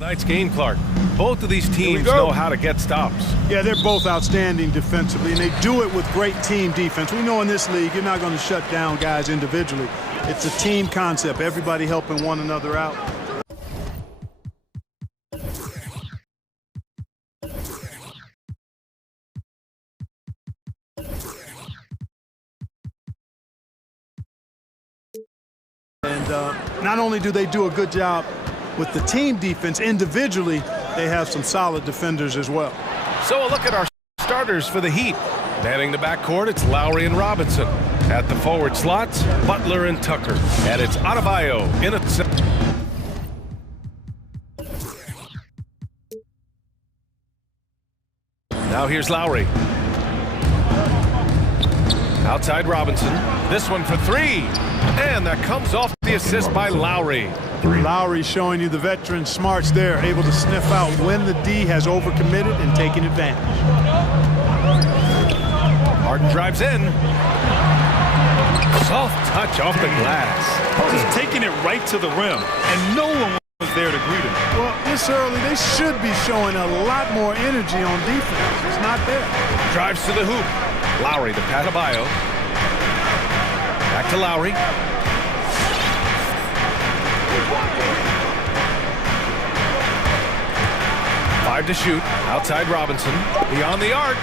Tonight's game, Clark. Both of these teams know how to get stops. Yeah, they're both outstanding defensively, and they do it with great team defense. We know in this league, you're not going to shut down guys individually. It's a team concept, everybody helping one another out. And not only do they do a good job with the team defense, individually, they have some solid defenders as well. So a look at our starters for the Heat. Manning the backcourt, it's Lowry and Robinson. At the forward slots, Butler and Tucker. And it's Adebayo in a... Now here's Lowry. Outside Robinson. This one for three. And that comes off the assist by Lowry. Lowry showing you the veteran smarts there, able to sniff out when the D has overcommitted and taking advantage. Harden drives in. Soft touch off the glass. Just taking it right to the rim, and no one was there to greet him. Well, this early, they should be showing a lot more energy on defense. It's not there. Drives to the hoop. Lowry to Adebayo. Back to Lowry. Five to shoot. Outside Robinson. Beyond the arc.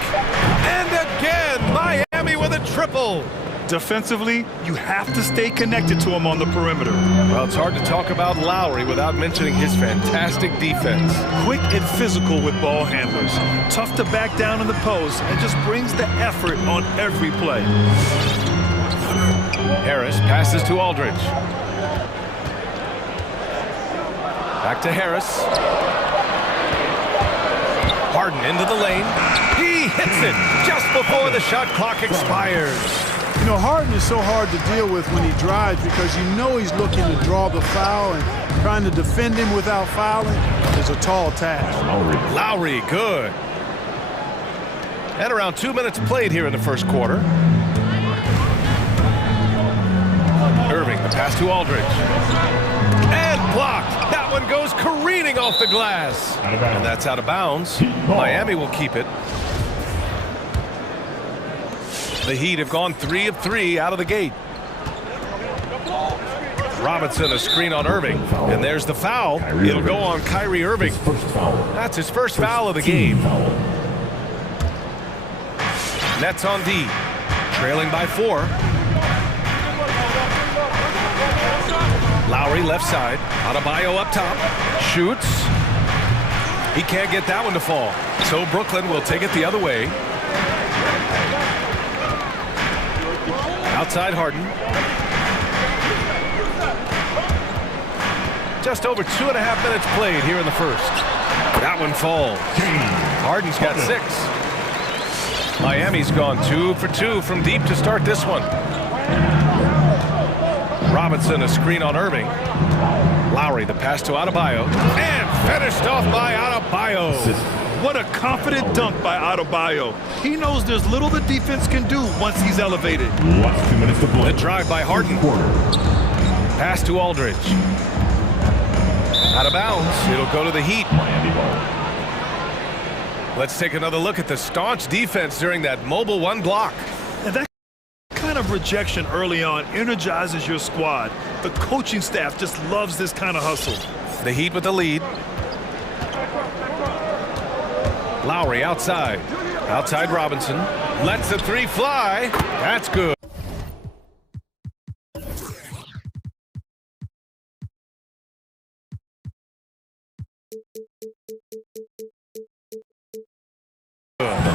And again, Miami with a triple. Defensively, you have to stay connected to him on the perimeter. Well, it's hard to talk about Lowry without mentioning his fantastic defense. Quick and physical with ball handlers. Tough to back down in the post and just brings the effort on every play. Harris passes to Aldridge. Back to Harris. Harden into the lane. He hits it just before the shot clock expires. You know, Harden is so hard to deal with when he drives because you know he's looking to draw the foul, and trying to defend him without fouling is a tall task. Lowry, good. And around 2 minutes played here in the first quarter. Irving, the pass to Aldridge. And blocked. That one goes careening off the glass. And that's out of bounds. Miami will keep it. The Heat have gone 3 of 3 out of the gate. Robinson, a screen on Irving. And there's the foul. It'll go on Kyrie Irving. That's his first foul of the game. Nets on D. Trailing by 4. Lowry left side. Adebayo up top. Shoots. He can't get that one to fall. So Brooklyn will take it the other way. Outside Harden. Just over 2.5 minutes played here in the first. That one falls. Harden's got 6. Miami's gone 2 for 2 from deep to start this one. Robinson, a screen on Irving. Lowry, the pass to Adebayo. And finished off by Adebayo. What a confident dunk by Adebayo. He knows there's little the defense can do once he's elevated. 2 minutes to play. The drive by Harden. Pass to Aldridge. Out of bounds. It'll go to the Heat. Miami ball. Let's take another look at the staunch defense during that mobile 1 block. And that kind of rejection early on energizes your squad. The coaching staff just loves this kind of hustle. The Heat with the lead. Lowry outside. Outside Robinson. Lets the 3 fly. That's good.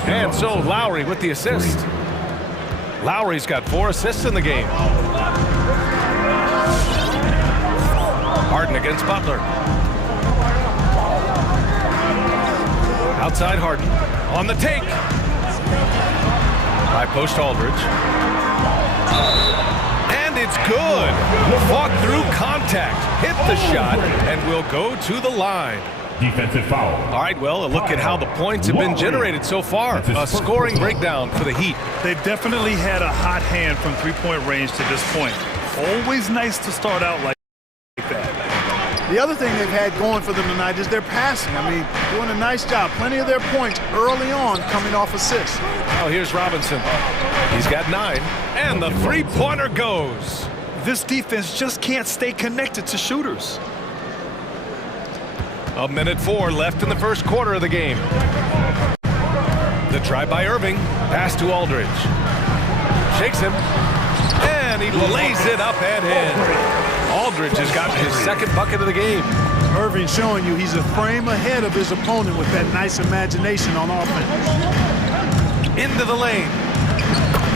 And so Lowry with the assist. Lowry's got 4 assists in the game. Harden against Butler. Outside Harden. On the take. High post Aldridge. And it's good. Fought through contact. Hit the shot and will go to the line. Defensive foul. All right, well, a look at how the points have been generated so far. A scoring breakdown for the Heat. They've definitely had a hot hand from 3-point range to this point. Always nice to start out like that. The other thing they've had going for them tonight is their passing. I mean, doing a nice job. Plenty of their points early on coming off assists. Oh, here's Robinson. He's got 9, and the three-pointer goes. This defense just can't stay connected to shooters. 1:04 left in the first quarter of the game. The try by Irving. Pass to Aldridge. Shakes him. And he lays it up and in. Aldridge has gotten his second bucket of the game. Irving showing you he's a frame ahead of his opponent with that nice imagination on offense. Into the lane.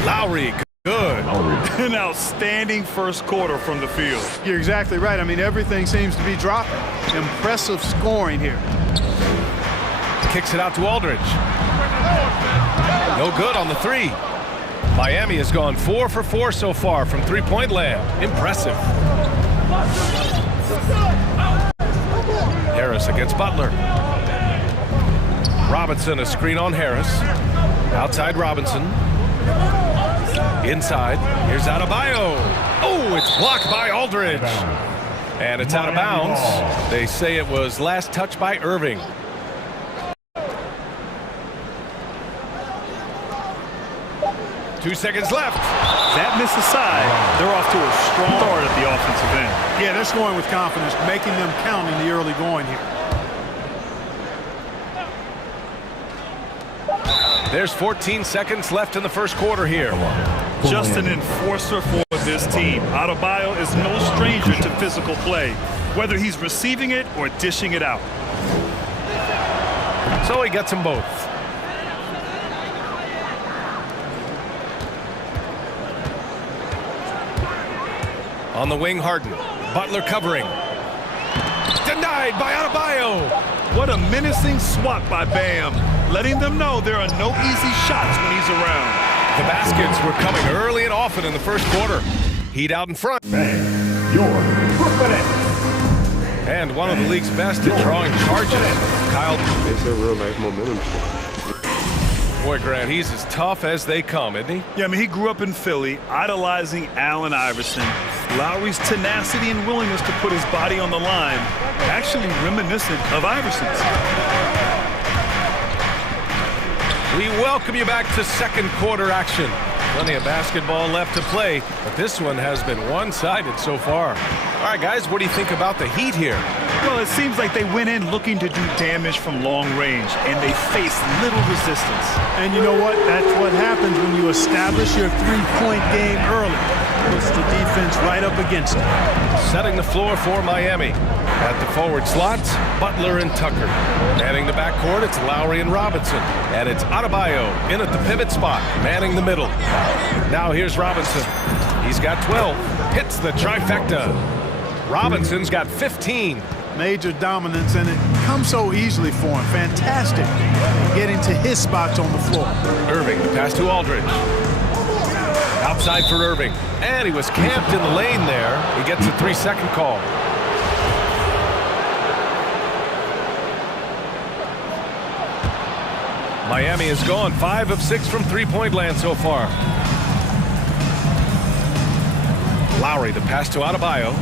Lowry, good. An outstanding first quarter from the field. You're exactly right. I mean, everything seems to be dropping. Impressive scoring here. Kicks it out to Aldridge. No good on the three. Miami has gone 4 for 4 so far from three-point land. Impressive. Harris against Butler. Robinson, a screen on Harris. Outside Robinson. Inside. Here's Adebayo. Oh, it's blocked by Aldridge. And it's out of bounds. They say it was last touched by Irving. Two seconds left. That miss aside, they're off to a strong start at the offensive end. Yeah, they're scoring with confidence, making them count in the early going here. There's 14 seconds left in the first quarter here. Just an enforcer for this team. Adebayo is no stranger to physical play, whether he's receiving it or dishing it out. So he gets them both. On the wing, Harden. Butler covering. Denied by Adebayo. What a menacing swat by Bam, letting them know there are no easy shots when he's around. The baskets were coming early and often in the first quarter. Heat out in front. And one of the league's best at drawing charges. Kyle. It's a real nice momentum. Boy, Grant, he's as tough as they come, isn't he? Yeah, I mean, he grew up in Philly, idolizing Allen Iverson. Lowry's tenacity and willingness to put his body on the line, actually reminiscent of Iverson's. We welcome you back to second quarter action. Plenty of basketball left to play, but this one has been one-sided so far. All right, guys, what do you think about the Heat here? Well, it seems like they went in looking to do damage from long range, and they faced little resistance. And you know what? That's what happens when you establish your three-point game early. Puts the defense right up against it. Setting the floor for Miami. At the forward slots, Butler and Tucker. Manning the backcourt, it's Lowry and Robinson. And it's Adebayo in at the pivot spot, manning the middle. Now here's Robinson. He's got 12. Hits the trifecta. Robinson's got 15. Major dominance, and it comes so easily for him. Fantastic. Getting to his spots on the floor. Irving, the pass to Aldridge. Outside for Irving. And he was camped in the lane there. He gets a 3-second call. Miami has gone 5 of 6 from three-point land so far. Lowry, the pass to Adebayo.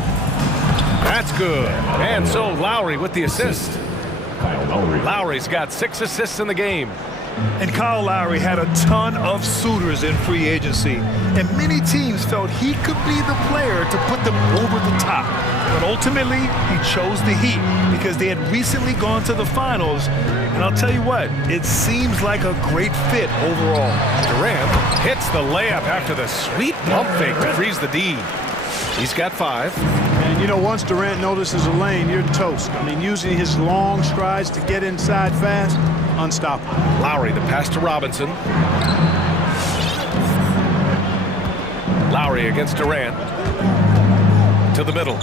That's good. And so Lowry with the assist. Lowry's got 6 assists in the game. And Kyle Lowry had a ton of suitors in free agency, and many teams felt he could be the player to put them over the top. But ultimately, he chose the Heat because they had recently gone to the finals. And I'll tell you what, it seems like a great fit overall. Durant hits the layup after the sweet pump fake to freeze the D. He's got 5. And you know, once Durant notices a lane, you're toast. I mean, using his long strides to get inside fast, unstoppable. Lowry, the pass to Robinson. Lowry against Durant. To the middle.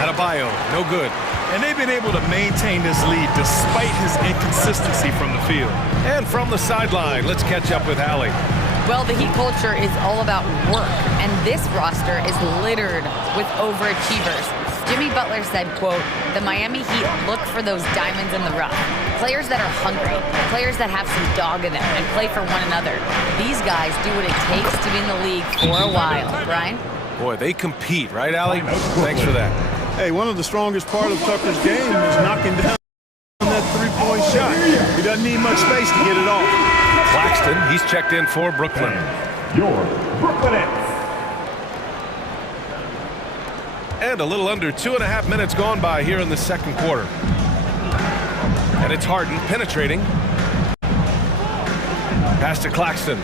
Adebayo, no good. And they've been able to maintain this lead despite his inconsistency from the field. And from the sideline, let's catch up with Allie. Well, the Heat culture is all about work, and this roster is littered with overachievers. Jimmy Butler said, quote, "The Miami Heat look for those diamonds in the rough." Players that are hungry, players that have some dog in them and play for one another. These guys do what it takes to be in the league for a while. Brian? Boy, they compete, right, Allie? Thanks for that. Hey, one of the strongest part of Tucker's game is knocking down that three-point shot. He doesn't need much space to get it off. Claxton, he's checked in for Brooklyn. Your Brooklyn. And a little under 2.5 minutes gone by here in the second quarter. And it's Harden penetrating. Pass to Claxton.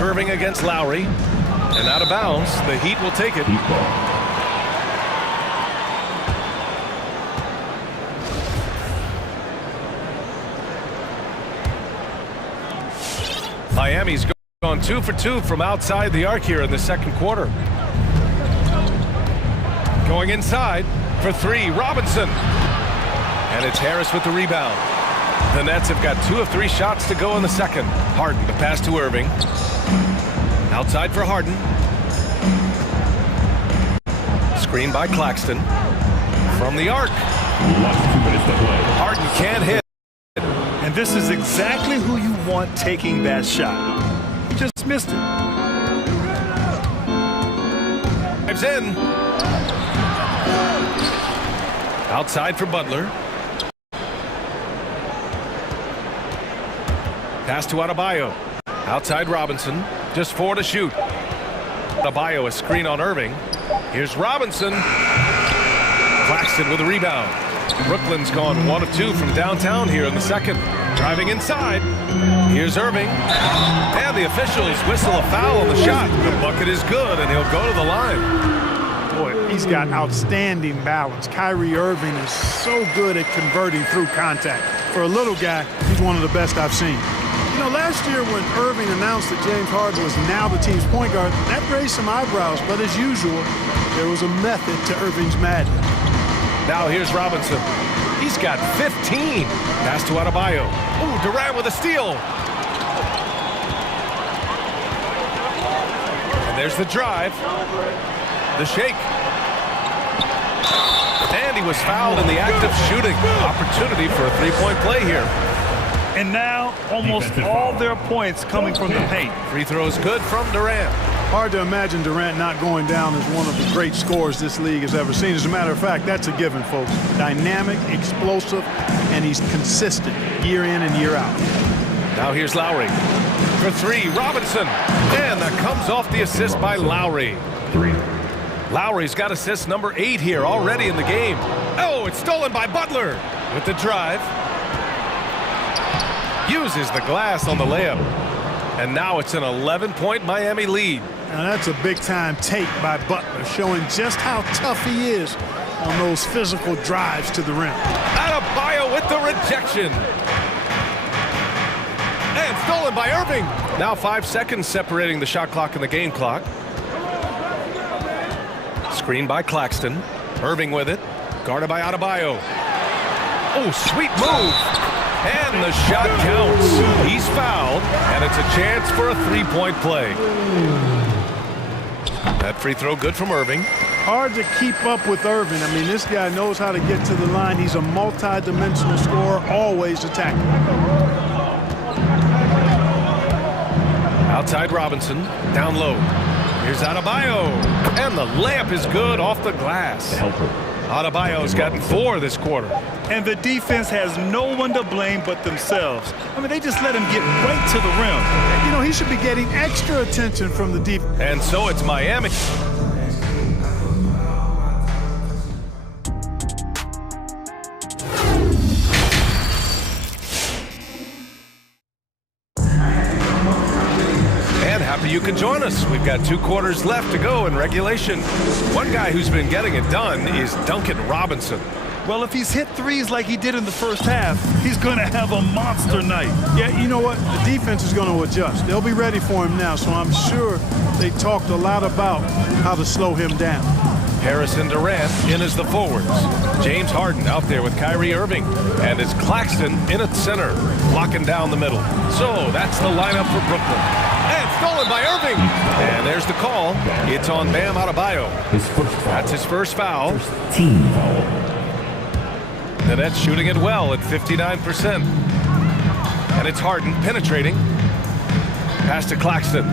Irving against Lowry. And out of bounds. The Heat will take it. Miami's gone 2 for 2 from outside the arc here in the second quarter. Going inside for 3, Robinson. And it's Harris with the rebound. The Nets have got 2 of 3 shots to go in the second. Harden, the pass to Irving. Outside for Harden. Screen by Claxton. From the arc. Harden can't hit. And this is exactly who you want taking that shot. He just missed it. Drives in. Outside for Butler. Pass to Adebayo. Outside Robinson. Just 4 to shoot. Adebayo a screen on Irving. Here's Robinson. Claxton with a rebound. Brooklyn's gone 1 of 2 from downtown here in the second. Driving inside. Here's Irving. And the officials whistle a foul on the shot. The bucket is good, and he'll go to the line. Boy, he's got outstanding balance. Kyrie Irving is so good at converting through contact. For a little guy, he's one of the best I've seen. You know, last year when Irving announced that James Harden was now the team's point guard, that raised some eyebrows, but as usual, there was a method to Irving's madness. Now here's Robinson. He's got 15. Pass to Adebayo. Ooh, Durant with a steal. And there's the drive. The shake. And he was fouled in the act of shooting. Opportunity for a three-point play here. And now almost all their points coming from the paint. Free throws good from Durant. Hard to imagine Durant not going down as one of the great scorers this league has ever seen. As a matter of fact, that's a given, folks. Dynamic, explosive, and he's consistent year in and year out. Now here's Lowry. For 3, Robinson. And that comes off the assist by Lowry. 3. Lowry's got assist number 8 here already in the game. Oh, it's stolen by Butler with the drive. Uses the glass on the layup. And now it's an 11-point Miami lead. Now that's a big-time take by Butler, showing just how tough he is on those physical drives to the rim. Adebayo with the rejection. And stolen by Irving. Now 5 seconds separating the shot clock and the game clock. Screen by Claxton. Irving with it. Guarded by Adebayo. Oh, sweet move. And the shot counts. He's fouled, and it's a chance for a three-point play. That free throw good from Irving. Hard to keep up with Irving. I mean, this guy knows how to get to the line. He's a multi-dimensional scorer, always attacking. Outside Robinson, down low. Here's Adebayo, and the layup is good off the glass. Adebayo's gotten 4 this quarter. And the defense has no one to blame but themselves. I mean, they just let him get right to the rim. You know, he should be getting extra attention from the defense. And so it's Miami. You can join us. We've got 2 quarters left to go in regulation. One guy who's been getting it done is Duncan Robinson. Well, if he's hit threes like he did in the first half, he's going to have a monster night. Yeah, you know what? The defense is going to adjust. They'll be ready for him now, so I'm sure they talked a lot about how to slow him down. Harris and Durant in as the forwards. James Harden out there with Kyrie Irving. And it's Claxton in at center, blocking down the middle. So that's the lineup for Brooklyn. And stolen by Irving. And there's the call. It's on Bam Adebayo. That's his first foul. Team foul. Nanette's shooting it well at 59%. And it's Harden penetrating. Pass to Claxton.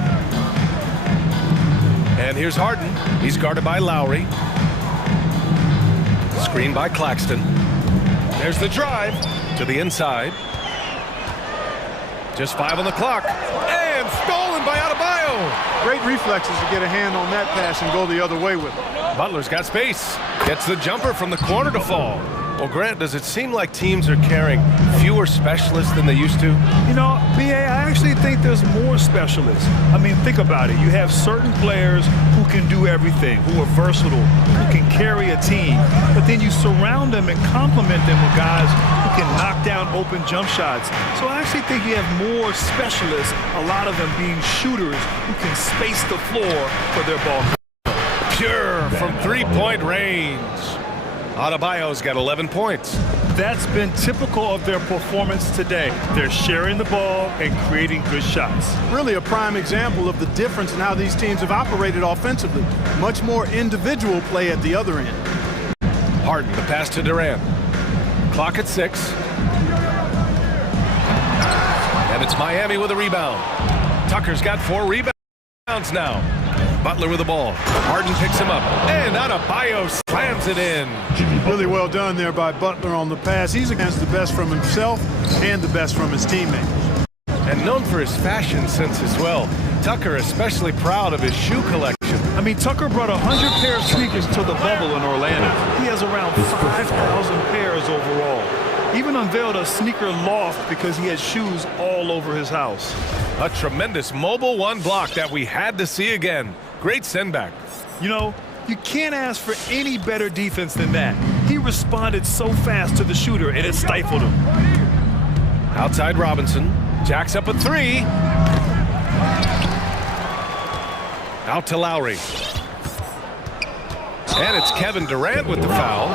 And here's Harden. He's guarded by Lowry. Screen by Claxton. There's the drive to the inside. Just 5 on the clock. And stolen by Adebayo. Great reflexes to get a hand on that pass and go the other way with it. Butler's got space. Gets the jumper from the corner to fall. Well, Grant, does it seem like teams are carrying fewer specialists than they used to? You know, B.A., I actually think there's more specialists. I mean, think about it. You have certain players who can do everything, who are versatile, who can carry a team. But then you surround them and complement them with guys who can knock down open jump shots. So I actually think you have more specialists, a lot of them being shooters who can space the floor for their ball. Pure from three-point range. Adebayo's got 11 points. That's been typical of their performance today. They're sharing the ball and creating good shots. Really a prime example of the difference in how these teams have operated offensively. Much more individual play at the other end. Harden, the pass to Durant. Clock at 6. And it's Miami with a rebound. Tucker's got 4 rebounds now. Butler with the ball. Harden picks him up. And Adebayo slams it in. Really well done there by Butler on the pass. He's against the best from himself and the best from his teammates. And known for his fashion sense as well. Tucker especially proud of his shoe collection. I mean, Tucker brought 100 pair of sneakers to the bubble in Orlando. He has around 5,000 pairs overall. Even unveiled a sneaker loft because he had shoes all over his house. A tremendous mobile one block that we had to see again. Great send back. You know, you can't ask for any better defense than that. He responded so fast to the shooter, and it stifled him. Outside Robinson. Jacks up a 3. Out to Lowry. And it's Kevin Durant with the foul.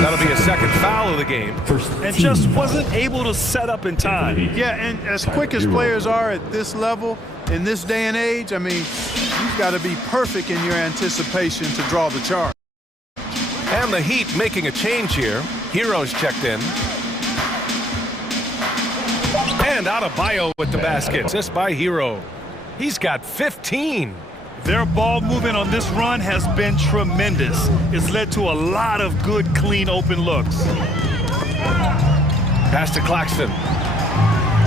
That'll be a second foul of the game. And just wasn't able to set up in time. Yeah, and as quick as players are at this level, in this day and age, I mean, you've got to be perfect in your anticipation to draw the charge. And the Heat making a change here. Hero's checked in. And Adebayo with the basket. Assist by Hero. He's got 15. Their ball movement on this run has been tremendous. It's led to a lot of good, clean, open looks. Pass to Claxton.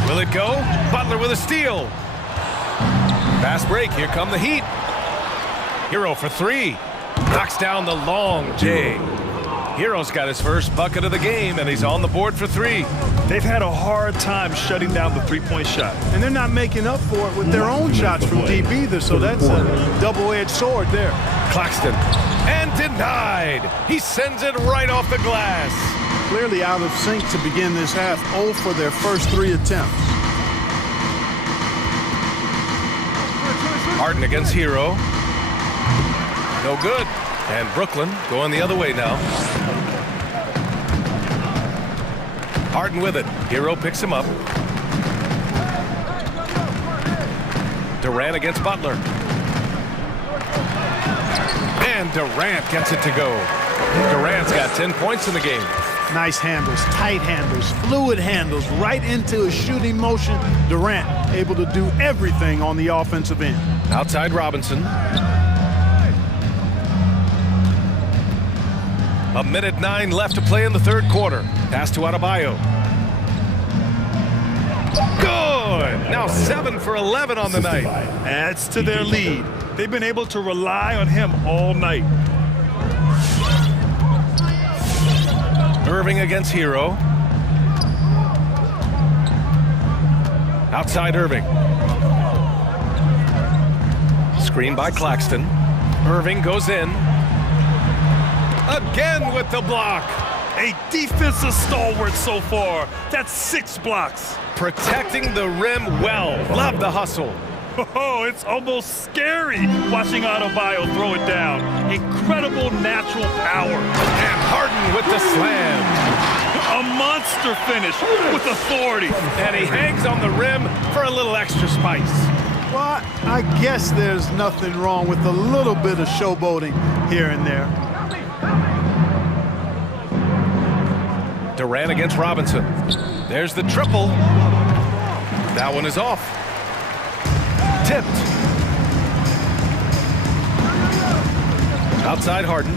Will it go? Butler with a steal. Fast break. Here come the Heat. Hero for 3. Knocks down the long J. Hero's got his first bucket of the game, and he's on the board for 3. They've had a hard time shutting down the three-point shot. And they're not making up for it with their own shots from deep either, so that's a double-edged sword there. Claxton. And denied. He sends it right off the glass. Clearly out of sync to begin this half. 0 for their first 3 attempts. Harden against Hero. No good. And Brooklyn going the other way now. Harden with it. Hero picks him up. Durant against Butler. And Durant gets it to go. Durant's got 10 points in the game. Nice handles, tight handles, fluid handles, right into a shooting motion. Durant able to do everything on the offensive end. Outside Robinson. 1:09 left to play in the third quarter. Pass to Adebayo. Good! Now 7 for 11 on the night. Adds to their lead. They've been able to rely on him all night. Irving against Hero. Outside Irving. Screen by Claxton. Irving goes in. Again with the block. A defensive stalwart so far. That's 6 blocks. Protecting the rim well. Love the hustle. Oh, it's almost scary watching Adebayo throw it down. Incredible natural power. And Harden with the slam. A monster finish with authority. And he hangs on the rim for a little extra spice. Well, I guess there's nothing wrong with a little bit of showboating here and there. Durant against Robinson. There's the triple. That one is off. Tipped. Outside Harden.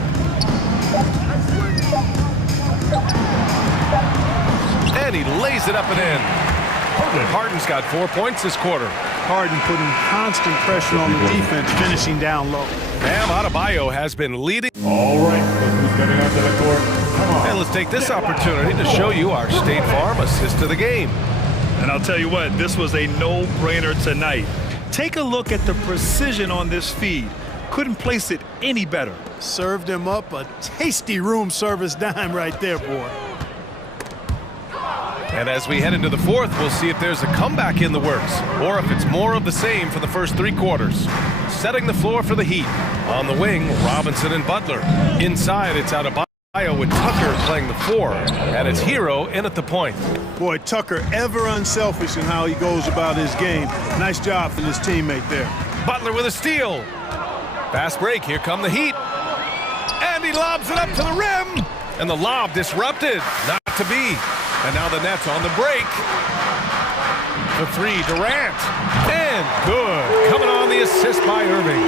And he lays it up and in. Harden's got 4 points this quarter. Harden putting constant pressure on the defense, finishing down low. Bam Adebayo has been leading. All right, look who's coming onto the court. Come on. And let's take this opportunity to show you our State Farm assist to the game. And I'll tell you what, this was a no-brainer tonight. Take a look at the precision on this feed. Couldn't place it any better. Served him up a tasty room service dime right there, boy. And as we head into the fourth, we'll see if there's a comeback in the works or if it's more of the same for the first 3 quarters. Setting the floor for the Heat. On the wing, Robinson and Butler. Inside, it's Adebayo with Tucker playing the 4. And it's Hero in at the point. Boy, Tucker ever unselfish in how he goes about his game. Nice job from his teammate there. Butler with a steal. Fast break, here come the Heat. And he lobs it up to the rim. And the lob disrupted. Not to be. And now the Nets on the break. The 3, Durant. And good. Coming on the assist by Irving.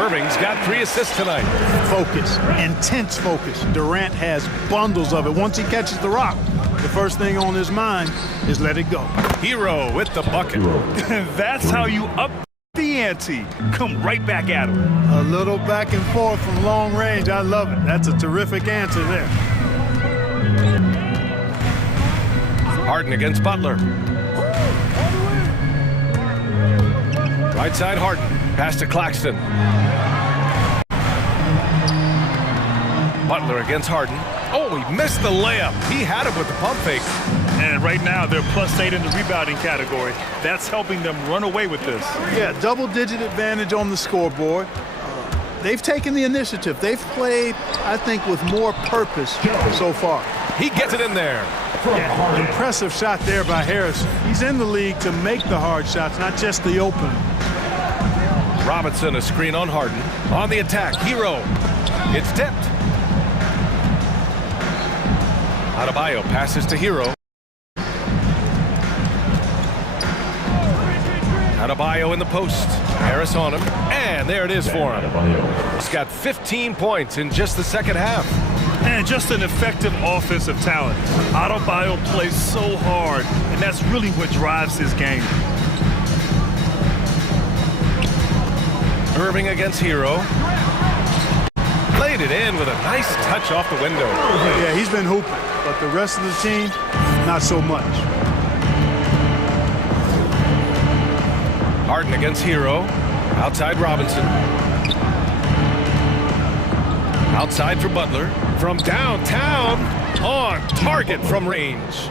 Irving's got 3 assists tonight. Focus, intense focus. Durant has bundles of it. Once he catches the rock, the first thing on his mind is let it go. Hero with the bucket. That's how you up the ante. Come right back at him. A little back and forth from long range. I love it. That's a terrific answer there. Harden against Butler. Right side Harden. Pass to Claxton. Butler against Harden. Oh, he missed the layup. He had it with the pump fake. And right now, they're +8 in the rebounding category. That's helping them run away with this. Yeah, double-digit advantage on the scoreboard. They've taken the initiative. They've played, I think, with more purpose so far. He gets it in there. Yeah, impressive shot there by Harris. He's in the league to make the hard shots, not just the open. Robinson, a screen on Harden. On the attack, Hero. It's tipped. Adebayo passes to Hero. Adebayo in the post. Harris on him. And there it is for him. He's got 15 points in just the second half. And just an effective offensive talent. Adebayo plays so hard, and that's really what drives his game. Irving against Hero. Laid it in with a nice touch off the window. Yeah, he's been hooping, but the rest of the team, not so much. Harden against Hero. Outside Robinson. Outside for Butler. From downtown. On target from range.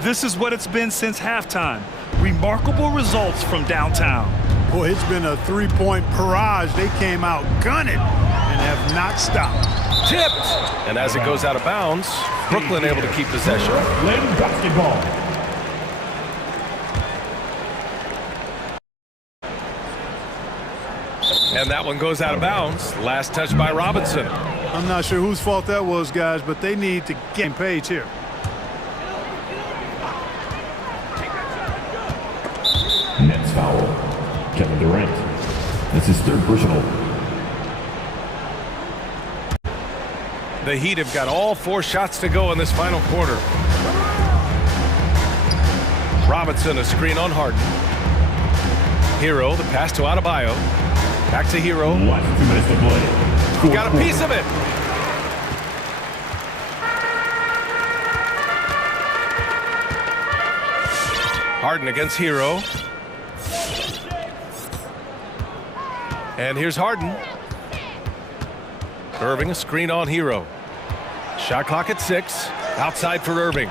This is what it's been since halftime. Remarkable results from downtown. Boy, it's been a 3-point barrage. They came out gunning and have not stopped. Tipped. And as it goes out of bounds, Brooklyn able to keep possession. Ladies basketball. And that one goes out of bounds. Last touch by Robinson. I'm not sure whose fault that was, guys, but they need to get paid here. Nets foul. Kevin Durant. That's his 3rd personal. The Heat have got all 4 shots to go in this final quarter. Robinson, a screen on Harden. Hero, the pass to Adebayo. Back to Hero. Last 2 minutes to play. Got a piece of it. Harden against Hero. And here's Harden. Irving, a screen on Hero. Shot clock at 6. Outside for Irving.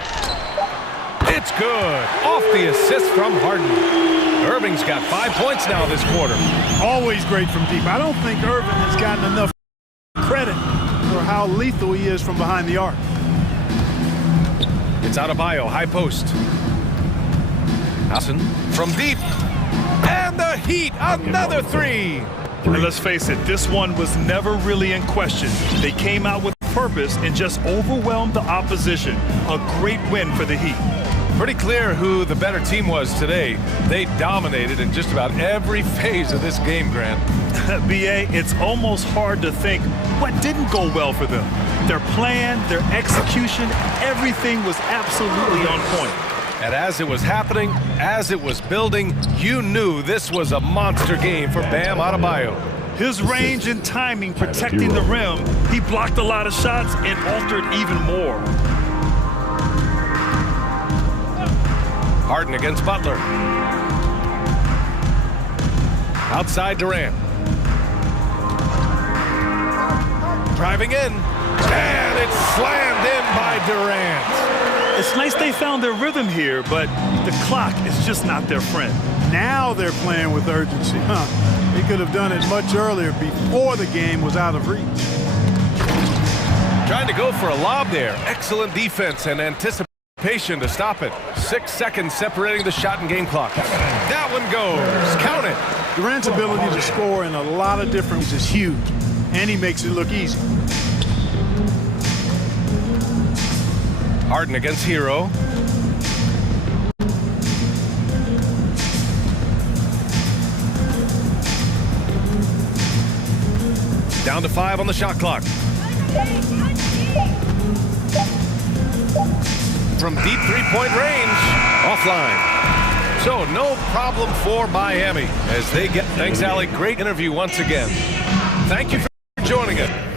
It's good. Off the assist from Harden. Irving's got 5 points now this quarter. Always great from deep. I don't think Irving has gotten enough credit for how lethal he is from behind the arc. It's Adebayo, high post. Hassan from deep. And the Heat, another 3. And let's face it, this one was never really in question. They came out with purpose and just overwhelmed the opposition. A great win for the Heat. Pretty clear who the better team was today. They dominated in just about every phase of this game, Grant. BA, it's almost hard to think what didn't go well for them. Their plan, their execution, everything was absolutely on point. And as it was happening, as it was building, you knew this was a monster game for Bam Adebayo. His range and timing protecting the rim, he blocked a lot of shots and altered even more. Harden against Butler. Outside Durant. Driving in. And it's slammed in by Durant. It's nice they found their rhythm here, but the clock is just not their friend. Now they're playing with urgency. He could have done it much earlier before the game was out of reach. Trying to go for a lob there. Excellent defense and anticipation to stop it. 6 seconds separating the shot and game clock. That one goes. Count it. Durant's ability to score in a lot of different ways is huge, and he makes it look easy. Harden against Hero. Down to 5 on the shot clock. From deep three-point range, offline. So no problem for Miami as they get. Thanks, Allie. Great interview once again. Thank you for joining us.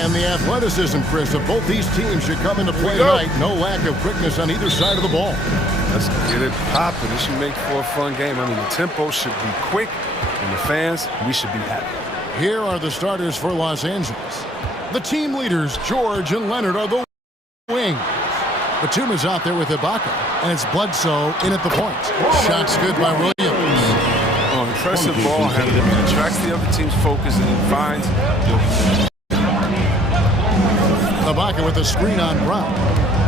And the athleticism, Chris, of both these teams should come into play tonight. No lack of quickness on either side of the ball. Let's get it popping. This should make for a fun game. I mean, the tempo should be quick, and the fans, we should be happy. Here are the starters for Los Angeles. The team leaders, George and Leonard, are the wings. Batuma's out there with Ibaka, and it's Bledsoe in at the point. Shot's good by Williams. Oh, impressive ball handling. It attracts the other team's focus and it finds Ibaka with a screen on Brown.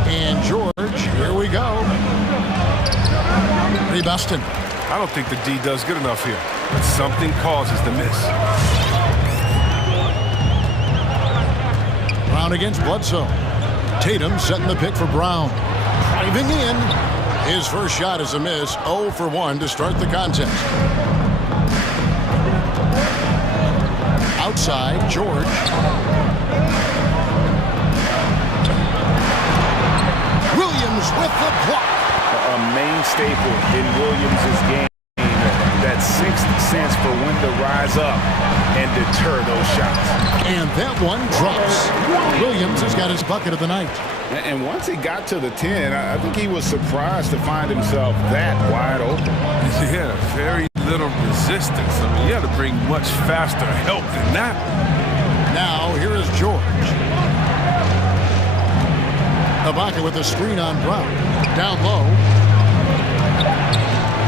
And George, here we go. Rebustin. I don't think the D does good enough here, but something causes the miss. Brown against Bledsoe. Tatum setting the pick for Brown. Driving in. His first shot is a miss. 0 for 1 to start the contest. Outside, George. Williams with the block. A main staple in Williams' game. That sixth sense for when to rise up and deter those shots. And that one drops. Williams has got his bucket of the night. And once he got to the 10, I think he was surprised to find himself that wide open. Yeah, very little resistance. I mean, you have to bring much faster help than that. Now, here is George. Ibaka with a screen on Brown. Down low.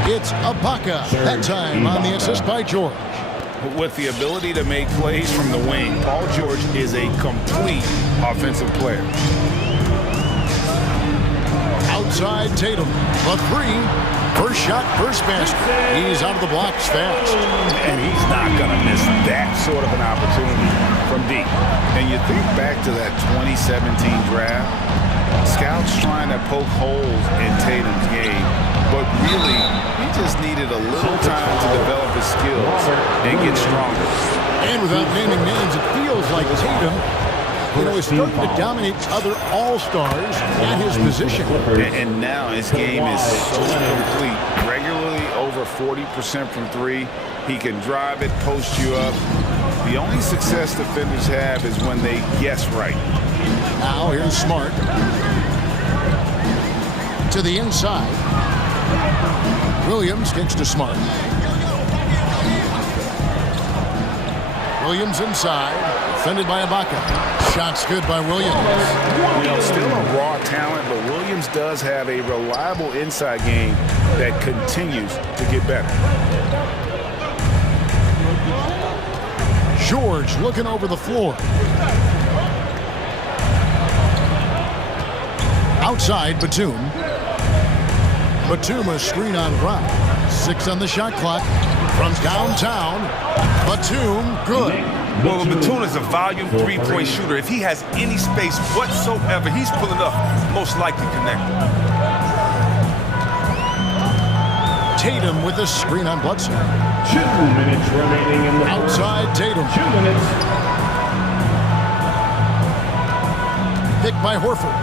It's Ibaka. That time on the assist by George. With the ability to make plays from the wing, Paul George is a complete offensive player. Outside Tatum. The three. First shot, first basket. He's out of the blocks fast. And he's not going to miss that sort of an opportunity from deep. And you think back to that 2017 draft, scouts trying to poke holes in Tatum's game, but really, he just needed a little time to develop his skills and get stronger. And without naming names, it feels like Tatum, is starting to dominate other all-stars at his position. And now his game is so complete. Regularly over 40% from three. He can drive it, post you up. The only success defenders have is when they guess right. Now here's Smart. To the inside. Williams kicks to Smart. Williams inside. Defended by Ibaka. Shot's good by Williams. Still a raw talent, but Williams does have a reliable inside game that continues to get better. George looking over the floor. Outside, Batum. Batum a screen on Brown. 6 on the shot clock. From downtown. Batum, good. Well, Batum is a volume three-point shooter. If he has any space whatsoever, he's pulling up, most likely connected. Tatum with a screen on Bledsoe. 2 minutes remaining in the outside Tatum. 2 minutes. Picked by Horford.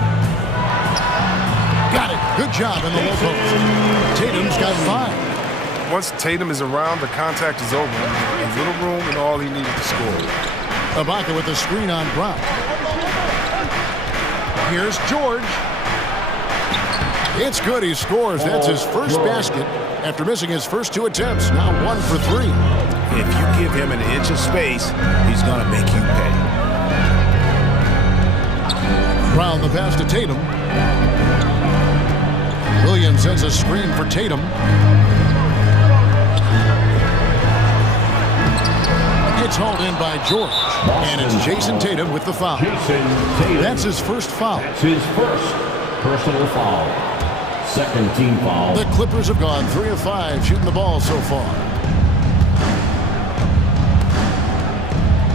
Got it. Good job in the low post. Tatum's got 5. Once Tatum is around, the contact is over. A little room and all he needed to score. Ibaka with a screen on Brown. Here's George. It's good. He scores. That's his first basket after missing his first 2 attempts. Now 1 for 3. If you give him an inch of space, he's going to make you pay. Brown the pass to Tatum. Williams sends a screen for Tatum. It's hauled in by George. And it's Jason Tatum with the foul. That's his first foul. That's his first personal foul. Second team foul. The Clippers have gone 3 of 5 shooting the ball so far.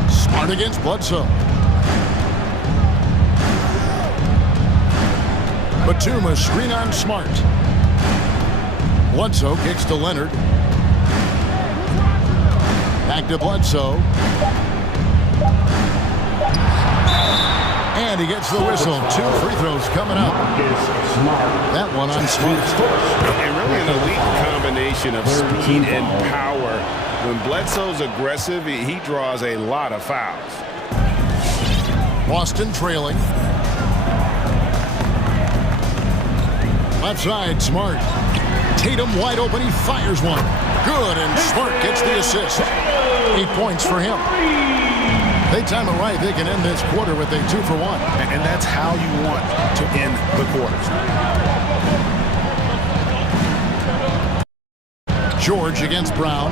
Smart against Bledsoe. Batum a screen on Smart. Bledsoe kicks to Leonard. Back to Bledsoe. And he gets the whistle. 2 free throws coming up. That one on Smart. And really an elite combination of speed and power. When Bledsoe's aggressive, he draws a lot of fouls. Boston trailing. Left side, Smart. Tatum wide open. He fires one. Good, and Smart gets the assist. 8 points for him. They time it right. They can end this quarter with a 2 for 1. And that's how you want to end the quarters. George against Brown.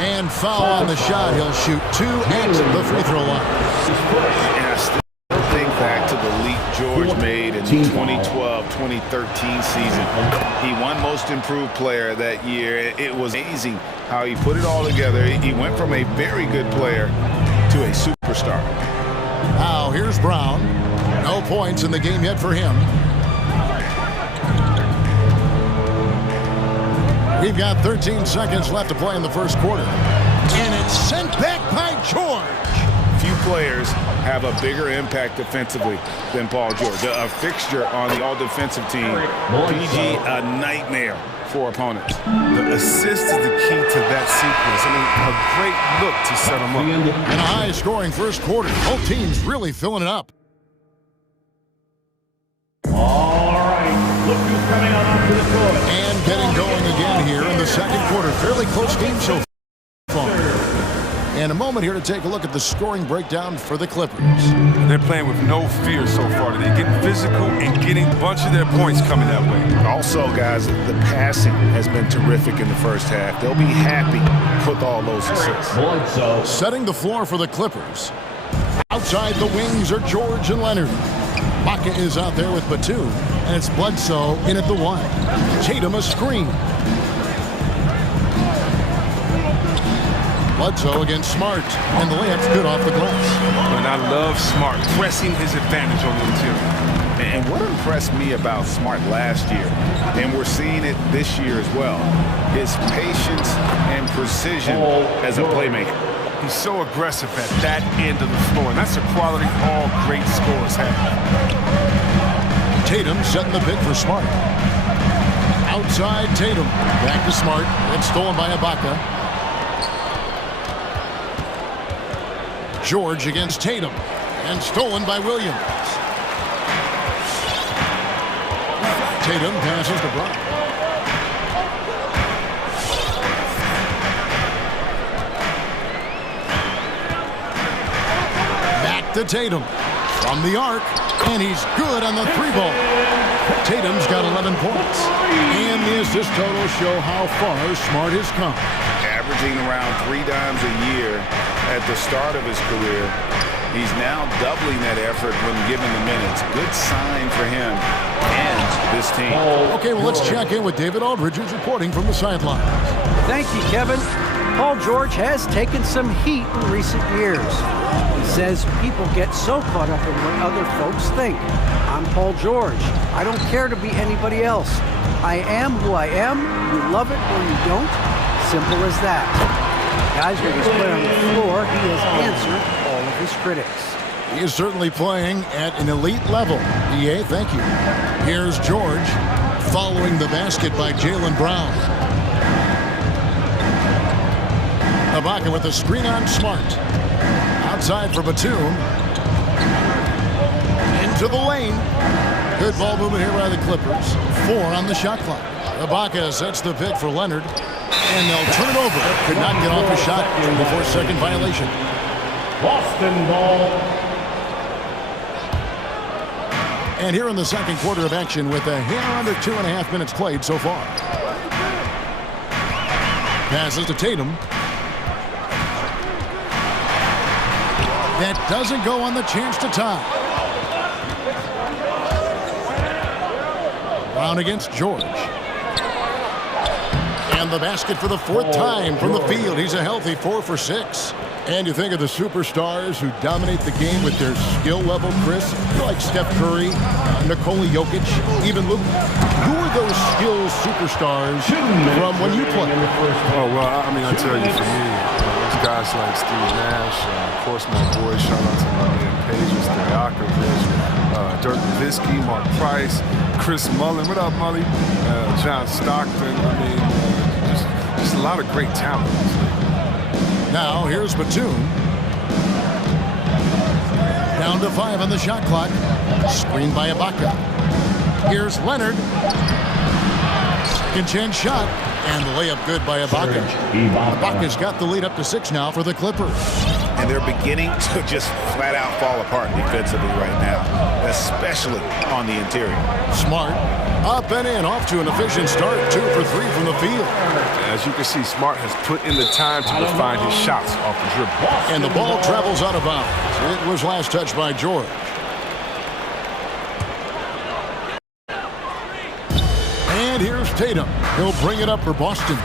And foul on the shot. He'll shoot 2 at the free throw line. And I still think back to the leap George made in the 2012-2013 season. He won Most Improved Player that year. It was amazing how he put it all together. He went from a very good player to a superstar. Now here's Brown. No points in the game yet for him. We've got 13 seconds left to play in the first quarter. And it's sent back by George. Few players have a bigger impact defensively than Paul George. A fixture on the all-defensive team. PG, a nightmare for opponents. The assist is the key to that sequence. I mean, a great look to set them up. And a high-scoring first quarter. Both teams really filling it up. All right, look who's coming on up to the court. And getting going again here in the second quarter. Fairly close game so far. And a moment here to take a look at the scoring breakdown for the Clippers. They're playing with no fear so far. They're getting physical and getting a bunch of their points coming that way. Also, guys, the passing has been terrific in the first half. They'll be happy with all those assists. Setting the floor for the Clippers. Outside the wings are George and Leonard. Baca is out there with Batum, and it's Bledsoe in at the 1. Tatum a screen. Bledsoe against Smart, and the layup's good off the glass. And I love Smart pressing his advantage on the interior. And what impressed me about Smart last year, and we're seeing it this year as well, his patience and precision as a playmaker. He's so aggressive at that end of the floor, and that's a quality all great scorers have. Tatum setting the pick for Smart. Outside Tatum. Back to Smart. It's stolen by Ibaka. George against Tatum. And stolen by Williams. Tatum passes to Brown. Back to Tatum. From the arc. And he's good on the 3-ball. Tatum's got 11 points. And the assist totals show how far Smart has come. Averaging around 3 dimes a year at the start of his career. He's now doubling that effort when given the minutes. Good sign for him and this team. Okay, well, let's check in with David Aldridge, who's reporting from the sidelines. Thank you, Kevin. Paul George has taken some heat in recent years. He says people get so caught up in what other folks think. I'm Paul George. I don't care to be anybody else. I am who I am. You love it or you don't. Simple as that. Guys, when he's playing on the floor, he has answered all of his critics. He is certainly playing at an elite level. EA, thank you. Here's George following the basket by Jaylen Brown. Ibaka with a screen on Smart. Outside for Batum. Into the lane. Good ball movement here by the Clippers. 4 on the shot clock. Ibaka sets the pick for Leonard. And they'll turn it over. Could not get off a shot. 24-second violation. Boston ball. And here in the second quarter of action with a hair under 2.5 minutes played so far. Passes to Tatum. That doesn't go on the chance to tie. Brown against George. And the basket for the 4th time from the field. He's a healthy 4 for 6. And you think of the superstars who dominate the game with their skill level, Chris, like Steph Curry, Nikola Jokic, even Luka. Who are those skills superstars from when you played? Oh, well, I mean, I tell you, for me, it's guys like Steve Nash, of course, my boys, shout out to my man Pages, Stojakovic, Dirk Nowitzki, Mark Price, Chris Mullin. What up, Mully? John Stockton. I mean, just a lot of great talent. Now, here's Batum. Down to 5 on the shot clock. Screened by Ibaka. Here's Leonard. Second chance shot. And the layup good by Ibaka. Ibaka's got the lead up to 6 now for the Clippers. And they're beginning to just flat out fall apart defensively right now, especially on the interior. Smart. Up and in, off to an efficient start. 2 for 3 from the field. As you can see, Smart has put in the time to refine his shots off the dribble. And the ball travels out of bounds. It was last touched by George. And here's Tatum. He'll bring it up for Boston.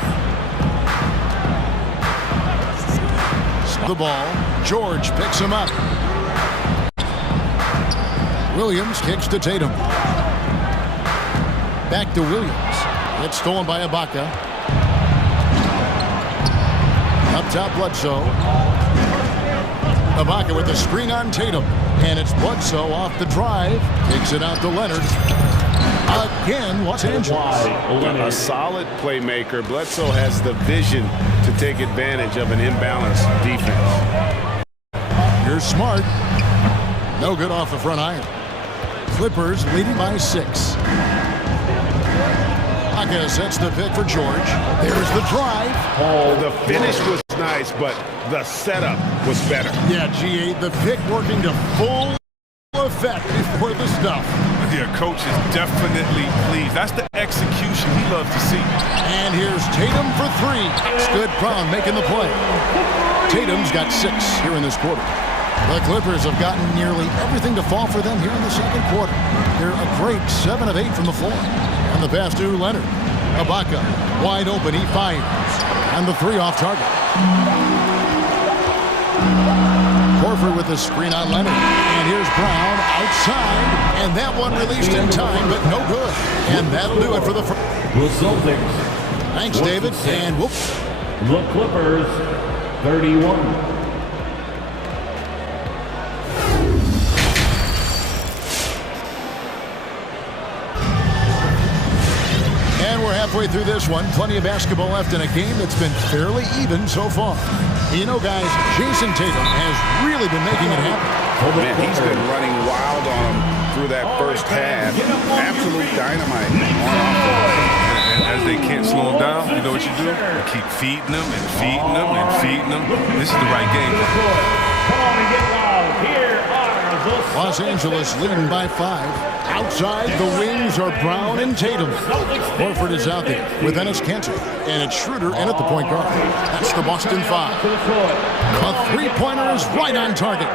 The ball. George picks him up. Williams kicks to Tatum. Back to Williams. It's stolen by Ibaka. Up top, Bledsoe. Ibaka with the screen on Tatum. And it's Bledsoe off the drive. Takes it out to Leonard. Again, Los Angeles. A solid playmaker. Bledsoe has the vision to take advantage of an imbalanced defense. Here's Smart. No good off the front iron. Clippers leading by 6. Ibaka sets the pick for George. There's the drive. The finish was nice, but the setup was better. Yeah, G8, the pick working to full effect before the stuff. Yeah, coach is definitely pleased. That's the execution he loves to see. And here's Tatum for 3. Good Brown making the play. Tatum's got 6 here in this quarter. The Clippers have gotten nearly everything to fall for them here in the second quarter. They're a great 7 of 8 from the floor. And the pass to Leonard. Ibaka, wide open, he fires. And the 3 off target. Horford with the screen on Leonard. And here's Brown outside. And that one released in time, but no good. And that'll do it for the first. The Celtics. Thanks, David. And whoop. The Clippers, 31. Halfway through this one, plenty of basketball left in a game that's been fairly even so far. You know, guys, Jason Tatum has really been making it happen. Man, he's been running wild on him through that first half. Absolute dynamite on offense. And as they can't slow him down, you know what you do? You keep feeding them and feeding them and feeding them. This is the right game. Los Angeles leading by 5. Outside, the wings are Brown and Tatum. Horford is out there with Enes Kanter. And it's Schroeder in at the point guard. That's the Boston 5. A three-pointer is right on target.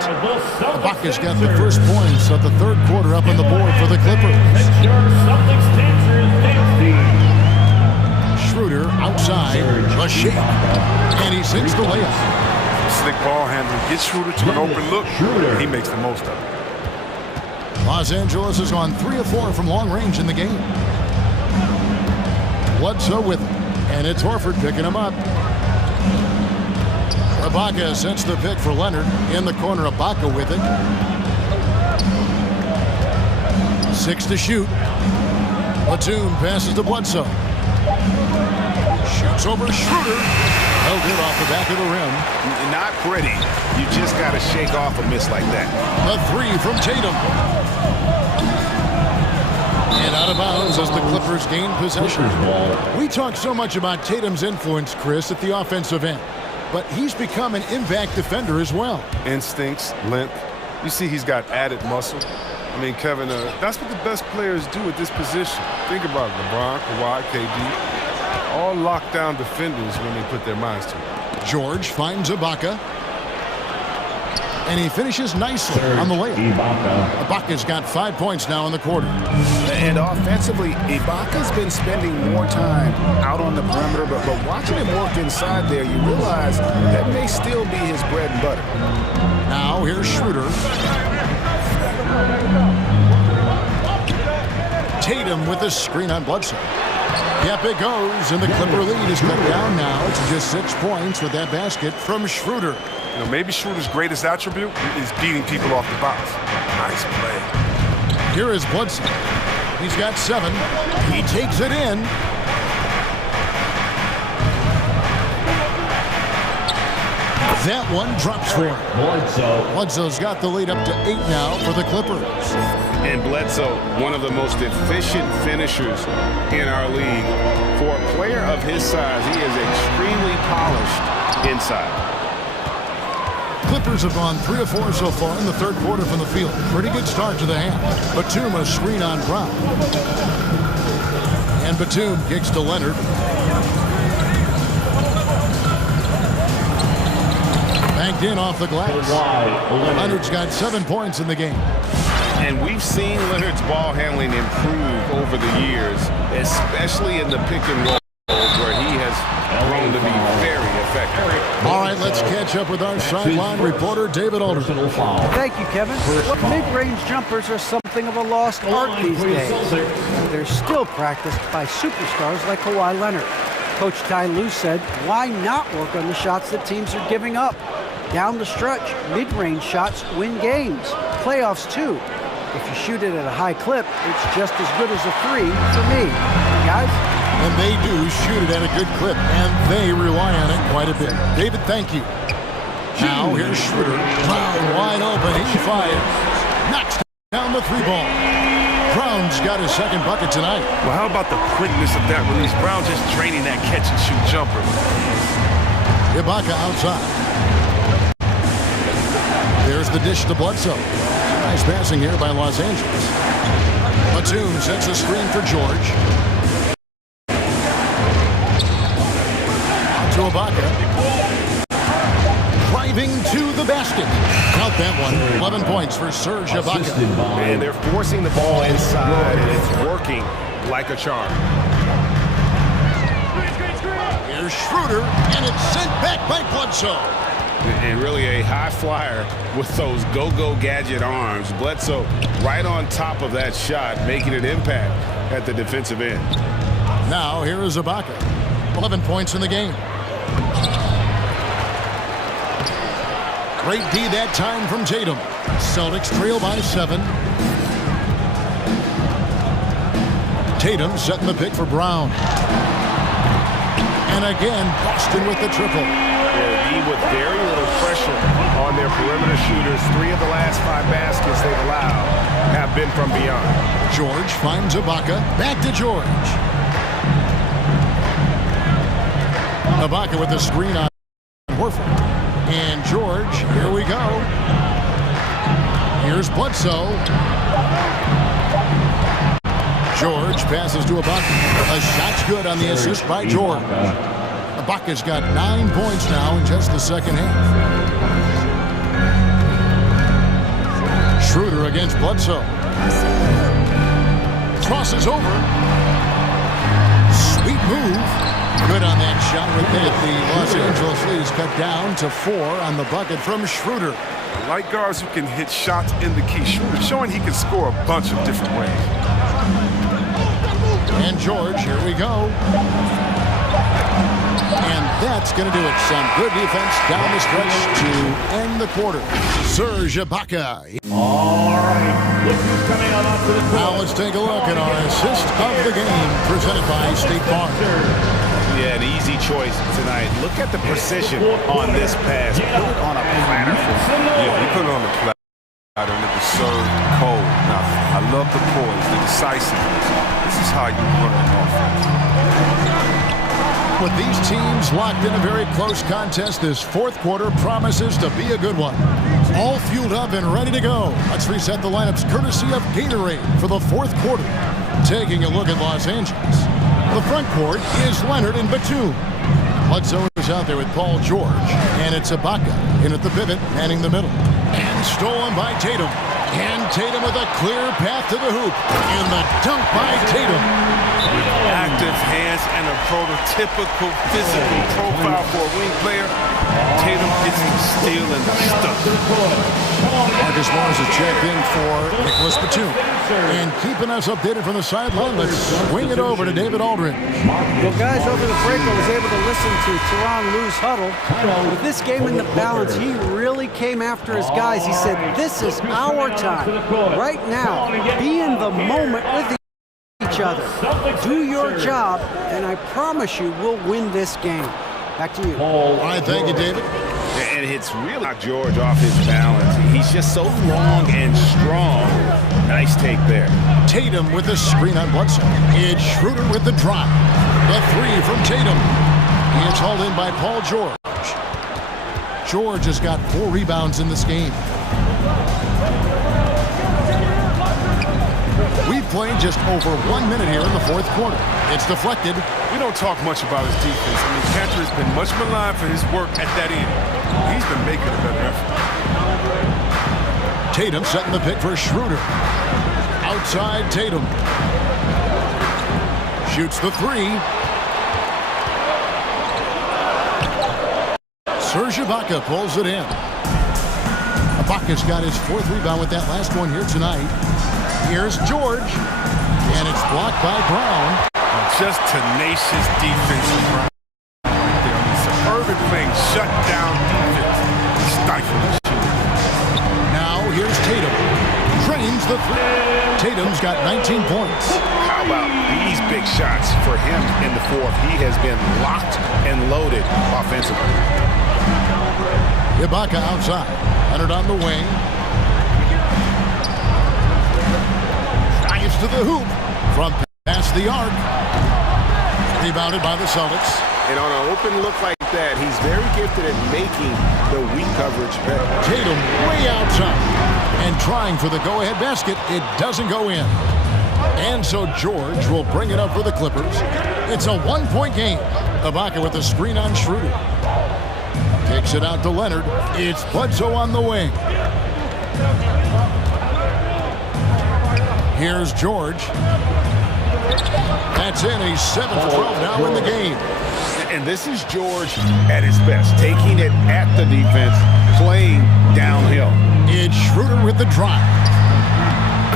Ibaka's got the first points of the third quarter up on the board for the Clippers. Schroeder outside, a shake. And he sinks the layup. Slick ball handler gets Schroeder to an open look. He makes the most of it. Los Angeles has gone 3 of 4 from long range in the game. Bledsoe with it. And it's Horford picking him up. Ibaka sets the pick for Leonard. In the corner, Ibaka with it. 6 to shoot. Batum passes to Bledsoe. Shoots over Schroeder. No good off the back of the rim. Not pretty. You just got to shake off a miss like that. The 3 from Tatum. And out of bounds as the Clippers gain possession. We talk so much about Tatum's influence, Chris, at the offensive end. But he's become an impact defender as well. Instincts, length. You see he's got added muscle. I mean, Kevin, that's what the best players do at this position. Think about it. LeBron, Kawhi, KD. All lockdown defenders when they put their minds to it. George finds Ibaka. And he finishes nicely on the layup. Ibaka's got 5 points now in the quarter. And offensively, Ibaka's been spending more time out on the perimeter, but watching him work inside there, you realize that may still be his bread and butter. Now here's Schroeder. Tatum with the screen on Bledsoe. Yep, it goes, and the Clipper lead is cut down now to just 6 points with that basket from Schroeder. You know, maybe Schroeder's greatest attribute is beating people off the bounce. Nice play. Here is Bledsoe. He's got 7. He takes it in. That one drops for him. Bledsoe's got the lead up to 8 now for the Clippers. And Bledsoe, one of the most efficient finishers in our league. For a player of his size, he is extremely polished inside. Clippers have gone 3 of 4 so far in the third quarter from the field. Pretty good start to the half. Batum a screen on Brown. And Batum kicks to Leonard. Banked in off the glass. Leonard's got 7 points in the game. And we've seen Leonard's ball handling improve over the years, especially in the pick and roll where he has grown to be very effective. All right, let's catch up with our sideline reporter, David Alderson. Thank you, Kevin. Mid-range jumpers are something of a lost art these days. They're still practiced by superstars like Kawhi Leonard. Coach Ty Lue said, why not work on the shots that teams are giving up? Down the stretch, mid-range shots win games. Playoffs, too. If you shoot it at a high clip, it's just as good as a 3 for me. Guys? And they do shoot it at a good clip, and they rely on it quite a bit. David, thank you. Now, here's Schroeder. Brown wide open. He fires. Knocks down the 3-ball. Brown's got his second bucket tonight. Well, how about the quickness of that release? Brown just draining that catch-and-shoot jumper. Ibaka outside. There's the dish to Bledsoe. Nice passing here by Los Angeles. Batum sets a screen for George. To Ibaka. Driving to the basket. Count that one. 11 points for Serge Ibaka. And they're forcing the ball inside, and it's working like a charm. Here's Schroeder, and it's sent back by Bledsoe. And really a high flyer with those go-go gadget arms. Bledsoe right on top of that shot, making an impact at the defensive end. Now here is Ibaka. 11 points in the game. Great D that time from Tatum. Celtics trail by 7. Tatum setting the pick for Brown. And again, Boston with the triple. With very little pressure on their perimeter shooters. 3 of the last 5 baskets they've allowed have been from beyond. George finds Ibaka. Back to George. Ibaka with the screen on Horford. And George, here we go. Here's Bledsoe. George passes to Ibaka. A shot's good on the assist by George. Ibaka's got 9 points now in just the second half. Schroeder against Bledsoe. Crosses over. Sweet move. Good on that shot with that. The Los Angeles lead is cut down to 4 on the bucket from Schroeder. Like guards who can hit shots in the key. Schroeder showing he can score a bunch of different ways. And George, here we go. And that's going to do it. Some good defense down the stretch to end the quarter. Serge Ibaka. All right. Look who's coming on up to the court. Now let's take a look at our assist of the game presented by State Farm. Yeah, an easy choice tonight. Look at the precision on this pass. Put it on a platter. Yeah, he put it on the platter and it was served cold. Now, I love the poise, the decisiveness. This is how you run an offense. With these teams locked in a very close contest, this fourth quarter promises to be a good one. All fueled up and ready to go. Let's reset the lineups courtesy of Gatorade for the fourth quarter. Taking a look at Los Angeles. The front court is Leonard and Batum. Bledsoe is out there with Paul George. And it's Ibaka in at the pivot, manning the middle. And stolen by Tatum. And Tatum with a clear path to the hoop. And the dunk by Tatum. Active hands and a prototypical physical profile for a wing player. Tatum gets the steal and the stuff. Marcus Morris is checked in for Nicholas Batum. And keeping us updated from the sideline, let's swing it over to David Aldridge. Well, guys, over the break, I was able to listen to Tyronn Lue's huddle. With this game in the balance, he really came after his guys. He said, this is our time. Right now, be in the moment with each other. Do your job, and I promise you we'll win this game. Back to you. All right, thank you, David. And And it's really knocked George off his balance. He's just so long and strong. Nice take there. Tatum with the screen on Bledsoe. It's Schroeder with the drop. The three from Tatum. It's hauled in by Paul George. George has got 4 rebounds in this game. We've played just over 1 minute here in the fourth quarter. It's deflected. We don't talk much about his defense. I mean, Cantor has been much maligned for his work at that end. He's been making a better effort. Tatum setting the pick for Schroeder. Outside Tatum. Shoots the three. Serge Ibaka pulls it in. Ibaka's got his 4th rebound with that last one here tonight. Here's George. And it's blocked by Brown. Just tenacious defense. Suburban playing shutdown defense. Stifling. Now here's Tatum. Drains the three. Tatum's got 19 points. How about these big shots for him in the fourth? He has been locked and loaded offensively. Ibaka outside. Leonard on the wing. Drives to the hoop. From past the arc. Rebounded by the Celtics. And on an open look like that, he's very gifted at making the weak coverage better. Tatum way outside. And trying for the go-ahead basket. It doesn't go in. And so George will bring it up for the Clippers. It's a 1-point game. Ibaka with a screen on Schroeder. Takes it out to Leonard. It's Bledsoe on the wing. Here's George. That's in. He's 7 for 12 now in the game. And this is George at his best. Taking it at the defense, playing downhill. It's Schroeder with the drive.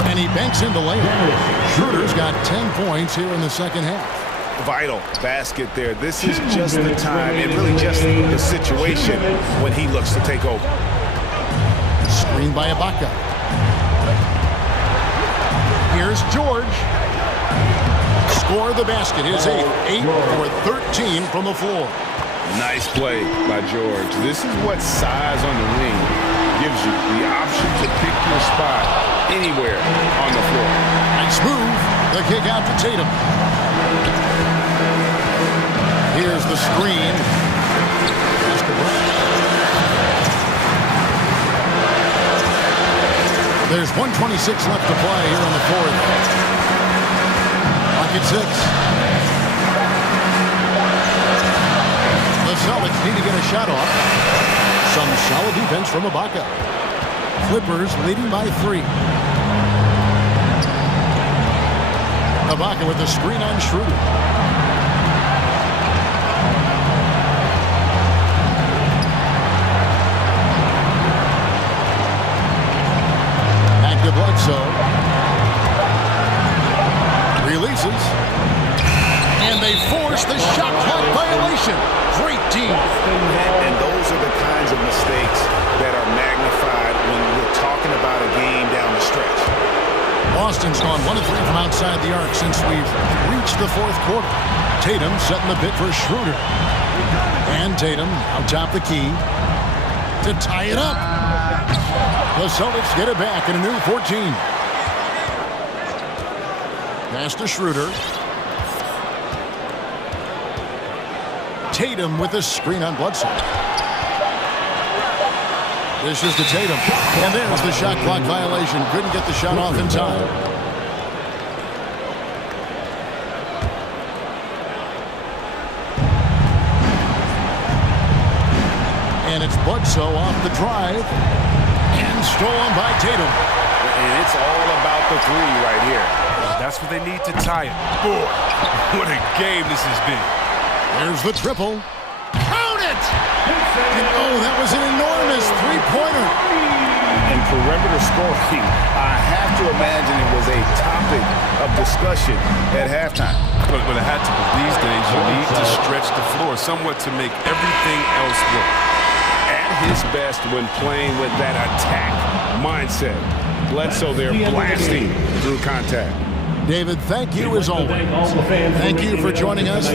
And he banks into layup. Schroeder's got 10 points here in the second half. Vital basket there. This is just the time and really just the situation when he looks to take over. Screen by Ibaka. Here's George. Score the basket. His 8 for 13 from the floor. Nice play by George. This is what size on the wing gives you, the option to pick your spot anywhere on the floor. Nice move. The kick out to Tatum. Here's the screen. There's 1:26 left to play here in the fourth. Lock at 6. The Celtics need to get a shot off. Some solid defense from Ibaka. Clippers leading by 3. Ibaka with the screen on Schroeder. Back to Bledsoe. Releases. And they force the shot clock violation. Great team. And those are the kinds of mistakes that are magnified when we're talking about a game down the stretch. Boston's gone 1 of 3 from outside the arc since we've reached the fourth quarter. Tatum setting the bit for Schroeder. And Tatum out top the key to tie it up. The Celtics get it back in a new 14. Pass to Schroeder. Tatum with the screen on Bledsoe. This is to Tatum. And there's the shot clock violation. Couldn't get the shot off in time. And it's Bledsoe off the drive. And stolen by Tatum. And it's all about the three right here. That's what they need to tie it. Boy, what a game this has been. There's the triple. Count it! And oh, that was an enormous three-pointer. And perimeter scoring, I have to imagine it was a topic of discussion at halftime. But it had to be. These days, you need to stretch the floor somewhat to make everything else work. At his best when playing with that attack mindset. Bledsoe there blasting through contact. David, thank you as always. Thank you for joining us.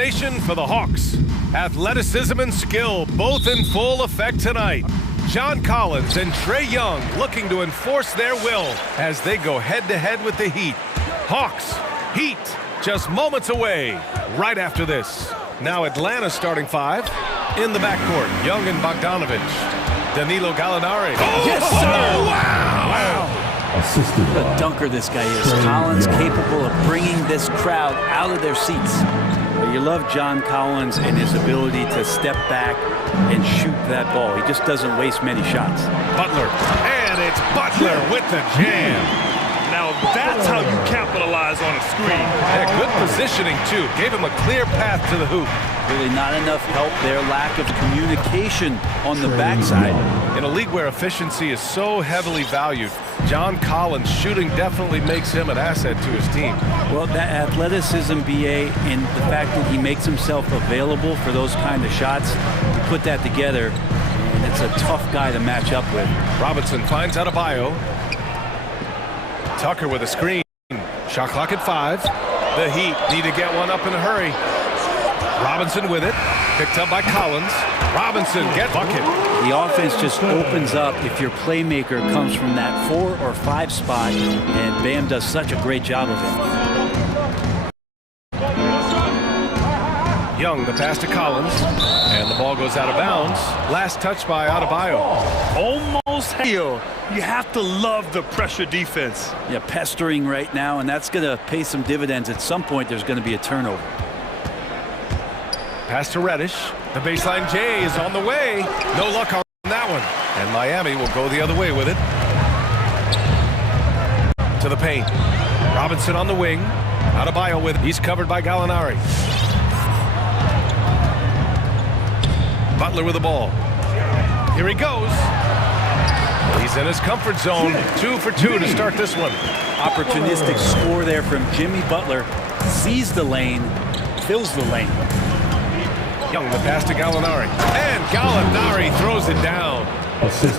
Nation for the Hawks. Athleticism and skill both in full effect tonight. John Collins and Trae Young looking to enforce their will as they go head-to-head with the Heat. Hawks, Heat, just moments away right after this. Now Atlanta's starting five. In the backcourt, Young and Bogdanovich. Danilo Gallinari. Oh, yes, sir! Wow! What a dunker this guy is. Collins capable of bringing this crowd out of their seats. Well, you love John Collins and his ability to step back and shoot that ball. He just doesn't waste many shots. Butler, and it's Butler with the jam. Now that's how you capitalize on a screen. Yeah, good positioning, too. Gave him a clear path to the hoop. Really not enough help there. Lack of communication on the backside. In a league where efficiency is so heavily valued, John Collins shooting definitely makes him an asset to his team. Well, that athleticism, BA, and the fact that he makes himself available for those kind of shots, you put that together, and it's a tough guy to match up with. Robinson finds Adebayo. Tucker with a screen. Shot clock at 5. The Heat need to get one up in a hurry. Robinson with it. Picked up by Collins. Robinson get bucket. The offense just opens up if your playmaker comes from that 4 or 5 spot, and Bam does such a great job of it. Young, the pass to Collins, and the ball goes out of bounds. Last touch by Adebayo. Almost heel. You have to love the pressure defense. Yeah, pestering right now, and that's going to pay some dividends. At some point, there's going to be a turnover. Pass to Reddish. The baseline J is on the way. No luck on that one. And Miami will go the other way with it. To the paint. Robinson on the wing. Adebayo with it. He's covered by Gallinari. Butler with the ball. Here he goes. He's in his comfort zone. 2 for 2 to start this one. Opportunistic score there from Jimmy Butler. Sees the lane, fills the lane. Young, the pass to Gallinari. And Gallinari throws it down.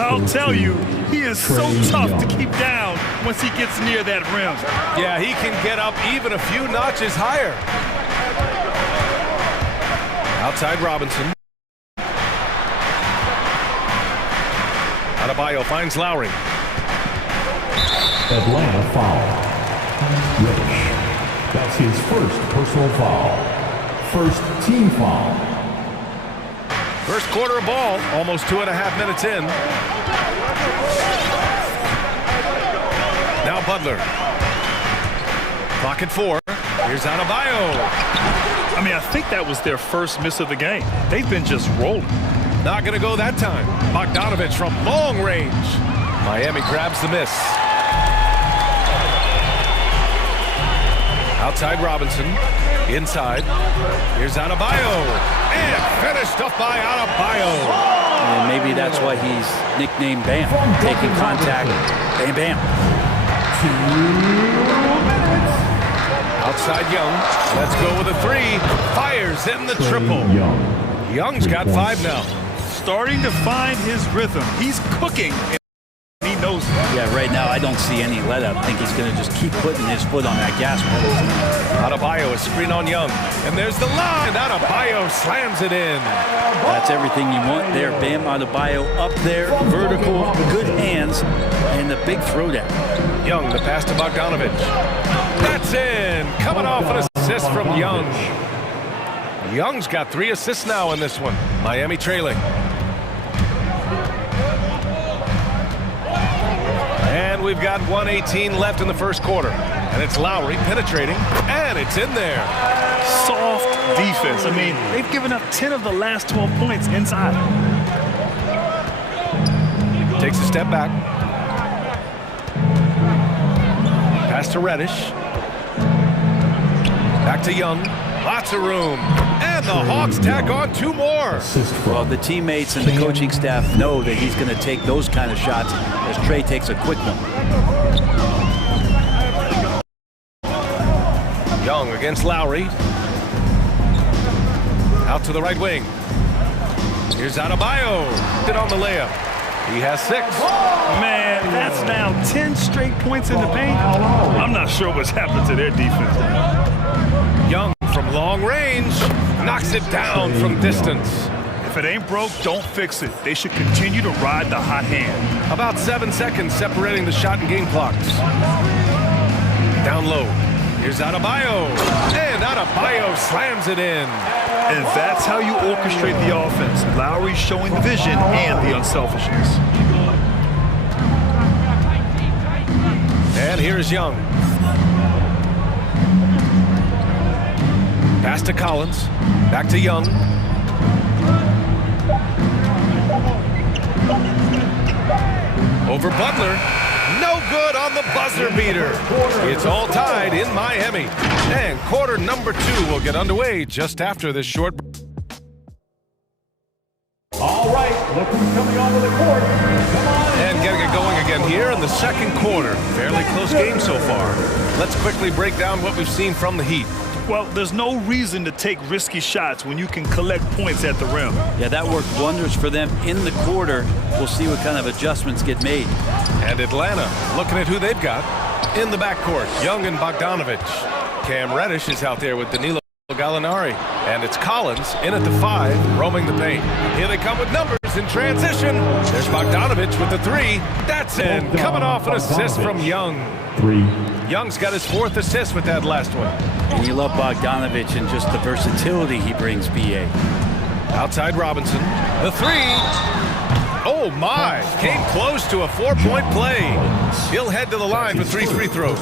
I'll tell you, he is so tough to keep down once he gets near that rim. Yeah, he can get up even a few notches higher. Outside Robinson. Adebayo finds Lowry. Atlanta foul. Reddish. That's his first personal foul. First team foul. First quarter of ball, almost 2.5 minutes in. Now Butler. Clock at 4. Here's Adebayo. I mean, I think that was their first miss of the game. They've been just rolling. Not going to go that time. Bogdanovich from long range. Miami grabs the miss. Outside Robinson. Inside. Here's Adebayo. And finished up by Adebayo. And maybe that's why he's nicknamed Bam. Taking contact. Bam, bam. 2 minutes. Outside Young. Let's go with a 3. Fires in the triple. Young's got 5 now. Starting to find his rhythm. He's cooking. And he knows it. Yeah, right now I don't see any let up. I think he's going to just keep putting his foot on that gas pedal. Adebayo, a screen on Young. And there's the line. Adebayo slams it in. That's everything you want there. Bam Adebayo up there, vertical, good hands, and the big throwdown. Young, the pass to Bogdanovich. That's in. Coming off an assist from Young. Young's got 3 assists now in this one. Miami trailing. And we've got 1:18 left in the first quarter. And it's Lowry penetrating, and it's in there. Soft defense. I mean, they've given up 10 of the last 12 points inside. Takes a step back. Pass to Reddish. Back to Young. Lots of room. And the Hawks tack on 2 more. Well, the teammates and the coaching staff know that he's going to take those kind of shots as Trae takes a quick one. Young against Lowry. Out to the right wing. Here's Adebayo. Did on the layup. He has 6. Man, that's now 10 straight points in the paint. I'm not sure what's happened to their defense. Young from long range. Knocks it down from distance. If it ain't broke, don't fix it. They should continue to ride the hot hand. About 7 seconds separating the shot and game clocks. Down low. Here's Adebayo. And Adebayo slams it in. And that's how you orchestrate the offense. Lowry showing the vision and the unselfishness. And here's Young. Pass to Collins. Back to Young. Over Butler. No good on the buzzer beater. It's all tied in Miami. And quarter number 2 will get underway just after this short break. All right, look who's coming onto the court. Come on. And getting it going again here in the second quarter. Fairly close game so far. Let's quickly break down what we've seen from the Heat. Well, there's no reason to take risky shots when you can collect points at the rim. Yeah, that worked wonders for them in the quarter. We'll see what kind of adjustments get made. And Atlanta, looking at who they've got in the backcourt. Young and Bogdanovich. Cam Reddish is out there with Danilo Gallinari. And it's Collins in at the 5, roaming the paint. Here they come with numbers in transition. There's Bogdanovich with the 3. That's in. Coming off an assist from Young. 3. Young's got his 4th assist with that last one. And you love Bogdanovich and just the versatility he brings, BA. Outside Robinson. The 3. Oh, my. Came close to a 4-point play. He'll head to the line for 3 free throws.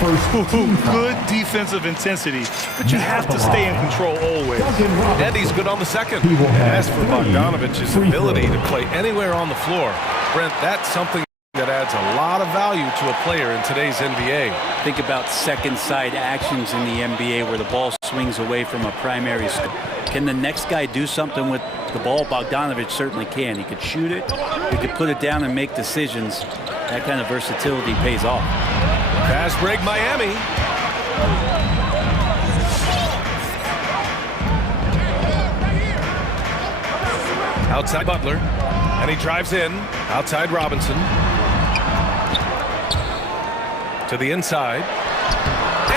Good defensive intensity, but you have to stay in control always. And he's good on the second. As for Bogdanovich's ability to play anywhere on the floor, Brent, that's something that adds a lot of value to a player in today's NBA. Think about second side actions in the NBA where the ball swings away from a primary score. Can the next guy do something with the ball? Bogdanovich certainly can. He could shoot it, he could put it down and make decisions. That kind of versatility pays off. Fast break Miami. Outside Butler, and he drives in. Outside Robinson. To the inside.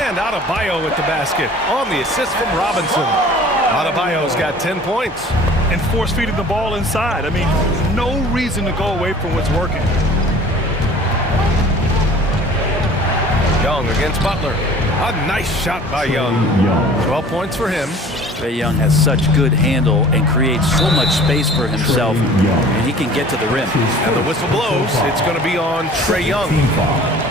And Adebayo with the basket on the assist from Robinson. Adebayo's got 10 points. And force feeding the ball inside. I mean, no reason to go away from what's working. Young against Butler. A nice shot by Young. 12 points for him. Trae Young has such good handle and creates so much space for himself, and he can get to the rim. And the whistle blows. It's going to be on Trae Young.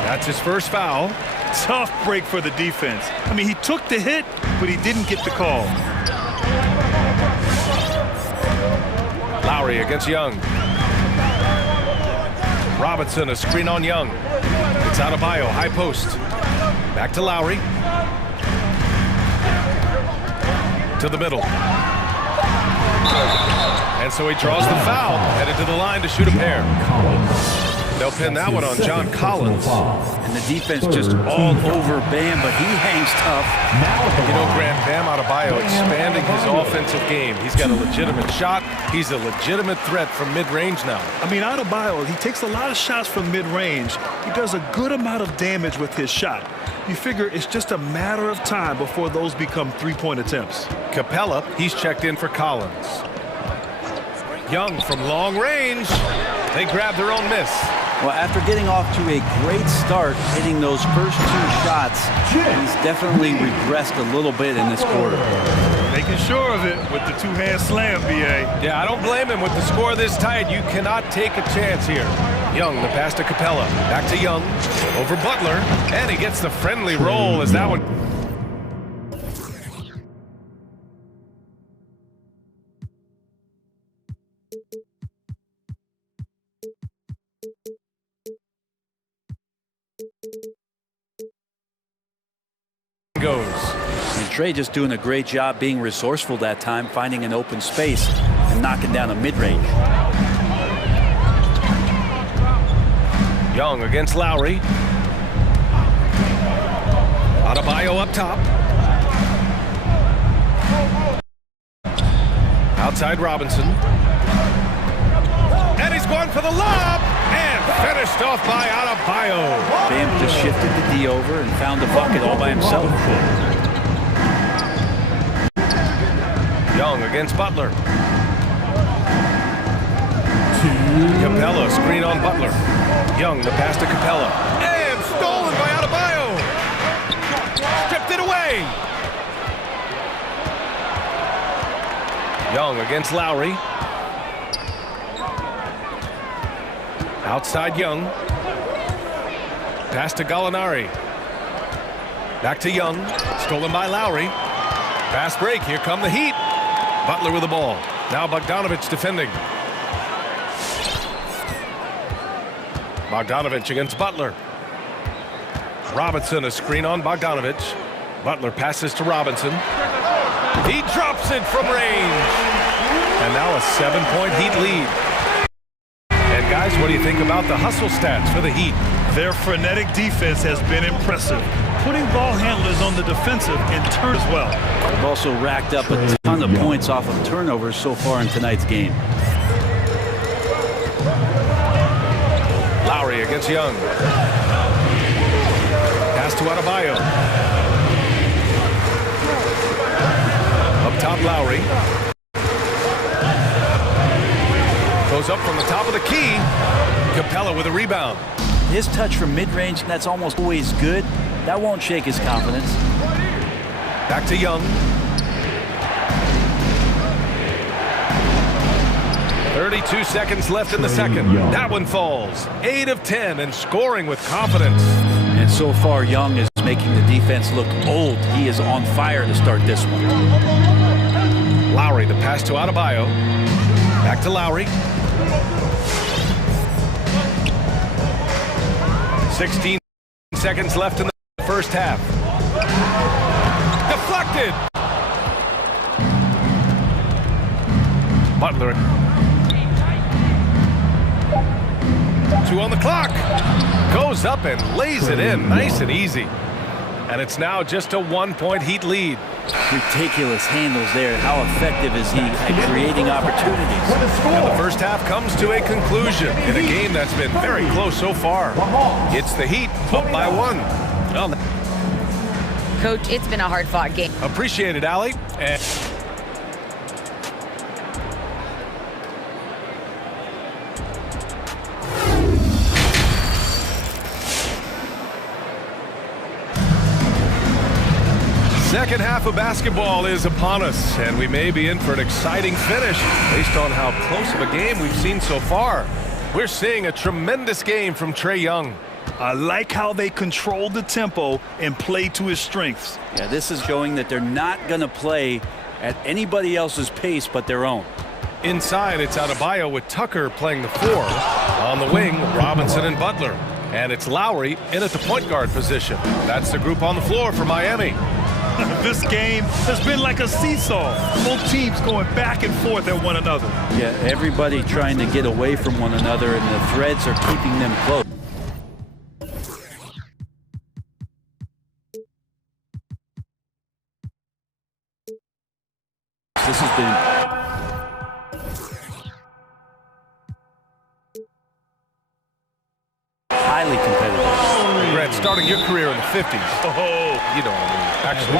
That's his first foul. Tough break for the defense. I mean, he took the hit, but he didn't get the call. Lowry against Young. Robinson, a screen on Young. It's Adebayo, high post. Back to Lowry. To the middle. And so he draws the foul, headed to the line to shoot a pair. They'll pin that one on John Collins. And the defense just all over Bam, but he hangs tough. You know, Grant, Bam Adebayo expanding his offensive game. He's got a legitimate shot. He's a legitimate threat from mid-range now. I mean, Adebayo, he takes a lot of shots from mid-range. He does a good amount of damage with his shot. You figure it's just a matter of time before those become three-point attempts. Capella, he's checked in for Collins. Young from long range. They grab their own miss. Well, after getting off to a great start, hitting those first 2 shots, he's definitely regressed a little bit in this quarter. Making sure of it with the 2-hand slam, BA. Yeah, I don't blame him with the score this tight. You cannot take a chance here. Young, the pass to Capella. Back to Young. Over Butler. And he gets the friendly roll as that one... goes. And Trae just doing a great job being resourceful that time, finding an open space and knocking down a mid-range. Young against Lowry. Adebayo up top. Outside Robinson. And he's going for the lob. And finished off by Adebayo. Bam just shifted the D over and found the bucket all by himself. Young against Butler. Capella, screen on Butler. Young, the pass to Capella. And stolen by Adebayo. Stripped it away. Young against Lowry. Outside Young. Pass to Gallinari. Back to Young. Stolen by Lowry. Fast break. Here come the Heat. Butler with the ball. Now Bogdanovich defending. Bogdanovich against Butler. Robinson, a screen on Bogdanovich. Butler passes to Robinson. He drops it from range. And now a 7-point Heat lead. And guys, what do you think about the hustle stats for the Heat? Their frenetic defense has been impressive, putting ball handlers on the defensive in turn as well. They've also racked up a ton of points off of turnovers so far in tonight's game. Lowry against Young. Pass to Adebayo. Up top, Lowry. Goes up from the top of the key. Capella with a rebound. His touch from mid-range, that's almost always good. That won't shake his confidence. Back to Young. 32 seconds left in the second. That one falls. 8 of 10 and scoring with confidence. And so far, Young is making the defense look old. He is on fire to start this one. Lowry, the pass to Adebayo. Back to Lowry. 16 seconds left in the first half. Deflected. Butler. 2 on the clock. Goes up and lays it in nice and easy. And it's now just a 1-point Heat lead. Ridiculous handles there. How effective is he at creating opportunities? And the first half comes to a conclusion in a game that's been very close so far. It's the Heat up by 1. Well, Coach, it's been a hard-fought game. appreciate it, Allie. And second half of basketball is upon us, and we may be in for an exciting finish based on how close of a game we've seen so far. We're seeing a tremendous game from Trae Young. I like how they control the tempo and play to his strengths. Yeah, this is showing that they're not going to play at anybody else's pace but their own. Inside, it's Adebayo with Tucker playing the 4. On the wing, Robinson and Butler. And it's Lowry in at the point guard position. That's the group on the floor for Miami. This game has been like a seesaw. Both teams going back and forth at one another. Yeah, everybody trying to get away from one another, and the threads are keeping them close. This has been highly competitive. Grant, starting your career in the 50s. Oh, you know what I mean. Actually,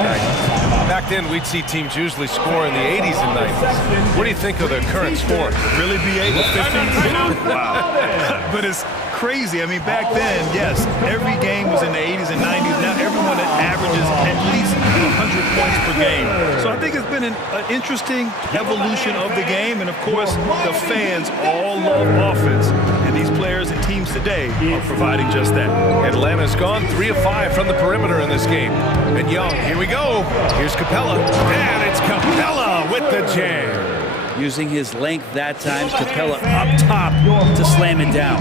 back then, we'd see teams usually score in the 80s and 90s. What do you think of the current score? Really be able to 50s? Wow. But it's crazy. I mean, back then, yes, every game was in the 80s and 90s. Now everyone averages at least 100 points per game. So I think it's been an interesting evolution of the game. And, of course, the fans all love offense. And these players and teams today are providing just that. Atlanta's gone 3 of 5 from the perimeter in this game. And Young, here we go. Here's Capella. And it's Capella with the jam. Using his length that time, Capella up top to slam it down.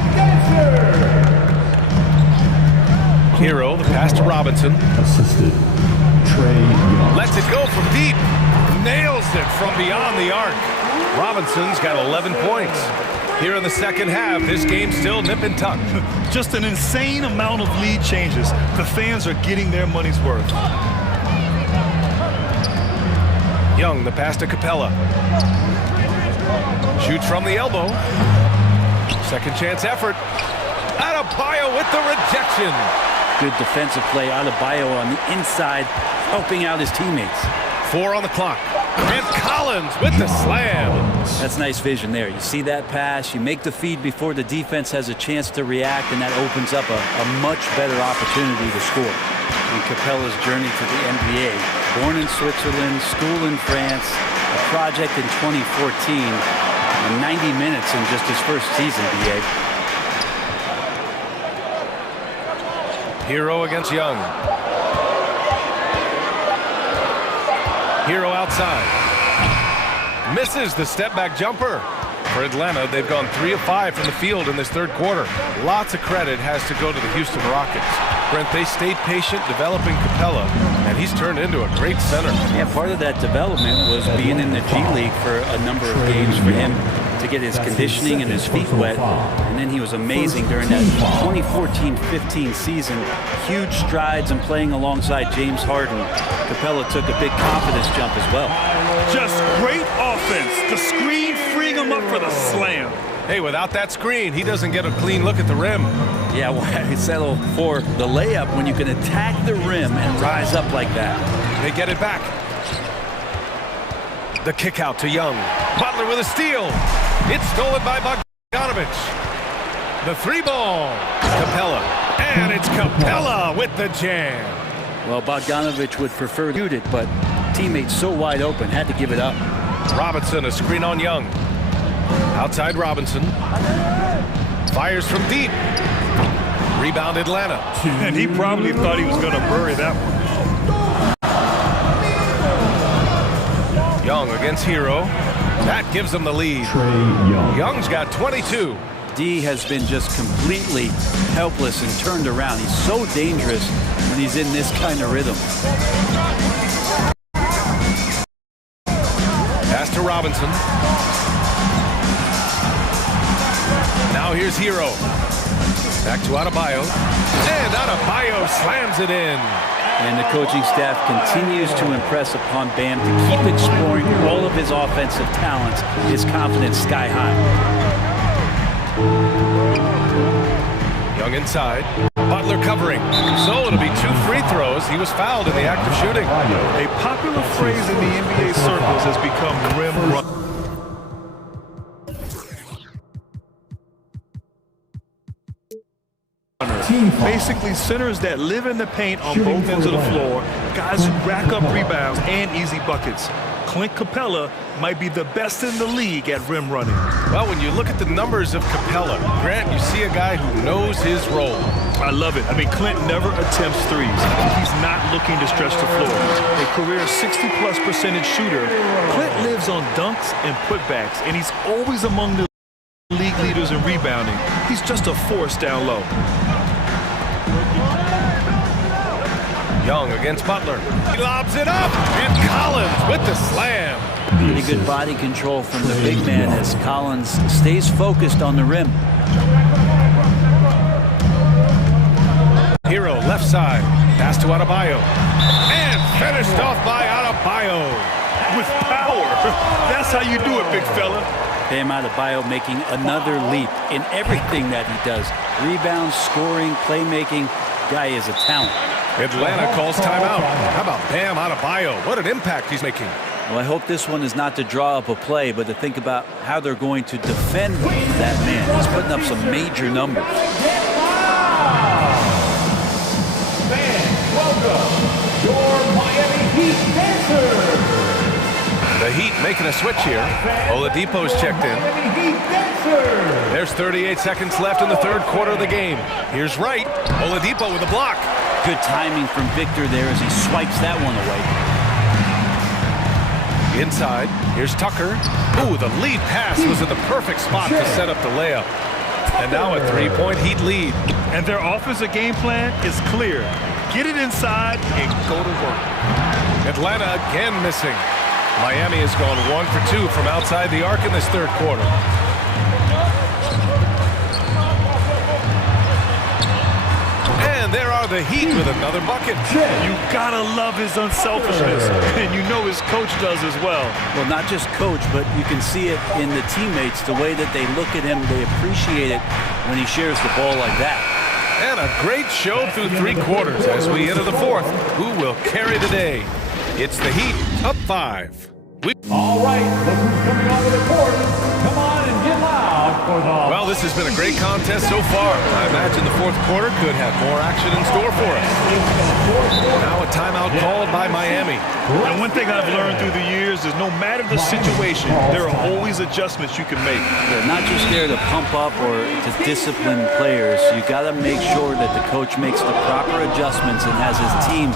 Hero, the pass to Robinson. Assisted. Trae Young. Lets it go from deep. Nails it from beyond the arc. Robinson's got 11 points. Here in the second half, this game's still nip and tuck. Just an insane amount of lead changes. The fans are getting their money's worth. Young, the pass to Capella. Shoots from the elbow. Second chance effort. Adebayo with the rejection. Good defensive play. Adebayo on the inside, helping out his teammates. 4 on the clock. And Collins with the slam. That's nice vision there. You see that pass, you make the feed before the defense has a chance to react, and that opens up a much better opportunity to score. And Capella's journey to the NBA. Born in Switzerland, school in France, a project in 2014, and 90 minutes in just his first season, BA. Hero against Young. Hero outside. Misses the step-back jumper. For Atlanta, they've gone 3 of 5 from the field in this third quarter. Lots of credit has to go to the Houston Rockets. Brent, they stayed patient developing Capella, and he's turned into a great center. Yeah, part of that development was being in the G League for a number of games for him to get his conditioning and his feet wet. And then he was amazing during that 2014-15 season. Huge strides and playing alongside James Harden. Capella took a big confidence jump as well. Just great offense. The screen freeing him up for the slam. Hey, without that screen, he doesn't get a clean look at the rim. Yeah, why settle for the layup when you can attack the rim and rise up like that? They get it back. The kick out to Young. Butler with a steal. It's stolen by Bogdanovic. The 3-ball. Capella. And it's Capella with the jam. Well, Bogdanovic would prefer to shoot it, but teammates so wide open, had to give it up. Robinson, a screen on Young. Outside Robinson. Fires from deep. Rebound Atlanta. And he probably thought he was going to bury that one. Young against Hero. That gives them the lead. Young's got 22. D has been just completely helpless and turned around. He's so dangerous when he's in this kind of rhythm. Pass to Robinson. Now here's Hero. Back to Adebayo. And Adebayo slams it in. And the coaching staff continues to impress upon Bam to keep exploring all of his offensive talents, his confidence sky high. Young inside. Butler covering. So it'll be 2 free throws. He was fouled in the act of shooting. A popular phrase in the NBA circles has become rim run. Basically centers that live in the paint on both ends of the floor, guys who rack up rebounds and easy buckets. Clint Capella might be the best in the league at rim running. Well, when you look at the numbers of Capella, Grant, you see a guy who knows his role. I love it. I mean, Clint never attempts threes. He's not looking to stretch the floor. A career 60+% shooter, Clint lives on dunks and putbacks, and he's always among the league leaders in rebounding. He's just a force down low. Young against Butler. He lobs it up, and Collins with the slam. Pretty good body control from the big man as Collins stays focused on the rim. Hero left side. Pass to Adebayo. And finished off by Adebayo. With power. That's how you do it, big fella. Bam Adebayo making another leap in everything that he does. Rebounds, scoring, playmaking. Guy is a talent. Atlanta calls timeout. How about Bam Adebayo? What an impact he's making. Well, I hope this one is not to draw up a play, but to think about how they're going to defend that man. He's putting up some major numbers. Fans, welcome your Miami Heat dancers. The Heat making a switch here. Oladipo's checked in. There's 38 seconds left in the third quarter of the game. Here's Wright. Oladipo with a block. Good timing from Victor there as he swipes that one away. Inside, here's Tucker. Ooh, the lead pass was in the perfect spot to set up the layup. And now a 3-point Heat lead. And their offensive game plan is clear. Get it inside and go to work. Atlanta again missing. Miami has gone 1 for 2 from outside the arc in this third quarter. And there are the Heat with another bucket. You gotta love his unselfishness, and you know his coach does as well. Well, not just coach, but you can see it in the teammates, the way that they look at him. They appreciate it when he shares the ball like that. And a great show through 3 quarters as we enter the fourth. Who will carry the day? It's the Heat up 5. All right, look who's coming onto the court. Come on and get loud for the... Well, this has been a great contest so far. I imagine the fourth quarter could have more action in store for us. Now a timeout called by Miami. And one thing I've learned through the years is no matter the situation, there are always adjustments you can make. They're not just there to pump up or to discipline players. You got to make sure that the coach makes the proper adjustments and has his team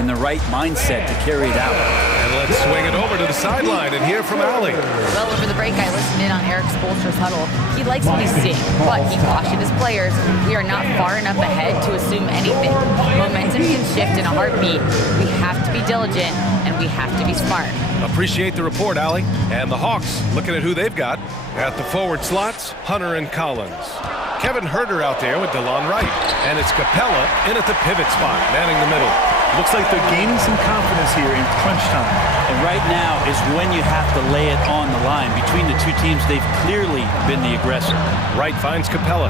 in the right mindset to carry it out. And let's swing it over to the sideline and hear from Allie. Well, over the break, I listened in on Eric Spoelstra's huddle. He likes what he's seeing, but he cautioned his players, we are not far enough ahead to assume anything. Momentum can shift in a heartbeat. We have to be diligent, and we have to be smart. Appreciate the report, Allie. And the Hawks, looking at who they've got. At the forward slots, Hunter and Collins. Kevin Herter out there with DeLon Wright. And it's Capella in at the pivot spot, manning the middle. Looks like they're gaining some confidence here in crunch time. And right now is when you have to lay it on the line. Between the two teams, they've clearly been the aggressor. Wright finds Capella.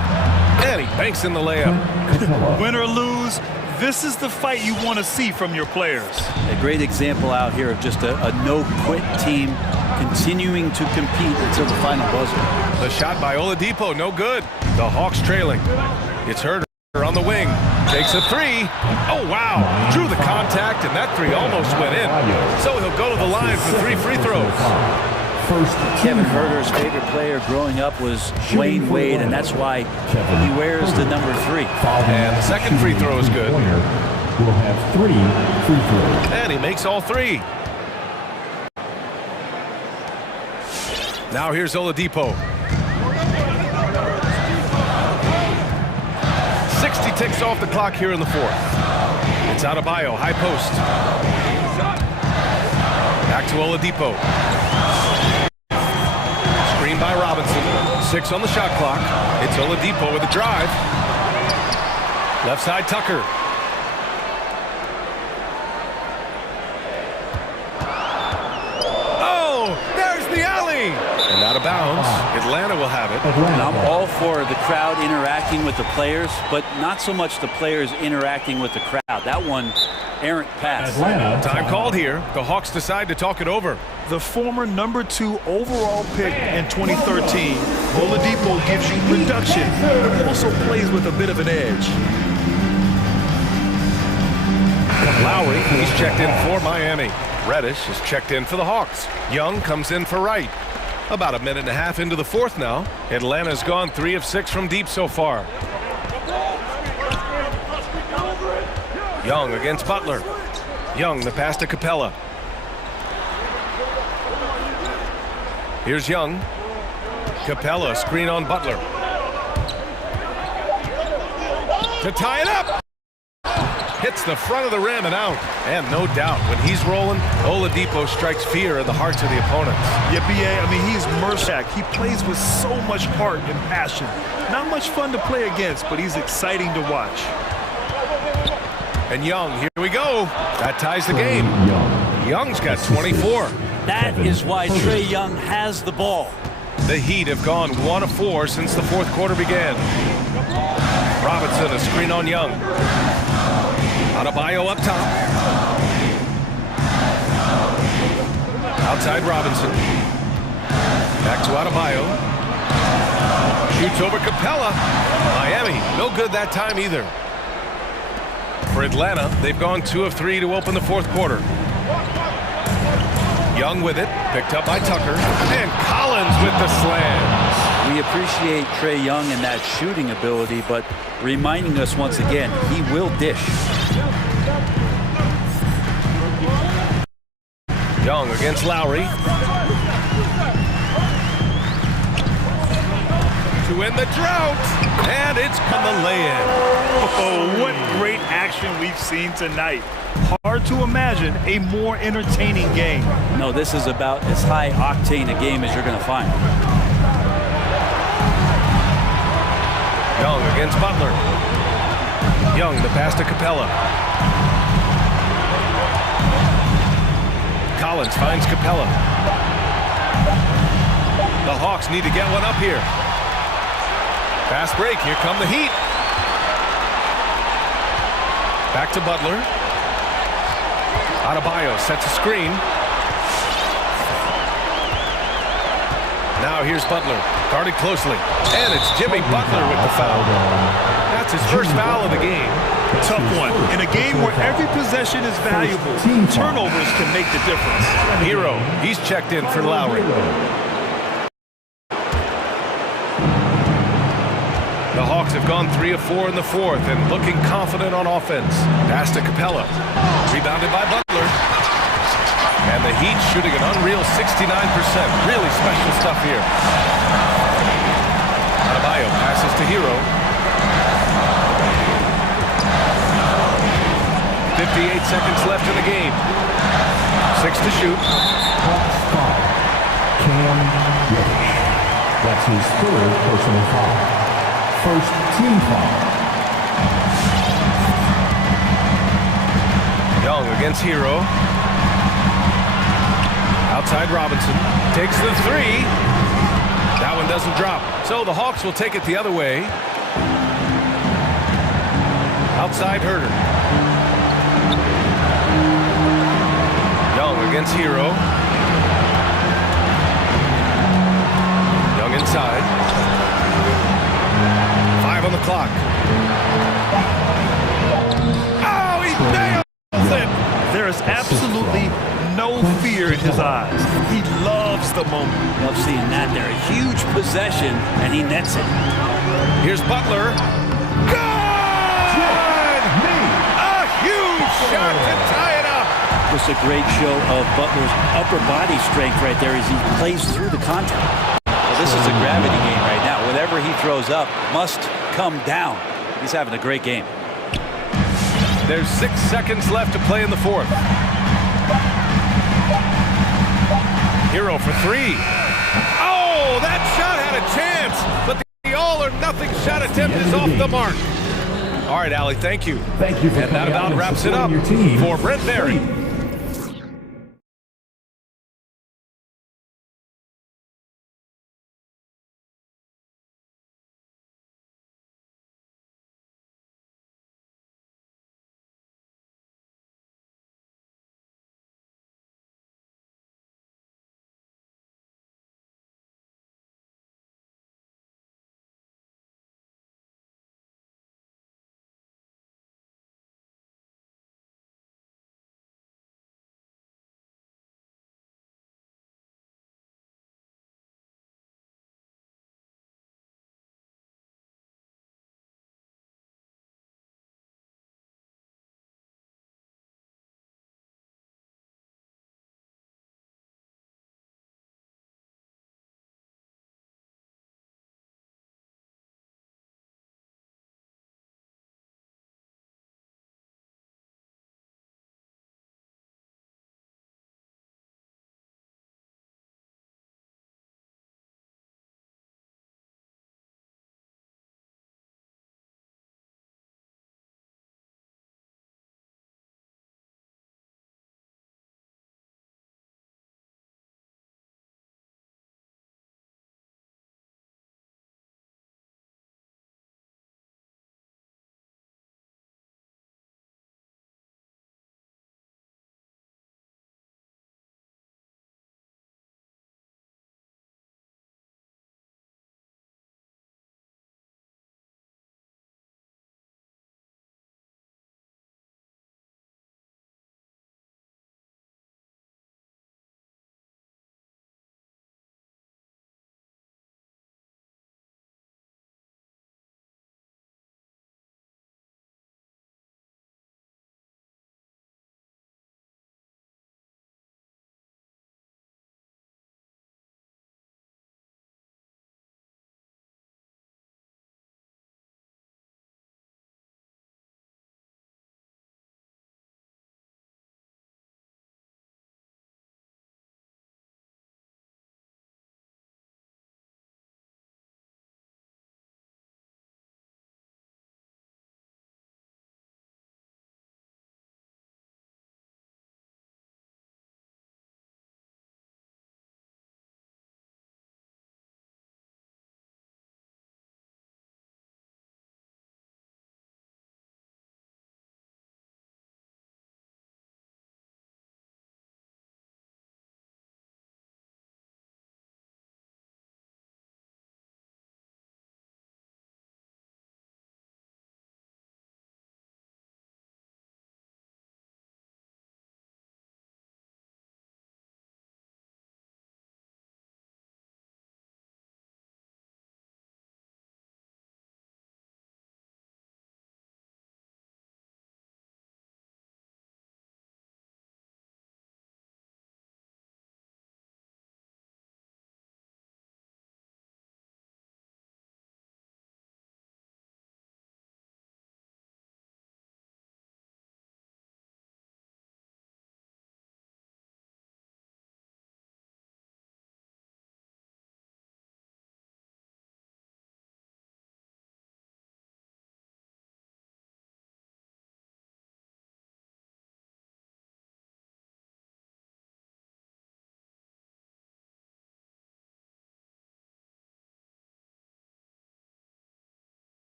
And he banks in the layup. Win or lose, this is the fight you want to see from your players. A great example out here of just a no-quit team continuing to compete until the final buzzer. The shot by Oladipo, no good. The Hawks trailing. It's Herter on the wing. Takes a three. Oh, wow. Drew the contact, and that three almost went in. So he'll go to the line for 3 free throws. Kevin Herter's favorite player growing up was Wayne Wade, and that's why he wears the number 3. And the second free throw is good. We'll have 3 free throws. And he makes all 3. Now here's Oladipo. 60 ticks off the clock here in the fourth. It's Adebayo, high post. Back to Oladipo. Screen by Robinson. 6 on the shot clock. It's Oladipo with a drive. Left side, Tucker. Oh, there's the alley. And out of bounds. Atlanta will have it. And I'm all for the crowd interacting with the players, but not so much the players interacting with the crowd. That one, errant pass. Time called here. The Hawks decide to talk it over. The former number 2 overall pick in 2013, Oladipo gives you production, but he also plays with a bit of an edge. Lowry, he's checked in for Miami. Reddish is checked in for the Hawks. Young comes in for Wright. About a minute and a half into the fourth now. Atlanta's gone 3 of 6 from deep so far. Young against Butler. Young, the pass to Capella. Here's Young. Capella, screen on Butler. To tie it up. Hits the front of the rim and out. And no doubt, when he's rolling, Oladipo strikes fear in the hearts of the opponents. Yeah, B.A., I mean, he's merciful. He plays with so much heart and passion. Not much fun to play against, but he's exciting to watch. And Young, here we go. That ties the game. Young's got 24. That is why Trae Young has the ball. The Heat have gone 1 of 4 since the fourth quarter began. Robinson, a screen on Young. Adebayo up top. Outside Robinson. Back to Adebayo. Shoots over Capella. Miami, no good that time either. For Atlanta, they've gone 2 of 3 to open the fourth quarter. Young with it, picked up by Tucker, and Collins with the slam. We appreciate Trae Young and that shooting ability, but reminding us once again, he will dish. Young against Lowry. To end the drought, and it's on the lay-in. Oh, what great action we've seen tonight. Hard to imagine a more entertaining game. No, this is about as high-octane a game as you're going to find. Young against Butler. Young, the pass to Capella. Collins finds Capella. The Hawks need to get one up here. Fast break, here come the Heat. Back to Butler. Adebayo sets a screen. Now here's Butler, guarded closely. And it's Jimmy Butler with the foul. That's his first foul of the game. Tough one. In a game where every possession is valuable, turnovers can make the difference. Hero, he's checked in for Lowry. The Hawks have gone 3 of 4 in the fourth and looking confident on offense. Pass to Capella. Rebounded by Butler. And the Heat shooting an unreal 69%. Really special stuff here. Adebayo passes to Hero. 58 seconds left in the game. 6 to shoot. Cam Reddish. That's his third personal foul. First team foul. Young against Hero. Outside Robinson. Takes the three. That one doesn't drop. So the Hawks will take it the other way. Outside Herter. Young against Hero. Young inside. 5 on the clock. Oh, he nails it! There is absolutely no fear in his eyes. He loves the moment. Love seeing that there. A huge possession, and he nets it. Here's Butler. Good! A huge shot to tie it up. Just a great show of Butler's upper body strength right there as he plays through the contact. Well, this is a gravity game right now. Whatever he throws up must come down. He's having a great game. There's 6 seconds left to play in the fourth. Hero for three. Oh, that shot had a chance, but the all-or-nothing shot attempt is off the mark. All right, Allie, thank you. Thank you for and that about wraps it up for Brent Barry.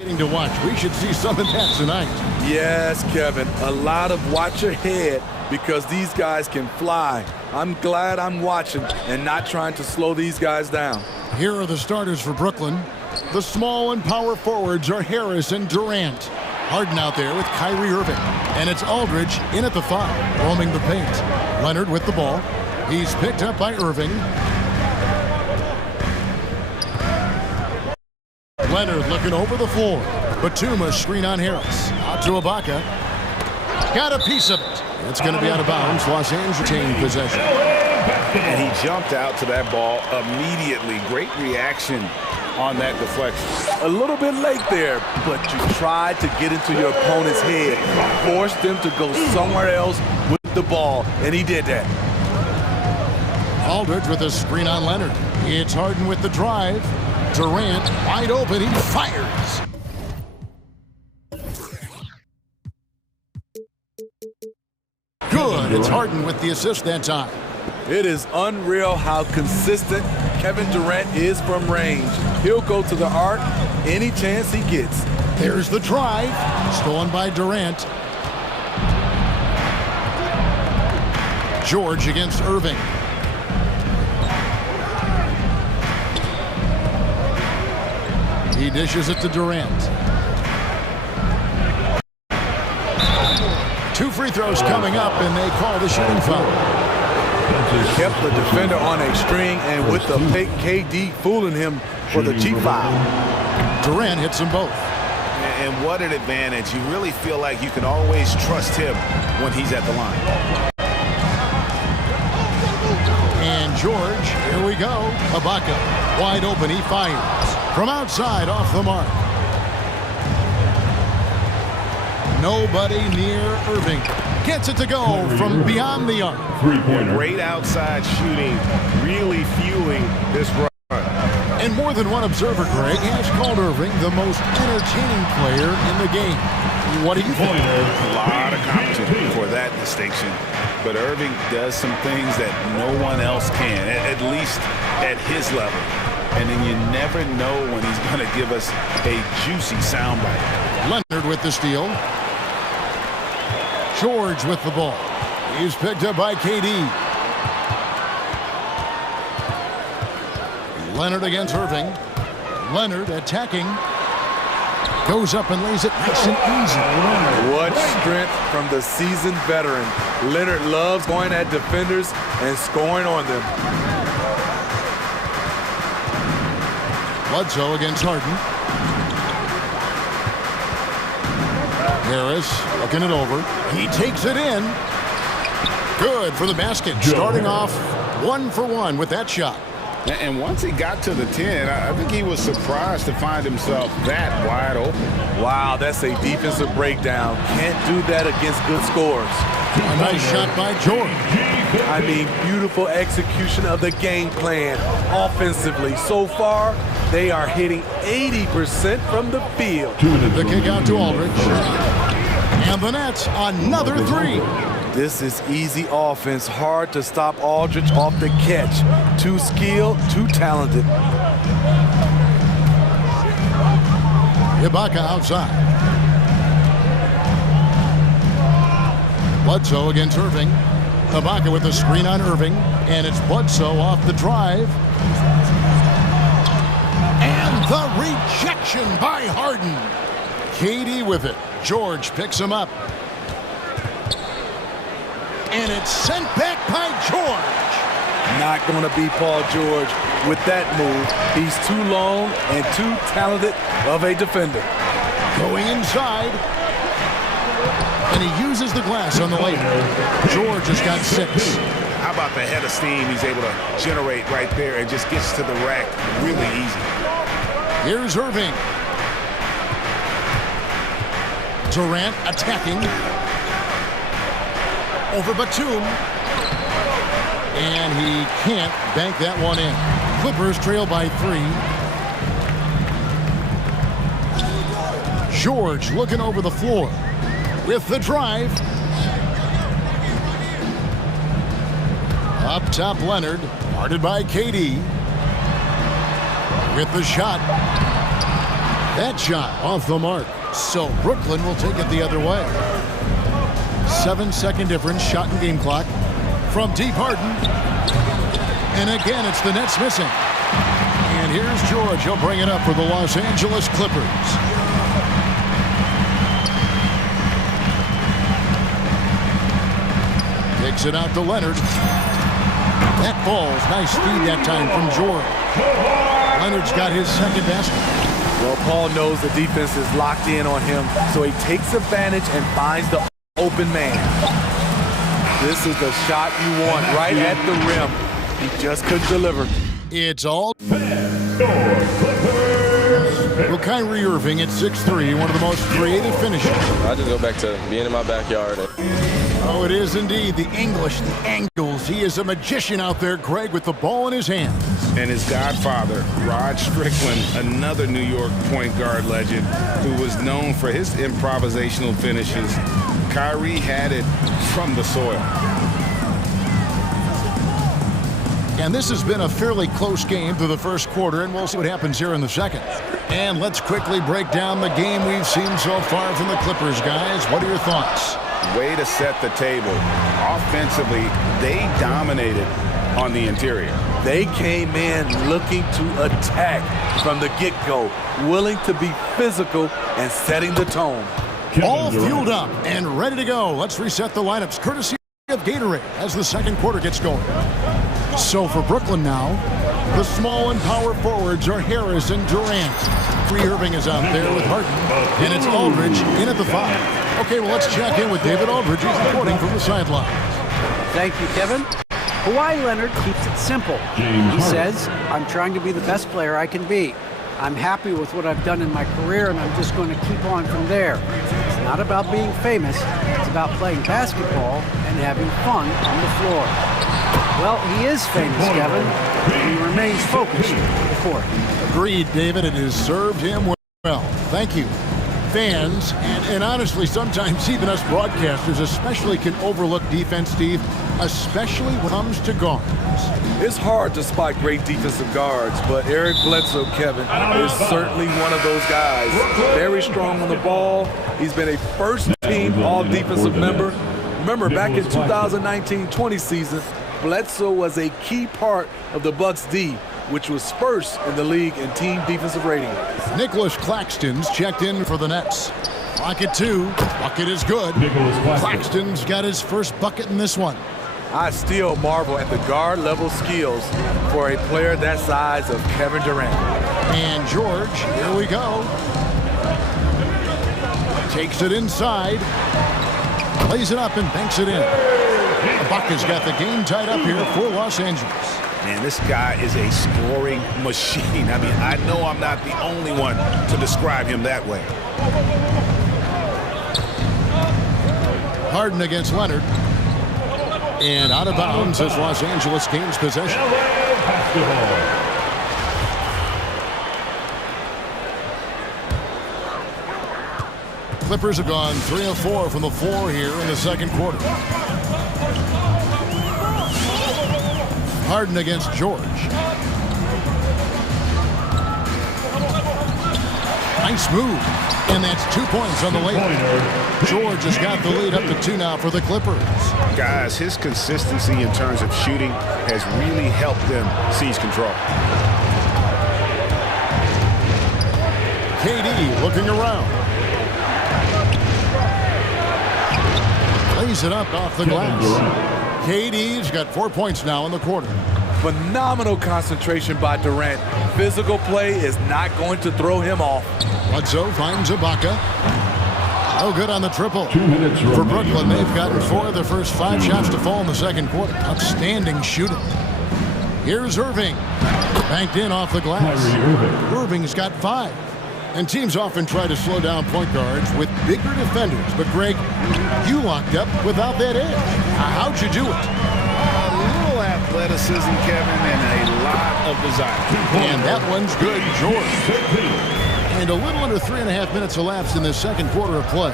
To watch. We should see some of that tonight. Yes, Kevin. A lot of watch ahead because these guys can fly. I'm glad I'm watching and not trying to slow these guys down. Here are the starters for Brooklyn. The small and power forwards are Harris and Durant. Harden out there with Kyrie Irving. And it's Aldridge in at the 5, roaming the paint. Leonard with the ball. He's picked up by Irving. Leonard looking over the floor. Batuma screen on Harris. Out to Ibaka. Got a piece of it. It's going to be out of bounds. Los Angeles taking possession. And he jumped out to that ball immediately. Great reaction on that deflection. A little bit late there, but you tried to get into your opponent's head. Forced them to go somewhere else with the ball, and he did that. Aldridge with a screen on Leonard. It's Harden with the drive. Durant wide open. He fires. Good. It's Harden with the assist that time. It is unreal how consistent Kevin Durant is from range. He'll go to the arc any chance he gets. There's the drive. Stolen by Durant. George against Irving. He dishes it to Durant. 2 free throws coming up, and they call the shooting foul. Kept the defender on a string, and with the fake KD fooling him for the cheap foul. Durant hits them both. And what an advantage. You really feel like you can always trust him when he's at the line. And George, here we go. Ibaka, wide open, he fires. From outside, off the mark. Nobody near Irving. Gets it to go from beyond the arc. Great outside shooting, really fueling this run. And more than one observer, Greg, has called Irving the most entertaining player in the game. What do you think? A lot of competition for that distinction. But Irving does some things that no one else can, at least at his level. And then you never know when he's going to give us a juicy soundbite. Leonard with the steal. George with the ball. He's picked up by KD. Leonard against Irving. Leonard attacking. Goes up and lays it nice and easy. What strength from the seasoned veteran. Leonard loves going at defenders and scoring on them. Bledsoe against Harden. Harris looking it over. He takes it in. Good for the basket. Starting off 1 for 1 with that shot. And once he got to the 10, I think he was surprised to find himself that wide open. Wow, that's a defensive breakdown. Can't do that against good scores. A nice shot by George. I mean, beautiful execution of the game plan offensively. So far, they are hitting 80% from the field. The kick out to Aldridge. And the Nets, another 3. This is easy offense. Hard to stop Aldridge off the catch. Too skilled, too talented. Ibaka outside. Bledsoe against Irving. Ibaka with the screen on Irving. And it's Bledsoe off the drive. And the rejection by Harden. KD with it. George picks him up. And it's sent back by George. Not going to be Paul George with that move. He's too long and too talented of a defender. Going inside. And he uses the glass on the layup. George has got 6. How about the head of steam he's able to generate right there and just gets to the rack really easy. Here's Irving. Durant attacking. Over Batum. And he can't bank that one in. Clippers trail by 3. George looking over the floor with the drive. Up top, Leonard, guarded by KD. With the shot. That shot off the mark. So Brooklyn will take it the other way. 7-second difference, shot and game clock. From deep, Harden. And again, it's the Nets missing. And here's George. He'll bring it up for the Los Angeles Clippers. Takes it out to Leonard. That falls. Nice feed that time from George. Leonard's got his second basket. Well, Paul knows the defense is locked in on him, so he takes advantage and finds the open man. This is the shot you want right at the rim. He just couldn't deliver. It's all. Well, Kyrie Irving at 6'3", one of the most creative finishers. I just go back to being in my backyard. Oh, it is indeed. The English, the angles. He is a magician out there, Greg, with the ball in his hands. And his godfather, Rod Strickland, another New York point guard legend who was known for his improvisational finishes. Kyrie had it from the soil. And this has been a fairly close game through the first quarter, and we'll see what happens here in the second. And let's quickly break down the game we've seen so far from the Clippers, guys. What are your thoughts? Way to set the table. Offensively, they dominated on the interior. They came in looking to attack from the get-go, willing to be physical and setting the tone. All fueled up and ready to go. Let's reset the lineups, courtesy of Gatorade, as the second quarter gets going. So for Brooklyn now, the small and power forwards are Harris and Durant. Kyrie Irving is out there with Harden, and it's Aldridge in at the 5. Okay, well, let's check in with David Aldridge. He's reporting from the sidelines. Thank you, Kevin. Kawhi Leonard keeps it simple. He says, I'm trying to be the best player I can be. I'm happy with what I've done in my career, and I'm just going to keep on from there. It's not about being famous. It's about playing basketball and having fun on the floor. Well, he is famous, Kevin. He remains focused on the court. Agreed, David. It has served him well. Thank you. Fans, and honestly, sometimes even us broadcasters especially can overlook defense, Steve, especially when it comes to guards. It's hard to spot great defensive guards, but Eric Bledsoe, Kevin, is certainly one of those guys. Very strong on the ball. He's been a first-team all-defensive member. Remember, back in 2019-20 season, Bledsoe was a key part of the Bucks' D, which was first in the league in team defensive rating. Nicholas Claxton's checked in for the Nets. Bucket 2. Bucket is good. Claxton's got his first bucket in this one. I still marvel at the guard level skills for a player that size of Kevin Durant. And George, here we go. Takes it inside. Plays it up and banks it in. Ibaka's got the game tied up here for Los Angeles. Man, this guy is a scoring machine. I mean, I know I'm not the only one to describe him that way. Harden against Leonard. And out of bounds as Los Angeles gains possession. Clippers have gone 3 of 4 from the floor here in the second quarter. Harden against George. Nice move. And that's 2 points on the layup. George has got the lead up to 2 now for the Clippers. Guys, his consistency in terms of shooting has really helped them seize control. KD looking around. Plays it up off the glass. KD's got 4 points now in the quarter. Phenomenal concentration by Durant. Physical play is not going to throw him off. Bledsoe finds Ibaka. No good on the triple. For Brooklyn, they've gotten 4 of their first 5 shots to fall in the second quarter. Outstanding shooting. Here's Irving. Banked in off the glass. Irving's got 5. And teams often try to slow down point guards with bigger defenders. But, Greg, you locked up without that edge. How'd you do it? A little athleticism, Kevin, and a lot of desire. And that one's good, George. And a little under 3.5 minutes elapsed in this second quarter of play.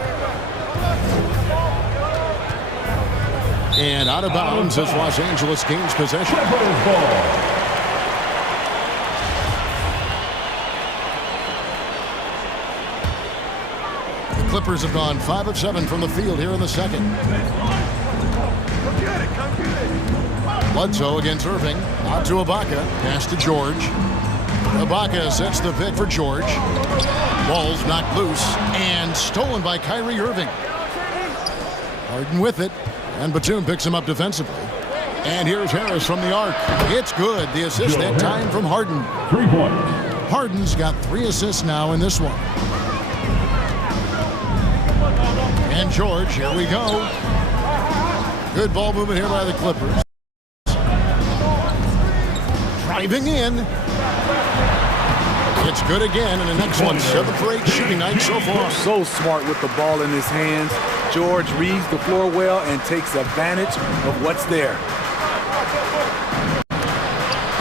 And out of bounds as Los Angeles gains possession. Clippers have gone 5 of 7 from the field here in the second. Bledsoe against Irving. Out to Ibaka. Pass to George. Ibaka sets the pick for George. Ball's knocked loose and stolen by Kyrie Irving. Harden with it. And Batum picks him up defensively. And here's Harris from the arc. It's good. The assist that time from Harden. 3 points. Harden's got 3 assists now in this one. And George, here we go. Good ball movement here by the Clippers. Driving in. It's good again, and the next one 7 for 8 shooting night so far. So smart with the ball in his hands. George reads the floor well and takes advantage of what's there.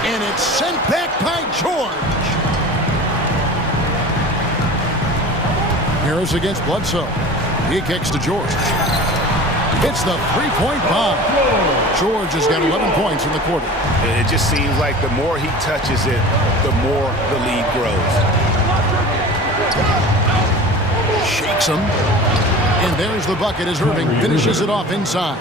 And it's sent back by George. Harris against Bledsoe. He kicks to George. It's the 3-point bomb. George has got 11 points in the quarter. It just seems like the more he touches it, the more the lead grows. Shakes him. And there's the bucket as Irving finishes it off inside.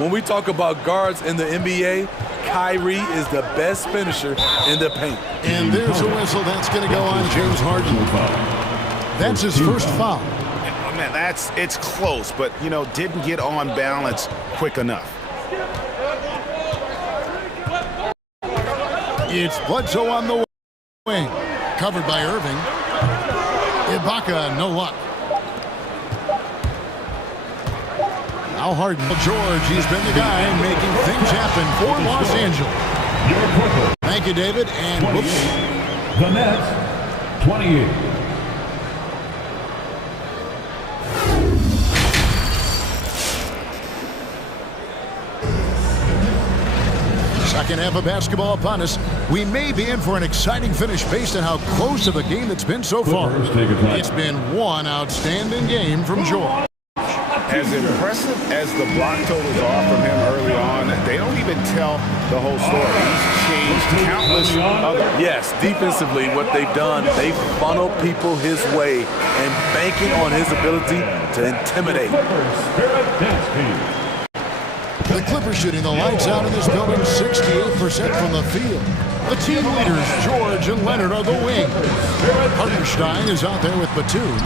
When we talk about guards in the NBA, Kyrie is the best finisher in the paint. And there's a whistle that's going to go on James Harden. That's his first foul. Man, it's close, but, you know, didn't get on balance quick enough. It's Bledsoe on the wing. Covered by Irving. Ibaka, no luck. Now Harden. George, he's been the guy making things happen for Los Angeles. Thank you, David. And whoops. The Nets, 28. Second half of basketball upon us. We may be in for an exciting finish based on how close of a game it's been so far. It's been one outstanding game from George. As impressive as the block totals are from him early on, they don't even tell the whole story. He's changed countless other. Yes, defensively, what they've done, they've funneled people his way and banking on his ability to intimidate. The Clippers shooting the lights out in this building, 68% from the field. The team leaders, George and Leonard, are the wings. Hartenstein is out there with Batum.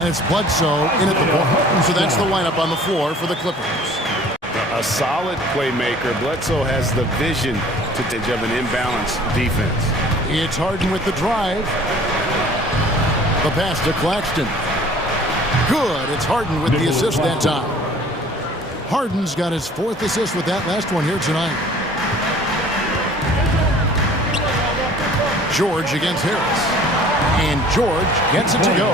And it's Bledsoe in at the point. So that's the lineup on the floor for the Clippers. A solid playmaker. Bledsoe has the vision to take of an imbalanced defense. It's Harden with the drive. The pass to Claxton. Good. It's Harden with the assist that time. Harden's got his 4th assist with that last one here tonight. George against Harris. And George gets it to go.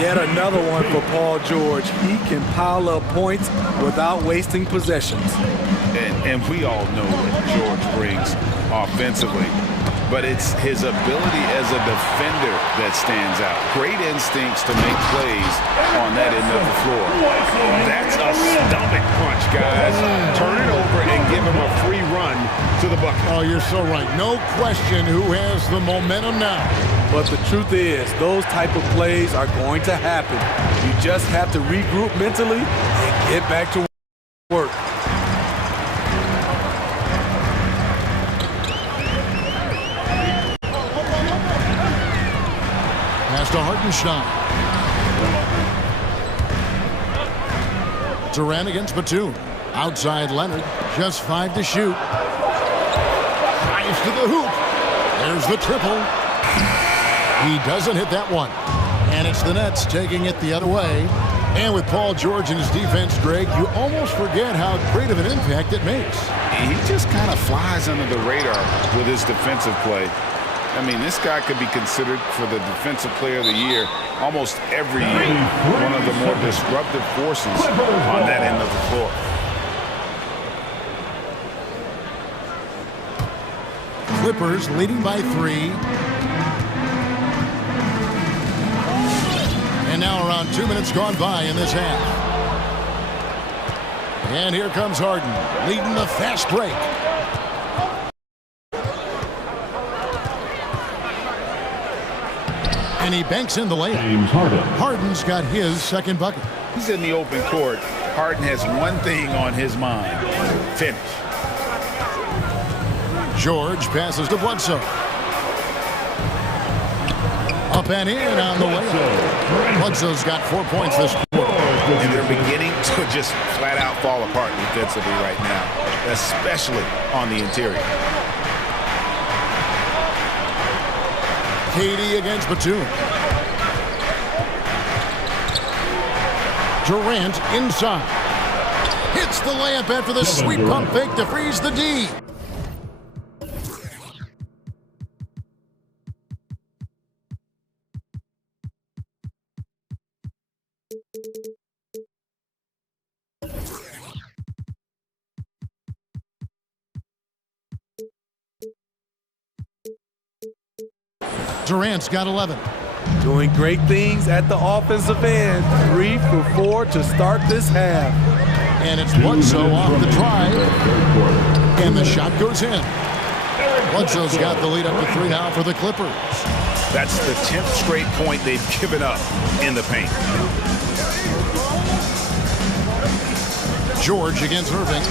Yet another one for Paul George. He can pile up points without wasting possessions. And we all know what George brings offensively. But it's his ability as a defender that stands out. Great instincts to make plays on that end of the floor. That's a stomach punch, guys. Turn it over and give him a free run to the bucket. Oh, you're so right. No question who has the momentum now. But the truth is, those type of plays are going to happen. You just have to regroup mentally and get back to work. Pass to Hartenstein. Durant against Batum. Outside Leonard. Just 5 to shoot. Drives to the hoop. There's the triple. He doesn't hit that one. And it's the Nets taking it the other way. And with Paul George in his defense, Greg, you almost forget how great of an impact it makes. He just kind of flies under the radar with his defensive play. I mean, this guy could be considered for the Defensive Player of the Year almost every year. One of the more disruptive forces on that end of the floor. Clippers leading by 3. And now around 2 minutes gone by in this half. And here comes Harden, leading the fast break. And he banks in the layup. Harden's got his second bucket. He's in the open court. Harden has one thing on his mind: finish. George passes to Bledsoe. Up and in on the layup. Bledsoe's got 4 points this quarter. And they're beginning to just flat out fall apart defensively right now, especially on the interior. Katie against Batum. Durant inside. Hits the layup after the sweep pump fake to freeze the D. Durant's got 11. Doing great things at the offensive end. 3 for 4 to start this half. And it's Bledsoe off the drive. And the shot goes in. Bledsoe's got the lead up to 3 now for the Clippers. That's the 10th straight point they've given up in the paint. George against Irving.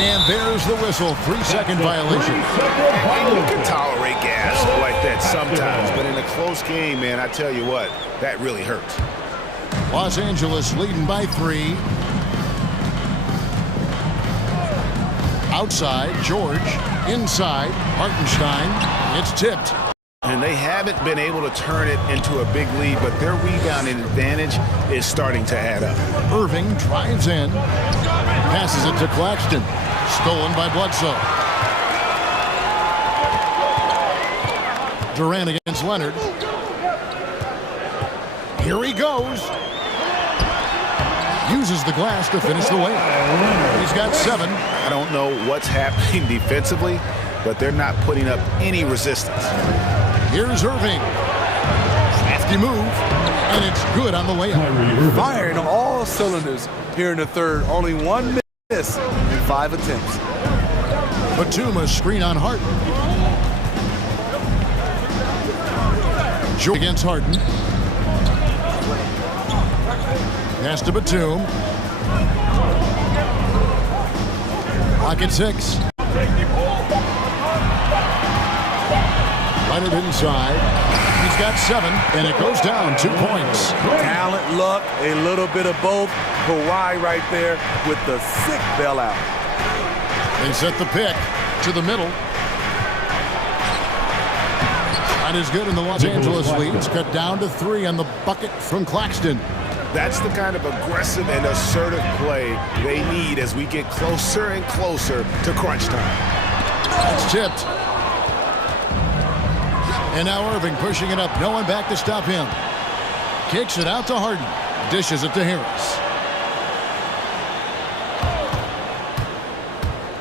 And there's the whistle. 3-second violation. You can tolerate gas like that sometimes, but in a close game, man, I tell you what, that really hurts. Los Angeles leading by 3. Outside, George. Inside, Hartenstein. It's tipped. And they haven't been able to turn it into a big lead, but their rebounding advantage is starting to add up. Irving drives in. Passes it to Claxton. Stolen by Bledsoe. Durant against Leonard. Here he goes. Uses the glass to finish the layup. He's got 7. I don't know what's happening defensively, but they're not putting up any resistance. Here's Irving. Crafty move. And it's good on the layup. Firing on all cylinders here in the third. Only 1 miss in 5 attempts. Batum screen on Harden. George against Harden. Pass to Batum. Clock at 6. Leonard inside. He's got 7, and it goes down 2 points. Talent, luck, a little bit of both. Kawhi right there with the sick bailout. They set the pick to the middle. Not as good in the Los Angeles lead. It's cut down to 3 on the bucket from Claxton. That's the kind of aggressive and assertive play they need as we get closer and closer to crunch time. It's tipped. And now Irving pushing it up. No one back to stop him. Kicks it out to Harden. Dishes it to Harris.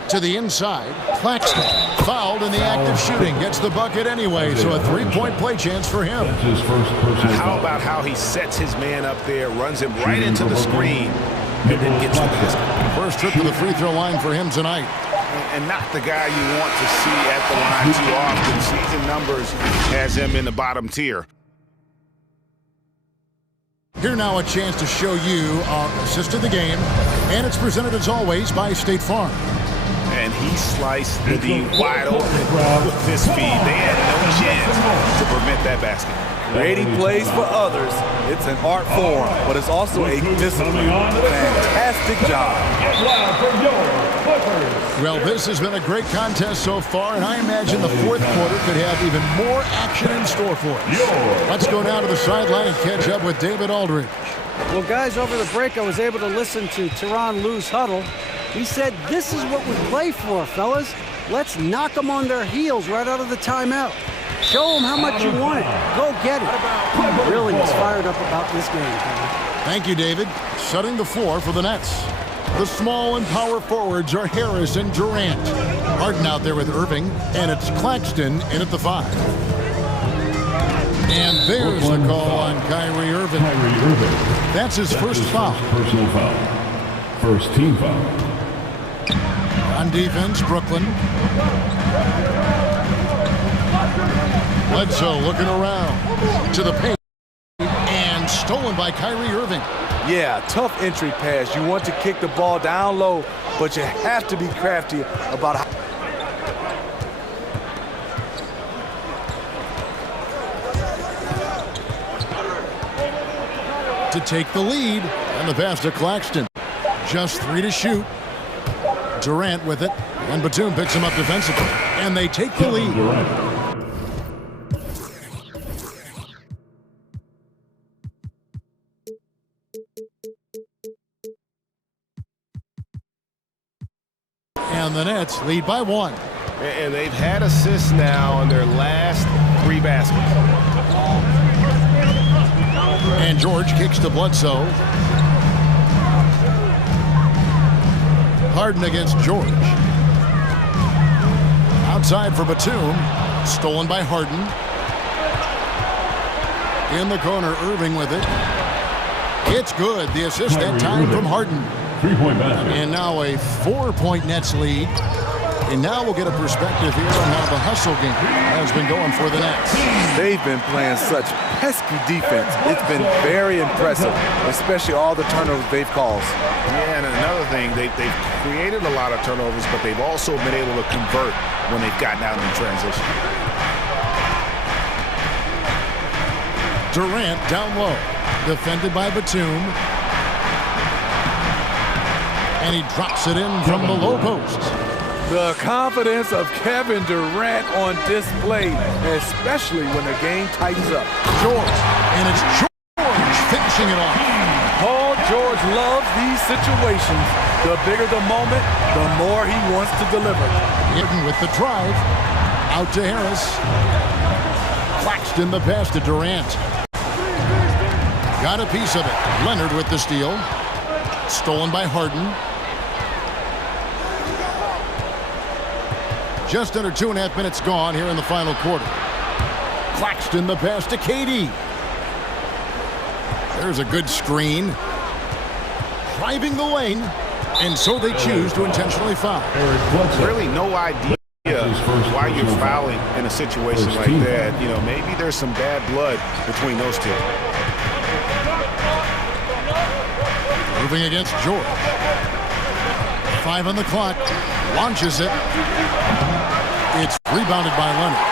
To the inside. Claxton fouled in the act of shooting. Gets the bucket anyway, so a 3-point play chance for him. How about how he sets his man up there, runs him right into the screen, and then gets the basket. First trip to the free throw line for him tonight. And not the guy you want to see at the line too often. Season numbers has him in the bottom tier. Here now a chance to show you our assist of the game, and it's presented as always by State Farm. And he sliced the D wide open with this feed. They had no chance to prevent that basket. Creating plays for others, it's an art form, but it's also a discipline. Fantastic job. Well, this has been a great contest so far, and I imagine the fourth quarter could have even more action in store for us. Let's go down to the sideline and catch up with David Aldridge. Well, guys, over the break, I was able to listen to Tyronn Lue's huddle. He said, this is what we play for, fellas. Let's knock them on their heels right out of the timeout. Show them how much you want it. Go get it. Really is fired up about this game, Kevin. Thank you, David. Setting the floor for the Nets. The small and power forwards are Harris and Durant. Harden out there with Irving, and it's Claxton in at the 5. And there's the call on Kyrie Irving. That's his first foul. Personal foul. First team foul. On defense, Brooklyn. Bledsoe looking around to the paint and stolen by Kyrie Irving. Yeah, tough entry pass. You want to kick the ball down low, but you have to be crafty about how. To take the lead, and the pass to Claxton. Just 3 to shoot. Durant with it, and Batum picks him up defensively, and they take the lead. And the Nets lead by 1. And they've had assists now on their last 3 baskets. And George kicks to Bledsoe. Harden against George. Outside for Batum. Stolen by Harden. In the corner, Irving with it. It's good. The assist that time from Harden. 3-point basket. And now a 4-point Nets lead. And now we'll get a perspective here on how the hustle game has been going for the Nets. They've been playing such pesky defense. It's been very impressive, especially all the turnovers they've caused. Yeah, and another thing, they've created a lot of turnovers, but they've also been able to convert when they've gotten out in transition. Durant down low. Defended by Batum. And he drops it in from the low post. The confidence of Kevin Durant on display, especially when the game tightens up. George, and it's George finishing it off. Paul George loves these situations. The bigger the moment, the more he wants to deliver. Hidden with the drive. Out to Harris. Claxton the pass to Durant. Got a piece of it. Leonard with the steal. Stolen by Harden. Just under 2.5 minutes gone here in the final quarter. Claxton the pass to KD. There's a good screen. Driving the lane. And so they choose to intentionally foul. Really no idea why you're fouling in a situation like that. You know, maybe there's some bad blood between those two. Moving against George. 5 on the clock. Launches it. It's rebounded by Leonard.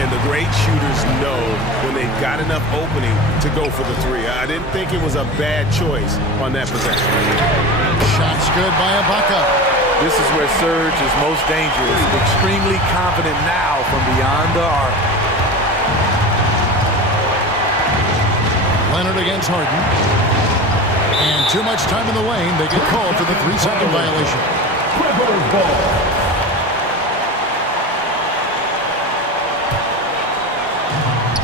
And the great shooters know when they've got enough opening to go for the 3. I didn't think it was a bad choice on that possession. Shots good by Ibaka. This is where Serge is most dangerous. Extremely confident now from beyond the arc. Leonard against Harden. And too much time in the lane. They get called for the 3-second violation.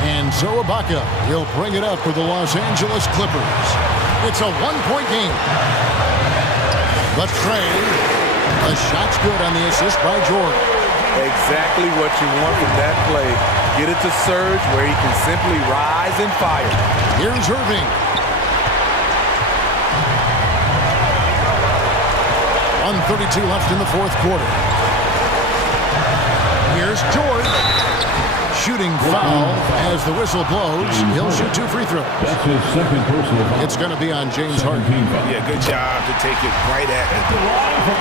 And so Ibaka will bring it up for the Los Angeles Clippers. It's a 1-point game. But Trey, the shot's good on the assist by Jordan. Exactly what you want from that play. Get it to Serge where he can simply rise and fire. Here's Irving. 1:32 left in the 4th quarter. Here's George. Shooting foul as the whistle blows. He'll shoot 2 free throws. That's his second personal foul. It's going to be on James Harden. Yeah, good job to take it right at him.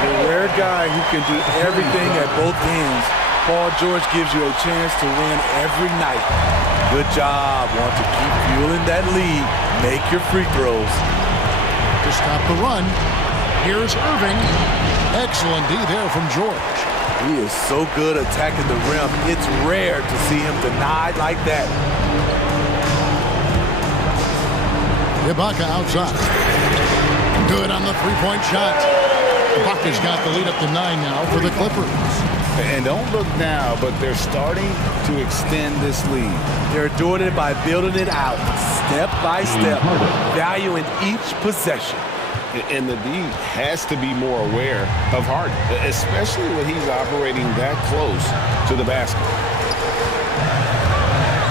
The rare guy who can do everything at both ends. Paul George gives you a chance to win every night. Good job. Want to keep fueling that lead. Make your free throws. To stop the run, here's Irving. Excellent D there from George. He is so good attacking the rim. It's rare to see him denied like that. Ibaka outside. Good on the 3-point shot. Ibaka's got the lead up to 9 now for the Clippers. And don't look now, but they're starting to extend this lead. They're doing it by building it out, step by step, valuing each possession. And the D has to be more aware of Harden, especially when he's operating that close to the basket.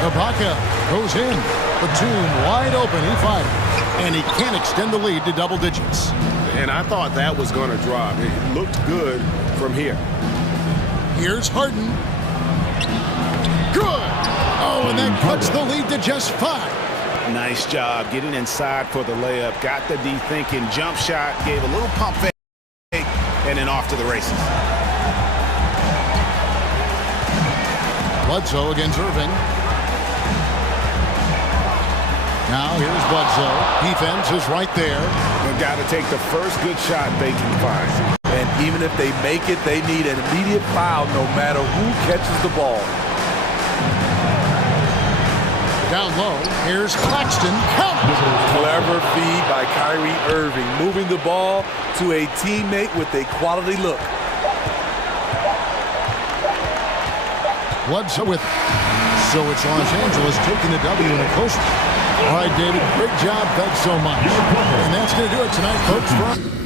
Ibaka goes in. Batum wide open. He fires. And he can't extend the lead to double digits. And I thought that was going to drop. It looked good from here. Here's Harden. Good. Oh, and that cuts the lead to just 5. Nice job getting inside for the layup. Got the D thinking, jump shot, gave a little pump fake, and then off to the races. Bledsoe against Irving. Now here's Bledsoe. Defense is right there. They've got to take the first good shot they can find. And even if they make it, they need an immediate foul no matter who catches the ball. Down low, here's Claxton. Count! Clever feed by Kyrie Irving, moving the ball to a teammate with a quality look. Bledsoe with it. So it's Los Angeles taking the W in a close one. All right, David, great job. Thanks so much. And that's going to do it tonight, folks.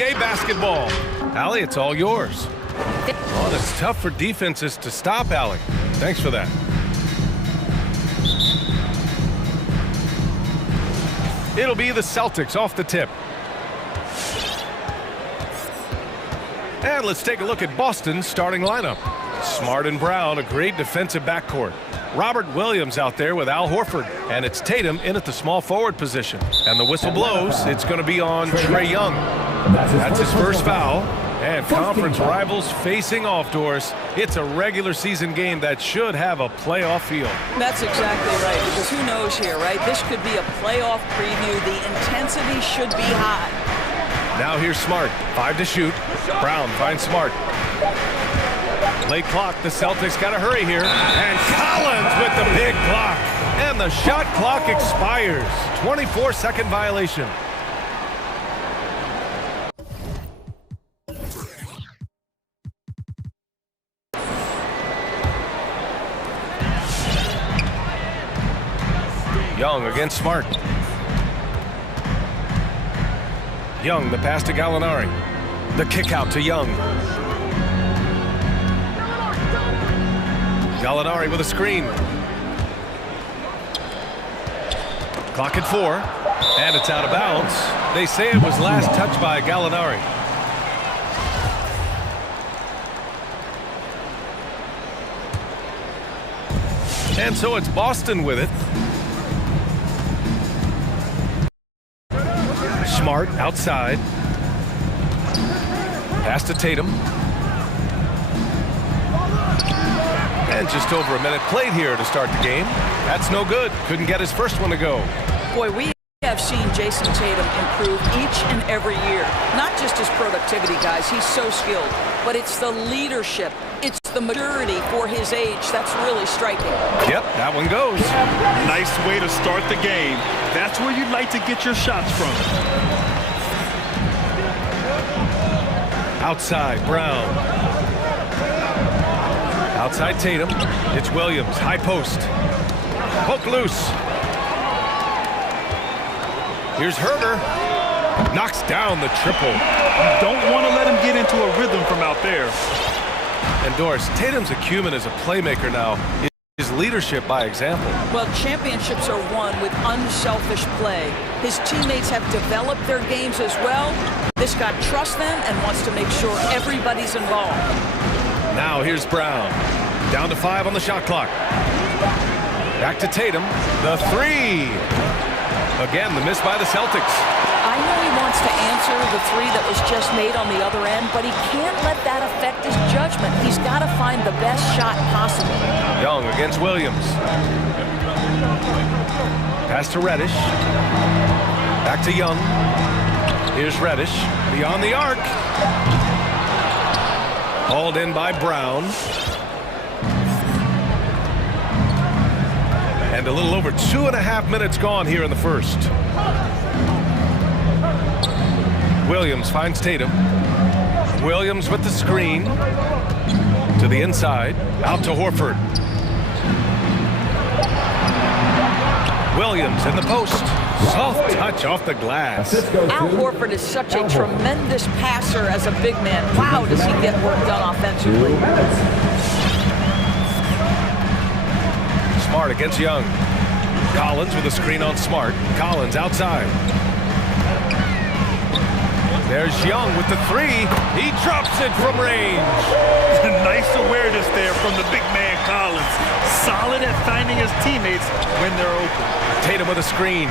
basketball. Allie, it's all yours. Oh, it's tough for defenses to stop Allie. Thanks for that. It'll be the Celtics off the tip. And let's take a look at Boston's starting lineup. Smart and Brown, a great defensive backcourt. Robert Williams out there with Al Horford. And it's Tatum in at the small forward position. And the whistle blows. It's going to be on Trae Young. That's his first foul. And conference rivals facing off doors. It's a regular season game that should have a playoff feel. That's exactly right, because who knows here, right? This could be a playoff preview. The intensity should be high. Now here's Smart. 5 to shoot. Brown finds Smart. Late clock. The Celtics got to hurry here. And Collins with the big block. And the shot clock expires. 24-second violation. Young against Smart. Young, the pass to Gallinari. The kick out to Young. Gallinari with a screen. Clock at 4. And it's out of bounds. They say it was last touched by Gallinari. And so it's Boston with it. Smart outside. Pass to Tatum. And just over a minute played here to start the game. That's no good. Couldn't get his first one to go. Boy, we have seen Jason Tatum improve each and every year. Not just his productivity, guys. He's so skilled. But it's the leadership. It's the maturity for his age that's really striking. Yep, that one goes. Nice way to start the game. That's where you'd like to get your shots from. Outside, Brown. Outside Tatum. It's Williams. High post. Poke loose. Here's Herter. Knocks down the triple. You don't want to let him get into a rhythm from out there. And Doris, Tatum's acumen as a playmaker now is leadership by example. Well, championships are won with unselfish play. His teammates have developed their games as well. This guy trusts them and wants to make sure everybody's involved. Now here's Brown. Down to 5 on the shot clock. Back to Tatum. The 3. Again, the miss by the Celtics. I know he wants to answer the 3 that was just made on the other end, but he can't let that affect his judgment. He's got to find the best shot possible. Young against Williams. Pass to Reddish. Back to Young. Here's Reddish. Beyond the arc. Hauled in by Brown. And a little over 2.5 minutes gone here in the first. Williams finds Tatum. Williams with the screen. To the inside. Out to Horford. Williams in the post. Soft touch off the glass. Al Horford is such a tremendous passer as a big man. Wow, does he get work done offensively. Smart against Young. Collins with a screen on Smart. Collins outside. There's Young with the 3. He drops it from range. Nice awareness there from the big man Collins. Solid at finding his teammates when they're open. Tatum with a screen.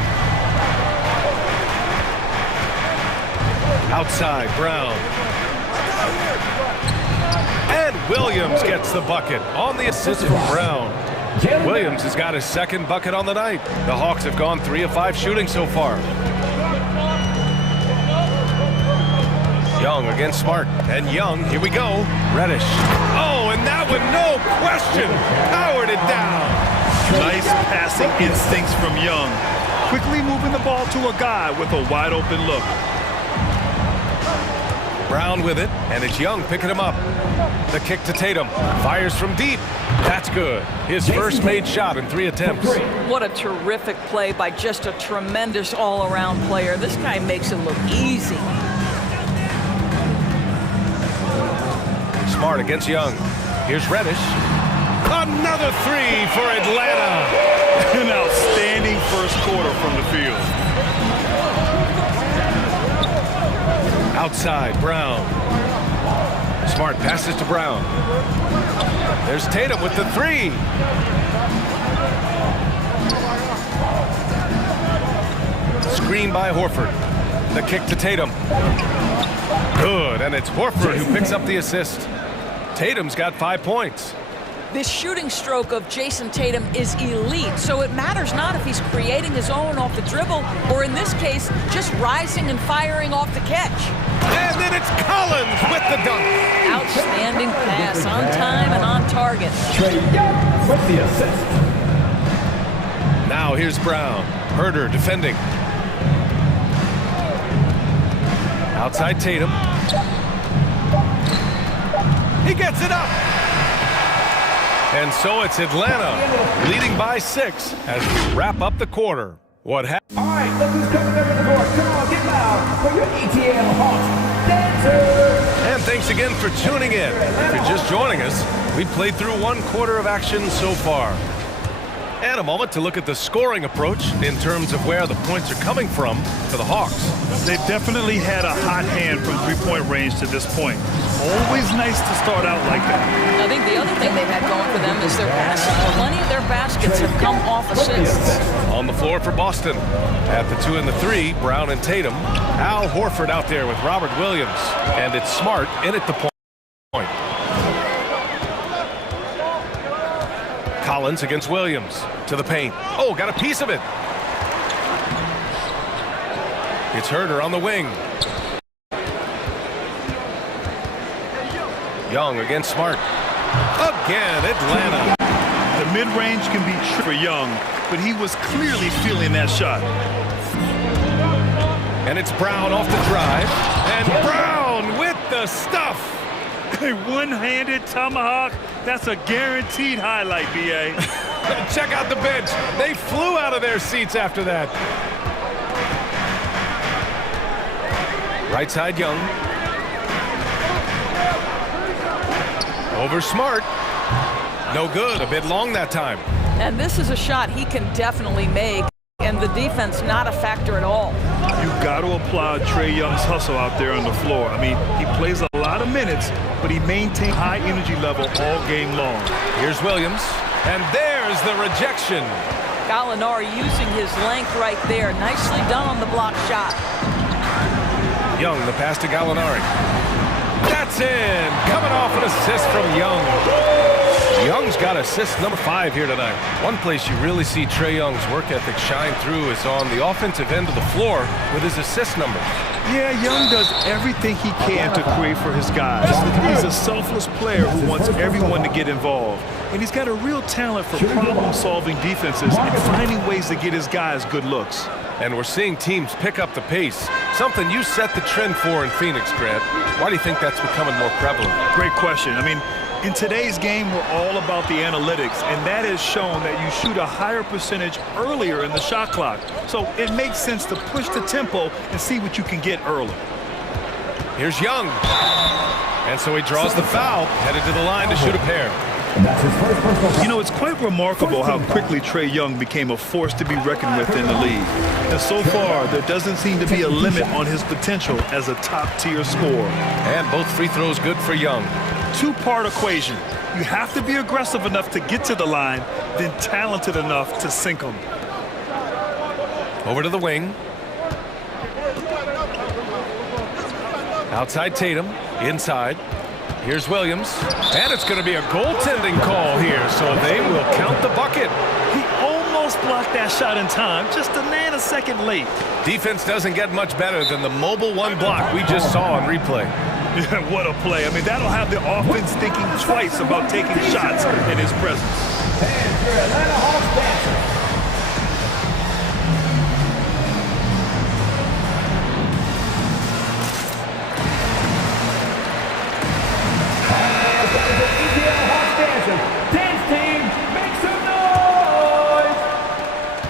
Outside, Brown. And Williams gets the bucket on the assist from Brown. Williams has got his second bucket on the night. The Hawks have gone 3 of 5 shooting so far. Young against Smart. And Young, here we go. Reddish. Oh, and that one, no question, powered it down. Nice passing instincts from Young. Quickly moving the ball to a guy with a wide open look. Brown with it, and it's Young picking him up. The kick to Tatum. Fires from deep. That's good. His first made shot in 3 attempts. What a terrific play by just a tremendous all-around player. This guy makes it look easy. Smart against Young. Here's Reddish. Another three for Atlanta. An outstanding first quarter from the field. Outside, Brown. Smart passes to Brown. There's Tatum with the three. Screen by Horford. The kick to Tatum. Good, and it's Horford who picks up the assist. Tatum's got 5 points. This shooting stroke of Jason Tatum is elite, so it matters not if he's creating his own off the dribble or, in this case, just rising and firing off the catch. And then it's Collins with the dunk. Outstanding pass, on time and on target. Trae Young with the assist. Now here's Brown. Herder defending. Outside Tatum. He gets it up. And so it's Atlanta leading by 6 as we wrap up the quarter. What happened? All right, look who's coming over the court. Come on, get loud for your ETL Hawks dancers. And thanks again for tuning in. If you're just joining us, we played through 1 quarter of action so far. And a moment to look at the scoring approach in terms of where the points are coming from for the Hawks. They've definitely had a hot hand from three-point range to this point. Always nice to start out like that. I think the other thing they've had going for them is their passing. Plenty of their baskets have come off assists. On the floor for Boston. At the 2 and the 3, Brown and Tatum. Al Horford out there with Robert Williams. And it's Smart in at the point. Collins against Williams. To the paint. Oh, got a piece of it. It's Herder on the wing. Young against Smart. Again, Atlanta. The mid-range can be tricky for Young, but he was clearly feeling that shot. And it's Brown off the drive. And Brown with the stuff. A one-handed tomahawk. That's a guaranteed highlight, B.A. Check out the bench. They flew out of their seats after that. Right side, Young. Over Smart. No good. A bit long that time. And this is a shot he can definitely make, and the defense not a factor at all. You've got to applaud Trae Young's hustle out there on the floor. I mean, he plays a lot of minutes, but he maintains high energy level all game long. Here's Williams, and there's the rejection. Gallinari using his length right there. Nicely done on the block shot. Young, the pass to Gallinari. That's in. Coming off an assist from Young. Young's got assist number 5 here tonight. One place you really see Trae Young's work ethic shine through is on the offensive end of the floor with his assist numbers. Yeah, Young does everything he can to create for his guys. He's a selfless player who wants everyone to get involved. And he's got a real talent for problem-solving defenses and finding ways to get his guys good looks. And we're seeing teams pick up the pace, something you set the trend for in Phoenix, Grant. Why do you think that's becoming more prevalent? Great question. I mean, in today's game, we're all about the analytics, and that has shown that you shoot a higher percentage earlier in the shot clock. So it makes sense to push the tempo and see what you can get early. Here's Young. And so he draws the foul, headed to the line to shoot a pair. You know, it's quite remarkable how quickly Trae Young became a force to be reckoned with in the league. And so far, there doesn't seem to be a limit on his potential as a top-tier scorer. And both free throws good for Young. Two-part equation. You have to be aggressive enough to get to the line, then talented enough to sink them. Over to the wing. Outside Tatum. Inside. Here's Williams. And it's going to be a goaltending call here, so they will count the bucket. He almost blocked that shot in time, just a nanosecond late. Defense doesn't get much better than the mobile one block we just saw on replay. Yeah, what a play. I mean, that'll have the offense thinking twice about taking shots in his presence. And your Atlanta Hawks dancers.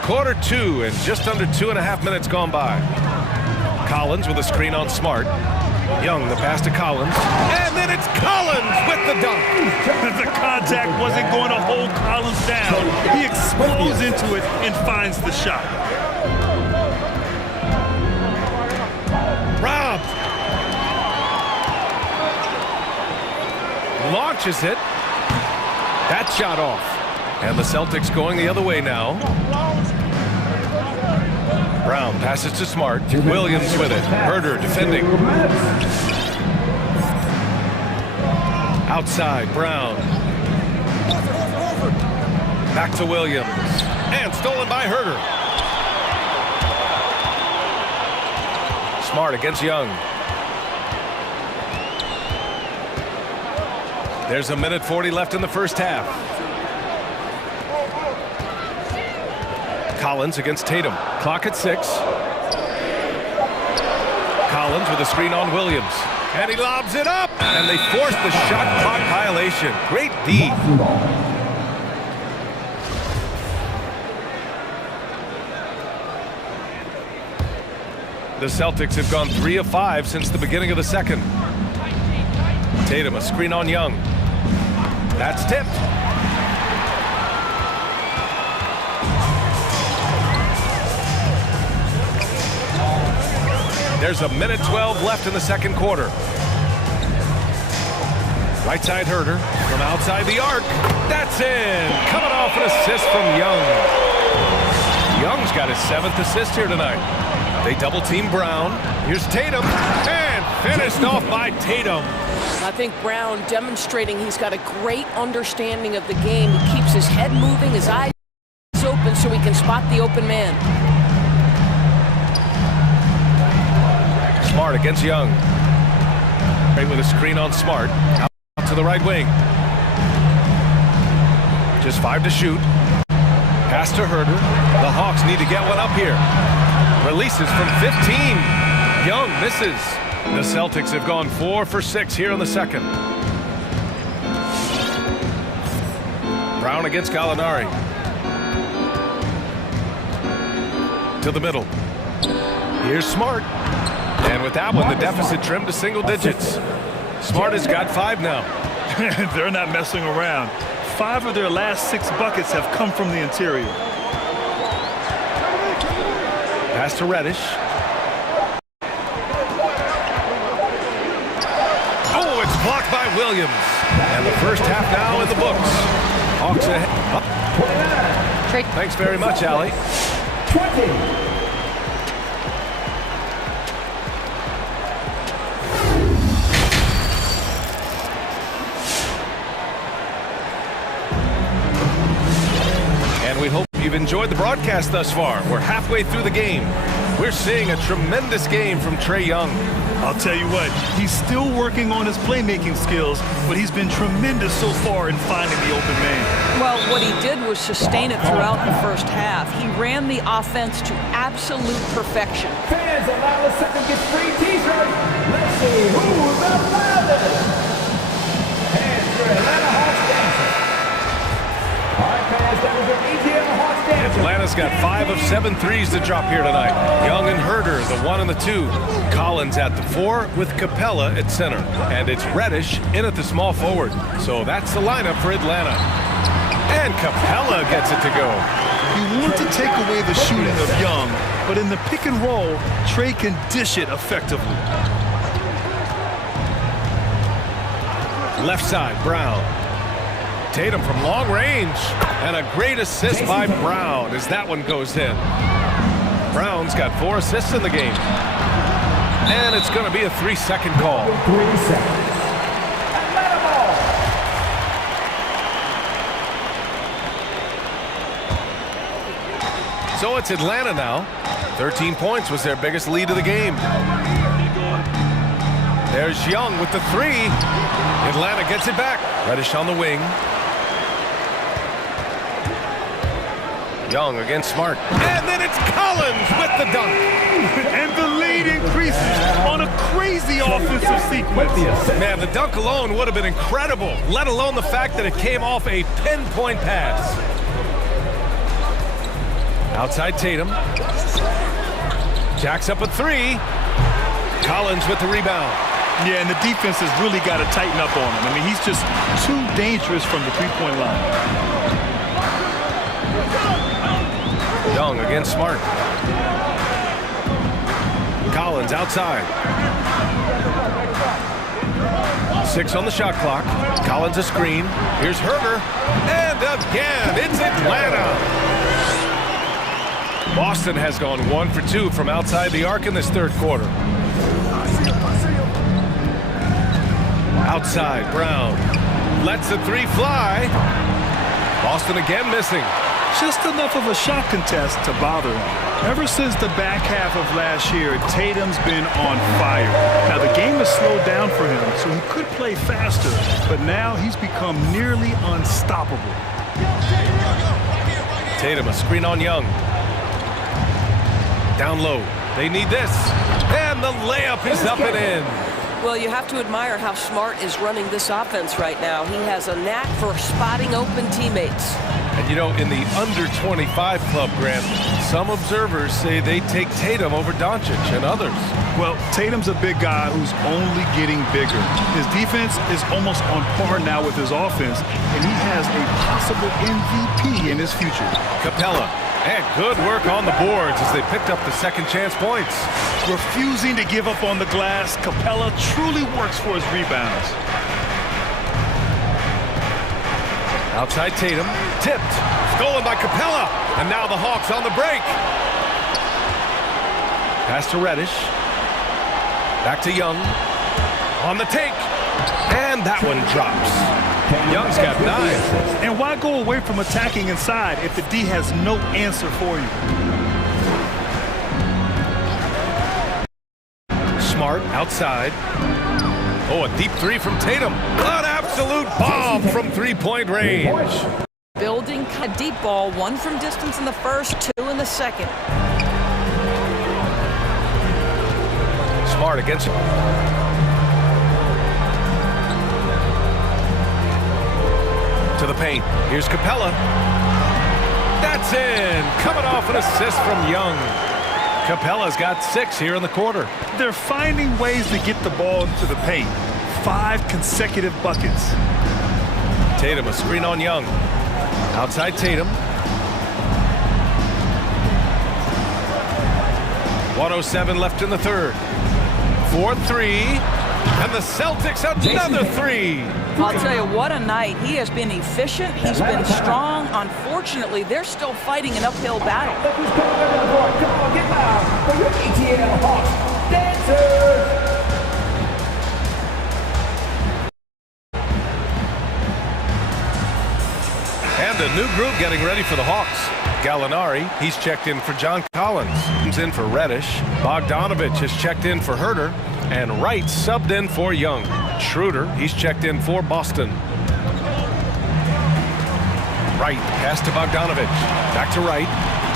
Quarter 2 and just under 2.5 minutes gone by. Collins with a screen on Smart. Young, the pass to Collins. And then it's Collins with the dunk. The contact wasn't going to hold Collins down. He explodes into it and finds the shot. Robbed. Launches it. That shot off. And the Celtics going the other way now. Brown passes to Smart. Williams with it. Herder defending. Outside, Brown. Back to Williams. And stolen by Herder. Smart against Young. There's a minute 40 left in the first half. Collins against Tatum. Clock at 6. Collins with a screen on Williams. And he lobs it up. And they force the shot clock violation. Great D. The Celtics have gone 3 of 5 since the beginning of the second. Tatum, a screen on Young. That's tipped. There's a minute 12 left in the second quarter. Right side Herder from outside the arc. That's in. Coming off an assist from Young. Young's got his 7th assist here tonight. They double team Brown. Here's Tatum. And finished off by Tatum. I think Brown demonstrating he's got a great understanding of the game. He keeps his head moving, his eyes open so he can spot the open man. Smart against Young. Right with a screen on Smart. Out to the right wing. Just 5 to shoot. Pass to Herder. The Hawks need to get one up here. Releases from 15. Young misses. The Celtics have gone 4 for 6 here in the second. Brown against Gallinari. To the middle. Here's Smart. And with that one, the deficit trimmed to single digits. Smart has got 5 now. They're not messing around. 5 of their last 6 buckets have come from the interior. Pass to Reddish. Oh, it's blocked by Williams. And the first half now in the books. Hawks ahead. Thanks very much, Allie. 20. We hope you've enjoyed the broadcast thus far. We're halfway through the game. We're seeing a tremendous game from Trae Young. I'll tell you what, he's still working on his playmaking skills, but he's been tremendous so far in finding the open man. Well, what he did was sustain it throughout the first half. He ran the offense to absolute perfection. Fans, allow us to get free t-shirt. Let's see who's the loudest. Hands for Atlanta Hawks dancing. All right, fans, that was an ATL Hawks dancing. Atlanta's got 5 of 7 threes to drop here tonight. Young and Herder, the 1 and the 2. Collins at the 4 with Capella at center. And it's Reddish in at the small forward. So that's the lineup for Atlanta. And Capella gets it to go. You want to take away the shooting of Young, but in the pick and roll, Trae can dish it effectively. Left side, Brown. Tatum from long range. And a great assist by Brown as that one goes in. Brown's got 4 assists in the game. And it's going to be a 3-second call. 3 seconds. Atlanta ball. So it's Atlanta now. 13 points was their biggest lead of the game. There's Young with the 3. Atlanta gets it back. Reddish on the wing. Young against Smart. And then it's Collins with the dunk. And the lead increases on a crazy offensive sequence. Man, the dunk alone would have been incredible, let alone the fact that it came off a pinpoint pass. Outside Tatum. Jacks up a 3. Collins with the rebound. Yeah, and the defense has really got to tighten up on him. I mean, he's just too dangerous from the three-point line. Young against Smart. Collins outside. 6 on the shot clock. Collins a screen. Here's Herter. And again, it's Atlanta. Boston has gone 1 for 2 from outside the arc in this third quarter. Outside, Brown lets the three fly. Boston again missing. Just enough of a shot contest to bother him. Ever since the back half of last year, Tatum's been on fire. Now, the game has slowed down for him, so he could play faster, but now he's become nearly unstoppable. Tatum, a screen on Young. Down low. They need this. And the layup is up and in. Well, you have to admire how Smart is running this offense right now. He has a knack for spotting open teammates. And you know, in the under-25 club, Grant, some observers say they take Tatum over Doncic and others. Well, Tatum's a big guy who's only getting bigger. His defense is almost on par now with his offense, and he has a possible MVP in his future. Capella, and good work on the boards as they picked up the second chance points. Refusing to give up on the glass, Capella truly works for his rebounds. Outside Tatum, tipped, stolen by Capella, and now the Hawks on the break. Pass to Reddish, back to Young, on the take, and that one drops. Young's got 9. And why go away from attacking inside if the D has no answer for you? Smart outside. Oh, a deep three from Tatum. An absolute bomb from three-point range. Building a deep ball, 1 from distance in the first, 2 in the second. Smart against him. To the paint. Here's Capella. That's in. Coming off an assist from Young. Capella's got 6 here in the quarter. They're finding ways to get the ball into the paint. 5 consecutive buckets. Tatum, a screen on Young. Outside Tatum. 1:07 left in the third. 4-3. And the Celtics another 3. I'll tell you, what a night. He has been efficient. He's been strong. Unfortunately, they're still fighting an uphill battle. Come on, get loud for your ETL Hawks dancers. And a new group getting ready for the Hawks. Gallinari, he's checked in for John Collins. He's in for Reddish. Bogdanovich has checked in for Herter. And Wright subbed in for Young. Schroeder, he's checked in for Boston. Wright, pass to Bogdanovich. Back to Wright.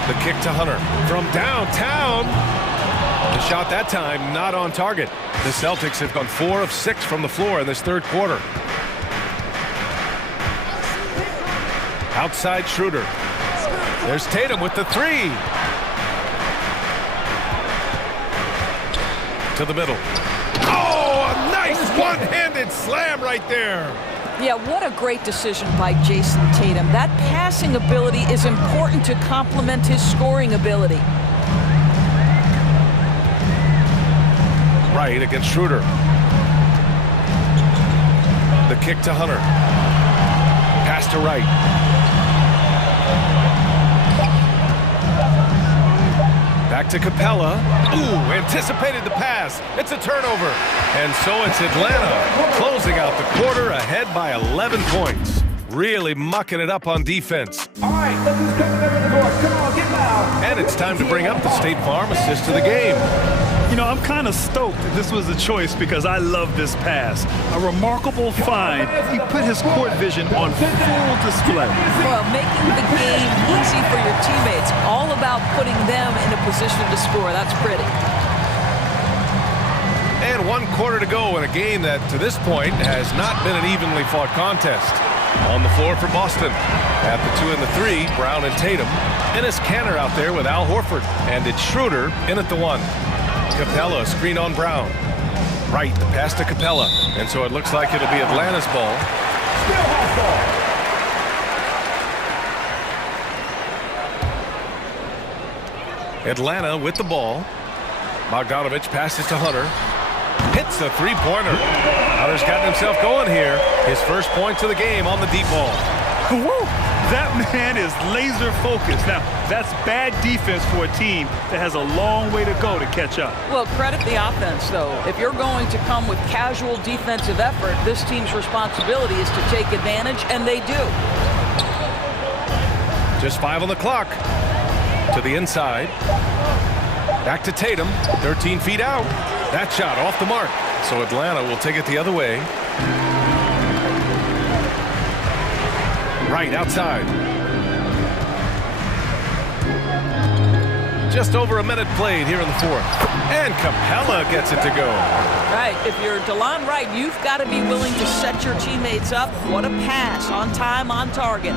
The kick to Hunter. From downtown. The shot that time not on target. The Celtics have gone 4 of 6 from the floor in this third quarter. Outside Schroeder. There's Tatum with the 3. To the middle. Oh, a nice one-handed slam right there. Yeah, what a great decision by Jason Tatum. That passing ability is important to complement his scoring ability. Right against Schroeder. The kick to Hunter. Pass to Wright. Back to Capella. Ooh, anticipated the pass. It's a turnover. And so it's Atlanta closing out the quarter ahead by 11 points. Really mucking it up on defense. All right, look who's coming over the board. Come on, get loud. And it's time to bring up the State Farm assist to the game. You know, I'm kind of stoked that this was a choice because I love this pass. A remarkable find. He put his court vision on full display. Well, making the game easy for your teammates. All about putting them in a position to score. That's pretty. And 1 quarter to go in a game that, to this point, has not been an evenly fought contest. On the floor for Boston. At the 2 and the 3, Brown and Tatum. Ennis Kanter out there with Al Horford. And it's Schroeder in at the 1. Capella, screen on Brown. Right, the pass to Capella. And so it looks like it'll be Atlanta's ball. Atlanta with the ball. Bogdanovich passes to Hunter. Hits a three-pointer. Hunter's gotten himself going here. His first points of the game on the deep ball. Woo! That man is laser focused. Now, that's bad defense for a team that has a long way to go to catch up. Well, credit the offense, though. If you're going to come with casual defensive effort, this team's responsibility is to take advantage, and they do. Just 5 on the clock. To the inside. Back to Tatum. 13 feet out. That shot off the mark. So Atlanta will take it the other way. Right outside. Just over a minute played here in the fourth. And Capella gets it to go. Right. If you're DeLon Wright, you've got to be willing to set your teammates up. What a pass. On time, on target.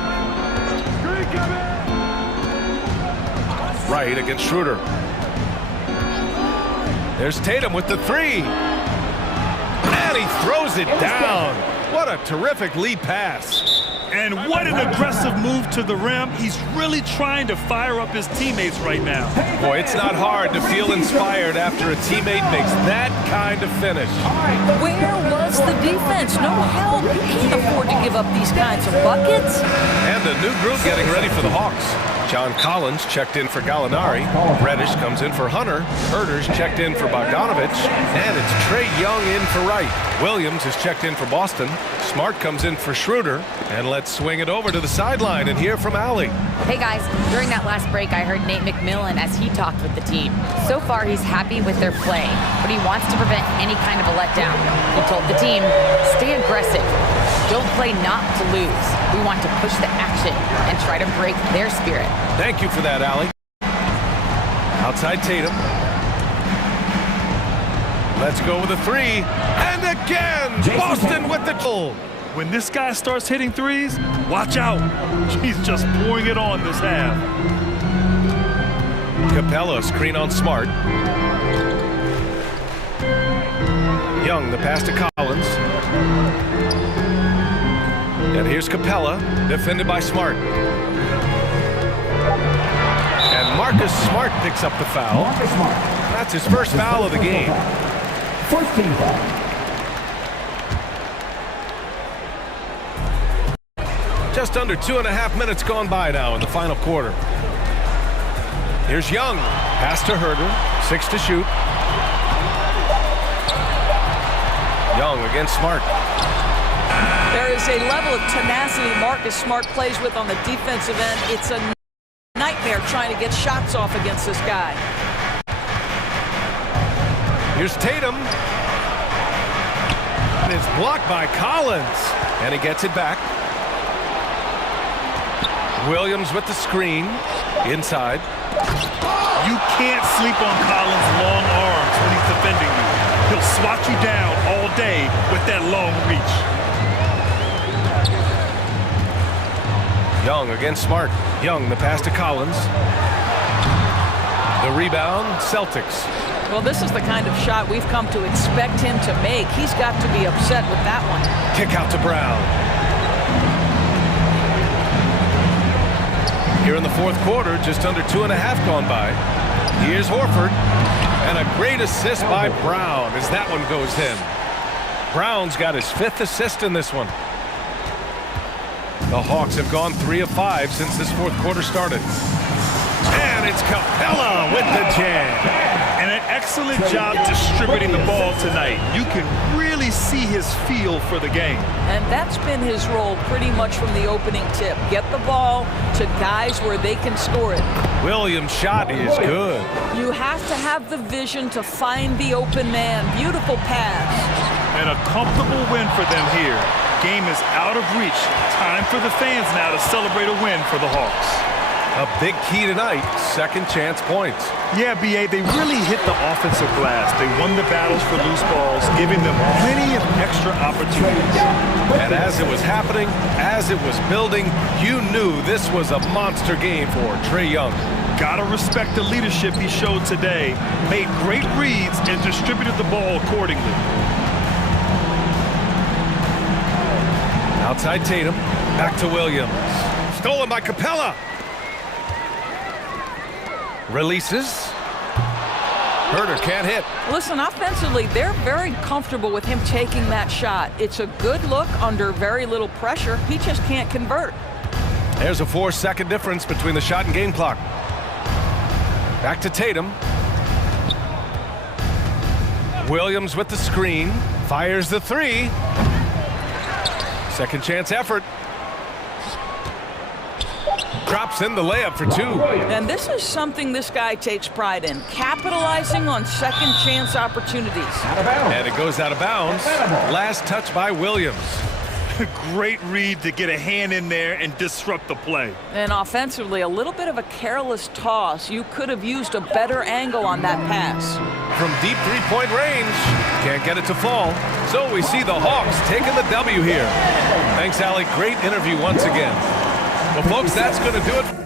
Right against Schroeder. There's Tatum with the three. And he throws it down. What a terrific lead pass. And what an aggressive move to the rim. He's really trying to fire up his teammates right now. Boy, it's not hard to feel inspired after a teammate makes that kind of finish. Where was the defense? No help. You can't afford to give up these kinds of buckets. And a new group getting ready for the Hawks. John Collins checked in for Gallinari. Reddish comes in for Hunter. Herder's checked in for Bogdanovich. And it's Trae Young in for Wright. Williams is checked in for Boston. Smart comes in for Schroeder. And let's swing it over to the sideline and hear from Allie. Hey guys, during that last break, I heard Nate McMillan as he talked with the team. So far, he's happy with their play, but he wants to prevent any kind of a letdown. He told the team, stay aggressive. Don't play not to lose. We want to push the action and try to break their spirit. Thank you for that, Allie. Outside Tatum. Let's go with a three. And again, Boston with the goal. When this guy starts hitting threes, watch out. He's just pouring it on this half. Capella screen on Smart. Young, the pass to Collins. And here's Capella, defended by Smart. And Marcus Smart picks up the foul. That's his first foul of the game. First team foul. Just under 2.5 minutes gone by now in the final quarter. Here's Young. Pass to Herder. 6 to shoot. Young against Smart. There is a level of tenacity Marcus Smart plays with on the defensive end. It's a nightmare trying to get shots off against this guy. Here's Tatum. And it's blocked by Collins. And he gets it back. Williams with the screen. Inside. You can't sleep on Collins' long arms when he's defending you. He'll swat you down all day with that long reach. Young against Smart. Young, the pass to Collins. The rebound, Celtics. Well, this is the kind of shot we've come to expect him to make. He's got to be upset with that one. Kick out to Brown. Here in the fourth quarter, just under 2.5 gone by. Here's Horford. And a great assist by Brown as that one goes in. Brown's got his 5th assist in this one. The Hawks have gone 3 of 5 since this fourth quarter started. And it's Capella with the jam. And an excellent job distributing the ball tonight. You can really see his feel for the game. And that's been his role pretty much from the opening tip. Get the ball to guys where they can score it. Williams' shot is good. You have to have the vision to find the open man. Beautiful pass. And a comfortable win for them here. Game is out of reach. Time for the fans now to celebrate a win for the Hawks. A big key tonight, second chance points. Yeah, B.A., they really hit the offensive glass. They won the battles for loose balls, giving them plenty of extra opportunities. And as it was happening, as it was building, you knew this was a monster game for Trae Young. Gotta respect the leadership he showed today. Made great reads and distributed the ball accordingly. Outside Tatum. Back to Williams. Stolen by Capella. Releases. Herter can't hit. Listen, offensively, they're very comfortable with him taking that shot. It's a good look under very little pressure. He just can't convert. There's a 4-second difference between the shot and game clock. Back to Tatum. Williams with the screen. Fires the three. Second chance effort. Drops in the layup for two. And this is something this guy takes pride in, capitalizing on second chance opportunities. And it goes out of bounds. Last touch by Williams. Great read to get a hand in there and disrupt the play. And offensively, a little bit of a careless toss. You could have used a better angle on that pass. From deep three-point range, can't get it to fall. So we see the Hawks taking the W here. Thanks, Allie. Great interview once again. Well, folks, that's going to do it.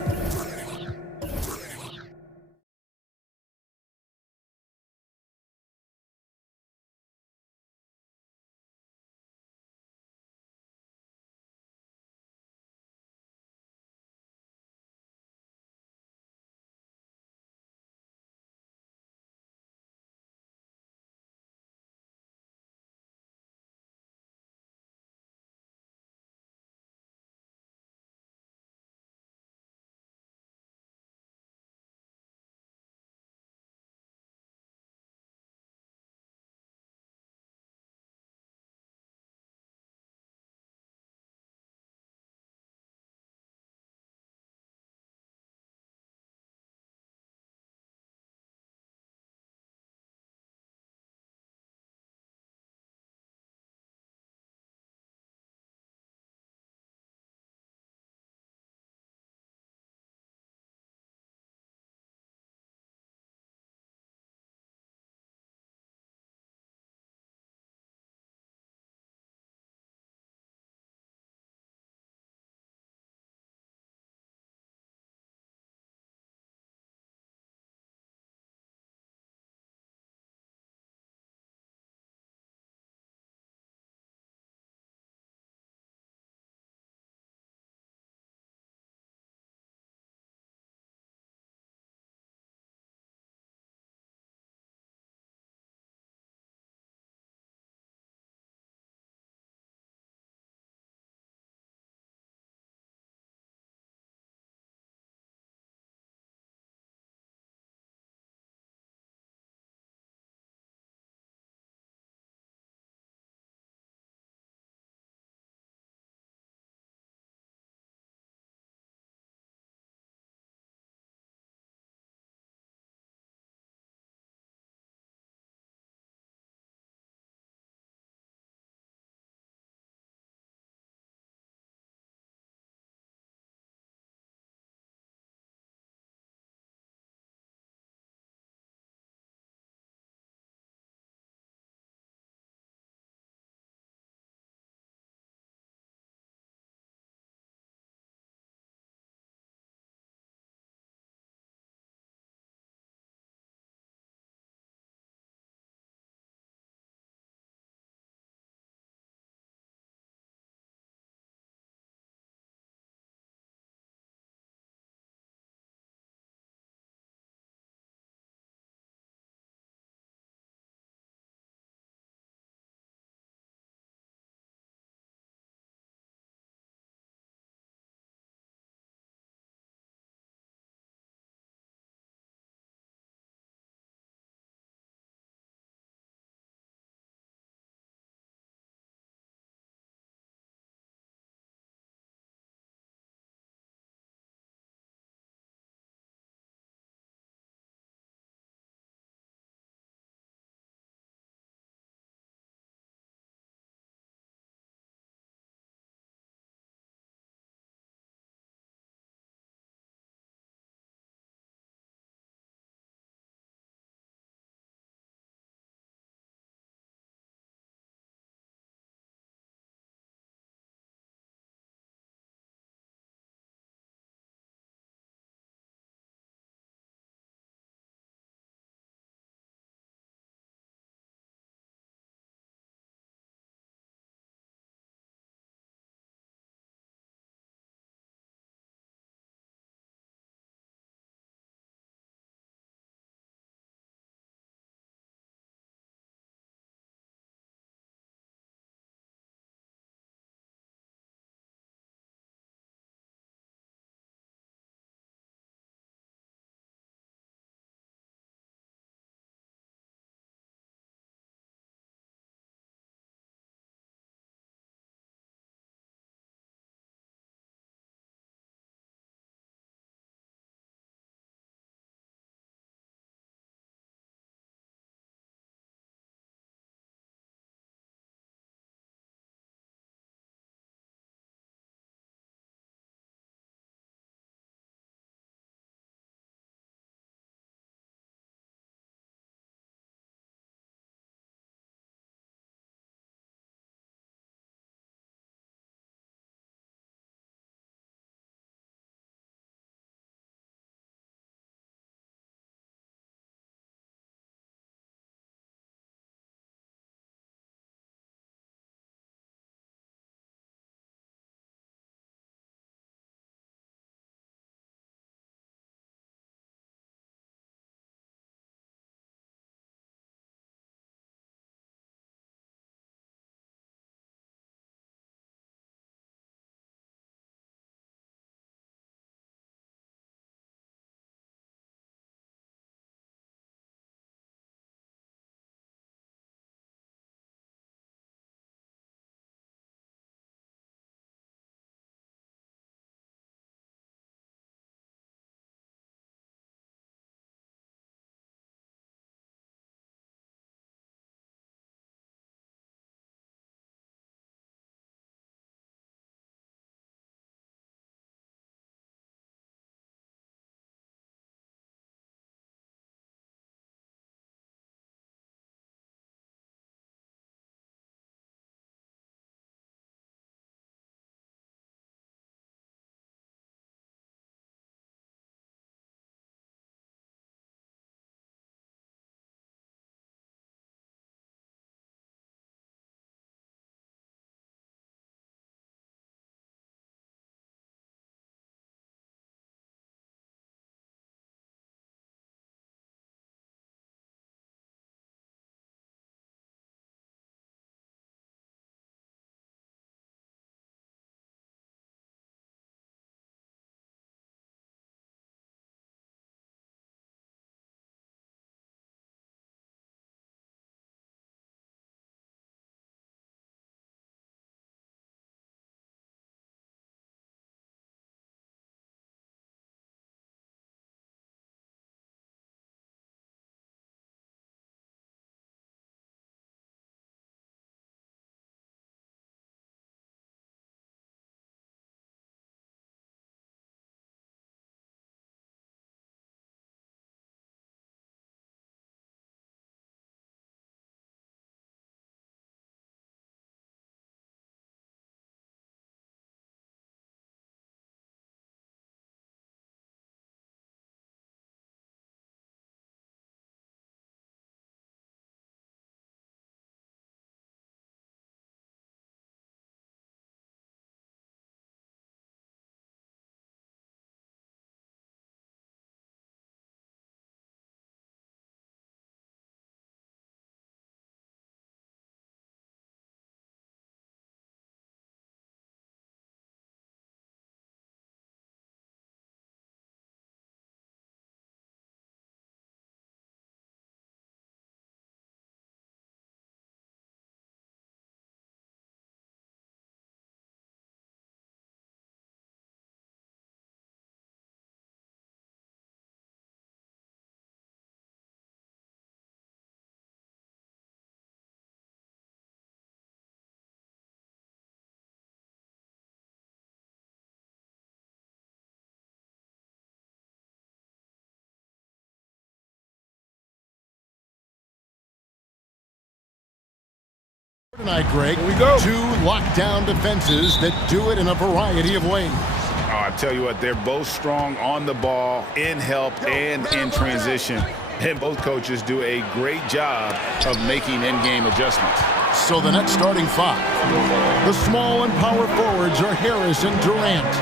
Tonight, Greg, here we go. 2 lockdown defenses that do it in a variety of ways. Oh, I tell you what, they're both strong on the ball, in help, and in transition. And both coaches do a great job of making in-game adjustments. So the next starting 5. The small and power forwards are Harris and Durant.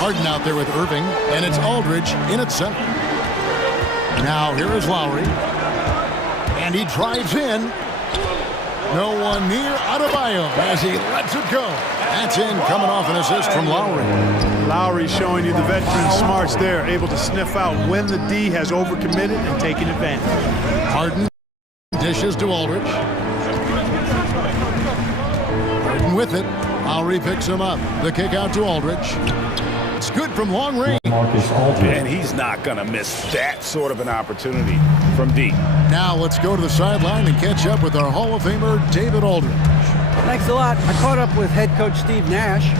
Harden out there with Irving, and it's Aldridge in at center. Now here is Lowry. And he drives in. No one near Adebayo as he lets it go. That's in, coming off an assist from Lowry. Lowry showing you the veteran smarts there, able to sniff out when the D has overcommitted and taking advantage. Harden dishes to Aldridge. Harden with it. Lowry picks him up. The kick out to Aldridge. It's good from long range. And he's not going to miss that sort of an opportunity from deep. Now let's go to the sideline and catch up with our Hall of Famer, David Aldridge. Thanks a lot. I caught up with head coach Steve Nash.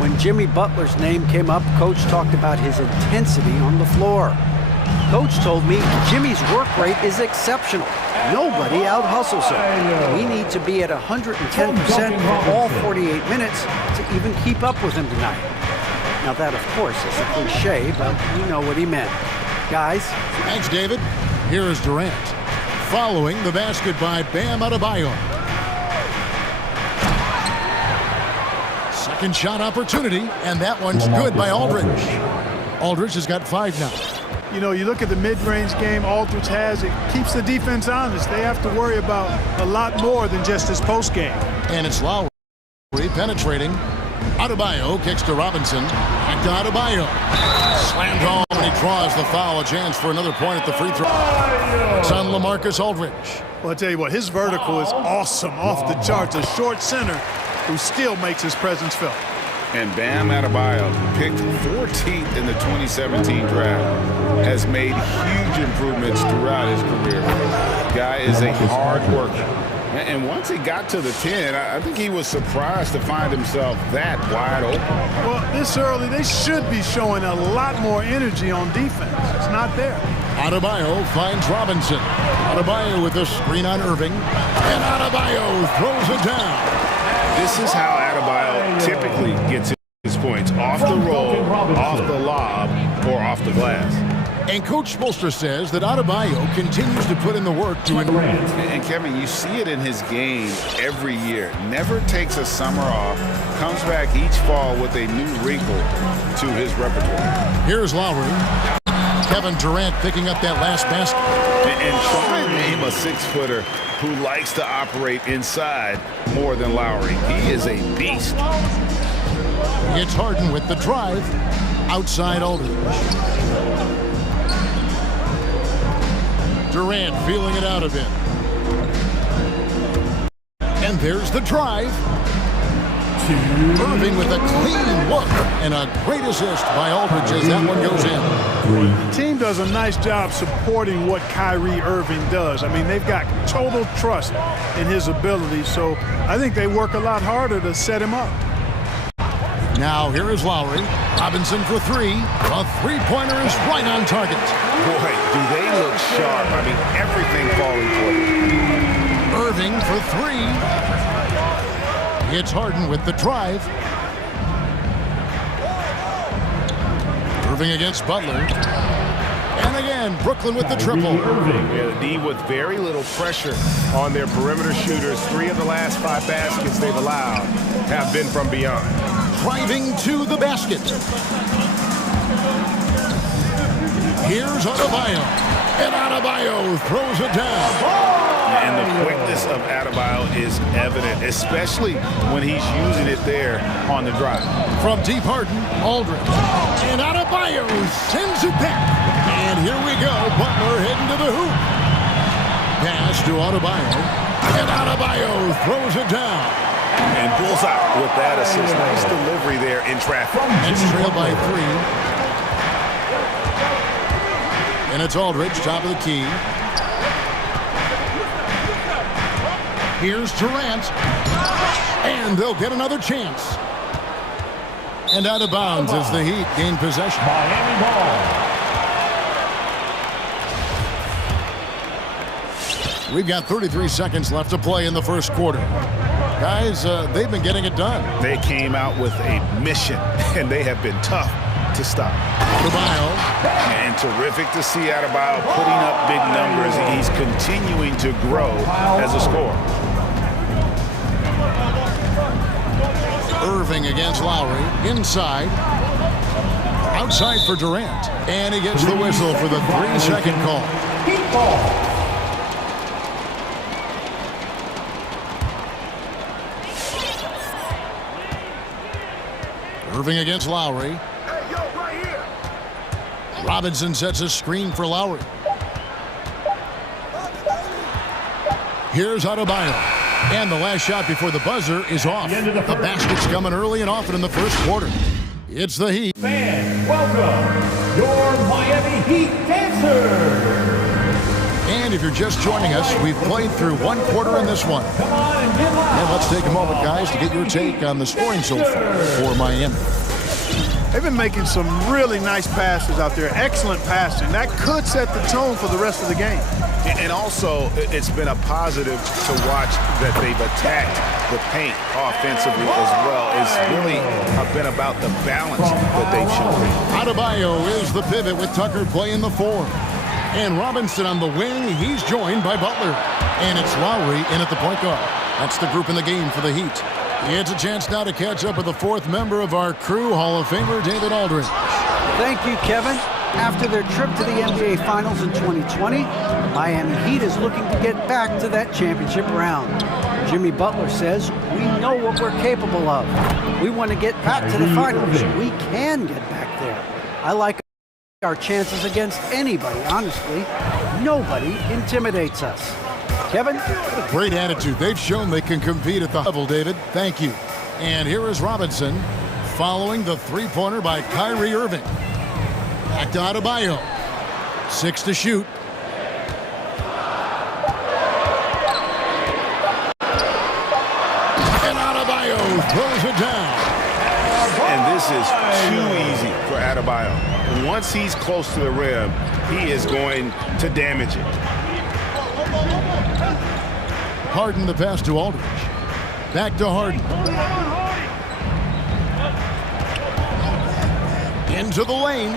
When Jimmy Butler's name came up, Coach talked about his intensity on the floor. Coach told me Jimmy's work rate is exceptional. Nobody out-hustles him. We need to be at 110% for all 48 minutes to even keep up with him tonight. Now that, of course, is a cliche, but you know what he meant. Guys. Thanks, David. Here is Durant. Following the basket by Bam Adebayo. Second shot opportunity, and that one's good by Aldridge. Aldridge has got 5 now. You know, you look at the mid-range game Aldridge has, it keeps the defense honest. They have to worry about a lot more than just his post game. And it's Lowry penetrating. Adebayo kicks to Robinson. Back to Adebayo. Slammed home, and he draws the foul. A chance for another point at the free throw. It's on LaMarcus Aldridge. Well, I tell you what, his vertical is awesome, off the charts. A short center who still makes his presence felt. And Bam Adebayo, picked 14th in the 2017 draft, has made huge improvements throughout his career. Guy is a hard worker. And once he got to the 10, I think he was surprised to find himself that wide open. Well, this early, they should be showing a lot more energy on defense. It's not there. Adebayo finds Robinson. Adebayo with a screen on Irving. And Adebayo throws it down. This is how Adebayo typically gets his points. Off the roll, off the lob, or off the glass. And Coach Spoelstra says that Adebayo continues to put in the work to improve. And Kevin, you see it in his game every year. Never takes a summer off. Comes back each fall with a new wrinkle to his repertoire. Here's Lowry. Kevin Durant picking up that last basket. And try to name a 6-footer who likes to operate inside more than Lowry. He is a beast. It's Harden with the drive. Outside Aldridge. Durant feeling it out of him. And there's the drive. Irving with a clean look and a great assist by Aldridge as that one goes in. The team does a nice job supporting what Kyrie Irving does. I mean, they've got total trust in his ability, so I think they work a lot harder to set him up. Now here is Lowry. Robinson for 3. A three-pointer is right on target. Boy, do they look sharp. I mean, everything falling for them. Irving for 3. It's Harden with the drive. Irving against Butler. And again, Brooklyn with the triple. Yeah, the D with very little pressure on their perimeter shooters. 3 of the last 5 baskets they've allowed have been from beyond. Driving to the basket. Here's Adebayo. And Adebayo throws it down. And the quickness of Adebayo is evident, especially when he's using it there on the drive. From deep Harden, Aldridge. And Adebayo sends it back. And here we go. Butler heading to the hoop. Pass to Adebayo. And Adebayo throws it down. And pulls out with that assist. Nice delivery there in traffic. It's trailed by 3. And it's Aldridge, top of the key. Here's Durant. And they'll get another chance. And out of bounds as the Heat gain possession. Miami ball. We've got 33 seconds left to play in the first quarter. Guys, they've been getting it done. They came out with a mission, and they have been tough to stop. And terrific to see Adebayo putting up big numbers. He's continuing to grow as a scorer. Irving against Lowry. Inside. Outside for Durant. And he gets the whistle for the 3-second call. Irving against Lowry. Robinson sets a screen for Lowry. Here's Adebayo. And the last shot before the buzzer is off. The basket's coming early and often in the first quarter. It's the Heat. Fans, welcome your Miami Heat dancers. And if you're just joining us, we've played through one quarter in this one. And let's take a moment, guys, to get your take on the scoring so far for Miami. They've been making some really nice passes out there. Excellent passing. That could set the tone for the rest of the game. And also, it's been a positive to watch that they've attacked the paint offensively as well. It's really been about the balance that they've shown. Adebayo is the pivot with Tucker playing the 4. And Robinson on the wing. He's joined by Butler. And it's Lowry in at the point guard. That's the group in the game for the Heat. It's a chance now to catch up with the 4th member of our crew, Hall of Famer David Aldridge. Thank you, Kevin. After their trip to the NBA Finals in 2020, Miami Heat is looking to get back to that championship round. Jimmy Butler says, we know what we're capable of. We want to get back to the finals. We can get back there. I like our chances against anybody, honestly. Nobody intimidates us. Kevin? Great attitude. They've shown they can compete at the level, David. Thank you. And here is Robinson following the 3-pointer by Kyrie Irving. Back to Adebayo. 6 to shoot. And Adebayo throws it down. And this is too easy for Adebayo. Once he's close to the rim, he is going to damage it. Harden the pass to Aldridge. Back to Harden. Into the lane.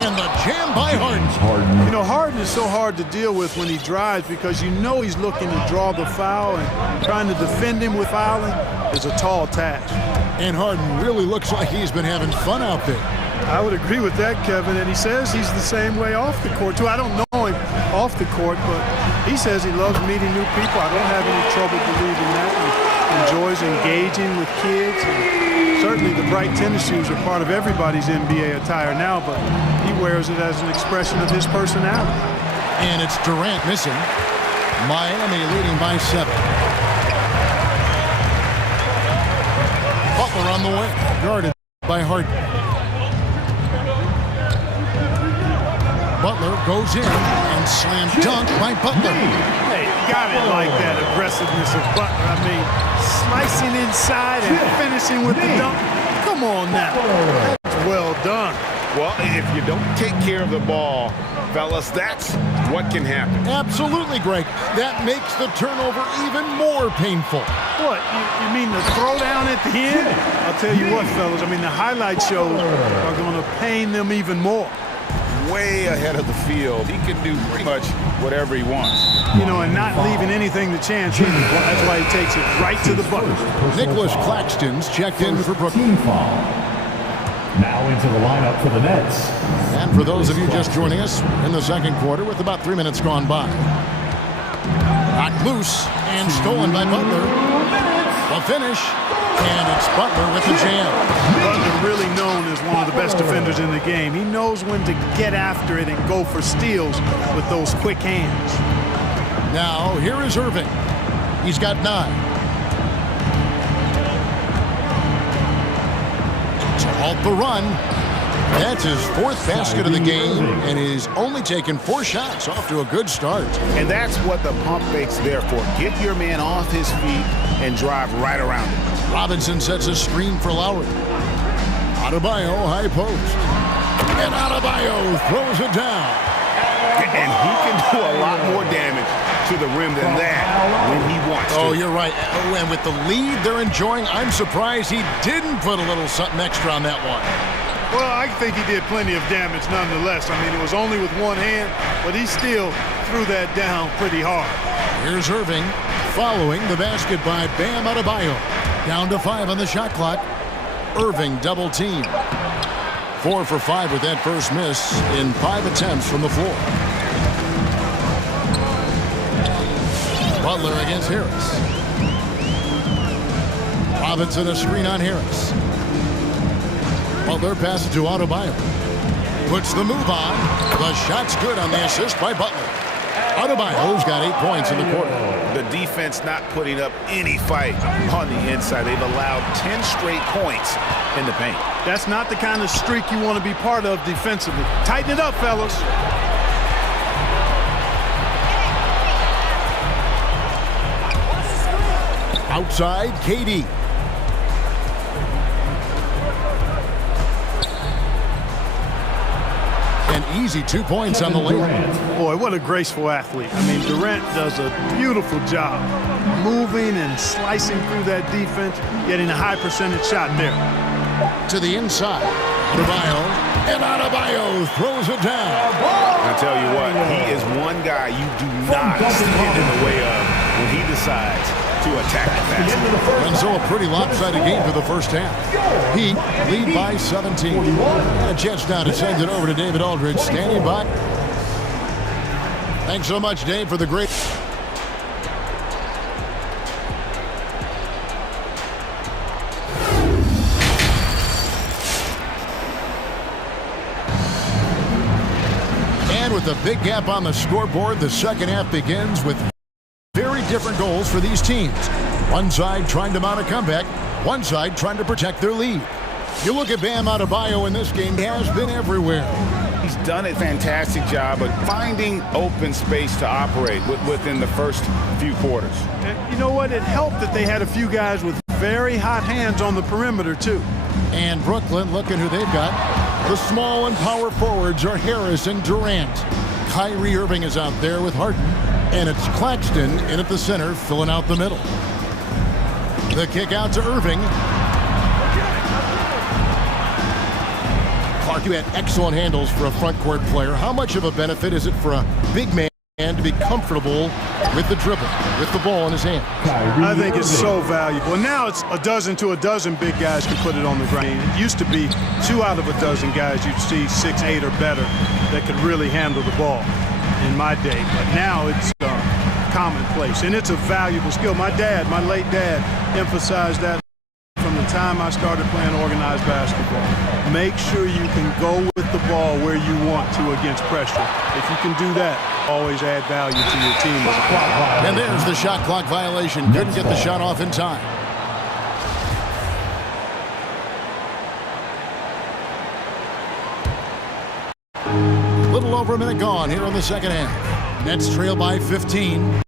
And the jam by Harden. You know, Harden is so hard to deal with when he drives because you know he's looking to draw the foul, and trying to defend him with fouling is a tall task. And Harden really looks like he's been having fun out there. I would agree with that, Kevin, and he says he's the same way off the court, too. I don't know him off the court, but he says he loves meeting new people. I don't have any trouble believing that. He enjoys engaging with kids. And certainly the bright tennis shoes are part of everybody's NBA attire now, but he wears it as an expression of his personality. And it's Durant missing. Miami leading by 7. Butler on the way, guarded by Harden. Butler goes in and slam dunk by Butler. Hey, got it like that aggressiveness of Butler. I mean, slicing inside and finishing with the dunk. Come on now. That's well done. Well, if you don't take care of the ball, fellas, that's what can happen. Absolutely, Greg. That makes the turnover even more painful. What, you mean the throwdown at the end? I'll tell you what, fellas, I mean, the highlight shows are going to pain them even more. Way ahead of the field. He can do pretty much whatever he wants. You know, and not leaving anything to chance either. That's why he takes it right to the bucket. Nicholas Claxton's checked in for Brooklyn. Now into the lineup for the Nets. And for those of you just joining us in the second quarter with about 3 minutes gone by. Knocked loose and stolen by Butler. The finish. And it's Butler with the jam. Butler really known as one of the best defenders in the game. He knows when to get after it and go for steals with those quick hands. Now, here is Irving. He's got 9. To halt the run. That's his 4th basket of the game, and he's only taken 4 shots, off to a good start. And that's what the pump fake's there for. Get your man off his feet and drive right around him. Robinson sets a screen for Lowry. Adebayo, high post. And Adebayo throws it down. And he can do a lot more damage to the rim than that when he wants to. Oh, you're right. Oh, and with the lead they're enjoying, I'm surprised he didn't put a little something extra on that one. Well, I think he did plenty of damage nonetheless. I mean, it was only with one hand, but he still threw that down pretty hard. Here's Irving following the basket by Bam Adebayo. Down to 5 on the shot clock. Irving double team. 4 for 5 with that first miss in 5 attempts from the floor. Butler against Harris. Robinson a screen on Harris. Butler passes to Adebayo. Puts the move on. The shot's good on the assist by Butler. Adebayo's got 8 points in the quarter. The defense not putting up any fight on the inside. They've allowed 10 straight points in the paint. That's not the kind of streak you want to be part of defensively. Tighten it up, fellas. Outside, KD. An easy 2 points on the layup. Boy, what a graceful athlete. I mean, Durant does a beautiful job moving and slicing through that defense, getting a high percentage shot there. To the inside. Adebayo. And Adebayo throws it down. I tell you what, he is one guy you do not stand in the way of when he decides to attack the basket. And so a pretty lopsided game for the first half. Heat lead by 17. And a chance now to send it over to David Aldridge, standing by. Thanks so much, Dave, for the great... And with a big gap on the scoreboard, the second half begins with very different goals for these teams. One side trying to mount a comeback, one side trying to protect their lead. You look at Bam Adebayo in this game, he has been everywhere. He's done a fantastic job of finding open space to operate within the first few quarters. And you know what? It helped that they had a few guys with very hot hands on the perimeter, too. And Brooklyn, look at who they've got. The small and power forwards are Harris and Durant. Kyrie Irving is out there with Harden. And it's Claxton in at the center, filling out the middle. The kick out to Irving. Clark, you had excellent handles for a front court player. How much of a benefit is it for a big man to be comfortable with the dribble, with the ball in his hand? I think it's so valuable. And now it's a dozen to a dozen big guys can put it on the ground. It used to be 2 out of a dozen guys you'd see 6, 8 or better that could really handle the ball in my day. But now it's commonplace, and it's a valuable skill. My late dad, emphasized that from the time I started playing organized basketball. Make sure you can go with the ball where you want to against pressure. If you can do that, always add value to your team. And there's the shot clock violation. Couldn't get the shot off in time. Little over a minute gone here in the second half. Nets trail by 15.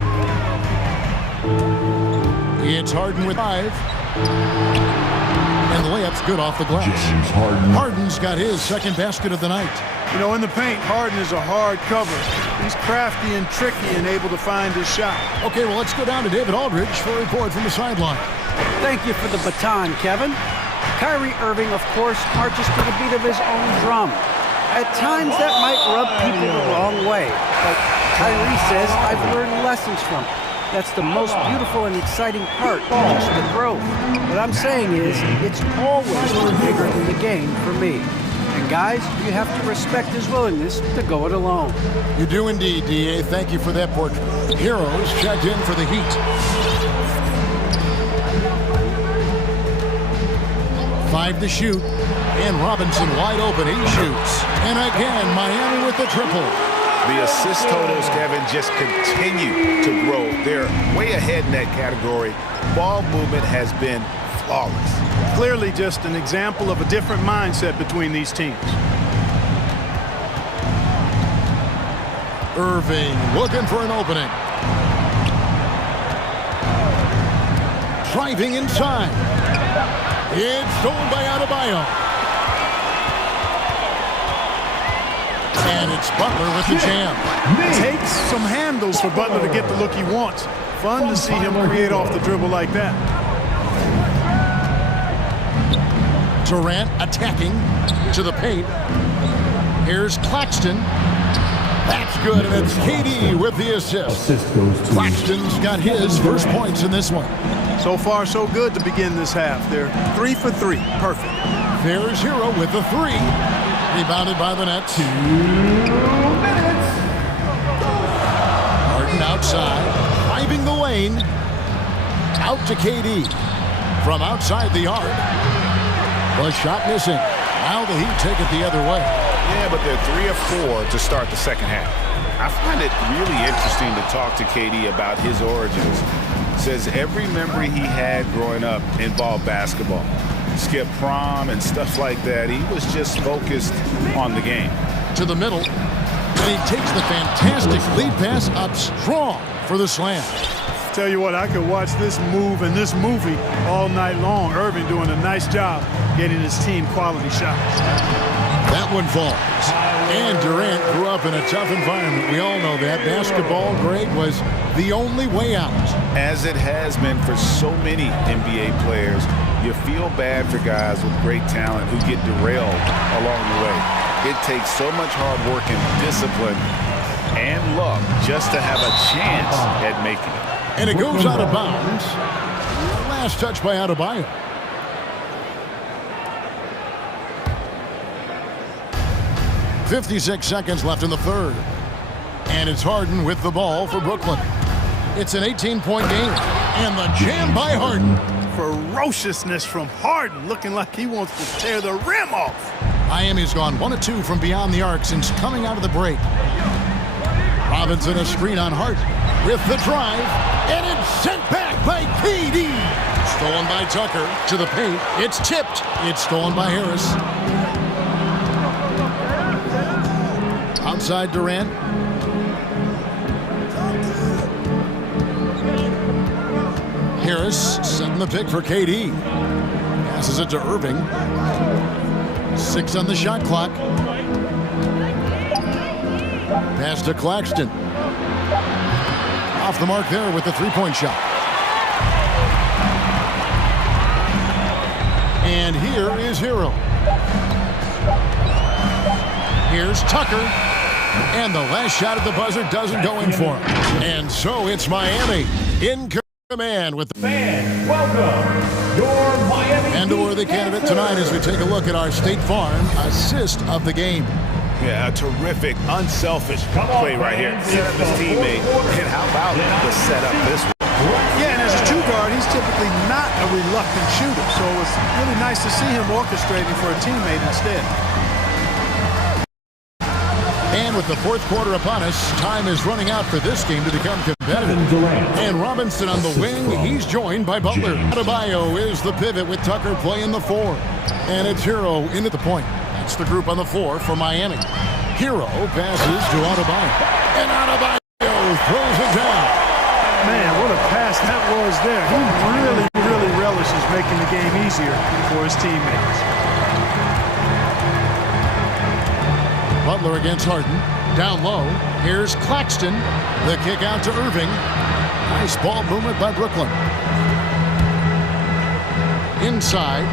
It's Harden with 5. And the layup's good off the glass. Harden's got his second basket of the night. You know, in the paint, Harden is a hard cover. He's crafty and tricky and able to find his shot. Okay, well, let's go down to David Aldridge for a report from the sideline. Thank you for the baton, Kevin. Kyrie Irving, of course, marches to the beat of his own drum. At times, that might rub people the wrong way. But Kyrie says, I've learned lessons from it. That's the most beautiful and exciting part, just the growth. What I'm saying is, it's always been bigger than the game for me. And guys, you have to respect his willingness to go it alone. You do indeed, D.A. Thank you for that portrait. Heroes checked in for the Heat. 5 to shoot. And Robinson wide open. He shoots. And again, Miami with the triple. The assist totals, Kevin, just continue to grow. They're way ahead in that category. Ball movement has been flawless. Clearly just an example of a different mindset between these teams. Irving looking for an opening. Driving inside. It's stolen by Adebayo. And it's Butler with the jam. Takes some handles for Butler to get the look he wants. Fun to see him create off the dribble like that. Durant attacking to the paint. Here's Claxton. That's good, and it's KD with the assist. Claxton's got his first points in this one. So far, so good to begin this half. They're 3 for 3. Perfect. There's Hero with the 3. Rebounded by the Nets. 2 minutes. Harden outside, driving the lane. Out to KD. From outside the arc. The shot missing. Now the Heat take it the other way. Yeah, but they're 3 of 4 to start the second half. I find it really interesting to talk to KD about his origins. Says every memory he had growing up involved basketball. Skip prom and stuff like that. He was just focused on the game. To the middle. And he takes the fantastic lead pass up strong for the slam. Tell you what, I could watch this move and this movie all night long. Irving doing a nice job getting his team quality shots. That one falls. And Durant grew up in a tough environment. We all know that. Basketball grade was the only way out. As it has been for so many NBA players, you feel bad for guys with great talent who get derailed along the way. It takes so much hard work and discipline and luck just to have a chance at making it. And it goes out of bounds. Last touch by Adebayo. .56 seconds left in the third. And it's Harden with the ball for Brooklyn. It's an 18-point game. And the jam by Harden. Ferociousness from Harden, looking like he wants to tear the rim off. Miami's gone 1 of 2 from beyond the arc since coming out of the break. Robinson a screen on Harden with the drive. And it's sent back by KD. Stolen by Tucker to the paint. It's tipped. It's stolen by Harris. Outside Durant. Harris setting the pick for KD. Passes it to Irving. 6 on the shot clock. Pass to Claxton. Off the mark there with the three-point shot. And here is Hero. Here's Tucker. And the last shot at the buzzer doesn't go in for him. And so it's Miami in command with the fans. Welcome, your Miami. And a worthy candidate tonight as we take a look at our State Farm assist of the game. Yeah, a terrific, unselfish play right here. Set up his teammate. And how about the setup this one? Yeah, and as a 2 guard, he's typically not a reluctant shooter. So it was really nice to see him orchestrating for a teammate instead. And with the fourth quarter upon us, time is running out for this game to become competitive. And Robinson on the wing, he's joined by Butler. Adebayo is the pivot with Tucker playing the 4. And it's Hero in at the point. That's the group on the 4 for Miami. Hero passes to Adebayo. And Adebayo throws it down. Man, what a pass that was there. He really relishes making the game easier for his teammates. Butler against Harden. Down low. Here's Claxton. The kick out to Irving. Nice ball movement by Brooklyn. Inside.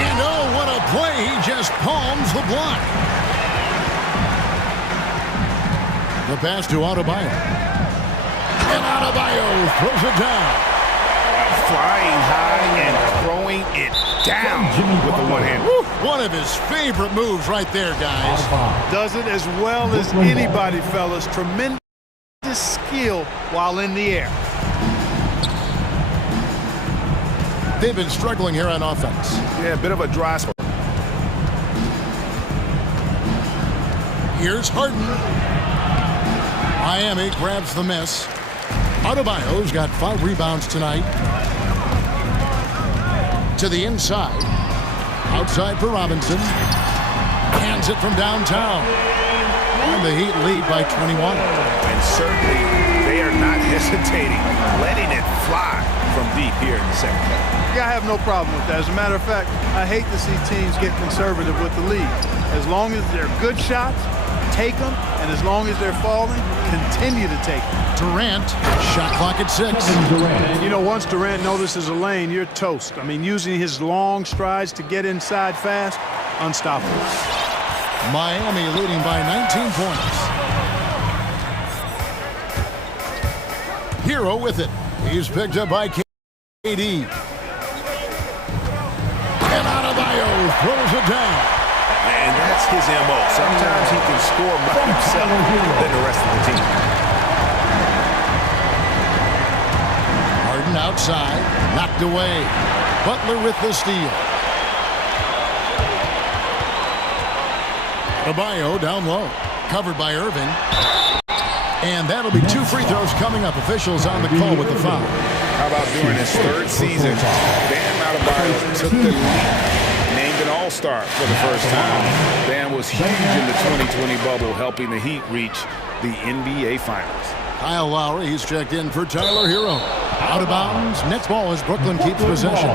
And oh, what a play. He just palms the block. The pass to Adebayo. And Adebayo throws it down. Flying high and throwing it down with the one hand. One of his favorite moves right there, guys. Does it as well as anybody, fellas. Tremendous skill while in the air. They've been struggling here on offense. Yeah, a bit of a dry spell. Here's Harden. Miami grabs the miss. Adebayo's got 5 rebounds tonight. To the inside. Outside for Robinson. Hands it from downtown. And the Heat lead by 21. And certainly they are not hesitating, letting it fly from deep here in the second half. Yeah, I have no problem with that. As a matter of fact, I hate to see teams get conservative with the lead. As long as they're good shots, take them, and as long as they're falling, continue to take them. Durant, shot clock at 6. And you know, once Durant notices a lane, you're toast. I mean, using his long strides to get inside fast, unstoppable. Miami leading by 19 points. Hero with it. He's picked up by KD. And Adebayo throws it down. And that's his MO. Sometimes he can score by himself than the rest of the team. Harden outside, knocked away. Butler with the steal. Adebayo down low, covered by Irving. And that'll be 2 free throws coming up. Officials on the call with the foul. How about during his 3rd season, Bam Adebayo took the lead, named an All-Star for the first time. Bam was huge in the 2020 bubble, helping the Heat reach the NBA Finals. Kyle Lowry, he's checked in for Tyler Hero. Out of bounds, next ball as Brooklyn keeps possession.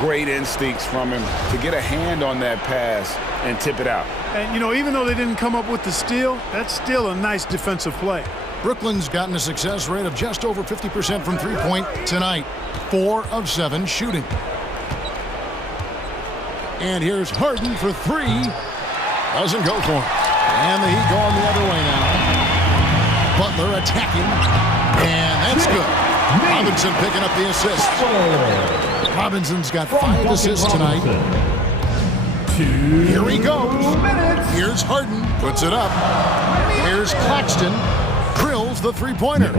Great instincts from him to get a hand on that pass and tip it out. And, you know, even though they didn't come up with the steal, that's still a nice defensive play. Brooklyn's gotten a success rate of just over 50% from three-point tonight. 4 of 7 shooting. And here's Harden for 3. Doesn't go for it. And the Heat going the other way now. Butler attacking. And that's good. Robinson picking up the assist. Robinson's got 5 assists tonight. Here he goes. Here's Harden. Puts it up. Here's Claxton. Drills the three-pointer.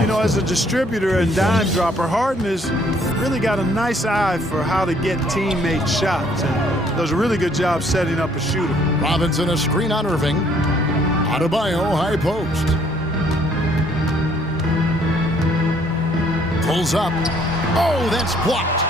You know, as a distributor and dime dropper, Harden has really got a nice eye for how to get teammate shots and does a really good job setting up a shooter. Robinson a screen on Irving. Adebayo high post. Pulls up. Oh, that's blocked.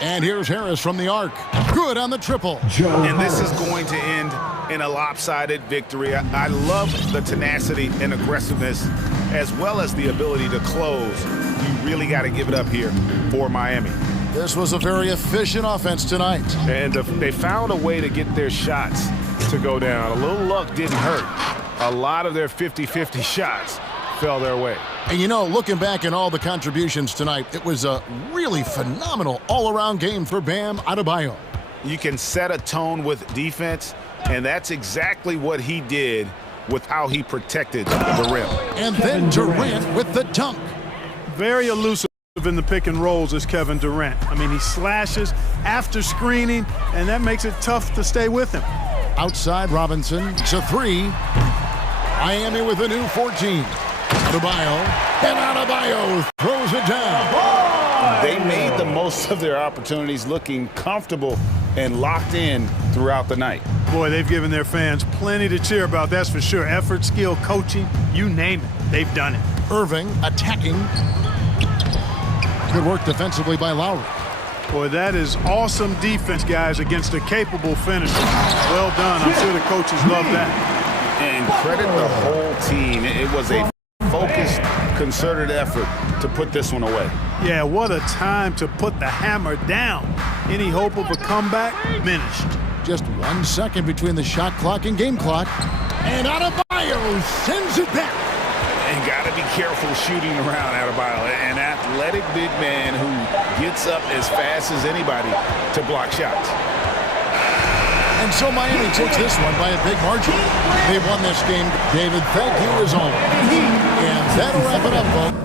And here's Harris from the arc. Good on the triple. And this is going to end in a lopsided victory. I love the tenacity and aggressiveness as well as the ability to close. You really got to give it up here for Miami. This was a very efficient offense tonight. And they found a way to get their shots to go down. A little luck didn't hurt. A lot of their 50-50 shots fell their way. And you know, looking back at all the contributions tonight, it was a really phenomenal all-around game for Bam Adebayo. You can set a tone with defense, and that's exactly what he did with how he protected the rim. And then Durant with the dunk. Very elusive in the pick and rolls is Kevin Durant. I mean, he slashes after screening, and that makes it tough to stay with him. Outside Robinson, it's a 3. Miami with a new 14. Adebayo, and Adebayo throws it down. They made the most of their opportunities, looking comfortable and locked in throughout the night. Boy, they've given their fans plenty to cheer about, that's for sure. Effort, skill, coaching, you name it, they've done it. Irving attacking. Good work defensively by Lowry. Boy, that is awesome defense, guys, against a capable finisher. Well done. I'm sure the coaches love that. And credit the whole team. It was a focused, concerted effort to put this one away. Yeah, what a time to put the hammer down. Any hope of a comeback? Diminished. Just 1 second between the shot clock and game clock. And Adebayo sends it back. And got to be careful shooting around Adebayo, an athletic big man who gets up as fast as anybody to block shots. And so Miami takes this one by a big margin. They won this game. David, thank you as always. And that'll wrap it up, folks.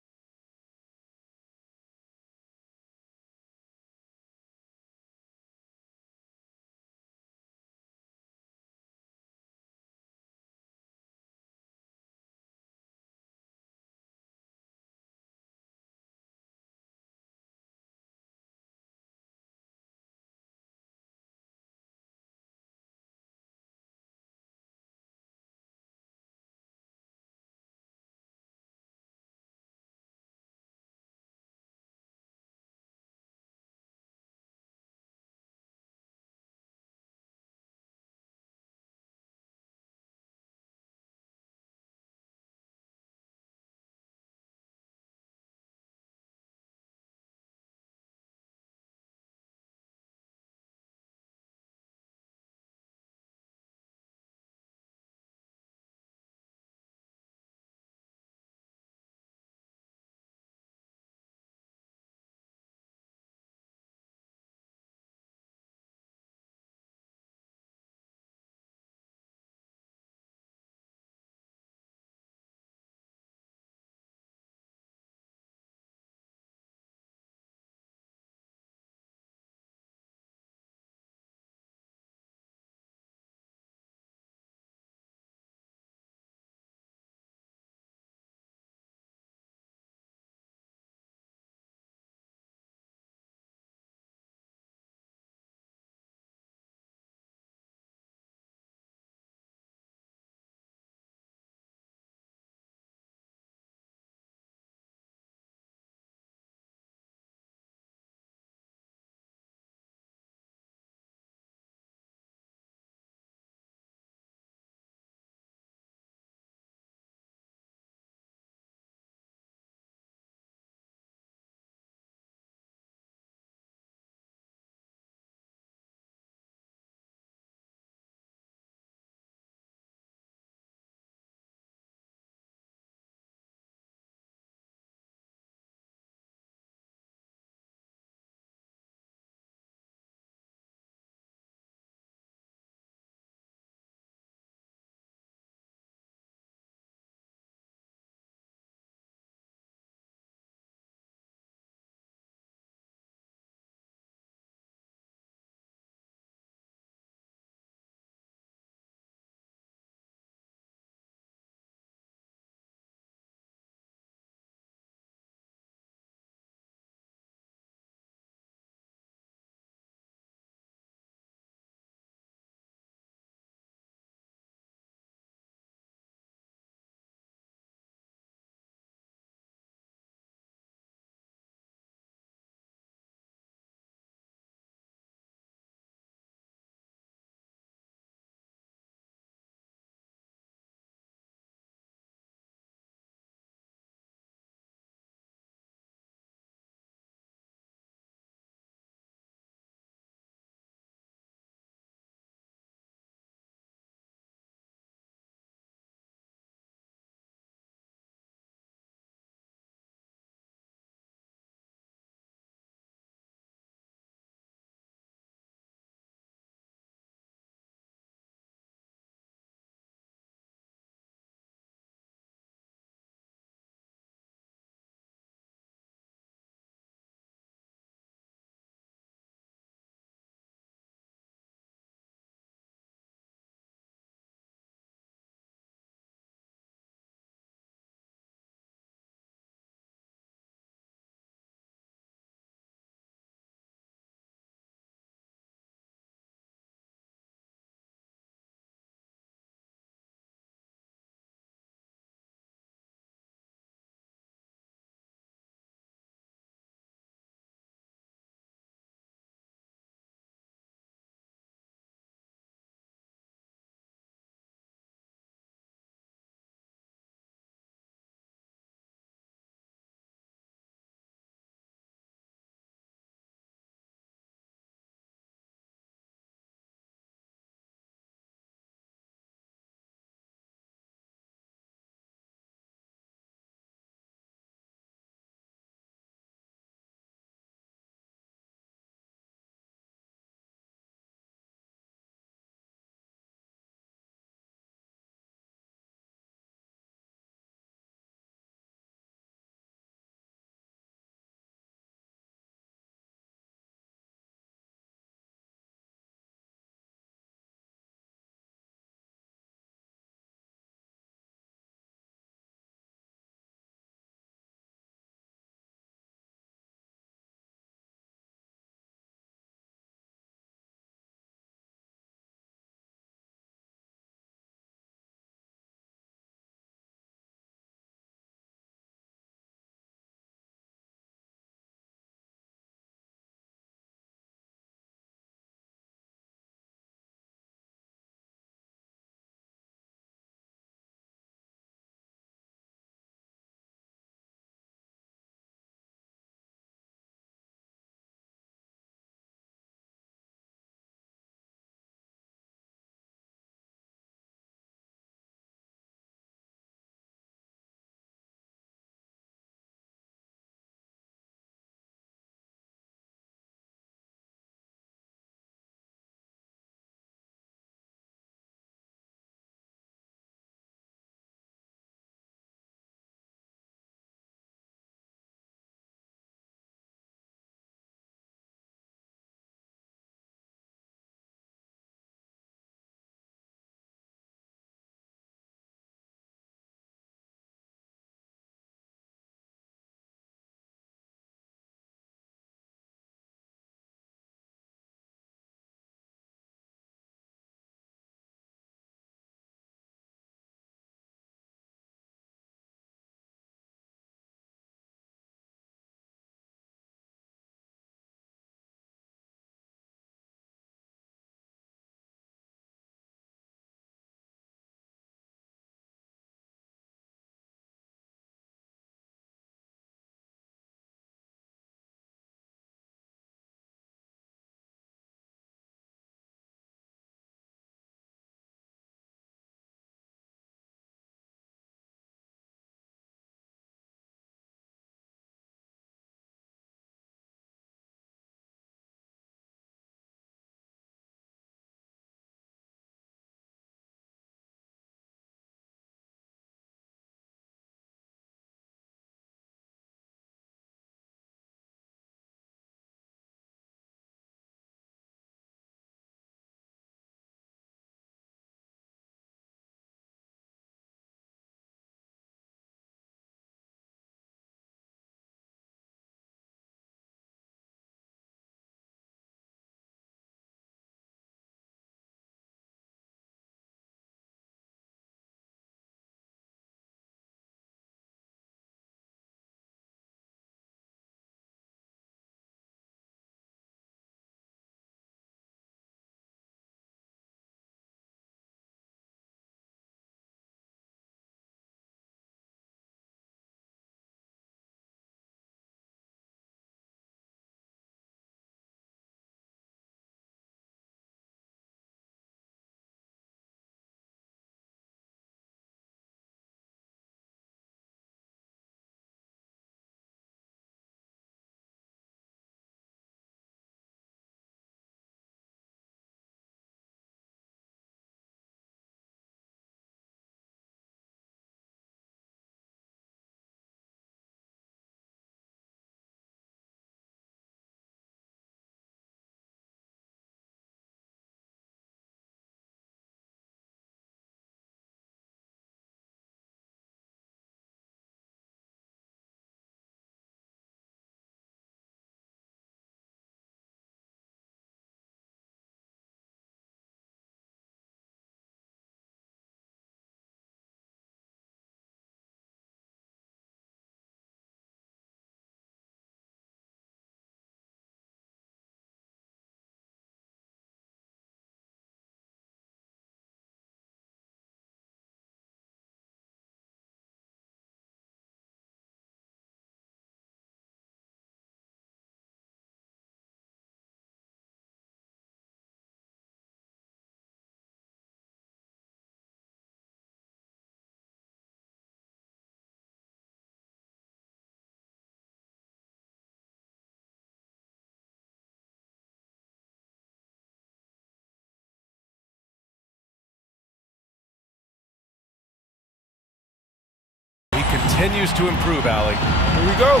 continues to improve, Allie. Here we go.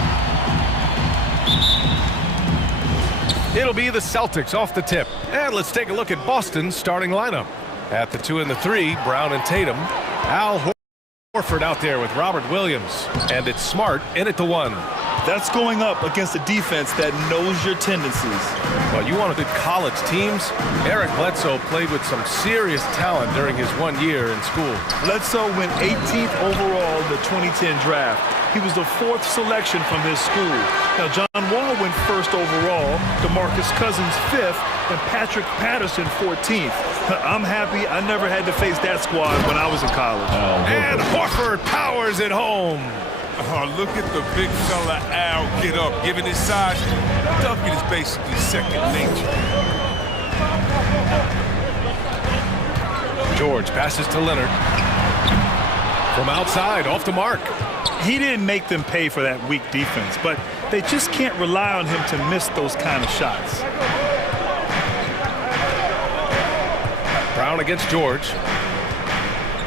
It'll be the Celtics off the tip. And let's take a look at Boston's starting lineup. At the 2 and the 3, Brown and Tatum. Al Horford out there with Robert Williams. And it's Smart in at the 1. That's going up against a defense that knows your tendencies. Well, you want good college teams? Eric Bledsoe played with some serious talent during his 1 year in school. Bledsoe went 18th overall in the 2010 draft. He was the 4th selection from his school. Now, John Wall went 1st overall, DeMarcus Cousins 5th, and Patrick Patterson 14th. I'm happy I never had to face that squad when I was in college. And Horford powers it home. Oh, look at the big fella Al get up. Given his size, dunking is basically second nature. George passes to Leonard. From outside, off the mark. He didn't make them pay for that weak defense, but they just can't rely on him to miss those kind of shots. Brown against George.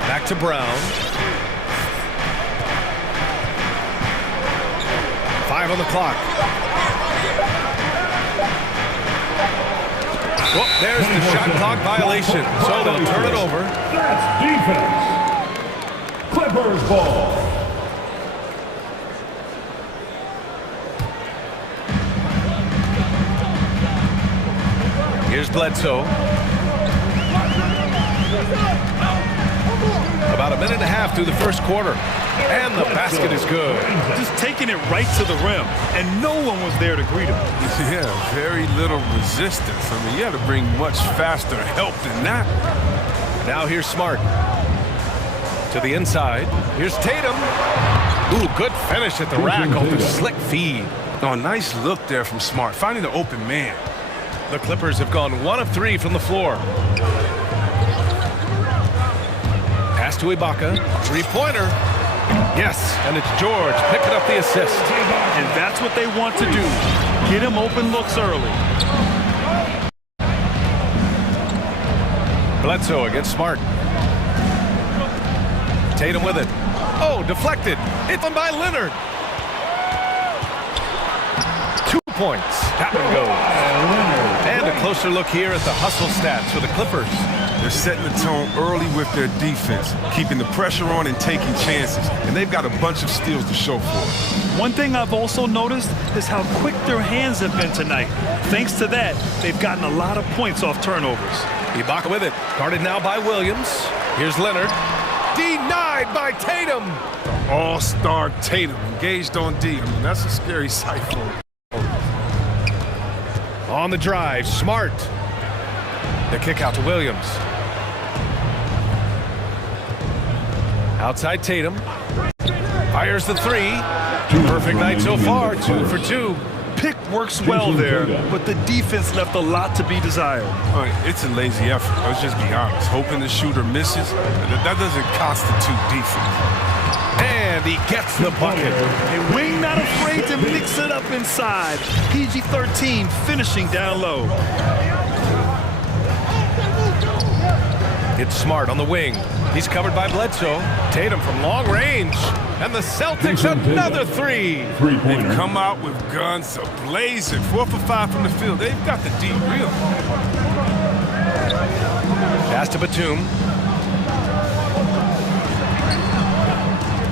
Back to Brown. 5 on the clock. Well, there's the shot clock violation, so they'll turn it over. That's defense. Clippers ball. Here's Bledsoe. About a minute and a half through the first quarter. And the basket is good. Just taking it right to the rim, and no one was there to greet him. Yeah, very little resistance. I mean, you had to bring much faster help than that. Now here's Smart. To the inside. Here's Tatum. Ooh, good finish at the rack off the slick feed. Oh, nice look there from Smart, finding the open man. The Clippers have gone 1 of 3 from the floor. Pass to Ibaka. 3-pointer. Yes, and it's George picking up the assist. And that's what they want to do. Get him open looks early. Bledsoe against Smart. Tatum with it. Oh, deflected. It's on by Leonard. 2 points. That one goes. And a closer look here at the hustle stats for the Clippers. They're setting the tone early with their defense, keeping the pressure on and taking chances. And they've got a bunch of steals to show for it. One thing I've also noticed is how quick their hands have been tonight. Thanks to that, they've gotten a lot of points off turnovers. Ibaka with it. Guarded now by Williams. Here's Leonard. Denied by Tatum. All-star Tatum engaged on D. I mean, that's a scary sight for him. On the drive, Smart. The kick out to Williams. Outside Tatum. Fires the 3. Perfect night so far, 2 for 2. Pick works well there, but the defense left a lot to be desired. It's a lazy effort. Let's just be honest. Hoping the shooter misses, that doesn't constitute defense. And he gets the bucket. A wing not afraid to mix it up inside. PG-13 finishing down low. It's Smart on the wing. He's covered by Bledsoe. Tatum from long range. And the Celtics another 3. They've come out with guns ablazing. 4 for 5 from the field. They've got the deep reel. Pass to Batum.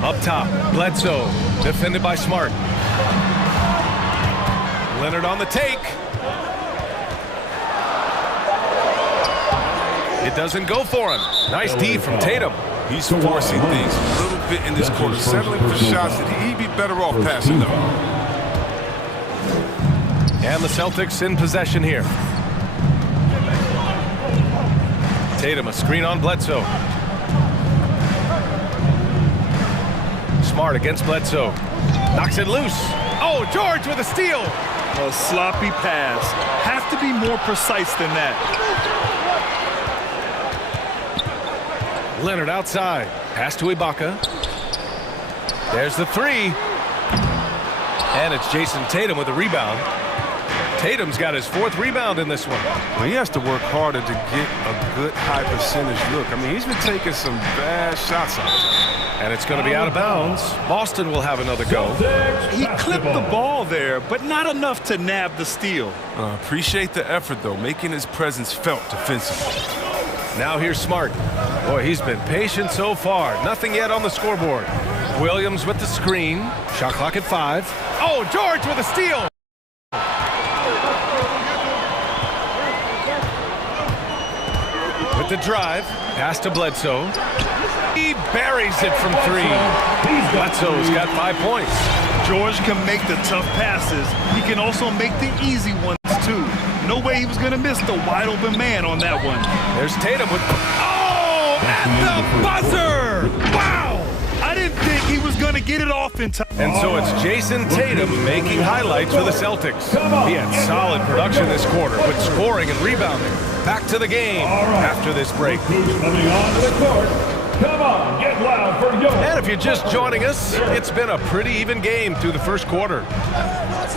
Up top, Bledsoe. Defended by Smart. Leonard on the take. It doesn't go for him. Nice D from Tatum. He's forcing things a little bit in this quarter, settling for shots that he'd be better off passing them. And the Celtics in possession here. Tatum, a screen on Bledsoe. Smart against Bledsoe. Knocks it loose. Oh, George with a steal. A sloppy pass. Have to be more precise than that. Leonard outside. Pass to Ibaka. There's the 3. And it's Jason Tatum with the rebound. Tatum's got his 4th rebound in this one. Well, he has to work harder to get a good high percentage look. I mean, he's been taking some bad shots out there. And it's going to be out of bounds. Boston will have another go. He clipped the ball there, but not enough to nab the steal. Appreciate the effort, though, making his presence felt defensively. Now here's Smart. Boy, he's been patient so far. Nothing yet on the scoreboard. Williams with the screen. Shot clock at 5. Oh, George with a steal. With the drive, pass to Bledsoe. He buries it from 3. Bledsoe's got 5 points. George can make the tough passes. He can also make the easy ones, too. No way he was going to miss the wide-open man on that one. There's Tatum with... Oh, at the buzzer! Wow! I didn't think he was going to get it off in time. And so it's Jason Tatum making highlights for the Celtics. He had solid production this quarter with scoring and rebounding. Back to the game after this break. Come on, get loud for yours. And if you're just joining us, it's been a pretty even game through the first quarter.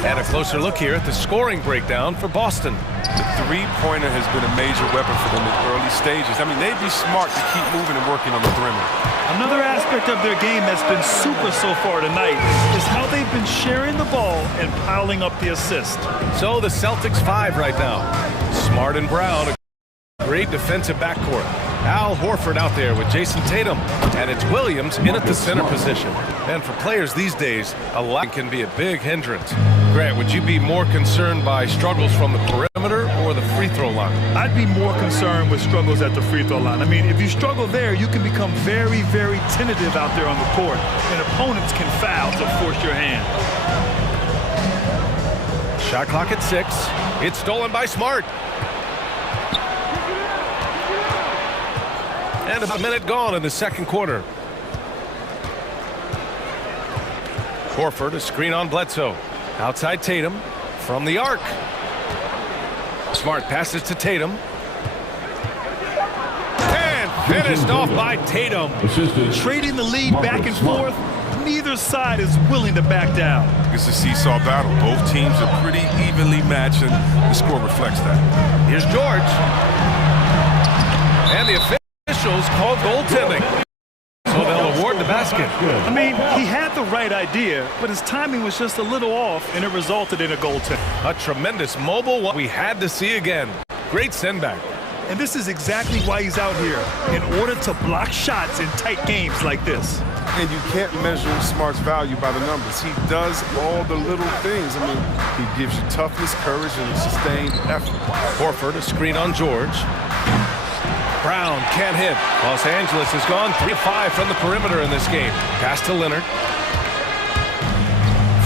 And a closer look here at the scoring breakdown for Boston. The three-pointer has been a major weapon for them in early stages. I mean, they'd be smart to keep moving and working on the perimeter. Another aspect of their game that's been super so far tonight is how they've been sharing the ball and piling up the assist. So the Celtics 5 right now. Smart and Brown, a great defensive backcourt. Al Horford out there with Jason Tatum, and it's Williams in at the center position. And for players these days, a lot can be a big hindrance. Grant, would you be more concerned by struggles from the perimeter or the free throw line? I'd be more concerned with struggles at the free throw line. I mean, if you struggle there, you can become very, very tentative out there on the court, and opponents can foul to force your hand. Shot clock at 6. It's stolen by Smart. And about a minute gone in the second quarter. Horford, a screen on Bledsoe. Outside Tatum from the arc. Smart passes to Tatum. And finished off by Tatum. Trading the lead back and forth, neither side is willing to back down. It's a seesaw battle. Both teams are pretty evenly matched, and the score reflects that. Here's George. And the officials called goaltending. So they'll award the basket. I mean, he had the right idea, but his timing was just a little off, and it resulted in a goaltend. A tremendous mobile one we had to see again. Great send back. And this is exactly why he's out here, in order to block shots in tight games like this. And you can't measure Smart's value by the numbers. He does all the little things. I mean, he gives you toughness, courage, and sustained effort. Horford, a screen on George. Brown can't hit. Los Angeles has gone 3-5 from the perimeter in this game. Pass to Leonard.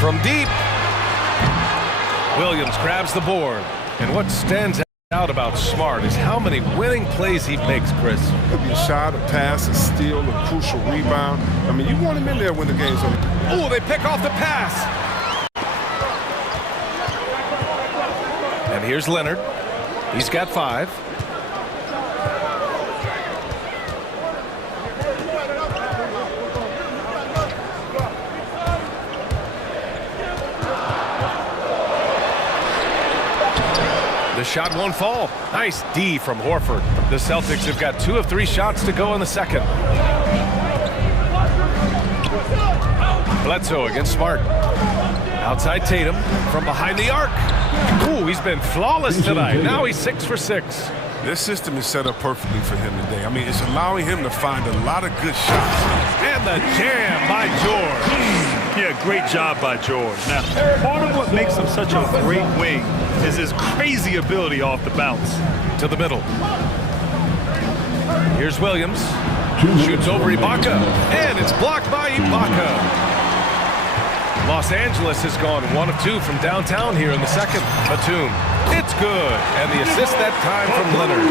From deep. Williams grabs the board. And what stands out about Smart is how many winning plays he makes, Chris. Could be a shot, a pass, a steal, a crucial rebound. I mean, you want him in there when the game's on. Oh, they pick off the pass. And here's Leonard. He's got 5. The shot won't fall. Nice D from Horford. The Celtics have got 2 of 3 shots to go in the second. Bledsoe against Smart. Outside Tatum from behind the arc. Ooh, he's been flawless tonight. Now he's 6 for 6. This system is set up perfectly for him today. I mean, it's allowing him to find a lot of good shots. And the jam by George. Yeah, great job by George. Now, part of what makes him such a great wing is his crazy ability off the bounce. To the middle. Here's Williams. Shoots over Ibaka. And it's blocked by Ibaka. Los Angeles has gone 1 of 2 from downtown here in the second. Batum. It's good. And the assist that time from Leonard.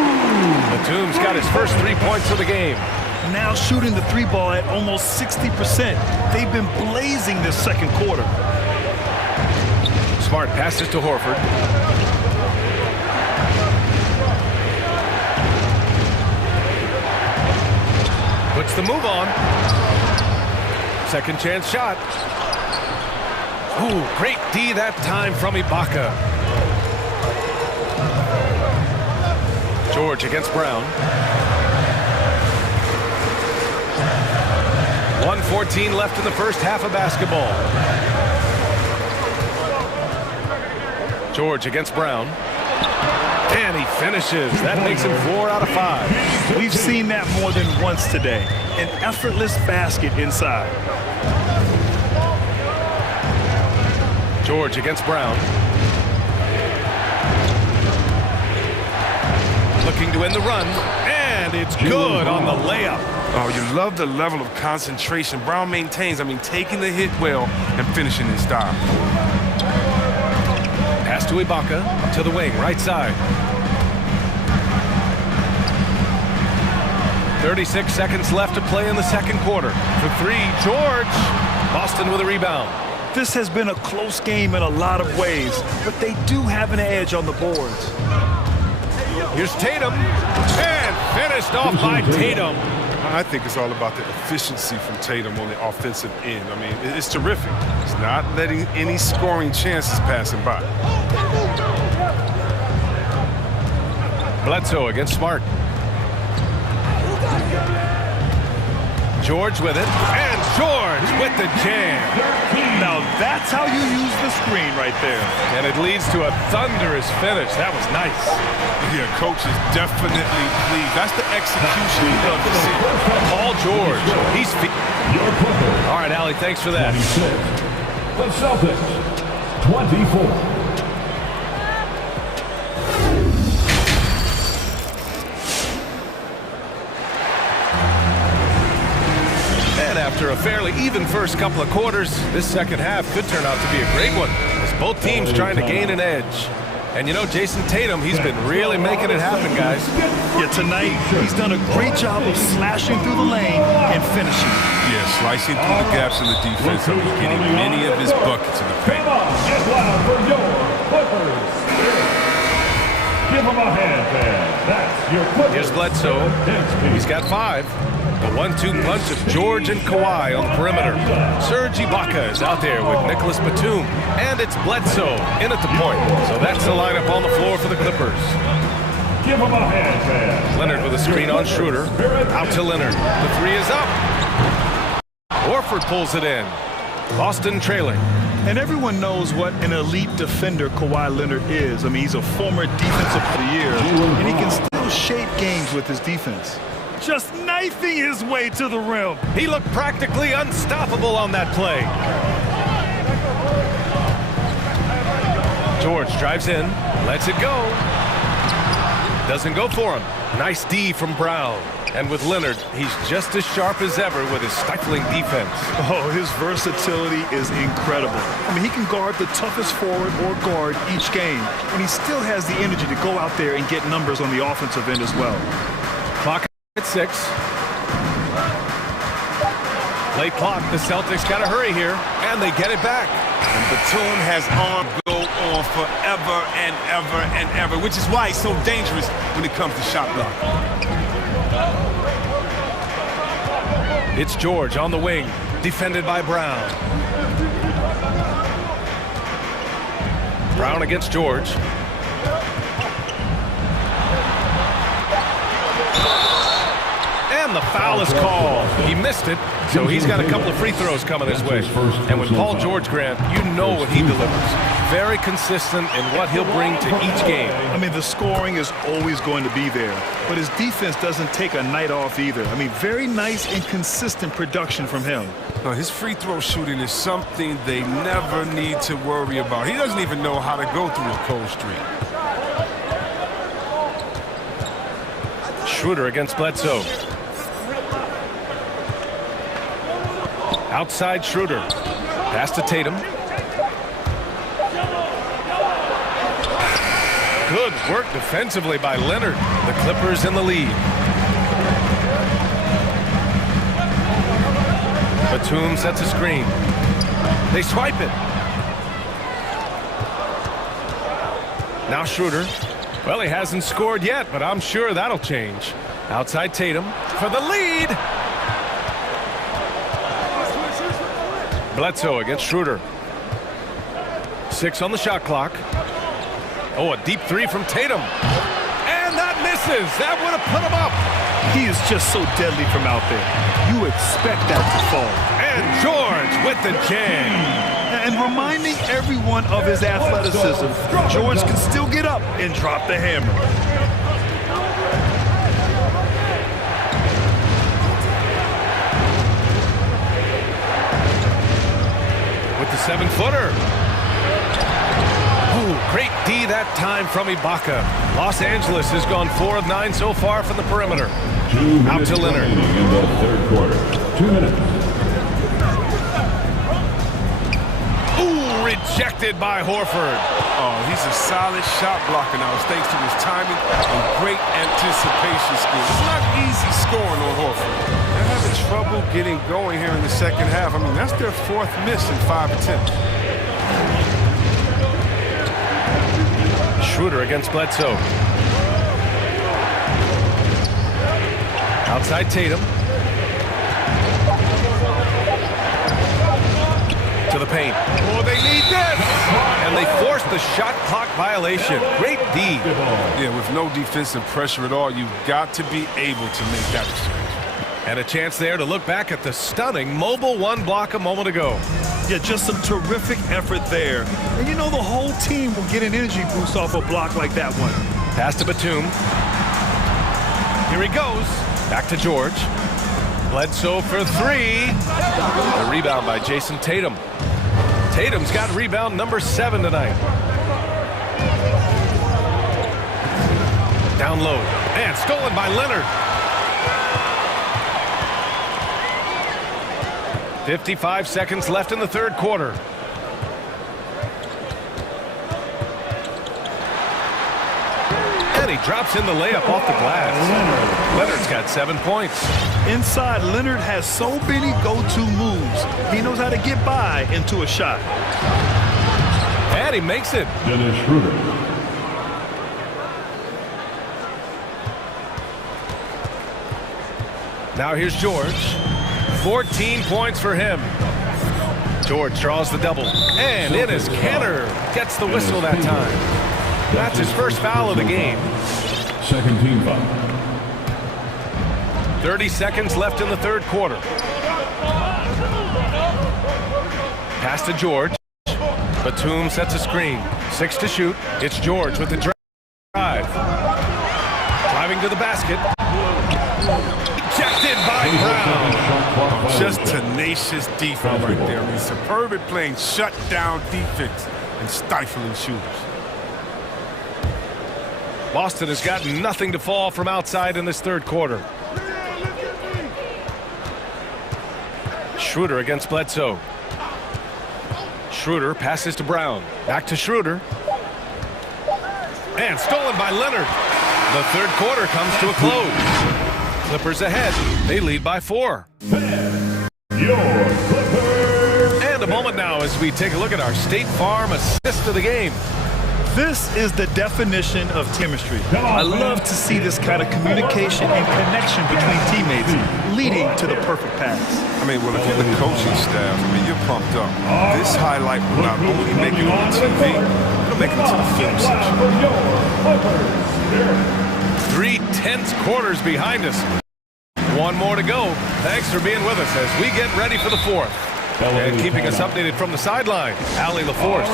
Batum's got his first 3 points of the game. Now shooting the 3-ball at almost 60%. They've been blazing this second quarter. Smart passes to Horford. Puts the move on. Second chance shot. Ooh, great D that time from Ibaka. George against Brown. 1:14 left in the first half of basketball. George against Brown. And he finishes. That makes him 4 out of 5. We've seen that more than once today. An effortless basket inside. George against Brown. Looking to end the run. And it's good on the layup. Oh, you love the level of concentration Brown maintains. I mean, taking the hit well and finishing in style. Pass to Ibaka, to the wing, right side. 36 seconds left to play in the second quarter. For 3, George. Boston with a rebound. This has been a close game in a lot of ways, but they do have an edge on the boards. Here's Tatum. And finished off by Tatum. I think it's all about the efficiency from Tatum on the offensive end. I mean, it's terrific. It's not letting any scoring chances passing by. Bledsoe against Smart. George with it. And George with the jam. Now that's how you use the screen right there. And it leads to a thunderous finish. That was nice. Yeah, coach is definitely pleased. That's the execution you love to see. Paul George. He's all right, Allie, thanks for that. The Celtics, 24. And after a fairly even first couple of quarters, this second half could turn out to be a great one as both teams trying to gain an edge. And you know, Jason Tatum, he's been really making it happen, guys. Yeah, tonight he's done a great job of slashing through the lane and finishing. Yeah, slicing through the gaps in the defense. I mean, getting many of his buckets in the paint. Get loud for your Clippers. Give him a hand, man. That's your Clippers. Here's Bledsoe. He's got 5. The 1-2 punch of George and Kawhi on the perimeter. Serge Ibaka is out there with Nicholas Batum. And it's Bledsoe in at the point. So that's the lineup on the floor for the Clippers. Give him a hand, man. Leonard with a screen on Schroeder. Out to Leonard. The 3 is up. Horford pulls it in. Boston trailing. And everyone knows what an elite defender Kawhi Leonard is. I mean, he's a former defensive of the year, and he can still shape games with his defense. Just knifing his way to the rim. He looked practically unstoppable on that play. George drives in, lets it go. Doesn't go for him. Nice D from Brown. And with Leonard, he's just as sharp as ever with his stifling defense. Oh, his versatility is incredible. I mean, he can guard the toughest forward or guard each game, and he still has the energy to go out there and get numbers on the offensive end as well. Clock at 6. Late clock. The Celtics got to hurry here, and they get it back. And Batum has arm go on forever and ever and ever, which is why he's so dangerous when it comes to shot blocking. It's George on the wing, defended by Brown. Brown against George. And the foul is called. He missed it, so he's got a couple of free throws coming his way. And with Paul George, Grant, you know what he delivers. Very consistent in what he'll bring to each game. I mean, the scoring is always going to be there, but his defense doesn't take a night off either. I mean, very nice and consistent production from him. His free throw shooting is something they never need to worry about. He doesn't even know how to go through a cold streak. Schroeder against Bledsoe. Outside Schroeder. Pass to Tatum. Good work defensively by Leonard. The Clippers in the lead. Batum sets a screen. They swipe it. Now Schroeder. Well, he hasn't scored yet, but I'm sure that'll change. Outside Tatum for the lead. Bledsoe against Schroeder. 6 on the shot clock. Oh, a deep 3 from Tatum. And that misses. That would have put him up. He is just so deadly from out there. You expect that to fall. And George with the jam. And reminding everyone of his athleticism, George can still get up and drop the hammer. With the 7-footer. Oh, great D that time from Ibaka. Los Angeles has gone 4 of 9 so far from the perimeter. Out to Leonard. In the third quarter. 2 minutes. Ooh, rejected by Horford. Oh, he's a solid shot blocker now, thanks to his timing and great anticipation skills. It's not easy scoring on Horford. They're having trouble getting going here in the second half. I mean, that's their 4th miss in 5 attempts. Schroeder against Bledsoe. Outside Tatum. To the paint. Oh, they need this! And they forced the shot clock violation. Great D. Yeah, with no defensive pressure at all, you've got to be able to make that exchange. And a chance there to look back at the stunning mobile 1 block a moment ago. Yeah, just some terrific effort there. And you know the whole team will get an energy boost off a block like that one. Pass to Batum. Here he goes. Back to George. Bledsoe for 3. The rebound by Jason Tatum. Tatum's got rebound number 7 tonight. Down low. And stolen by Leonard. 55 seconds left in the third quarter. And he drops in the layup off the glass. Leonard's got 7 points. Inside, Leonard has so many go-to moves. He knows how to get by into a shot. And he makes it. Dennis Schroeder. Now here's George. 14 points for him. George draws the double. And in is Kenner. Gets the whistle that time. That's his first foul of the game. Second team foul. 30 seconds left in the third quarter. Pass to George. Batum sets a screen. 6 to shoot. It's George with the drive. Driving to the basket. Ejected by Brown. Just tenacious defense right there. I mean, superb at playing shutdown defense and stifling shooters. Boston has got nothing to fall from outside in this third quarter. Schroeder against Bledsoe. Schroeder passes to Brown. Back to Schroeder. And stolen by Leonard. The third quarter comes to a close. Clippers ahead. They lead by 4. Your Clippers. And a moment now as we take a look at our State Farm assist of the game. This is the definition of chemistry. I love to see this kind of communication and connection between teammates leading to the perfect pass. I mean, well, if you're the coaching staff, I mean, you're pumped up. This highlight will not only make it on TV, it'll make it to the film section. 3 tense quarters behind us. 1 more to go. Thanks for being with us as we get ready for the 4th. And keeping us updated from the sideline, Allie LaForce.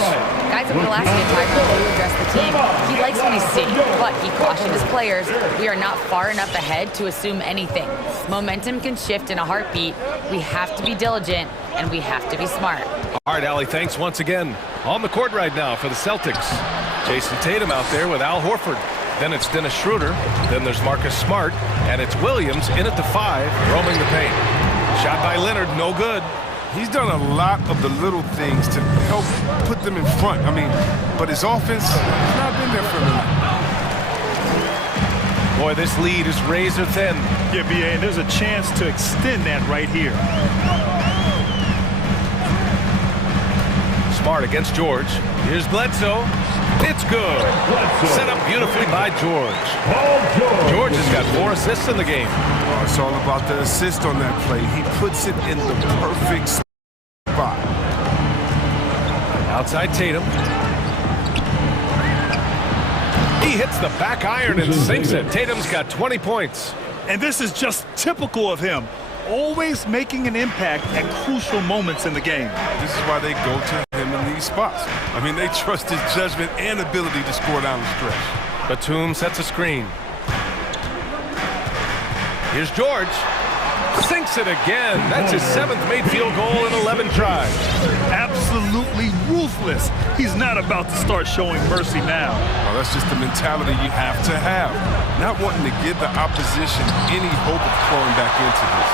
Guys, over the last game, Tiger will address the team. He likes what he's seeing, but he cautioned his players, we are not far enough ahead to assume anything. Momentum can shift in a heartbeat. We have to be diligent, and we have to be smart. All right, Allie, thanks once again. On the court right now for the Celtics. Jason Tatum out there with Al Horford. Then it's Dennis Schroeder. Then there's Marcus Smart. And it's Williams in at the 5, roaming the paint. Shot by Leonard, no good. He's done a lot of the little things to help put them in front. I mean, but his offense has not been there for him. Boy, this lead is razor thin. Yeah, B.A., and there's a chance to extend that right here. Smart against George. Here's Bledsoe. It's good. Set up beautifully by George. George has got 4 assists in the game. Oh, it's all about the assist on that play. He puts it in the perfect spot. Outside Tatum. He hits the back iron and sinks it. Tatum's got 20 points. And this is just typical of him. Always making an impact at crucial moments in the game. This is why they go to him in these spots. I mean, they trust his judgment and ability to score down the stretch. Batum sets a screen. Here's George. Sinks it again. That's his 7th made field goal in 11 tries. Absolutely ruthless. He's not about to start showing mercy now. Well, that's just the mentality you have to have. Not wanting to give the opposition any hope of clawing back into this.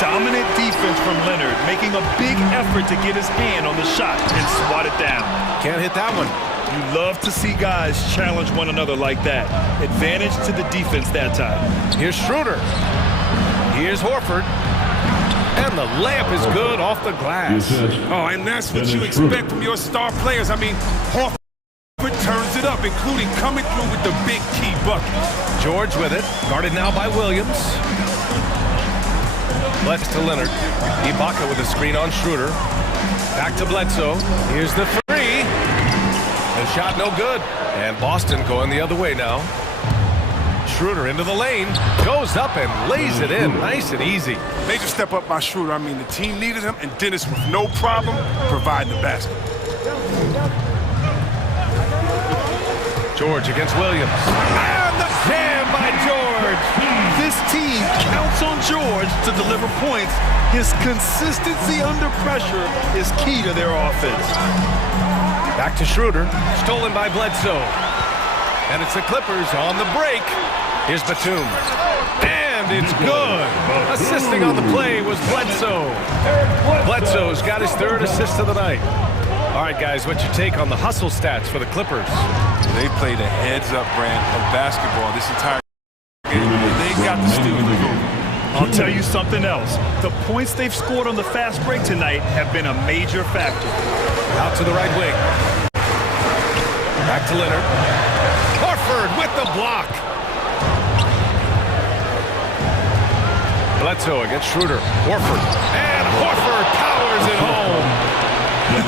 Dominant defense from Leonard, making a big effort to get his hand on the shot and swat it down. Can't hit that one. You love to see guys challenge one another like that. Advantage to the defense that time. Here's Schroeder. Here's Horford. And the layup is good off the glass. Oh, and that's what you expect from your star players. I mean, Horford turns it up, including coming through with the big key bucket. George with it. Guarded now by Williams. Let's to Leonard. Ibaka with a screen on Schroeder. Back to Bledsoe. Here's the three. The shot no good. And Boston going the other way now. Schroeder into the lane. Goes up and lays it in. Nice and easy. Major step up by Schroeder. I mean, the team needed him, and Dennis with no problem providing the basket. George against Williams. And the jam by George. This team counts on George to deliver points. His consistency under pressure is key to their offense. Back to Schroeder. Stolen by Bledsoe. And it's the Clippers on the break. Here's Batum. And it's good. Assisting on the play was Bledsoe. Bledsoe's got his 3rd assist of the night. All right, guys, what's your take on the hustle stats for the Clippers? They played a heads-up brand of basketball this entire game. They got the steal. I'll tell you something else. The points they've scored on the fast break tonight have been a major factor. Out to the right wing. Back to Leonard. Horford with the block. Bledsoe against Schroeder. Horford. And Horford powers it home.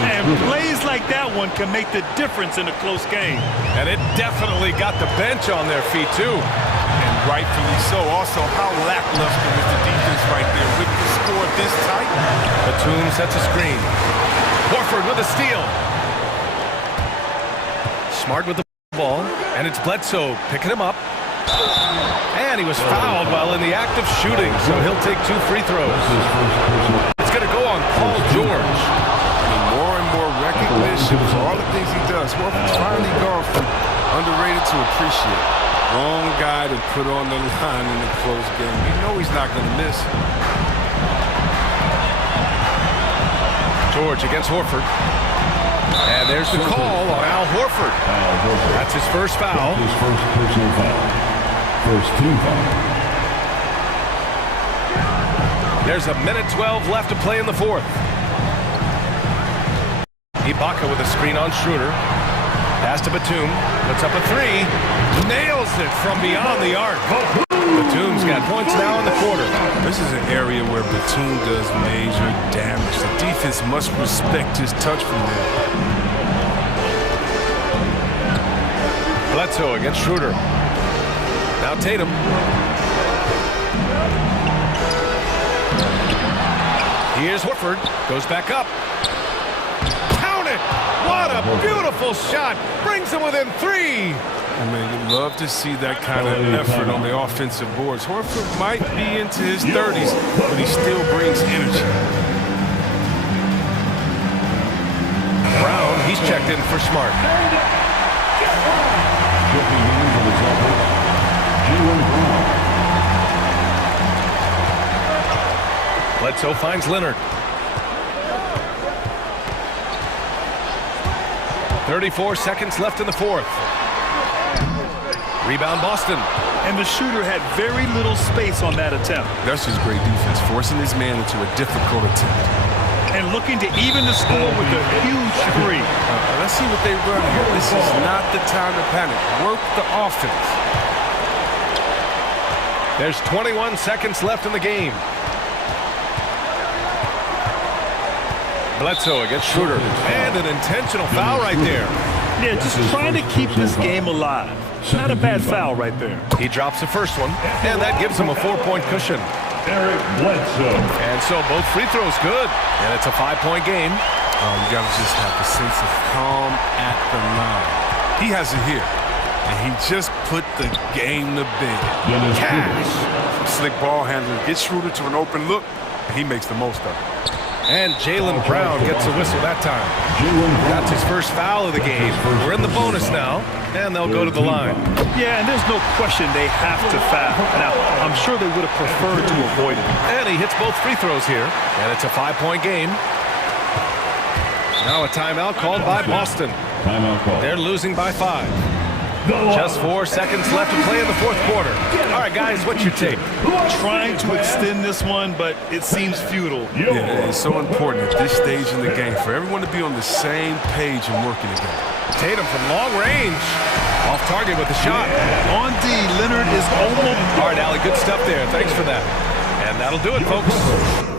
And plays like that one can make the difference in a close game. And it definitely got the bench on their feet, too. And rightfully so. Also, how lackluster was the defense right there with the score this tight. Batum sets a screen. Horford with a steal. Smart with the ball. And it's Bledsoe picking him up. And he was fouled while in the act of shooting, so he'll take 2 free throws. It's going to go on Paul George. More and more recognition for all the things he does. Horford's finally gone from underrated to appreciated. Wrong guy to put on the line in a close game. You know he's not going to miss. George against Horford. And there's the call on Al Horford. That's his first foul. His first personal foul. First team foul. There's a minute 12 left to play in the 4th. Ibaka with a screen on Schroeder. Pass to Batum. Puts up a 3. Nails it from beyond the arc. Batum's got points now in the quarter. This is an area where Batum does major damage. The defense must respect his touch from there. Bledsoe against Schroeder. Now Tatum. Here's Horford. Goes back up. Count it! What a beautiful shot! Brings him within 3. I mean, you love to see that kind of effort on the offensive boards. Horford might be into his 30s, but he still brings energy. Brown, he's checked in for Smart. Bledsoe finds Leonard. 34 seconds left in the 4th. Rebound Boston. And the shooter had very little space on that attempt. That's just great defense, forcing his man into a difficult attempt. And looking to even the score with a huge 3. Let's see what they run here. This is not the time to panic. Work the offense. There's 21 seconds left in the game. Bledsoe against Schroeder. And an intentional foul right there. Yeah, just trying to keep this game alive. Not a bad foul right there. He drops the first one, and that gives him a 4-point cushion. And so both free throws good, and it's a 5-point game. Oh, you got to just have a sense of calm at the line. He has it here, and he just put the game to bed. Cash. Slick ball handler gets Schroeder to an open look, and he makes the most of it. And Jaylen Brown gets a whistle that time. That's his first foul of the game. We're in the bonus now, and they'll go to the line. Yeah, and there's no question they have to foul. Now, I'm sure they would have preferred to avoid it. And he hits both free throws here, and it's a 5-point game. Now a timeout called by Boston. They're losing by 5. Just 4 seconds left to play in the fourth quarter. All right, guys, what's your take? Trying to extend this one, but it seems futile. Yeah, it's so important at this stage in the game for everyone to be on the same page and working together. Tatum from long range. Off target with the shot. On D, Leonard is almost... All right, Allie, good stuff there. Thanks for that. And that'll do it, folks.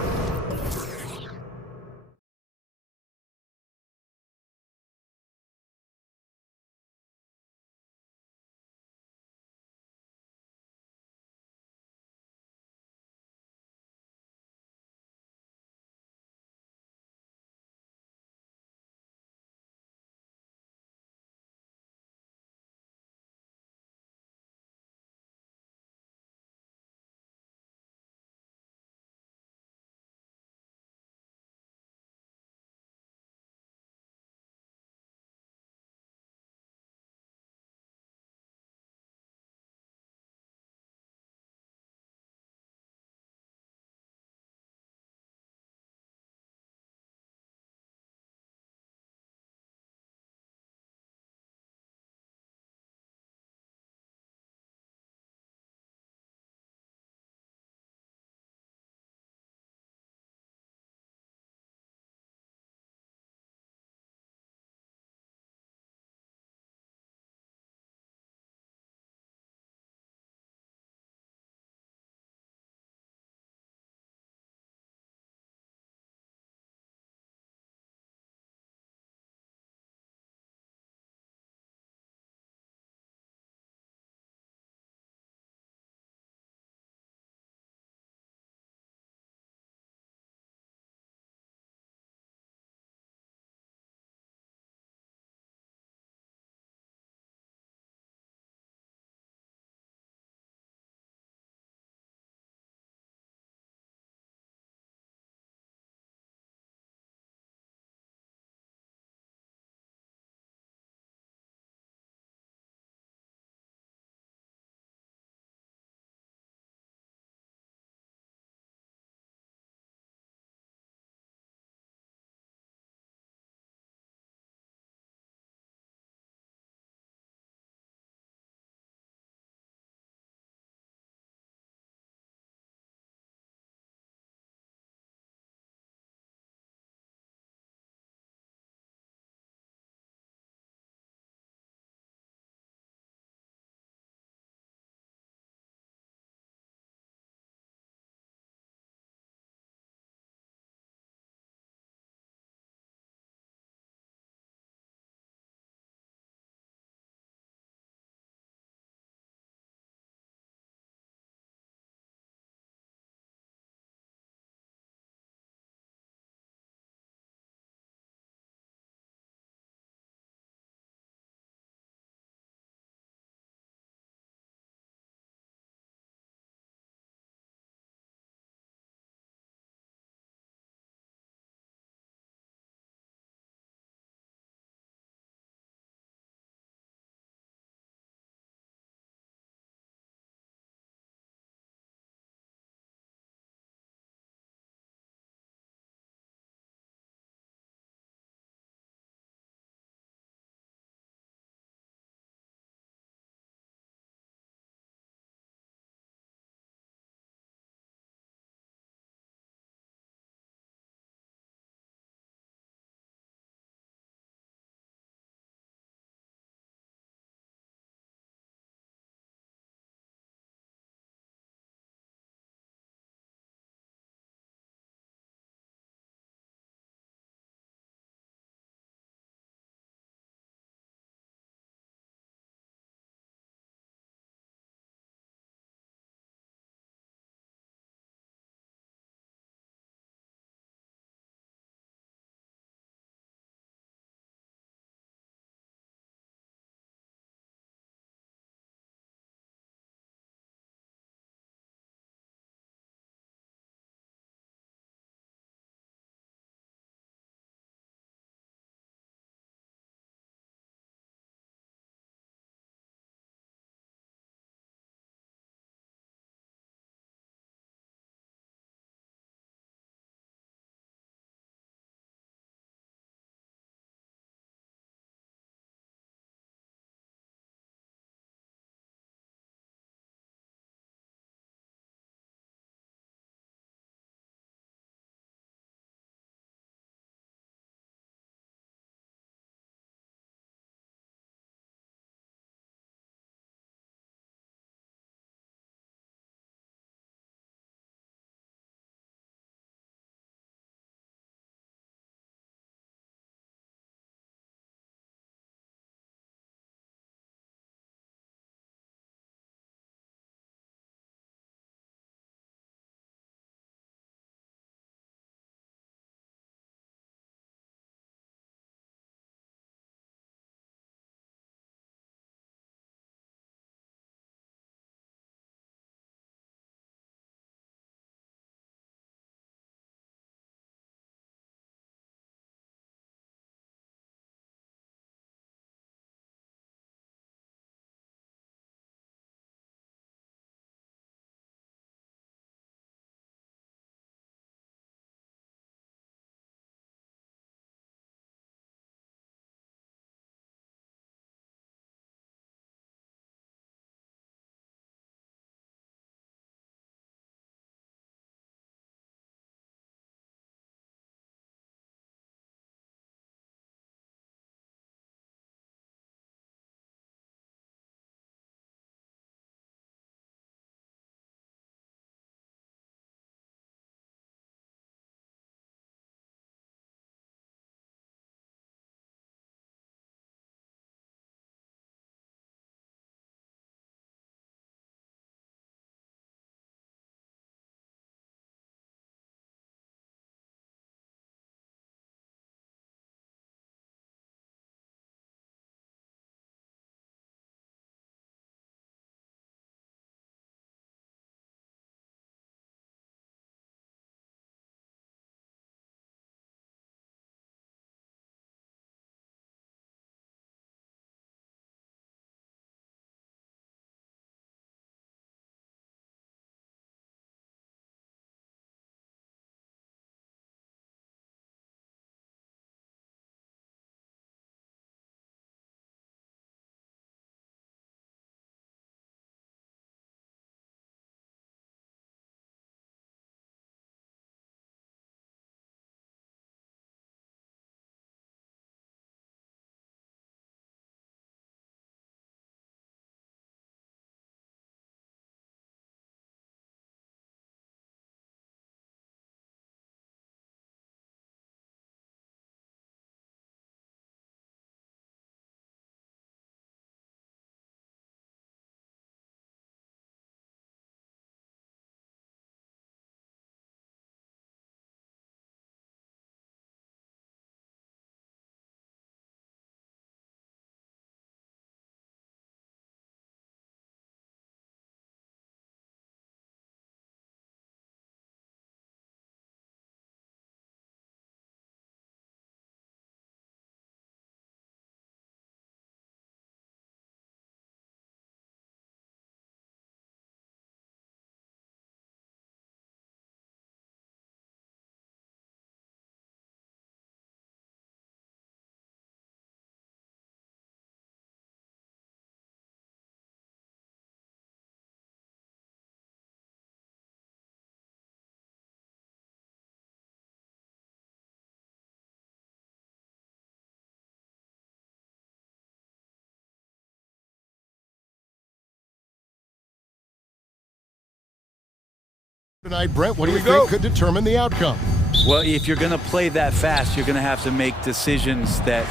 Tonight, Brett, what do you think could determine the outcome? Well, if you're going to play that fast, you're going to have to make decisions that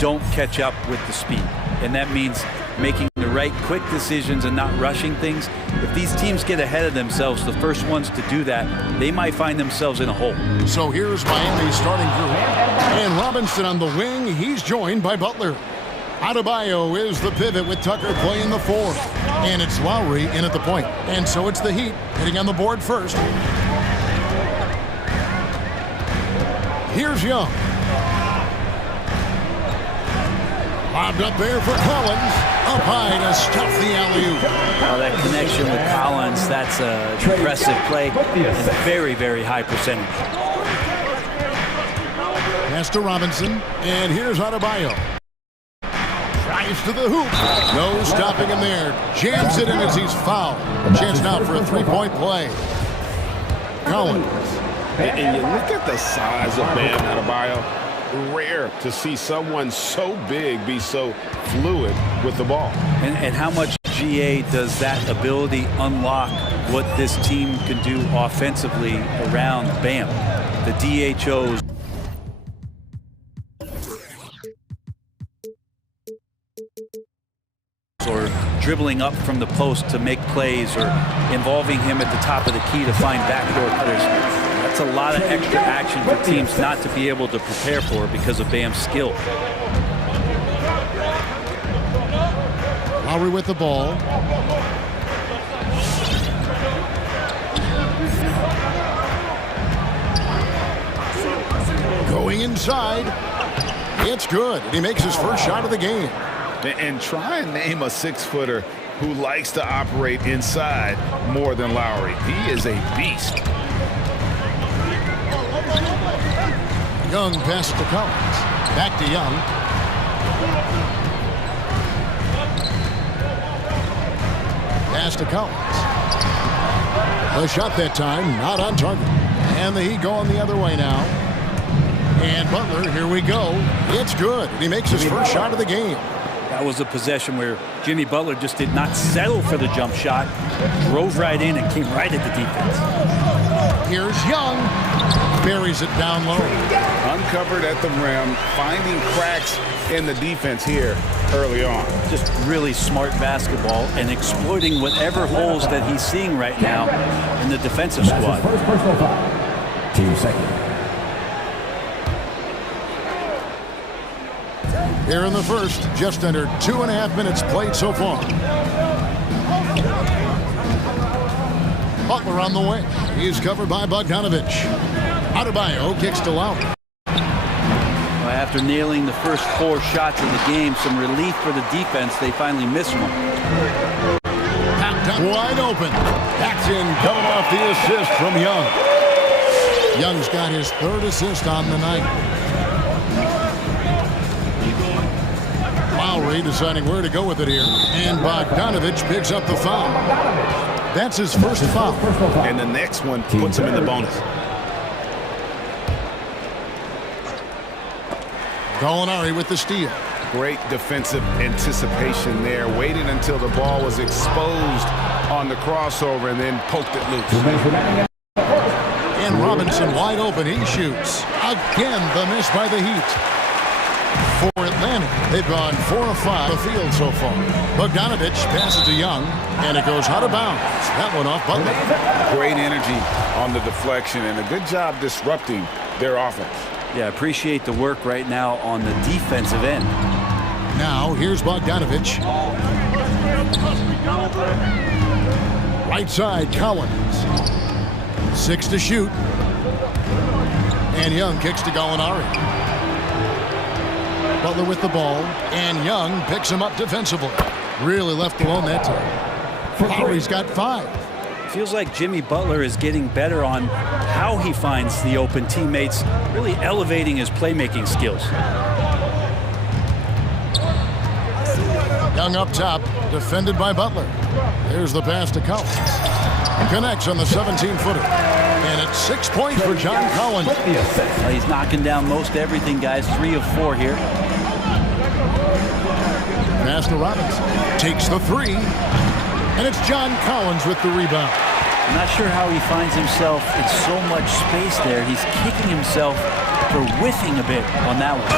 don't catch up with the speed. And that means making the right quick decisions and not rushing things. If these teams get ahead of themselves, the first ones to do that, they might find themselves in a hole. So here's Miami's starting group. And Robinson on the wing, he's joined by Butler. Adebayo is the pivot with Tucker playing the 4. And it's Lowry in at the point. And so it's the Heat hitting on the board first. Here's Young. Lobbed up there for Collins. Up high to stuff the alley-oop. Well, that connection with Collins, that's an impressive play and very, very high percentage. Pass to Robinson. And here's Adebayo. Drives to the hoop. No stopping him there. Jams it in as he's fouled. Chance now for a three-point play. Collins. And you look at the size of Bam Adebayo. Rare to see someone so big be so fluid with the ball. And how much GA does that ability unlock what this team can do offensively around Bam? The DHOs. Or dribbling up from the post to make plays, or involving him at the top of the key to find backdoor cutters. That's a lot of extra action for teams not to be able to prepare for because of Bam's skill. Lowry with the ball. Going inside. It's good. He makes his first shot of the game. And try and name a 6-footer who likes to operate inside more than Lowry. He is a beast. Young pass to Collins. Back to Young. Pass to Collins. The shot that time, not on target. And the Heat going the other way now. And Butler, here we go. It's good. He makes his first shot of the game. That was a possession where Jimmy Butler just did not settle for the jump shot, drove right in and came right at the defense. Here's Young. Buries it down low. Uncovered at the rim, finding cracks in the defense here early on. Just really smart basketball and exploiting whatever holes that he's seeing right now in the defensive squad. First personal foul. Team second. Here in the first, just under 2.5 minutes played so far. Butler on the wing. He's covered by Bogdanovich. Adebayo kicks to Lowry. Well, after nailing the first 4 shots of the game, some relief for the defense. They finally missed one. Wide open. That's in, coming off the assist from Young. Young's got his 3rd assist on the night. Lowry deciding where to go with it here. And Bogdanovich picks up the foul. That's his first foul. And the next one puts him in the bonus. Gallinari with the steal. Great defensive anticipation there. Waited until the ball was exposed on the crossover and then poked it loose. And Robinson wide open. He shoots. Again, the miss by the Heat. For Atlanta, they've gone 4 of 5 the field so far. Bogdanovich passes to Young, and it goes out of bounds. That one off Butler. Great energy on the deflection and a good job disrupting their offense. Yeah, appreciate the work right now on the defensive end. Now, here's Bogdanovich. Right side, Collins. 6 to shoot. And Young kicks to Gallinari. Butler with the ball, and Young picks him up defensively. Really left alone that time. Lowry's got 5. Feels like Jimmy Butler is getting better on how he finds the open teammates, really elevating his playmaking skills. Young up top, defended by Butler. There's the pass to Collins. Connects on the 17-footer. And it's 6 points for John Collins. Well, he's knocking down most everything, guys. 3 of 4 here. Pass to Robinson. Takes the 3. And it's John Collins with the rebound. I'm not sure how he finds himself in so much space there. He's kicking himself for whiffing a bit on that one.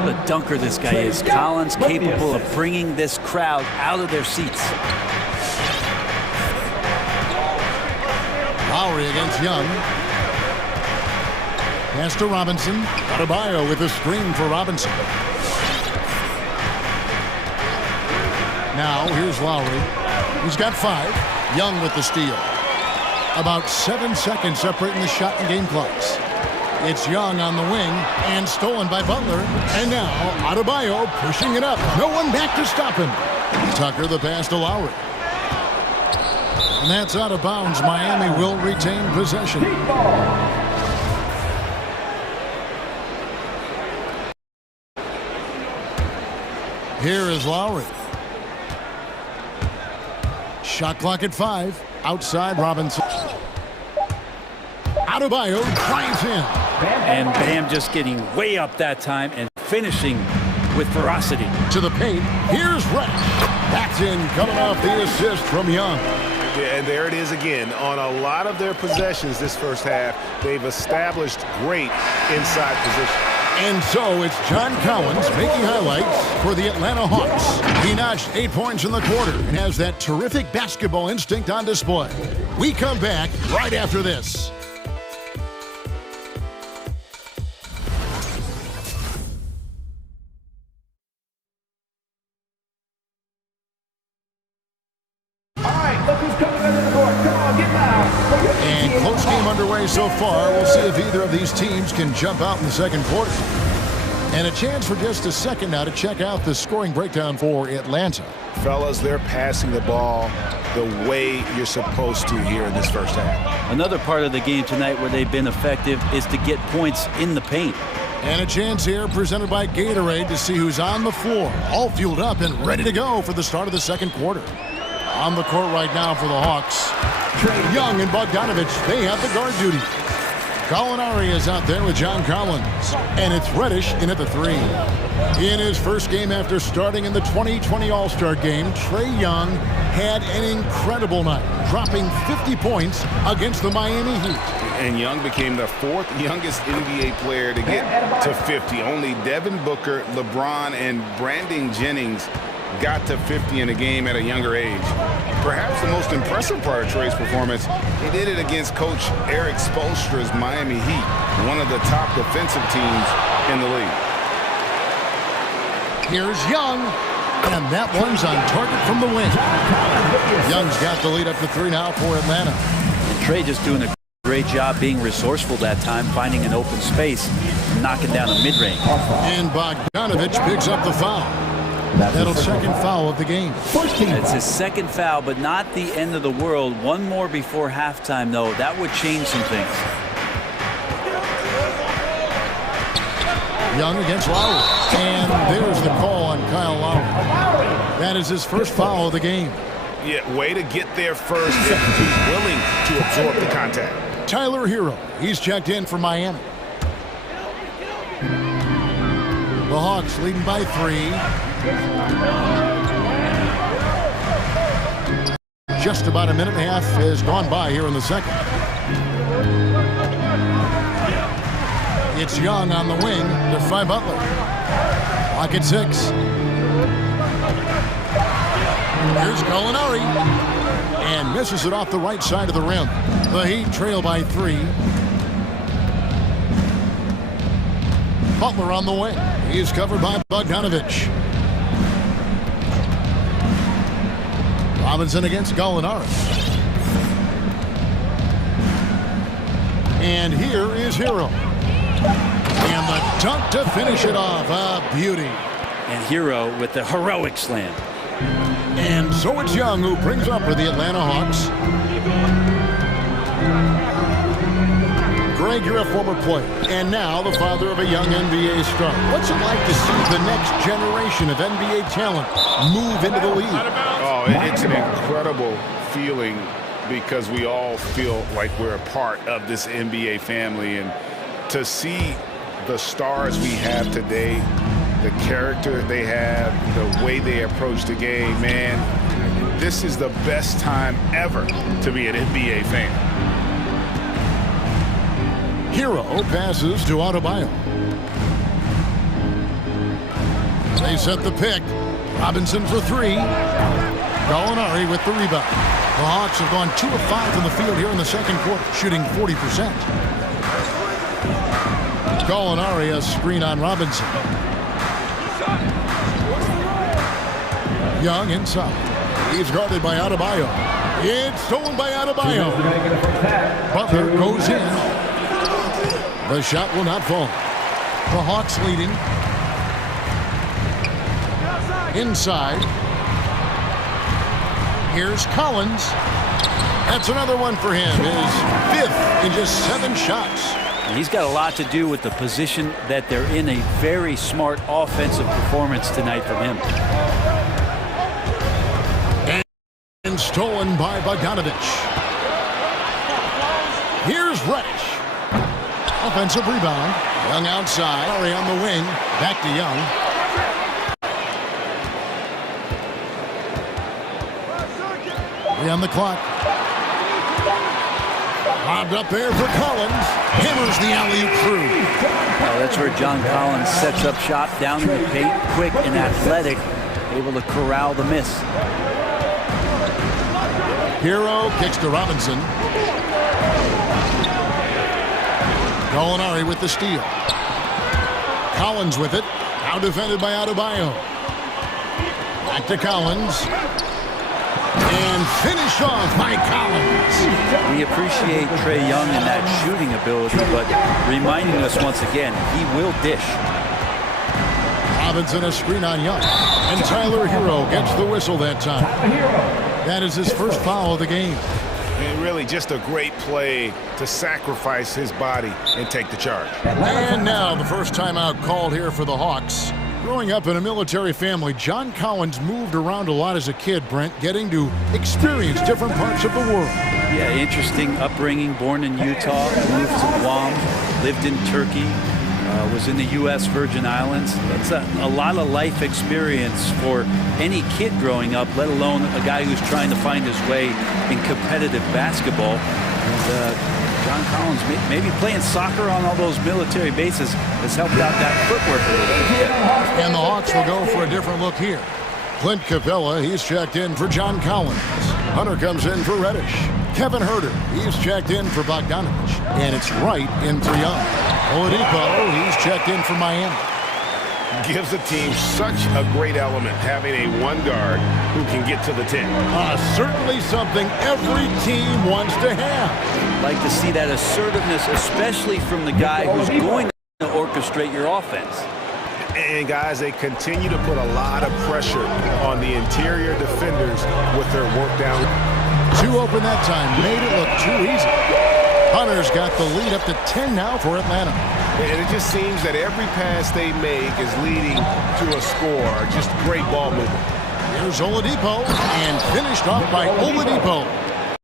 What a dunker this guy is. Collins capable of bringing this crowd out of their seats. Lowry against Young. Pass to Robinson. Adebayo with a screen for Robinson. Now here's Lowry. He's got 5. Young with the steal. About 7 seconds separating the shot and game clocks. It's Young on the wing and stolen by Butler. And now Adebayo pushing it up. No one back to stop him. Tucker the pass to Lowry. And that's out of bounds. Miami will retain possession. Here is Lowry. Shot clock at 5. Outside Robinson. Adebayo drives in. And Bam just getting way up that time and finishing with ferocity. To the paint. Here's Rex. That's in, coming off the assist from Young. Yeah, and there it is again. On a lot of their possessions this first half, they've established great inside position. And so it's John Collins making highlights for the Atlanta Hawks. He notched 8 points in the quarter and has that terrific basketball instinct on display. We come back right after this. And close game underway so far. We'll see if either of these teams can jump out in the second quarter. And a chance for just a second now to check out the scoring breakdown for Atlanta. Fellas, they're passing the ball the way you're supposed to here in this first half. Another part of the game tonight where they've been effective is to get points in the paint. And a chance here presented by Gatorade to see who's on the floor, all fueled up and ready to go for the start of the second quarter. On the court right now for the Hawks, Young and Bogdanovich, they have the guard duty. Gallinari is out there with John Collins, and it's Reddish in at the 3. In his first game after starting in the 2020 All-Star game, Trae Young had an incredible night, dropping 50 points against the Miami Heat. And Young became the 4th youngest NBA player to get to 50. Only Devin Booker, LeBron, and Brandon Jennings got to 50 in a game at a younger age. Perhaps the most impressive part of Trae's performance, he did it against Coach Eric Spoelstra's Miami Heat, one of the top defensive teams in the league. Here's Young, and that one's on target from the wing. Young's got the lead up to 3 now for Atlanta. And Trae just doing a great job being resourceful that time, finding an open space, and knocking down a mid-range. And Bogdanovich picks up the foul. That'll second foul of the game. It's his second foul, but not the end of the world. One more before halftime, though. That would change some things. Young against Lowry. And there's the call on Kyle Lowry. That is his first foul of the game. Yeah, way to get there first and be willing to absorb the contact. Tyler Hero, he's checked in for Miami. The Hawks leading by 3. Just about a minute and a half has gone by here in the second. It's Young on the wing to find Butler. Clock at 6. Here's Gallinari. And misses it off the right side of the rim. The Heat trail by 3. Butler on the wing. He's covered by Bogdanovich. Robinson against Gallinari. And here is Hero. And the dunk to finish it off. A beauty. And Hero with the heroic slam. And so it's Young who brings up for the Atlanta Hawks. Greg, you're a former player, and now the father of a young NBA star. What's it like to see the next generation of NBA talent move into the league? Oh, it's an incredible feeling because we all feel like we're a part of this NBA family. And to see the stars we have today the character they have, the way they approach the game, man, this is the best time ever to be an NBA fan. Hero passes to Adebayo. They set the pick. Robinson for three. Gallinari with the rebound. The Hawks have gone 2 of 5 from the field here in the second quarter, shooting 40%. Gallinari a screen on Robinson. Young inside. He's guarded by Adebayo. It's stolen by Adebayo. Butler goes in. The shot will not fall. The Hawks leading. Inside. Here's Collins. That's another one for him. His 5th in just 7 shots. He's got a lot to do with the position that they're in. A very smart offensive performance tonight from him. And stolen by Bogdanovich. Here's Reddish. Offensive rebound. Young outside. Murray on the wing. Back to Young. On the clock. Lobbed up there for Collins. Hammers the alley-oop through. Well, that's where John Collins sets up shop down in the paint, quick and athletic, able to corral the miss. Hero kicks to Robinson. Gallinari with the steal. Collins with it. Now defended by Adebayo. Back to Collins. And finish off by Collins. We appreciate Trae Young and that shooting ability, but reminding us once again, he will dish. Robinson a screen on Young. And Tyler Hero gets the whistle that time. That is his first foul of the game. And really just a great play to sacrifice his body and take the charge. And now the first timeout called here for the Hawks. Growing up in a military family, John Collins moved around a lot as a kid, Brent, getting to experience different parts of the world. Yeah, interesting upbringing, born in Utah, moved to Guam, lived in Turkey, was in the U.S. Virgin Islands. That's a lot of life experience for any kid growing up, let alone a guy who's trying to find his way in competitive basketball. And, John Collins, maybe playing soccer on all those military bases, has helped out that footwork a little bit. And the Hawks will go for a different look here. Clint Capella, he's checked in for John Collins. Hunter comes in for Reddish. Kevin Herter, he's checked in for Bogdanovich. And it's Wright in for Young. Oladipo, he's checked in for Miami. Gives the team such a great element having a one guard who can get to the 10. Certainly something every team wants to have. Like to see that assertiveness, especially from the guy who's going to orchestrate your offense. And guys, they continue to put a lot of pressure on the interior defenders with their work down. 2 open that time, made it look too easy. Hunter's got the lead up to 10 now for Atlanta. And it just seems that every pass they make is leading to a score. Just great ball movement. Here's Oladipo, and finished off by Oladipo.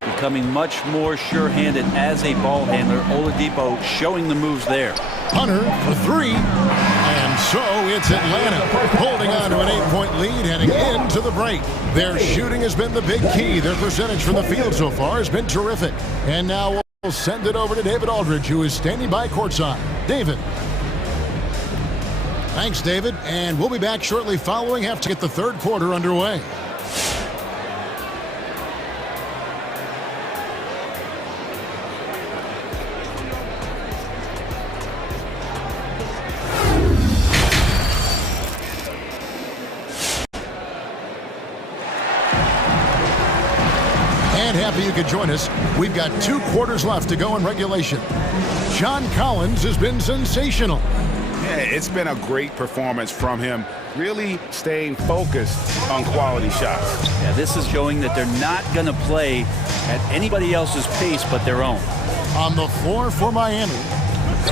Becoming much more sure-handed as a ball handler. Oladipo showing the moves there. Hunter for 3. And so it's Atlanta holding on to an 8-point lead heading into the break. Their shooting has been the big key. Their percentage from the field so far has been terrific. And now we'll send it over to David Aldridge, who is standing by courtside. David. Thanks, David. And we'll be back shortly following after get the third quarter underway. Happy you could join us. We've got 2 quarters left to go in regulation. John Collins has been sensational. Yeah, it's been a great performance from him, really staying focused on quality shots. Yeah, this is showing that they're not going to play at anybody else's pace but their own. On the floor for Miami,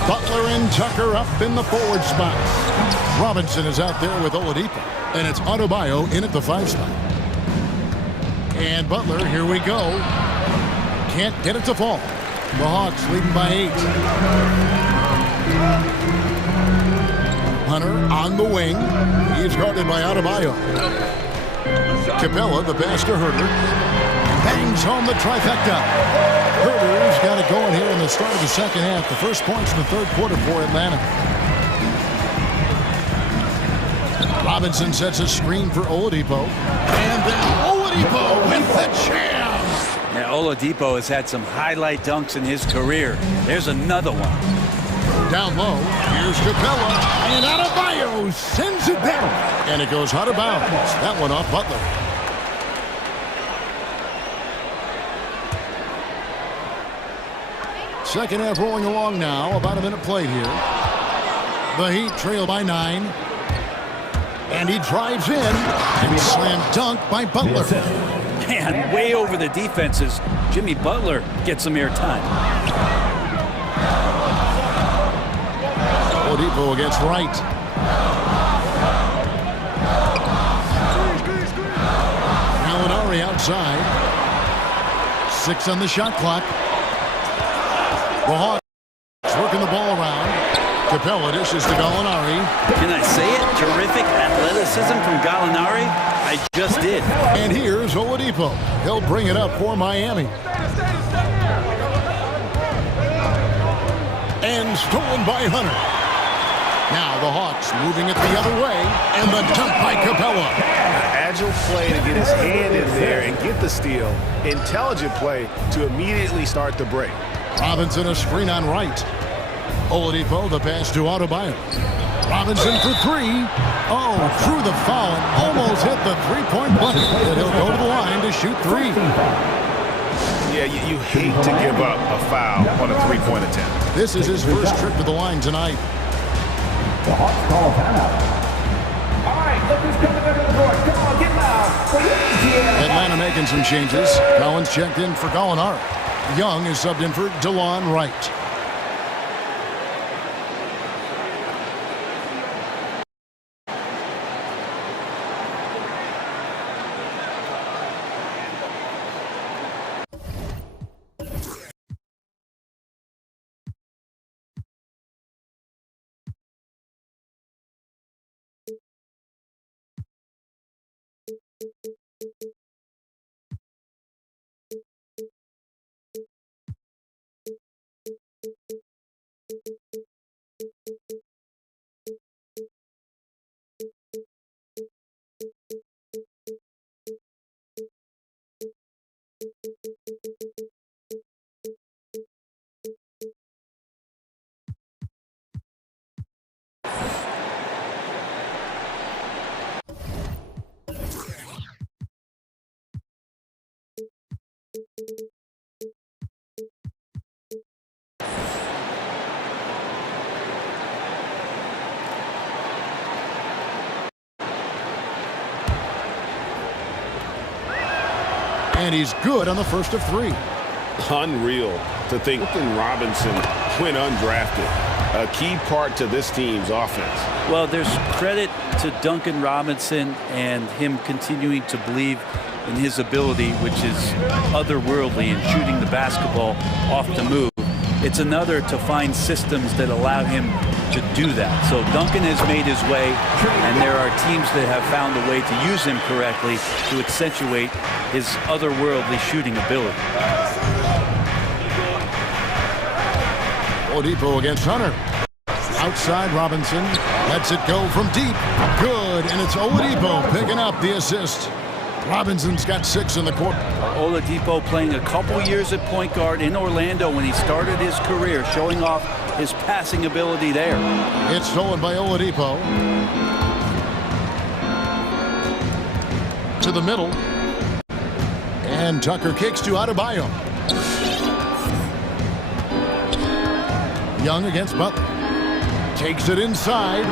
Butler and Tucker up in the forward spot. Robinson is out there with Oladipo, and it's Adebayo in at the 5 spot. And Butler, here we go. Can't get it to fall. The Hawks leading by 8. Hunter on the wing. He's guarded by Adebayo. Capella, the pass to Herter. Bangs home the trifecta. Herter's got it going here in the start of the second half. The first points in the third quarter for Atlanta. Robinson sets a screen for Oladipo. And then Oladipo with the jam. Yeah, Oladipo has had some highlight dunks in his career. There's another one. Down low, here's Capella, and Adebayo sends it down. And it goes out of bounds. That one off Butler. Second half rolling along now. About a minute played here. The Heat trail by 9. And he drives in and slam dunk by Butler. Man, way over the defenses. Jimmy Butler gets some airtime. Oladipo against Wright. Gallinari outside. 6 on the shot clock. The Hawks working the ball around. Capella dishes to Gallinari. Can I say it? Terrific athleticism from Gallinari. I just did. And here's Oladipo. He'll bring it up for Miami. And stolen by Hunter. Now the Hawks moving it the other way, and the dunk by Capella. Agile play to get his hand in there and get the steal. Intelligent play to immediately start the break. Robinson a screen on Wright. Oladipo the pass to Adebayo. Robinson for 3. Oh, through the foul and almost hit the three-point bucket. And he'll go to the line to shoot 3. Yeah, you hate to give up a foul on a three-point attempt. This is his first trip to the line tonight. The Hawks call timeout. All right, look who's coming under the court. Come on, get loud. Atlanta making some changes. Collins checked in for Gallinari. Young is subbed in for DeLon Wright. And he's good on the first of 3. Unreal to think Robinson went undrafted. A key part to this team's offense. Well, there's credit to Duncan Robinson and him continuing to believe in his ability, which is otherworldly in shooting the basketball off the move. It's another to find systems that allow him to do that. So Duncan has made his way, and there are teams that have found a way to use him correctly to accentuate his otherworldly shooting ability. Oladipo against Hunter. Outside Robinson. Lets it go from deep. Good, and it's Oladipo picking up the assist. Robinson's got 6 in the court. Oladipo playing a couple years at point guard in Orlando when he started his career, showing off his passing ability there. It's stolen by Oladipo. To the middle. And Tucker kicks to Adebayo. Young against Butler. Takes it inside.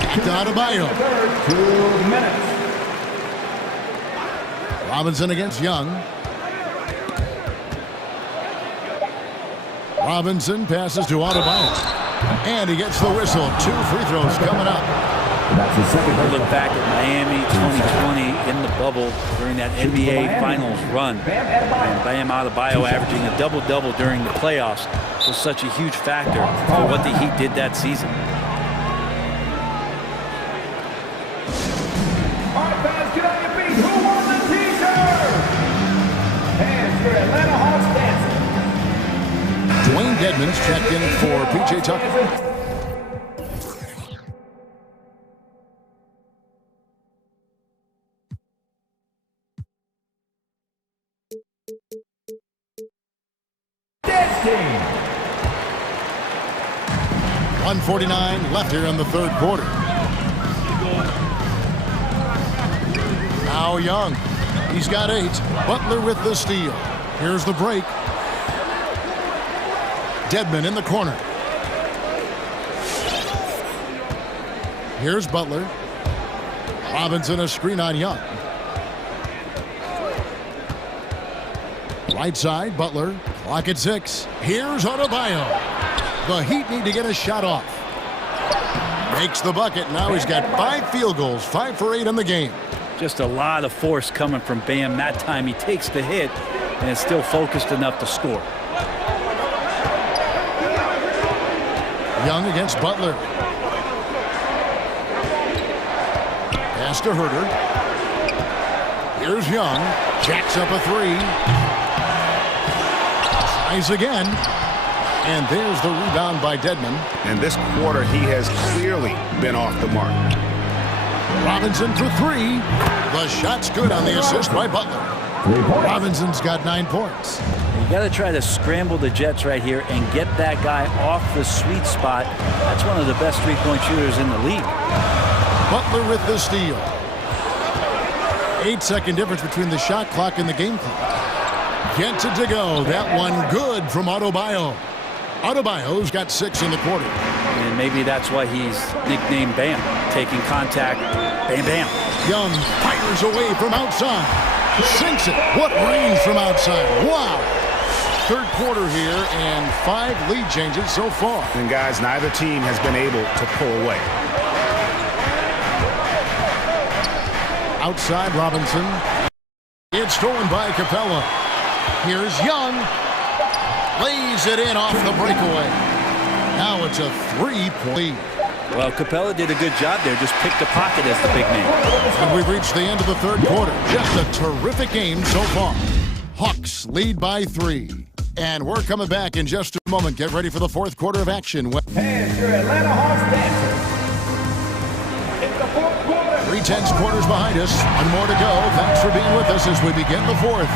Back to Adebayo. 2 minutes. Robinson against Young. Robinson passes to Adebayo. And he gets the whistle. 2 free throws coming up. That's his second. Look back at Miami 2020 in the bubble during that NBA Finals run. And Bam Adebayo averaging a double-double during the playoffs was such a huge factor for what the Heat did that season. Dedmon's checked in for P.J. Tucker. Team. 1:49 left here in the third quarter. Now Young. He's got 8. Butler with the steal. Here's the break. Dedmon in the corner. Here's Butler. Robinson a screen on Young. Right side, Butler. Clock at 6. Here's Adebayo. The Heat need to get a shot off. Makes the bucket. Now he's got 5 field goals. 5 for 8 in the game. Just a lot of force coming from Bam. That time he takes the hit and is still focused enough to score. Young against Butler. Pass to Herter. Here's Young. Jacks up a 3. Tries again. And there's the rebound by Dedmon. And this quarter, he has clearly been off the mark. Robinson for 3. The shot's good on the assist by Butler. Robinson's got 9 points. You got to try to scramble the Jets right here and get that guy off the sweet spot. That's one of the best three-point shooters in the league. Butler with the steal. 8-second difference between the shot clock and the game clock. Gets it to go. That one good from Adebayo. Adebayo's got 6 in the quarter. And maybe that's why he's nicknamed Bam. Taking contact, bam, bam. Young fires away from outside. Sinks it. What range from outside. Wow. Third quarter here and 5 lead changes so far. And guys, neither team has been able to pull away. Outside Robinson. It's stolen by Capella. Here's Young. Lays it in off the breakaway. Now it's a 3-point lead. Well, Capella did a good job there. Just picked the pocket as the big man. And we've reached the end of the third quarter. Just a terrific game so far. Hawks lead by 3. And we're coming back in just a moment. Get ready for the fourth quarter of action. And your Atlanta Hawks dancers. In the fourth quarter. 3/10 quarters behind us. One more to go. Thanks for being with us as we begin the fourth.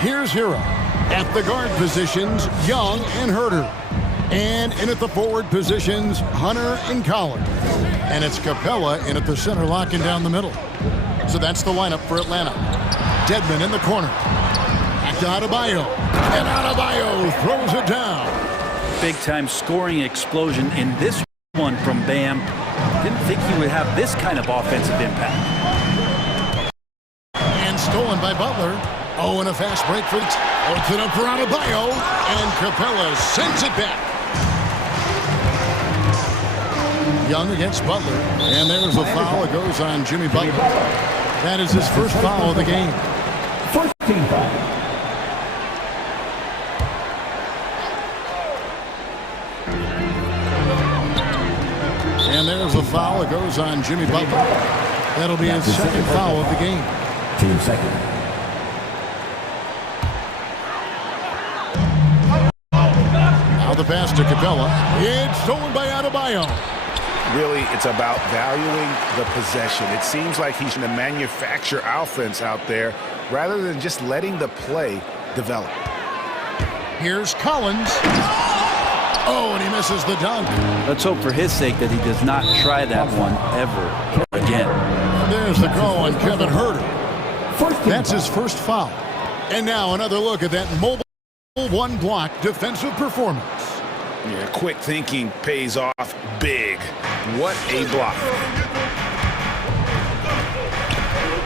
Here's Hero. At the guard positions, Young and Herter. And in at the forward positions, Hunter and Collins. And it's Capella in at the center, locking down the middle. So that's the lineup for Atlanta. Dedmon in the corner. Back to Adebayo. And Adebayo throws it down. Big-time scoring explosion in this one from Bam. Didn't think he would have this kind of offensive impact. And stolen by Butler. Oh, and a fast break for open up for Adebayo, and Capella sends it back. Young against Butler, and there's a foul. It goes on Jimmy Butler. That is his first foul of the game. First team foul. And there's a foul. It goes on Jimmy Butler. That'll be his second foul of the game. Team second. The pass to Capella. It's stolen by Adebayo. Really, it's about valuing the possession. It seems like he's going to manufacture offense out there rather than just letting the play develop. Here's Collins. Oh, and he misses the dunk. Let's hope for his sake that he does not try that one ever again. There's the call on Kevin Herter. That's his first foul. And now another look at that mobile one block defensive performance. Yeah, quick thinking pays off big. What a block.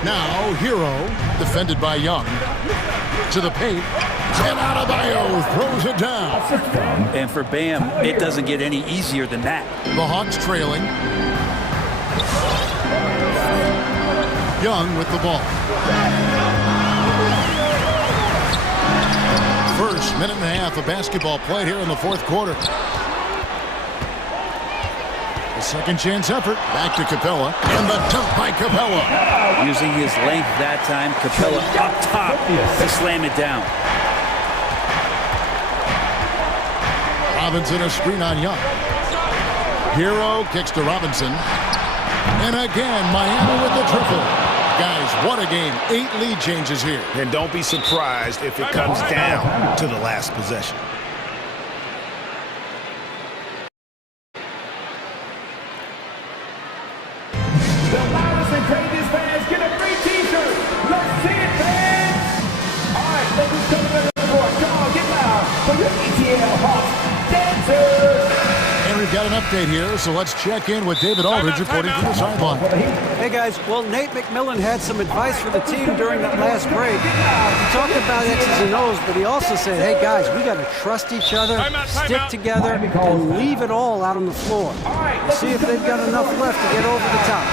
Now Hero, defended by Young. To the paint. And Adebayo throws it down. And for Bam, it doesn't get any easier than that. The Hawks trailing. Young with the ball. First minute and a half of basketball played here in the fourth quarter. A second chance effort. Back to Capella. And the dunk by Capella. Using his length that time, Capella up top to slam it down. Robinson a screen on Young. Hero kicks to Robinson. And again, Miami with the triple. Guys, what a game. 8 lead changes here. And don't be surprised if it comes down to the last possession. The loudest and craziest fans get a free t-shirt. Let's see it, fans. All right, ladies coming under the court. Come on, get loud for your ETL Hawks dancers. And we've got an update here, so let's check in with David Aldridge reporting from the sideline. Hey guys, well, Nate McMillan had some advice for the team during that last break. He talked about X's and O's, but he also said, hey guys, we got to trust each other, stick together, and leave it all out on the floor. See if they've got enough left to get over the top.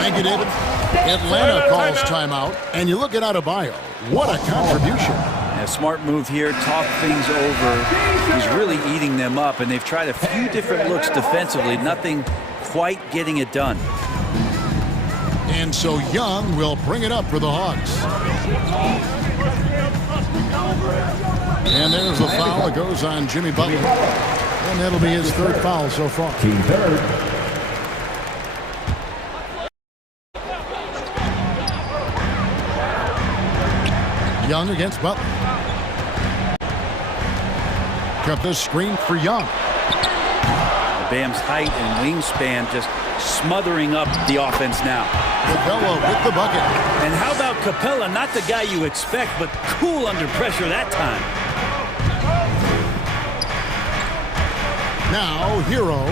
Thank you, David. Atlanta calls timeout, and you look at Adebayo. What a contribution. A smart move here, talk things over. He's really eating them up, and they've tried a few different looks defensively, nothing quite getting it done. And so Young will bring it up for the Hawks. And there's the foul that goes on Jimmy Butler. And that'll be his 3rd foul so far. Team 3rd. Young against Butler. Cut the screen for Young. Bam's height and wingspan just smothering up the offense now. Capella with the bucket. And how about Capella? Not the guy you expect, but cool under pressure that time. Now, Hero.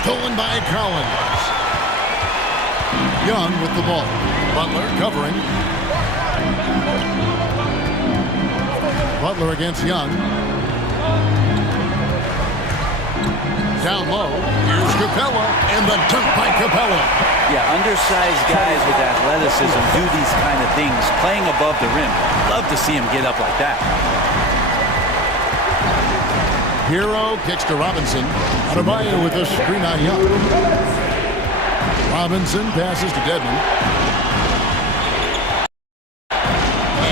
Stolen by Collins. Young with the ball. Butler covering. Butler against Young. Down low. Here's Capella. And the dunk by Capella. Yeah, undersized guys with athleticism do these kind of things, playing above the rim. Love to see him get up like that. Hero kicks to Robinson. Adebayo with a screen on Young. Robinson passes to Dedmon.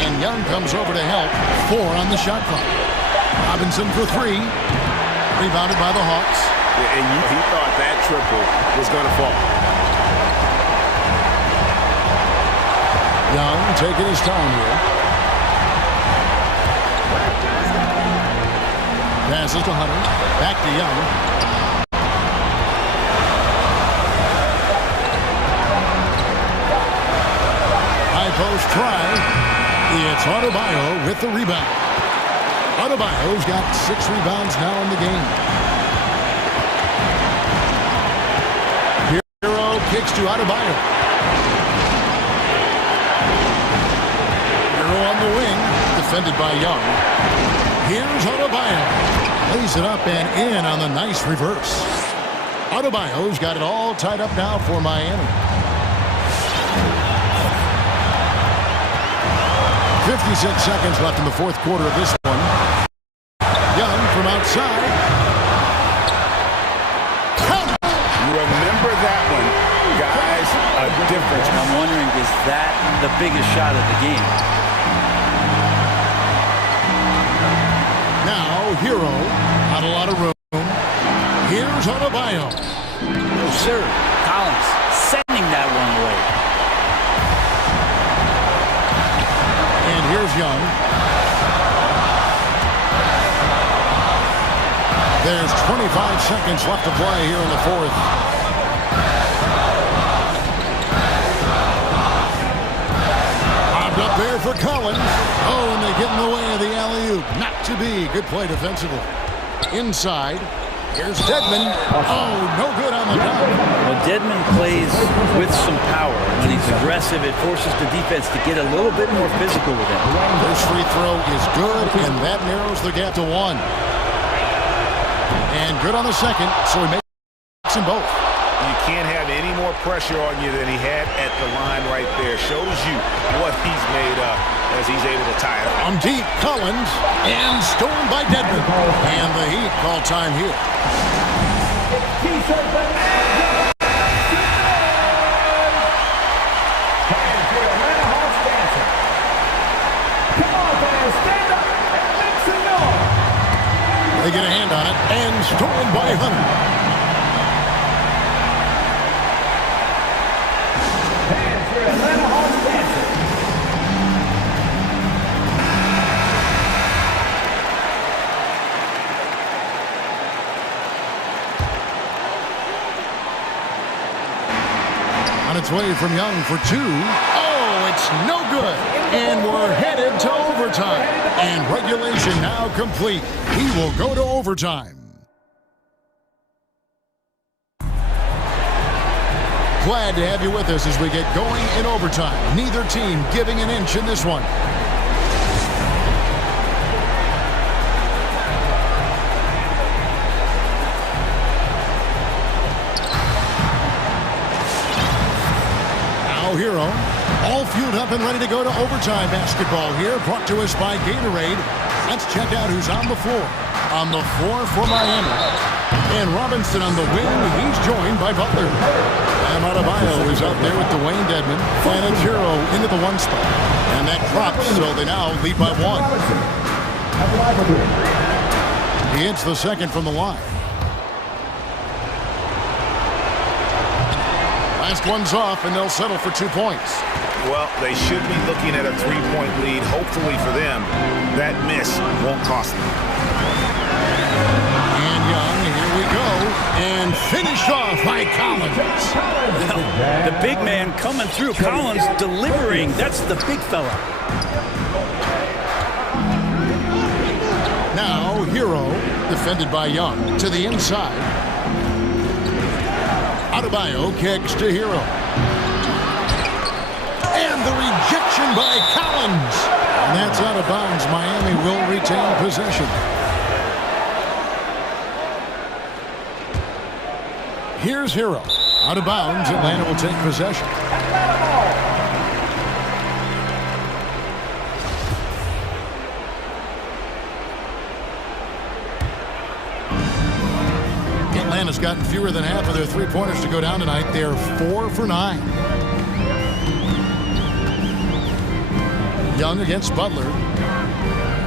And Young comes over to help. 4 on the shot clock. Robinson for 3. Rebounded by the Hawks. Yeah, and he thought that triple was going to fall. Young taking his time here. Passes to Hunter. Back to Young. High post try. It's Adebayo with the rebound. Adebayo's got 6 rebounds now in the game. Hero kicks to Adebayo. Hero on the wing, defended by Young. Here's Adebayo. Lays it up and in on the nice reverse. Adebayo's got it all tied up now for Miami. 56 seconds left in the 4th quarter of this one. Young from outside. You remember that one, guys, a difference. I'm wondering, is that the biggest shot of the game? Now, Hero, not a lot of room. Here's Adebayo. No, sir. Collins sending that one away. And here's Young. There's 25 seconds left to play here in the 4th. Bobbed up there for Collins. Oh, and they get in the way of the alley-oop. Not to be. Good play defensively. Inside. Here's Dedmon. Oh, no good on the dunk. Well, Dedmon plays with some power. When he's aggressive, it forces the defense to get a little bit more physical with him. First free throw is good, and that narrows the gap to 1. And good on the second, so he makes them both. You can't have any more pressure on you than he had at the line right there. Shows you what he's made up as he's able to tie it up. From deep, Collins, and stolen by Dedmon. And the Heat call time here. T-shirt bonanza. Hands for Atlanta Hawks dancing. Come on, fans, stand up and make some noise. They get a hand on it, and stolen by Hunter. Hands for Atlanta Hawks dancing. On its way from Young for two. Oh, it's no good. And we're headed to overtime. And regulation now complete. We will go to overtime. Glad to have you with us as we get going in overtime. Neither team giving an inch in this one. Hero, all fueled up and ready to go to overtime basketball here, brought to us by Gatorade. Let's check out who's on the floor. On the floor for Miami. And Robinson on the wing, he's joined by Butler. And Adebayo is out there with Dwayne Dedmon. And it's Hero into the one spot. And that drops, so they now lead by one. He hits the second from the line. Last one's off, and they'll settle for 2 points. Well, they should be looking at a three-point lead. Hopefully for them, that miss won't cost them. And Young, here we go. And finished off by Collins. The big man coming through. Collins delivering. That's the big fella. Now, Hero, defended by Young, to the inside. Adebayo kicks to Hero. And the rejection by Collins. And that's out of bounds. Miami will retain possession. Here's Hero. Out of bounds. Atlanta will take possession. Atlanta's gotten fewer than half of their three-pointers to go down tonight. They're 4 for 9. Young against Butler.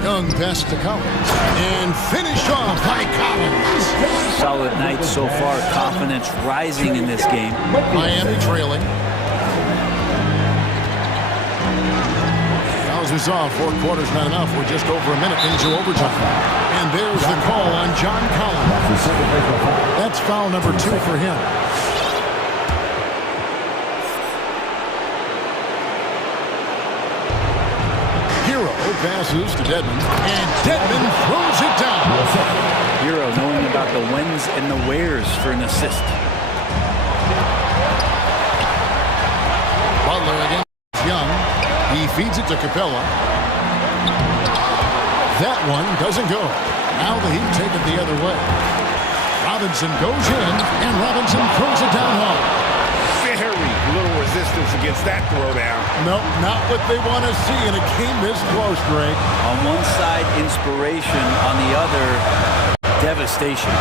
Young pass to Collins. And finished off by Collins. Solid night so far. Confidence rising in this game. Miami trailing. As we saw, 4 quarters not enough. We're just over a minute into overtime. And there's the call on John Collins. That's foul number 2 for him. Hero passes to Dedmon. And Dedmon throws it down. Hero knowing about the whens and the wheres for an assist. Butler against Young. He feeds it to Capella. That one doesn't go. Now the Heat take it the other way. Robinson goes in, and Robinson throws it down home. Very little resistance against that throwdown. No, not what they want to see in a game this close, Greg. On one side, inspiration. On the other, devastation.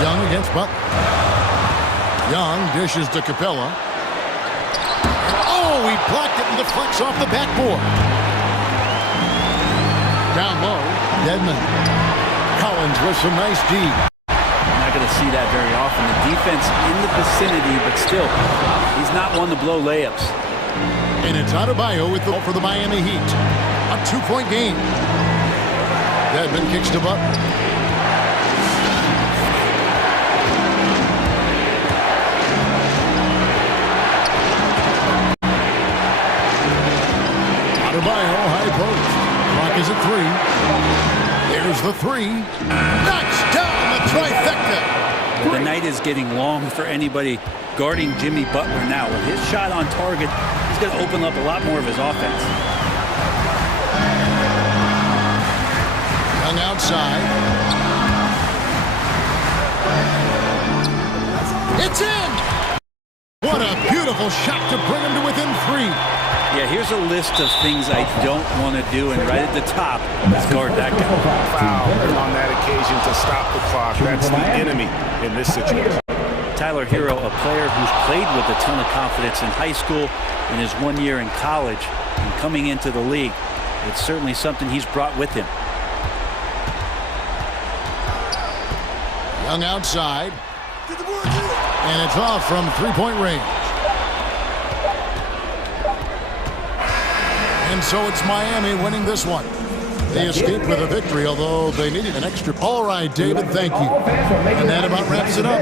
Young against Butler. Young dishes to Capella. Oh, he blocked it and deflects off the backboard. Down low, Dedmon. Collins with some nice D. You're not going to see that very often. The defense in the vicinity, but still, he's not one to blow layups. And it's Adebayo with the for the Miami Heat. A 2-point game. Dedmon kicks to Butler. Adebayo, high post. Clock is at 3. There's the 3. Knocks down the trifecta. The night is getting long for anybody guarding Jimmy Butler now. With his shot on target, he's going to open up a lot more of his offense. Young outside. It's in! What a beautiful shot to bring him to within 3. Yeah, here's a list of things I don't want to do, and right at the top is guard that guy. Foul on that occasion to stop the clock. That's the enemy in this situation. Tyler Hero, a player who's played with a ton of confidence in high school and his 1 year in college, and coming into the league, it's certainly something he's brought with him. Young outside. And it's off from three-point range. And so it's Miami winning this one. They escaped with a victory, although they needed an extra. All right, David, thank you. And that about wraps it up.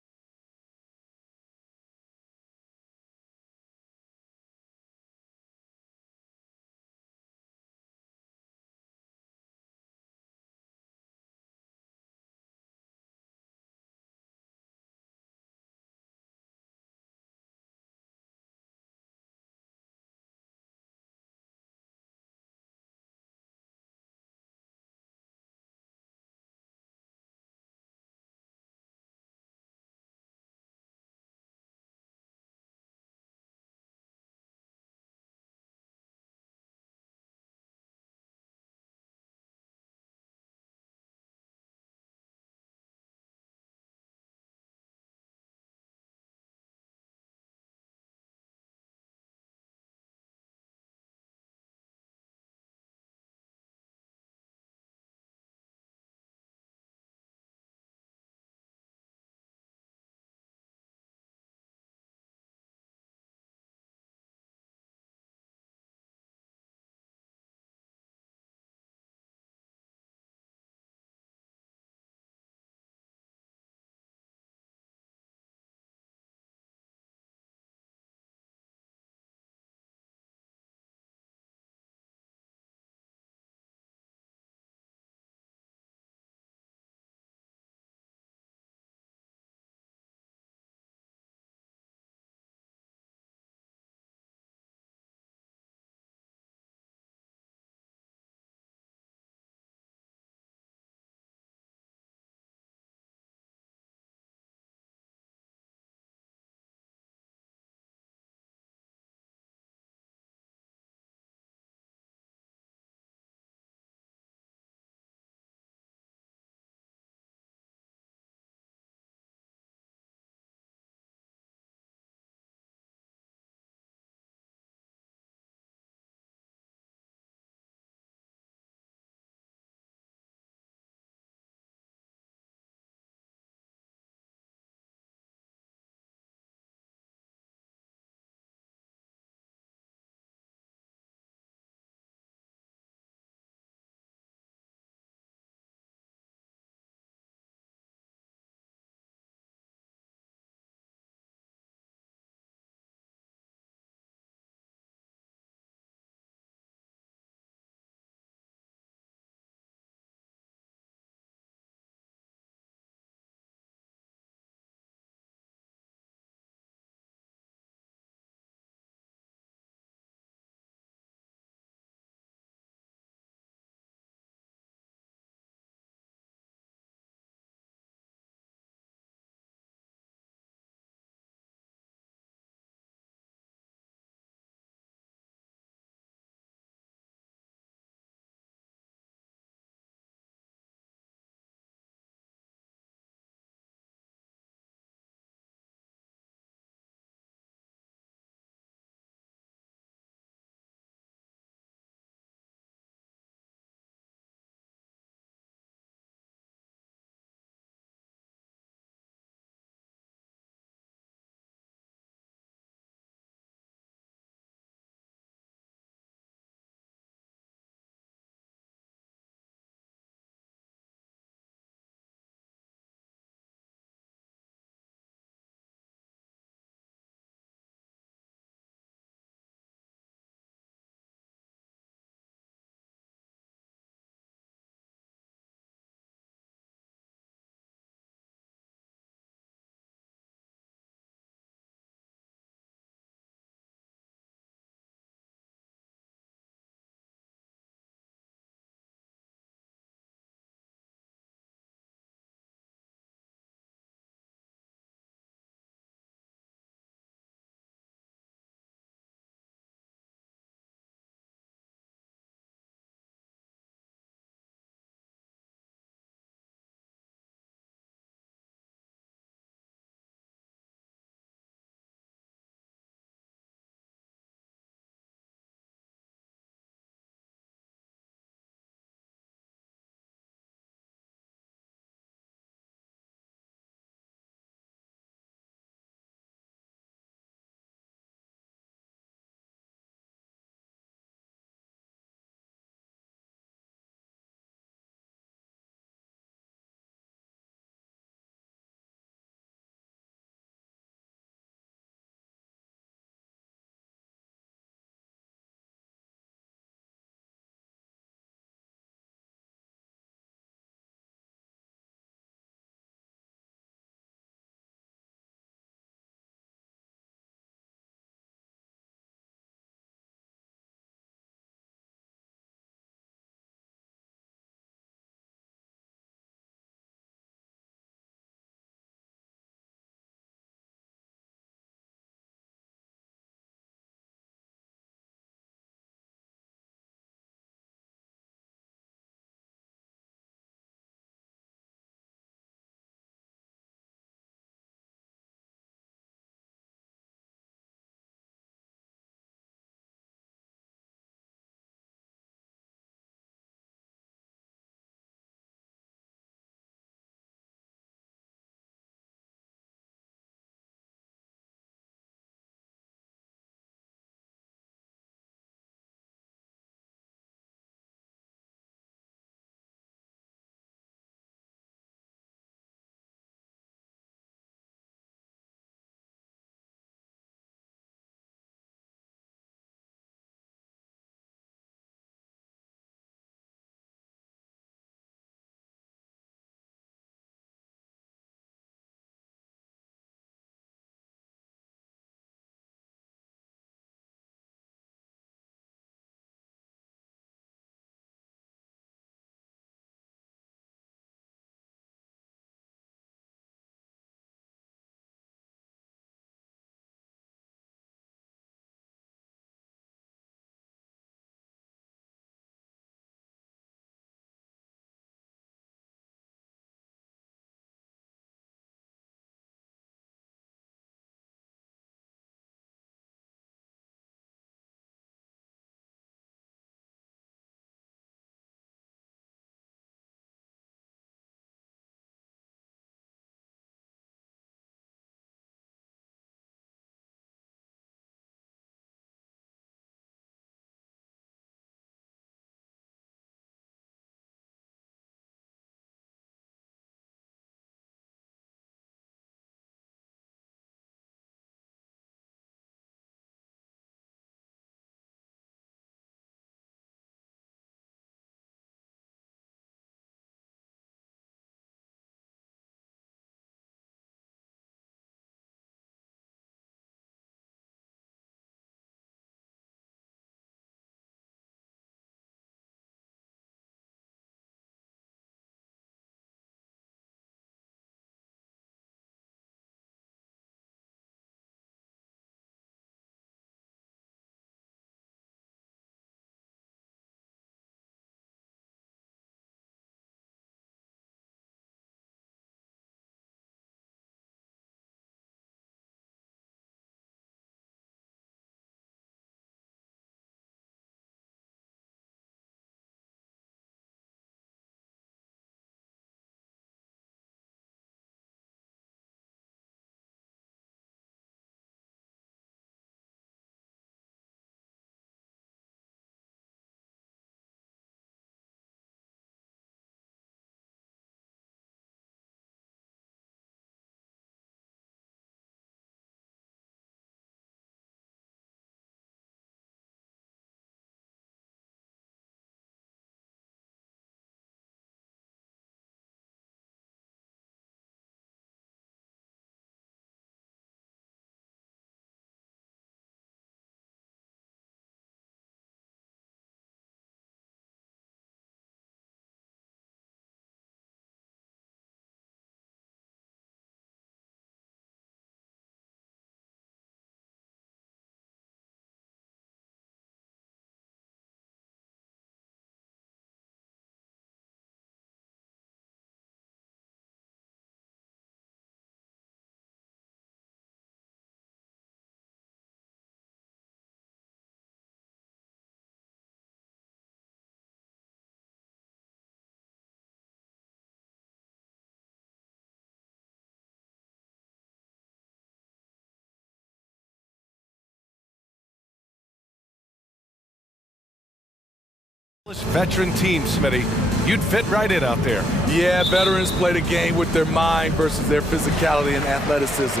Veteran team, Smitty. You'd fit right in out there. Yeah, veterans play the game with their mind versus their physicality and athleticism.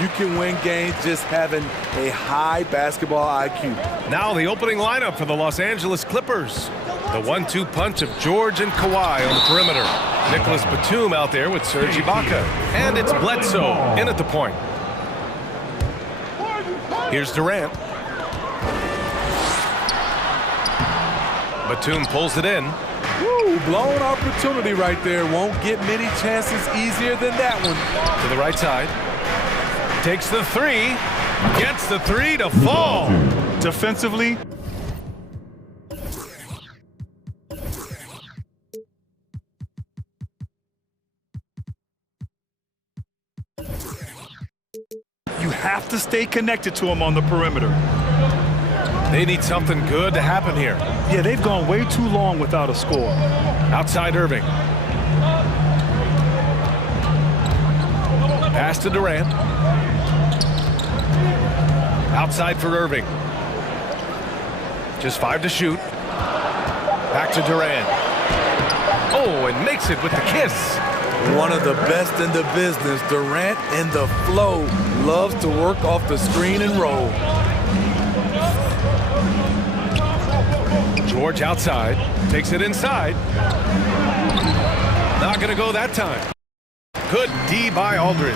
You can win games just having a high basketball IQ. Now the opening lineup for the Los Angeles Clippers. The 1-2 punch of George and Kawhi on the perimeter. Nicholas Batum out there with Serge Ibaka. And it's Bledsoe in at the point. Here's Durant. Batum pulls it in. Woo, blown opportunity right there. Won't get many chances easier than that one. To the right side. Takes the three. Gets the three to fall. Defensively, you have to stay connected to him on the perimeter. They need something good to happen here. Yeah, they've gone way too long without a score. Outside Irving. Pass to Durant. Outside for Irving. Just 5 to shoot. Back to Durant. Oh, and makes it with the kiss. One of the best in the business. Durant in the flow. Loves to work off the screen and roll. George outside. Takes it inside. Not going to go that time. Good D by Aldridge.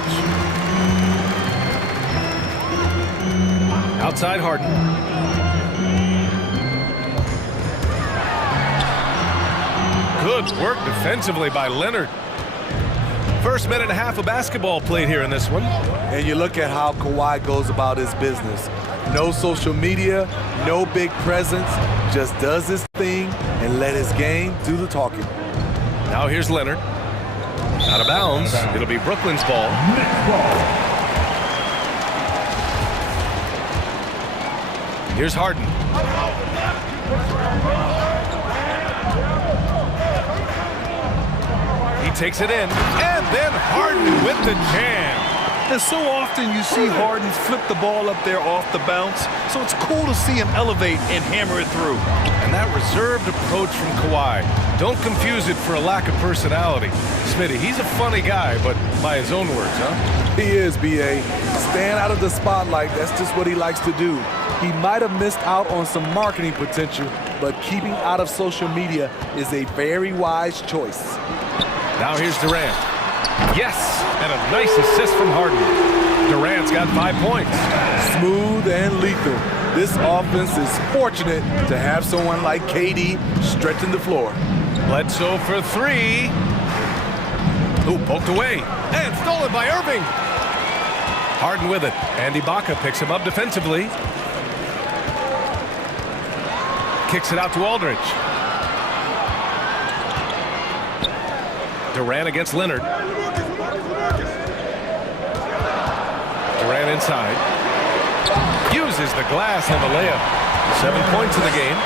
Outside Harden. Good work defensively by Leonard. First minute and a half of basketball played here in this one. And you look at how Kawhi goes about his business. No social media, no big presence, just does his thing and let his game do the talking. Now here's Leonard. Out of bounds. It'll be Brooklyn's ball. Here's Harden. He takes it in, and then Harden with the jam. And so often you see Harden flip the ball up there off the bounce, so it's cool to see him elevate and hammer it through. And that reserved approach from Kawhi. Don't confuse it for a lack of personality. Smitty, he's a funny guy, but by his own words, huh? He is, B.A. Stand out of the spotlight, that's just what he likes to do. He might have missed out on some marketing potential, but keeping out of social media is a very wise choice. Now here's Durant. Yes, and a nice assist from Harden. Durant's got 5 points. Smooth and lethal. This offense is fortunate to have someone like KD stretching the floor. Bledsoe for 3. Ooh, poked away. And stolen by Irving. Harden with it. And Ibaka picks him up defensively. Kicks it out to Aldridge. Durant against Leonard. Durant inside. Uses the glass on the layup. 7 points in the game.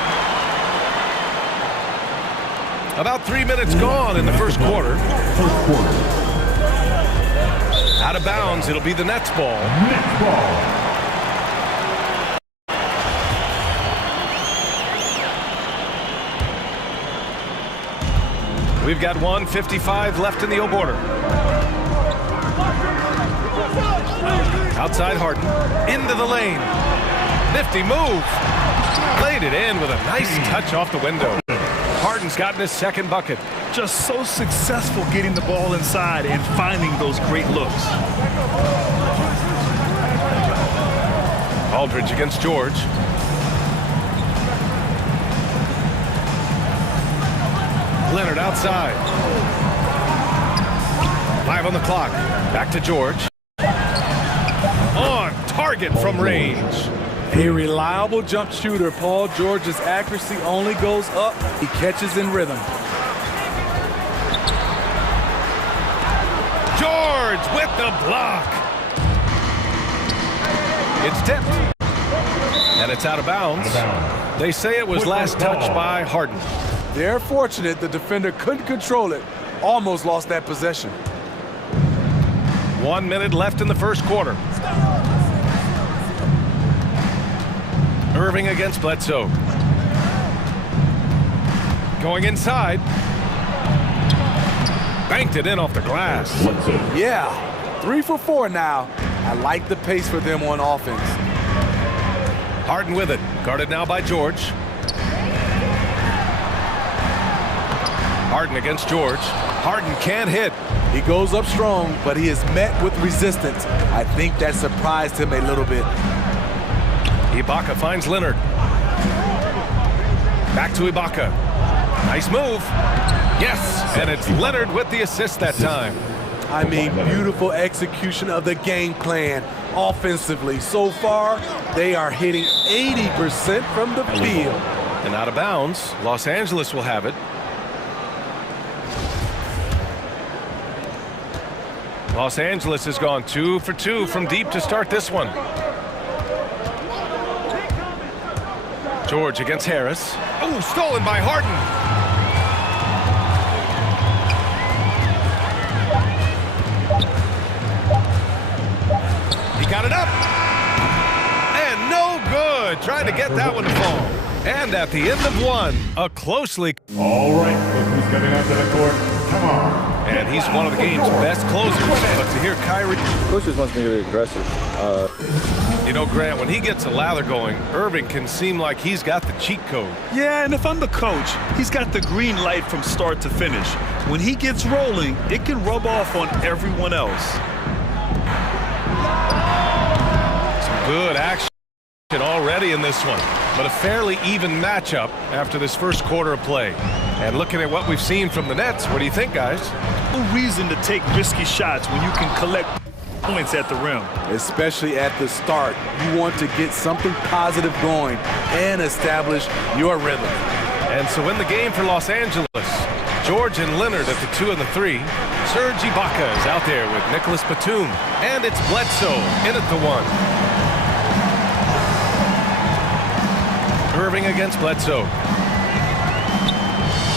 About 3 minutes gone in the first quarter. Out of bounds, it'll be the Nets ball. We've got 1:55 left in the O-border. Outside Harden, into the lane. Nifty move. Laid it in with a nice touch off the window. Harden's gotten his second bucket. Just so successful getting the ball inside and finding those great looks. Aldridge against George. Leonard outside. 5 on the clock. Back to George. On target from range. A reliable jump shooter. Paul George's accuracy only goes up. He catches in rhythm. George with the block. It's tipped. And it's out of bounds. They say it was last touched by Harden. They're fortunate the defender couldn't control it. Almost lost that possession. 1 minute left in the first quarter. Irving against Bledsoe. Going inside. Banked it in off the glass. Yeah, 3 for 4 now. I like the pace for them on offense. Harden with it. Guarded now by George. Harden against George. Harden can't hit. He goes up strong, but he is met with resistance. I think that surprised him a little bit. Ibaka finds Leonard. Back to Ibaka. Nice move. Yes, and it's Leonard with the assist that time. I mean, beautiful execution of the game plan offensively. So far, they are hitting 80% from the field. And out of bounds, Los Angeles will have it. Los Angeles has gone 2 for 2 from deep to start this one. George against Harris. Oh, stolen by Harden. He got it up. And no good. Trying to get that one to fall. And at the end of one, a closely... All right, look who's coming onto the court. Come on. And he's one of the game's best closers. But to hear Kyrie... Coach just wants me to be aggressive. You know, Grant, when he gets a lather going, Irving can seem like he's got the cheat code. Yeah, and if I'm the coach, he's got the green light from start to finish. When he gets rolling, it can rub off on everyone else. Some good action already in this one, but a fairly even matchup after this first quarter of play. And looking at what we've seen from the Nets, what do you think, guys? No reason to take risky shots when you can collect points at the rim. Especially at the start. You want to get something positive going and establish your rhythm. And so in the game for Los Angeles, George and Leonard at the 2 and the 3. Serge Ibaka is out there with Nicholas Batum. And it's Bledsoe in at the 1. Irving against Bledsoe.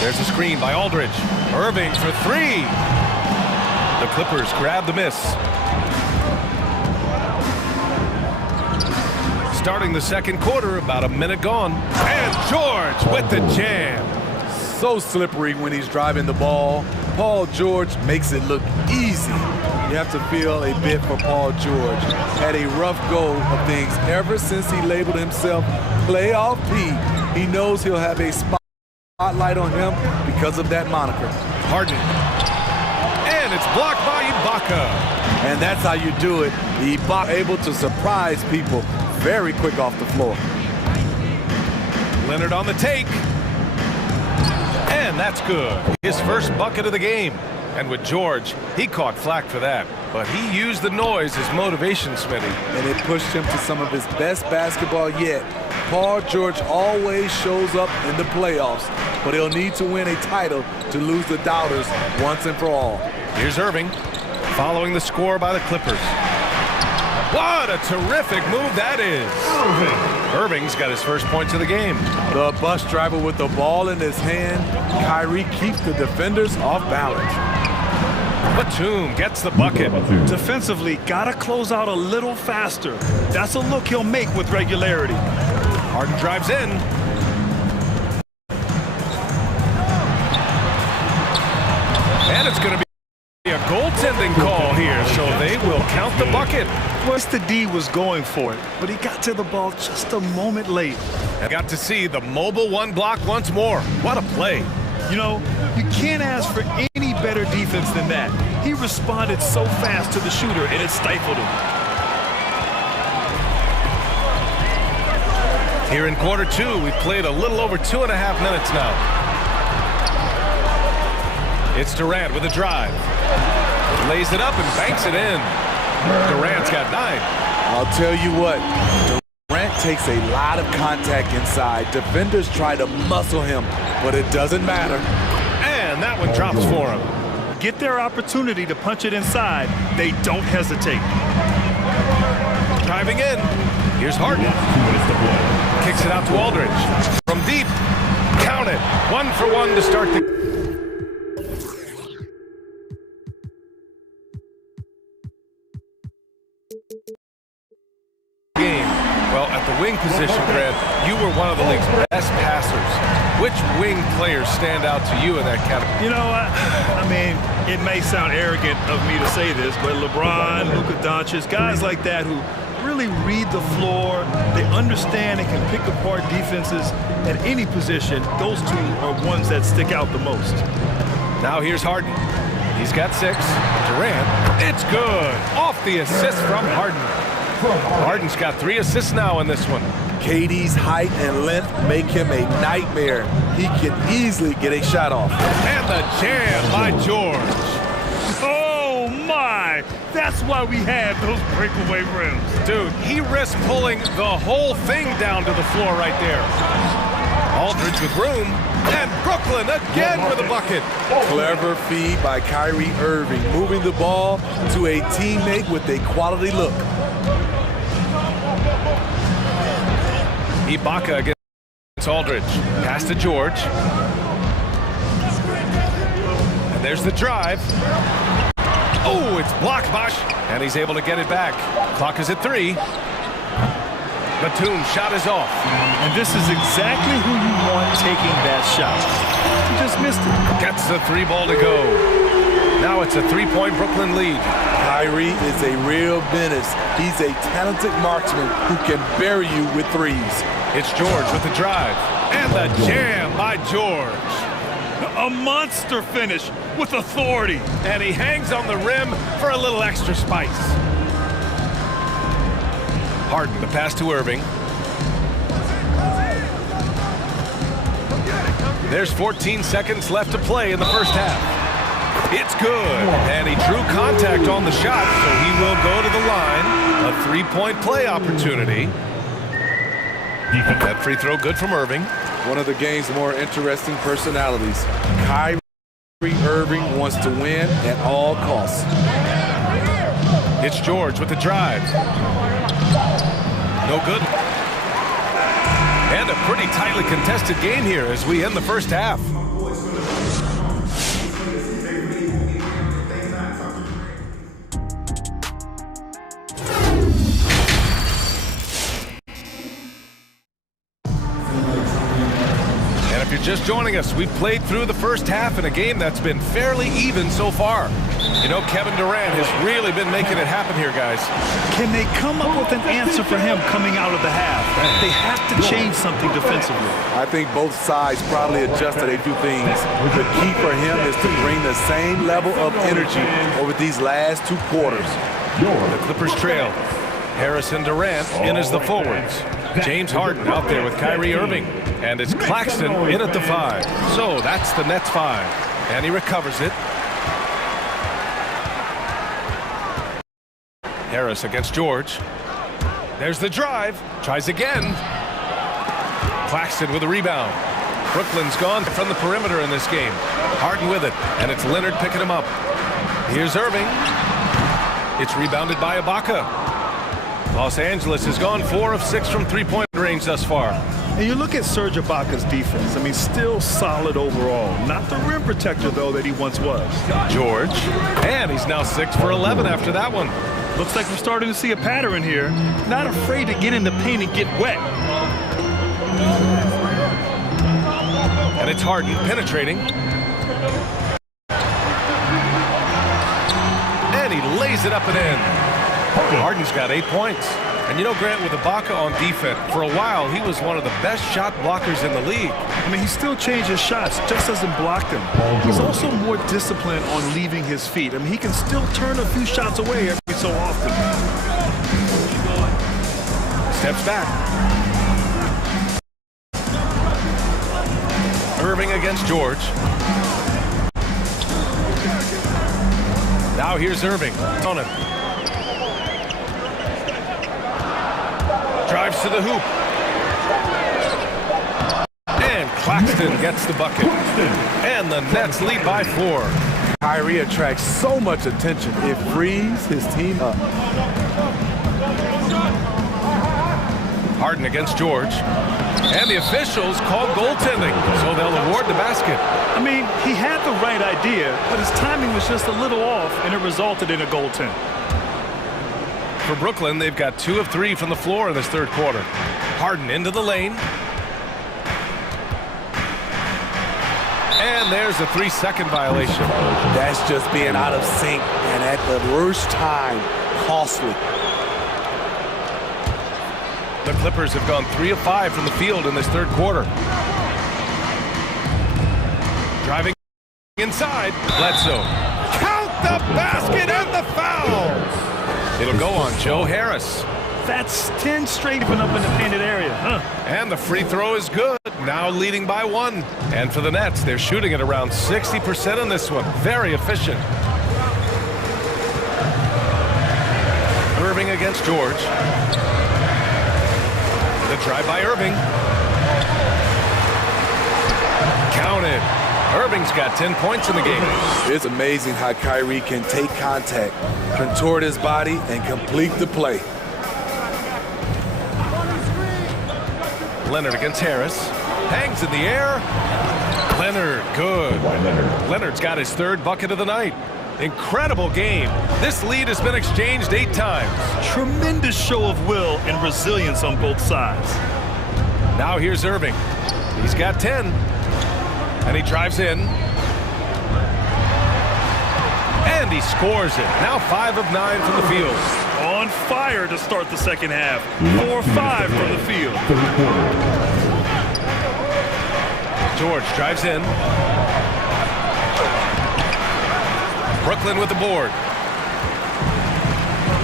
There's a screen by Aldridge. Irving for 3. The Clippers grab the miss. Starting the second quarter, about a minute gone. And George with the jam. So slippery when he's driving the ball. Paul George makes it look easy. You have to feel a bit for Paul George. Had a rough go of things ever since he labeled himself Playoff P. He knows he'll have a spotlight on him because of that moniker. Harden. And it's blocked by Ibaka. And that's how you do it. Ibaka able to surprise people very quick off the floor. Leonard on the take. And that's good. His first bucket of the game. And with George, he caught flack for that. But he used the noise as motivation, Smitty. And it pushed him to some of his best basketball yet. Paul George always shows up in the playoffs, but he'll need to win a title to lose the doubters once and for all. Here's Irving, following the score by the Clippers. What a terrific move that is. Irving's got his first points of the game. The bus driver with the ball in his hand. Kyrie keeps the defenders off balance. Batum gets the bucket. Defensively, gotta close out a little faster. That's a look he'll make with regularity. Harden drives in. And it's going to be a goaltending call here, so they will count the bucket. West the D was going for it, but he got to the ball just a moment late. I got to see the mobile one block once more. What a play. You know, you can't ask for any better defense than that. He responded so fast to the shooter, and it stifled him. Here in quarter 2, we've played a little over 2.5 minutes now. It's Durant with a drive. Lays it up and banks it in. Durant's got 9. I'll tell you what, Durant takes a lot of contact inside. Defenders try to muscle him, but it doesn't matter. And that one drops for him. Get their opportunity to punch it inside. They don't hesitate. Driving in. Here's Harden. Kicks it out to Aldridge. From deep. Count it. 1 for 1 to start the game. Well, at the wing position, Grant, you were one of the league's best passers. Which wing players stand out to you in that category? You know what? I mean, it may sound arrogant of me to say this, but LeBron, Luka Doncic, guys like that who really read the floor, they understand and can pick apart defenses at any position, those two are ones that stick out the most. Now here's Harden. He's got 6. Durant, it's good. Off the assist from Harden. Harden's got 3 assists now in this one. KD's height and length make him a nightmare. He can easily get a shot off. And the jam by George. Oh my! That's why we have those breakaway rims. Dude, he risked pulling the whole thing down to the floor right there. Aldridge with room, and Brooklyn again with a bucket. Clever feed by Kyrie Irving, moving the ball to a teammate with a quality look. Ibaka against Aldridge. Pass to George. And there's the drive. Oh, it's blocked by, and he's able to get it back. Clock is at 3. Batum's shot is off. And this is exactly who you want taking that shot. He just missed it. Gets the 3 ball to go. Now it's a 3-point Brooklyn lead. Kyrie is a real menace. He's a talented marksman who can bury you with 3s. It's George with the drive. And the jam by George. A monster finish with authority. And he hangs on the rim for a little extra spice. Harden, the pass to Irving. There's 14 seconds left to play in the first half. It's good. And he drew contact on the shot, so he will go to the line. A 3-point play opportunity. That free throw good from Irving. One of the game's more interesting personalities. Kyrie Irving wants to win at all costs. It's George with the drive. No good. And a pretty tightly contested game here as we end the first half. If you're just joining us, we've played through the first half in a game that's been fairly even so far. You know, Kevin Durant has really been making it happen here, guys. Can they come up with an answer for him coming out of the half? They have to change something defensively. I think both sides probably adjusted a few things. The key for him is to bring the same level of energy over these last 2 quarters. The Clippers trail. Harris and Durant in as the forwards. James Harden out there with Kyrie Irving. And it's Claxton in at the 5. So that's the Nets 5. And he recovers it. Harris against George. There's the drive. Tries again. Claxton with a rebound. Brooklyn's gone from the perimeter in this game. Harden with it. And it's Leonard picking him up. Here's Irving. It's rebounded by Ibaka. Los Angeles has gone 4 of 6 from 3-point range thus far. And you look at Serge Ibaka's defense. I mean, still solid overall. Not the rim protector, though, that he once was. George. And he's now 6 for 11 after that one. Looks like we're starting to see a pattern here. Not afraid to get in the paint and get wet. And it's Harden penetrating. And he lays it up and in. Harden's got 8 points. And you know, Grant, with Ibaka on defense, for a while, he was one of the best shot blockers in the league. I mean, he still changes shots, just doesn't block them. He's also more disciplined on leaving his feet. I mean, he can still turn a few shots away every so often. Steps back. Irving against George. Now here's Irving on him. Drives to the hoop. And Claxton gets the bucket. And the Nets lead by 4. Kyrie attracts so much attention. It frees his team up. Harden against George. And the officials call goaltending, so they'll award the basket. I mean, he had the right idea, but his timing was just a little off, and it resulted in a goaltend. For Brooklyn, they've got 2 of 3 from the floor in this third quarter. Harden into the lane. And there's a 3-second violation. That's just being out of sync and at the worst time, costly. The Clippers have gone 3 of 5 from the field in this third quarter. Driving inside, Bledsoe. Count the basket and the foul! It'll go on Joe Harris. That's 10 straight even up in the painted area, huh? And the free throw is good, now leading by 1. And for the Nets, they're shooting at around 60% on this one. Very efficient. Irving against George. The drive by Irving. Counted. Irving's got 10 points in the game. It's amazing how Kyrie can take contact, contort his body, and complete the play. Leonard against Harris. Hangs in the air. Leonard, good. Leonard's got his 3rd bucket of the night. Incredible game. This lead has been exchanged 8 times. Tremendous show of will and resilience on both sides. Now here's Irving. He's got 10. And he drives in. And he scores it. Now 5 of 9 from the field. On fire to start the second half. 4 of 5 from the field. George drives in. Brooklyn with the board.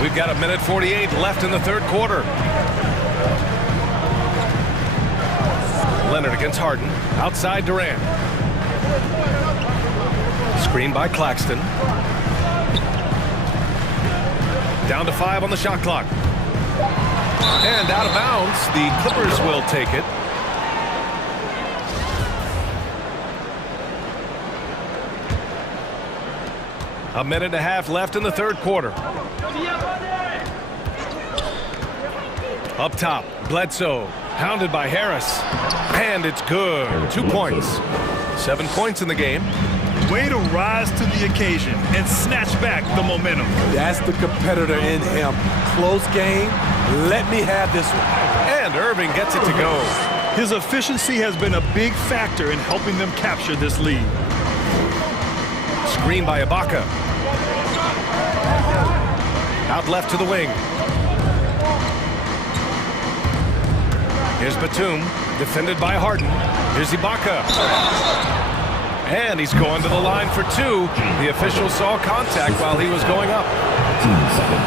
We've got 1:48 left in the third quarter. Leonard against Harden. Outside Durant. Screen by Claxton. Down to 5 on the shot clock. And out of bounds. The Clippers will take it. A 1.5 left in the third quarter. Up top, Bledsoe, hounded by Harris. And it's good. 2 points. 7 points in the game. Way to rise to the occasion and snatch back the momentum. That's the competitor in him. Close game. Let me have this one. And Irving gets it to go. His efficiency has been a big factor in helping them capture this lead. Screen by Ibaka. Out left to the wing. Here's Batum, defended by Harden. Here's Ibaka. And he's going to the line for 2. The official saw contact while he was going up.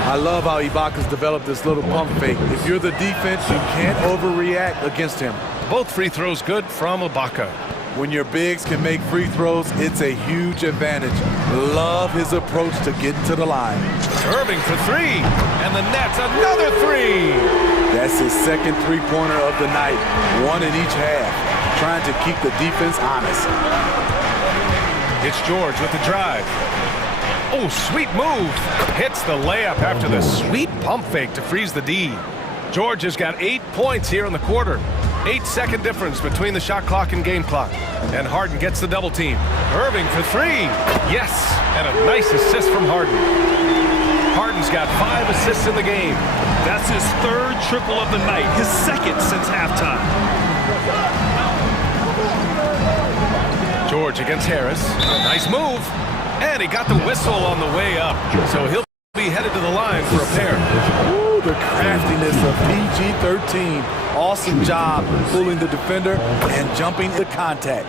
I love how Ibaka's developed this little pump fake. If you're the defense, you can't overreact against him. Both free throws good from Ibaka. When your bigs can make free throws, it's a huge advantage. Love his approach to getting to the line. Irving for 3, and the Nets another 3. That's his second three-pointer of the night, 1 in each half, trying to keep the defense honest. It's George with the drive. Oh, sweet move. Hits the layup after the sweet pump fake to freeze the D. George has got 8 points here in the quarter. 8-second difference between the shot clock and game clock. And Harden gets the double team. Irving for 3. Yes, and a nice assist from Harden. Harden's got 5 assists in the game. That's his 3rd triple of the night, his 2nd since halftime. George against Harris. Nice move. And he got the whistle on the way up. So he'll be headed to the line for a pair. Ooh, the craftiness of PG-13. Awesome job fooling the defender and jumping to contact.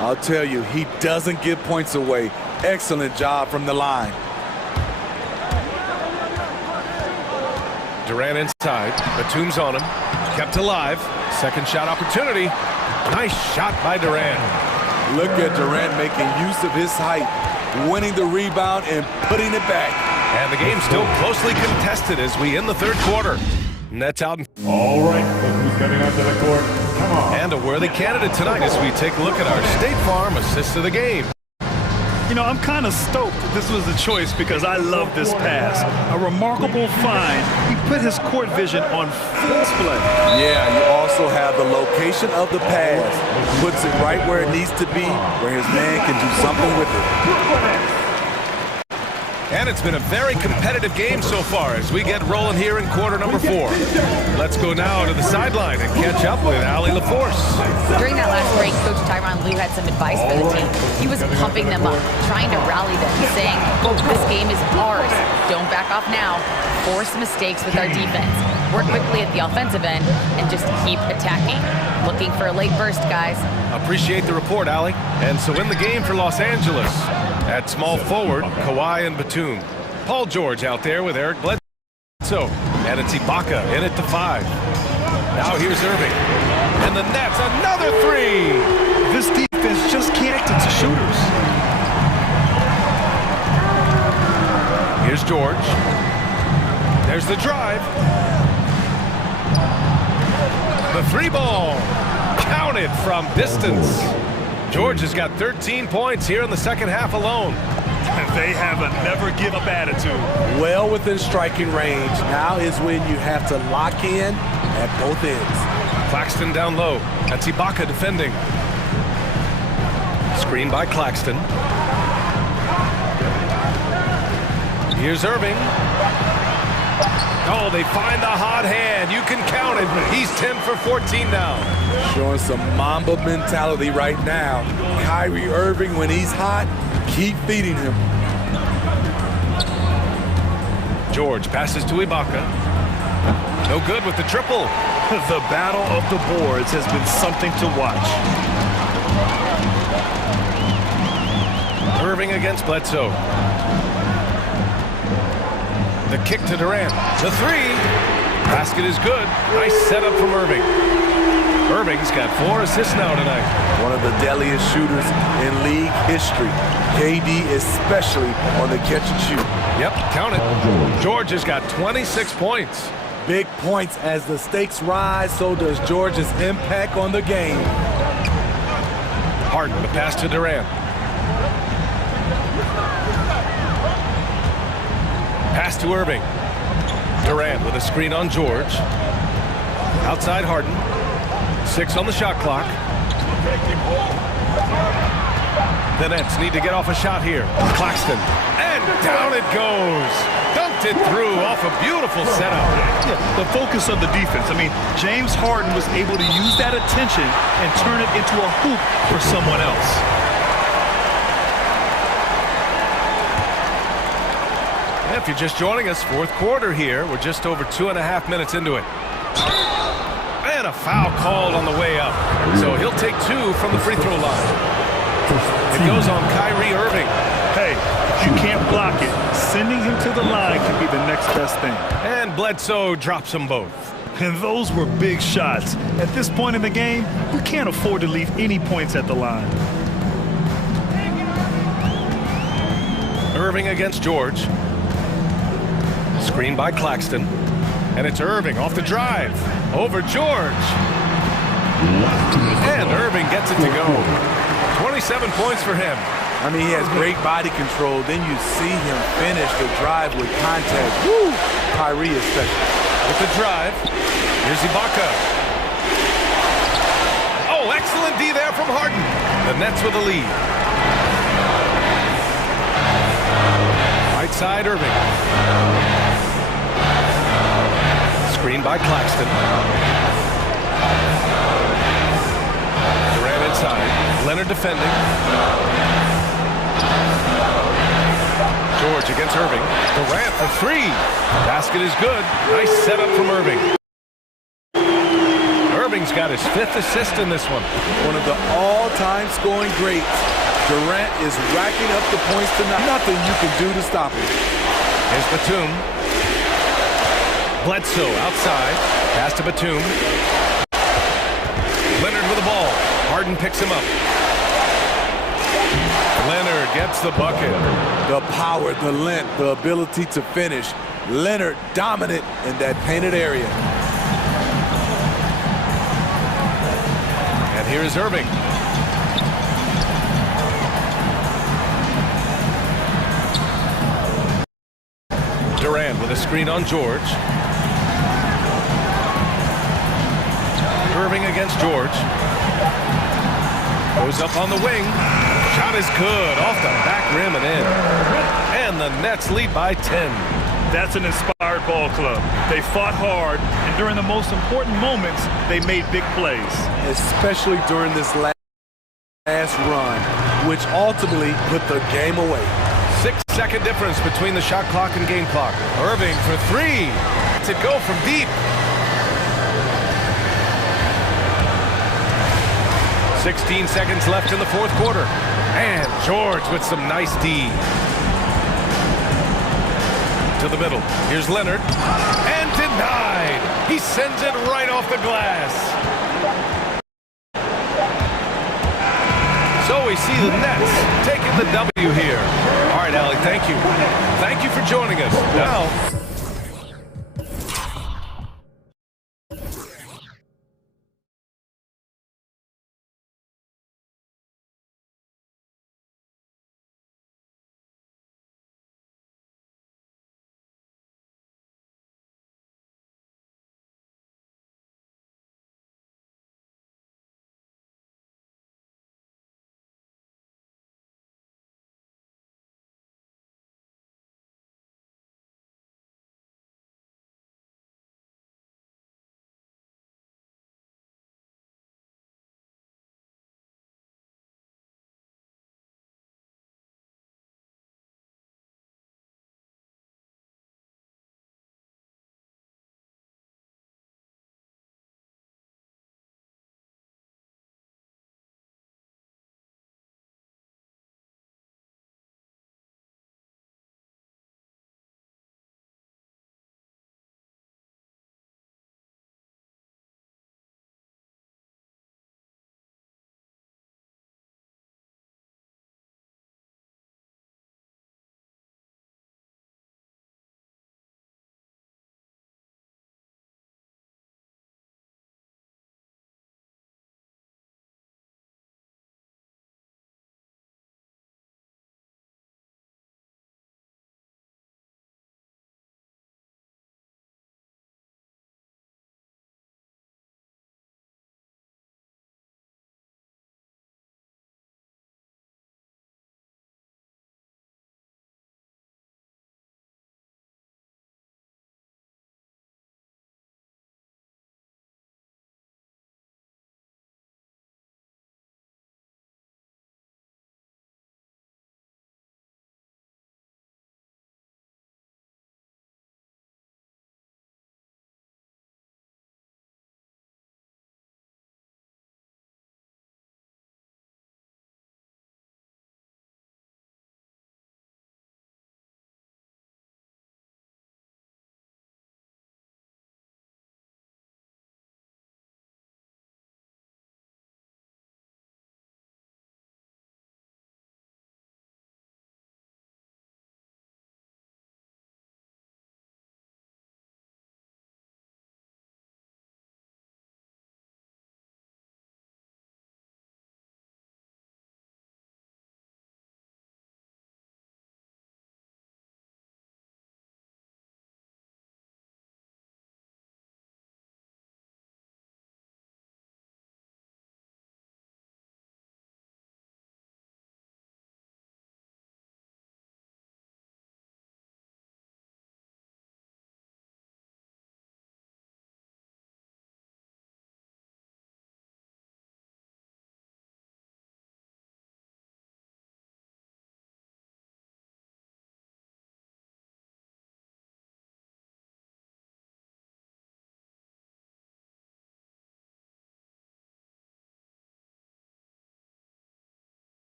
I'll tell you, he doesn't give points away. Excellent job from the line. Durant inside. Batum's on him. Kept alive. Second shot opportunity. Nice shot by Durant. Look at Durant making use of his height, winning the rebound and putting it back. And the game's still closely contested as we end the third quarter. Nets out. All right, look who's coming onto the court. Come on. And a worthy candidate tonight as we take a look at our State Farm assist of the game. You know, I'm kind of stoked that this was the choice because I love this pass. A remarkable find. He put his court vision on full display. Yeah, you also have the location of the pass. Puts it right where it needs to be, where his man can do something with it. And it's been a very competitive game so far as we get rolling here in quarter number 4. Let's go now to the sideline and catch up with Allie LaForce. During that last break, Coach Tyronn Lue had some advice for the team. He was pumping them up, trying to rally them, saying, this game is ours. Don't back off now. Force mistakes with our defense. Work quickly at the offensive end and just keep attacking. Looking for a late burst, guys. Appreciate the report, Allie. And so in the game for Los Angeles, at small forward, Kawhi and Batum. Paul George out there with Eric Bledsoe. And it's Ibaka in it to 5. Now here's Irving. And the Nets, another 3! This defense just can't get to shooters. Here's George. There's the drive. The 3 ball. Counted from distance. George has got 13 points here in the second half alone. They have a never-give-up attitude. Well within striking range. Now is when you have to lock in at both ends. Claxton down low. That's Ibaka defending. Screen by Claxton. Here's Irving. Oh, they find the hot hand. You can count it. He's 10 for 14 now. Showing some Mamba mentality right now. Kyrie Irving, when he's hot, keep feeding him. George passes to Ibaka. No good with the triple. The battle of the boards has been something to watch. Irving against Bledsoe. The kick to Durant. The 3. Basket is good. Nice setup from Irving. Irving's got 4 assists now tonight. One of the deadliest shooters in league history. KD especially on the catch and shoot. Yep, count it. George has got 26 points. Big points as the stakes rise, so does George's impact on the game. Harden, the pass to Durant. Pass to Irving. Durant with a screen on George. Outside Harden. 6 on the shot clock. The Nets need to get off a shot here. Claxton. And down it goes. Dunked it through off a beautiful setup. Yeah, the focus of the defense. I mean, James Harden was able to use that attention and turn it into a hoop for someone else. If you're just joining us, fourth quarter here. We're just over 2.5 minutes into it. And a foul called on the way up. So he'll take 2 from the free throw line. It goes on Kyrie Irving. Hey, if you can't block it, sending him to the line can be the next best thing. And Bledsoe drops them both. And those were big shots. At this point in the game, you can't afford to leave any points at the line. Irving against George. Screen by Claxton. And it's Irving off the drive. Over George. And Irving gets it to go. 27 points for him. I mean, he has great body control. Then you see him finish the drive with contact. Woo! Kyrie is special. With the drive. Here's Ibaka. Oh, excellent D there from Harden. The Nets with the lead. Right side, Irving. Screen by Claxton. Durant inside. Leonard defending. George against Irving. Durant for 3. Basket is good. Nice setup from Irving. Irving's got his 5th assist in this one. One of the all-time scoring greats. Durant is racking up the points tonight. Nothing you can do to stop him. Here's Batum. Bledsoe outside. Pass to Batum. Leonard with the ball. Harden picks him up. Leonard gets the bucket. The power, the length, the ability to finish. Leonard dominant in that painted area. And here is Irving. Durant with a screen on George. Irving against George. Goes up on the wing. Shot is good. Off the back rim and in. And the Nets lead by 10. That's an inspired ball club. They fought hard, and during the most important moments, they made big plays. Especially during this last run, which ultimately put the game away. 6-second difference between the shot clock and game clock. Irving for three. To go from deep. 16 seconds left in the fourth quarter. And George with some nice D. To the middle. Here's Leonard. And denied. He sends it right off the glass. So we see the Nets taking the W here. All right, Allie, thank you. Thank you for joining us. Now,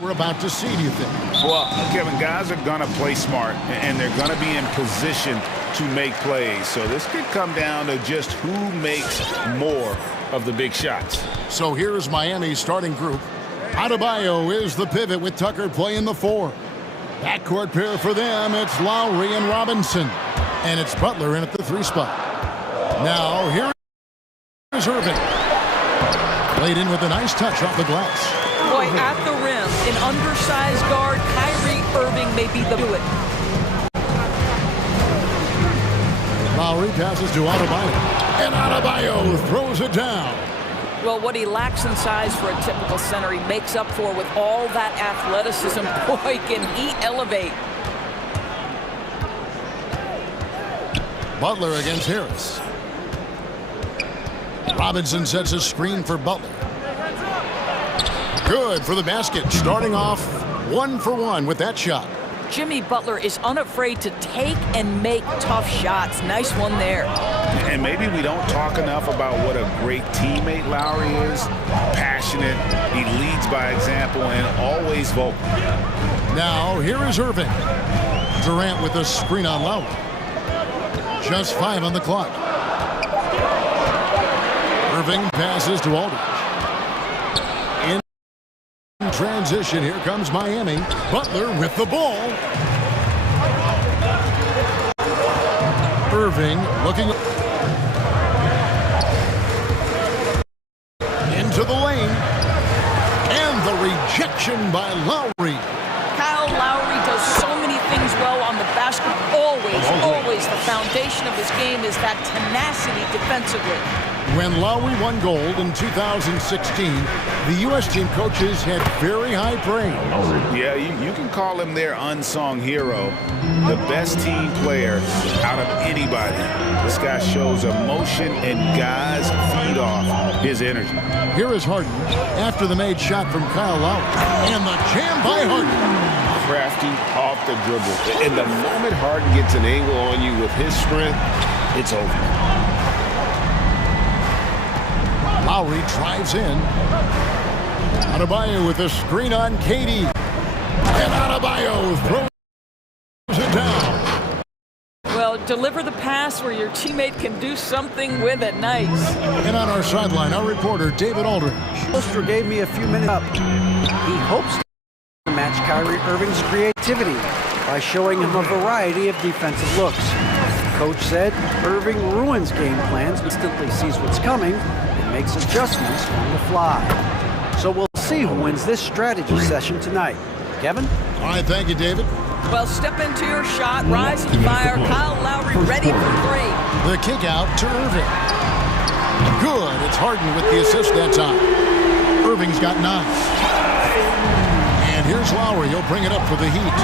we're about to see, do you think? Well, Kevin, guys are going to play smart, and they're going to be in position to make plays. So this could come down to just who makes more of the big shots. So here's Miami's starting group. Adebayo is the pivot with Tucker playing the 4. Backcourt pair for them, it's Lowry and Robinson. And it's Butler in at the 3 spot. Now here is Irving. Laid in with a nice touch off the glass. Boy, at the rim, an undersized guard, Kyrie Irving may be the do it. Lowry passes to Adebayo. And Adebayo throws it down. Well, what he lacks in size for a typical center, he makes up for with all that athleticism. Boy, can he elevate. Butler against Harris. Robinson sets a screen for Butler. Good for the basket. Starting off 1 for 1 with that shot. Jimmy Butler is unafraid to take and make tough shots. Nice one there. And maybe we don't talk enough about what a great teammate Lowry is. Passionate, he leads by example, and always vocal. Now, here is Irving. Durant with a screen on Lowry. Just 5 on the clock. Irving passes to Aldridge. In transition, here comes Miami. Butler with the ball. Irving looking into the lane. And the rejection by Lowry. Kyle Lowry does so many things well on the basket. Always the foundation of his game is that tenacity defensively. When Lowry won gold in 2016, the U.S. team coaches had very high praise. Yeah, you can call him their unsung hero, the best team player out of anybody. This guy shows emotion, and guys feed off his energy. Here is Harden after the made shot from Kyle Lowry. And the jam by Harden. Crafty off the dribble. And the moment Harden gets an angle on you with his strength, it's over. Lowry drives in. Adebayo with a screen on KD. And Adebayo throws it down. Well, deliver the pass where your teammate can do something with it. Nice. And on our sideline, our reporter, David Aldridge. Poster gave me a few minutes up. He hopes to match Kyrie Irving's creativity by showing him a variety of defensive looks. Coach said Irving ruins game plans, instantly sees what's coming, and makes adjustments on the fly. So we'll see who wins this strategy session tonight. Kevin? All right, thank you, David. Well, step into your shot, rise and fire. Kyle Lowry ready for 3. The kick out to Irving. Good. It's Harden with the assist that time. Irving's got 9. And here's Lowry. He'll bring it up for the Heat.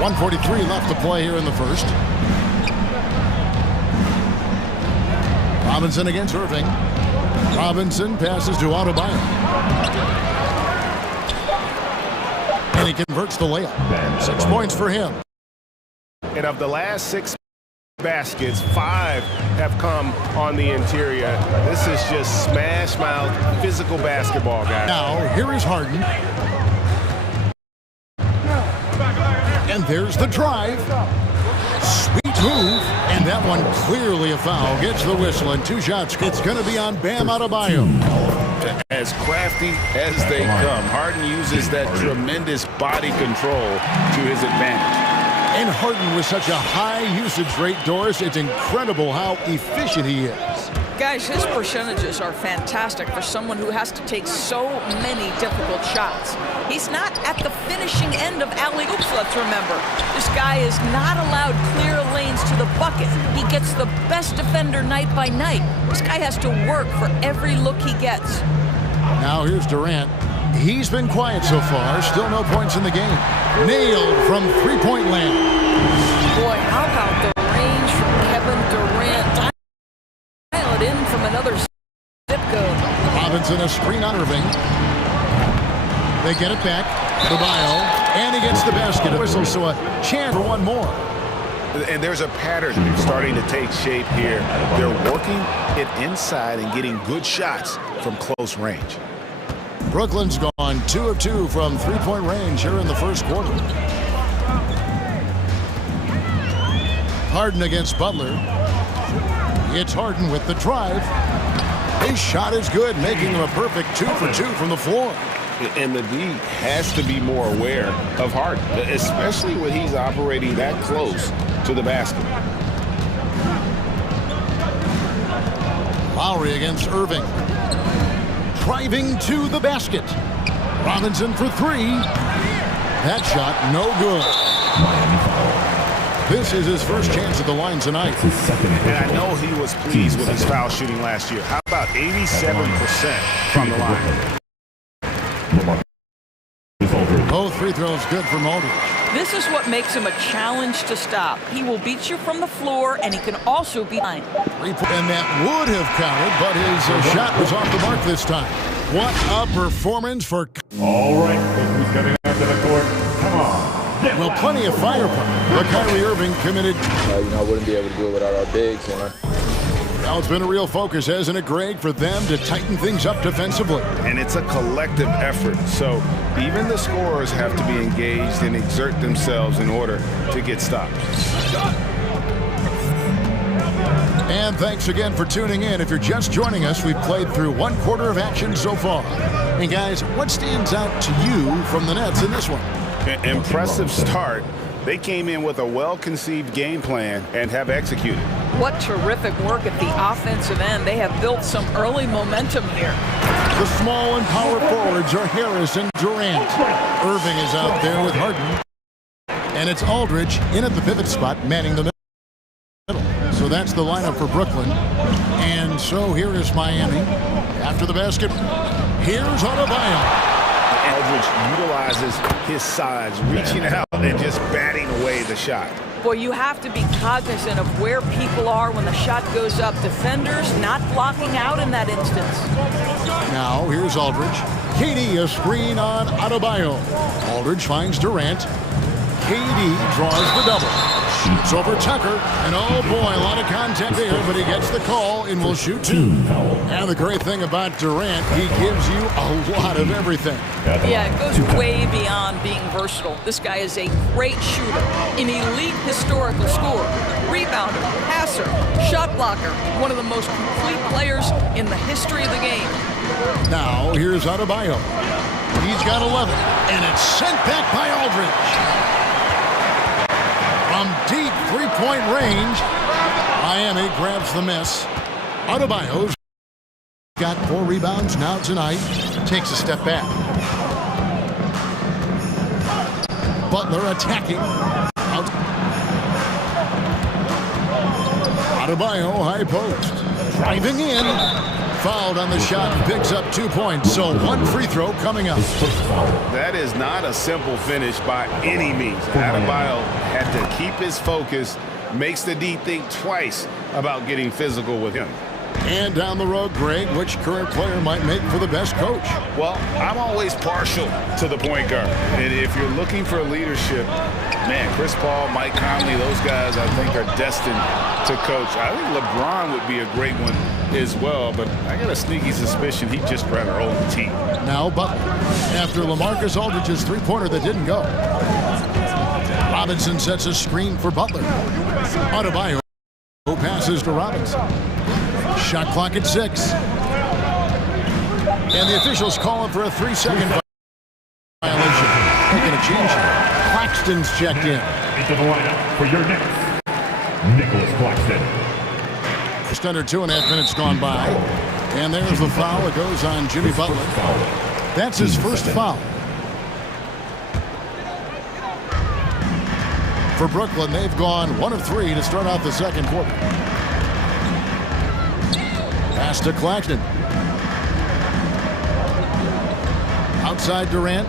1:43 left to play here in the first. Robinson against Irving. Robinson passes to Adebayo. And he converts the layup. 6 points for him. And of the last 6 baskets, 5 have come on the interior. This is just smash mouth physical basketball, guys. Now, here is Harden. And there's the drive. Sweet move. And that one clearly a foul. Gets the whistle and 2 shots. It's going to be on Bam Adebayo. As crafty as they come, Harden uses that tremendous body control to his advantage. And Harden with such a high usage rate, Doris, it's incredible how efficient he is. Guys, his percentages are fantastic for someone who has to take so many difficult shots. He's not at the finishing end of alley-oops, let's remember. This guy is not allowed clear lanes to the bucket. He gets the best defender night by night. This guy has to work for every look he gets. Now here's Durant. He's been quiet so far. Still no points in the game. Nailed from three-point land. Boy, how about the range from Kevin Durant? Dial it in from another zip code. Robinson a screen on Irving. They get it back. Adebayo. And he gets the basket. A whistle, so a chance for one more. And there's a pattern starting to take shape here. They're working it inside and getting good shots from close range. Brooklyn's gone 2 of 2 from three-point range here in the first quarter. Harden against Butler. It's Harden with the drive. His shot is good, making him a perfect 2 for 2 from the floor. And the D has to be more aware of Harden, especially when he's operating that close to the basket. Lowry against Irving. Driving to the basket. Robinson for 3. That shot no good. This is his first chance at the line tonight. And I know he was pleased with his foul shooting last year. How about 87% from the line? Both free throws good for Aldridge. This is what makes him a challenge to stop. He will beat you from the floor, and he can also be behind. And that would have counted, but his shot was off the mark this time. What a performance for... All right, who's coming onto the court? Come on. Well, plenty of firepower, but Kyrie Irving committed. I wouldn't be able to do it without our bigs. Now it's been a real focus, hasn't it, Greg, for them to tighten things up defensively? And it's a collective effort, so even the scorers have to be engaged and exert themselves in order to get stops. And thanks again for tuning in. If you're just joining us, we've played through one quarter of action so far. And guys, what stands out to you from the Nets in this one? Impressive start. They came in with a well-conceived game plan and have executed. What terrific work at the offensive end. They have built some early momentum here. The small and power forwards are Harris and Durant. Irving is out there with Harden. And it's Aldridge in at the pivot spot, manning the middle. So that's the lineup for Brooklyn. And so here is Miami. After the basket, here's Adebayo. Aldridge utilizes his size, reaching out and just batting away the shot. Boy, you have to be cognizant of where people are when the shot goes up. Defenders not blocking out in that instance. Now, here's Aldridge. KD, a screen on Adebayo. Aldridge finds Durant. KD draws the double. Shoots over Tucker. And oh boy, a lot of contact there, but he gets the call and will shoot 2. And the great thing about Durant, he gives you a lot of everything. Yeah, it goes way beyond being versatile. This guy is a great shooter, an elite historical scorer, rebounder, passer, shot blocker, one of the most complete players in the history of the game. Now, here's Adebayo. He's got 11, and it's sent back by Aldridge. From deep three-point range, Miami grabs the miss. Adebayo's got 4 rebounds now tonight. Takes a step back. Butler attacking. Out. Adebayo, high post. Driving in. Fouled on the shot and picks up 2 points. So 1 free throw coming up. That is not a simple finish by any means. Adebayo had to keep his focus, makes the D think twice about getting physical with him. And down the road, Greg, which current player might make for the best coach? Well, I'm always partial to the point guard. And if you're looking for leadership, man, Chris Paul, Mike Conley, those guys I think are destined to coach. I think LeBron would be a great one as well, but I got a sneaky suspicion he'd just rather hold the team. Now Butler, after LaMarcus Aldridge's three-pointer that didn't go. Robinson sets a screen for Butler. Adebayo passes to Robinson. Shot clock at 6. And the officials calling for a 3-second violation. Making a change here. Claxton's checked in. Into the lineup for your next, Nicholas Claxton. Just under 2.5 minutes gone by. And there's the foul. It goes on Jimmy Butler. That's his first foul. For Brooklyn, they've gone 1 of 3 to start out the second quarter. Pass to Claxton. Outside Durant.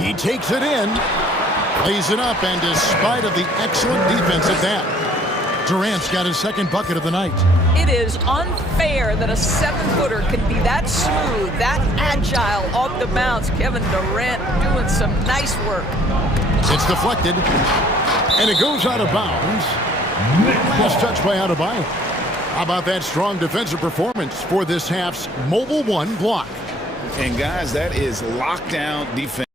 He takes it in. Lays it up, and despite of the excellent defense at that, Durant's got his second bucket of the night. It is unfair that a 7-footer can be that smooth, that agile off the bounce. Kevin Durant doing some nice work. It's deflected, and it goes out of bounds. Last touch by Adebayo. How about that strong defensive performance for this half's Mobile One block? And guys, that is lockdown defense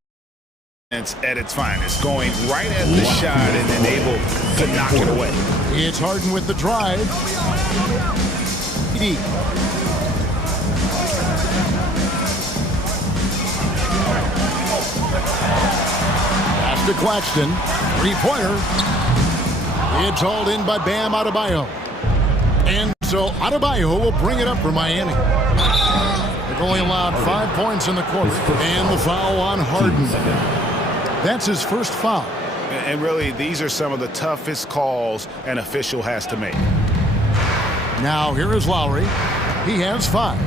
at its finest, going right at the shot and then able to knock it away. It's Harden with the drive. Deep. Pass to Claxton. Three-pointer. It's hauled in by Bam Adebayo. And so Adebayo will bring it up for Miami. They've only allowed 5 points in the quarter. And the foul on Harden. That's his first foul. And really, these are some of the toughest calls an official has to make. Now here is Lowry. He has 5.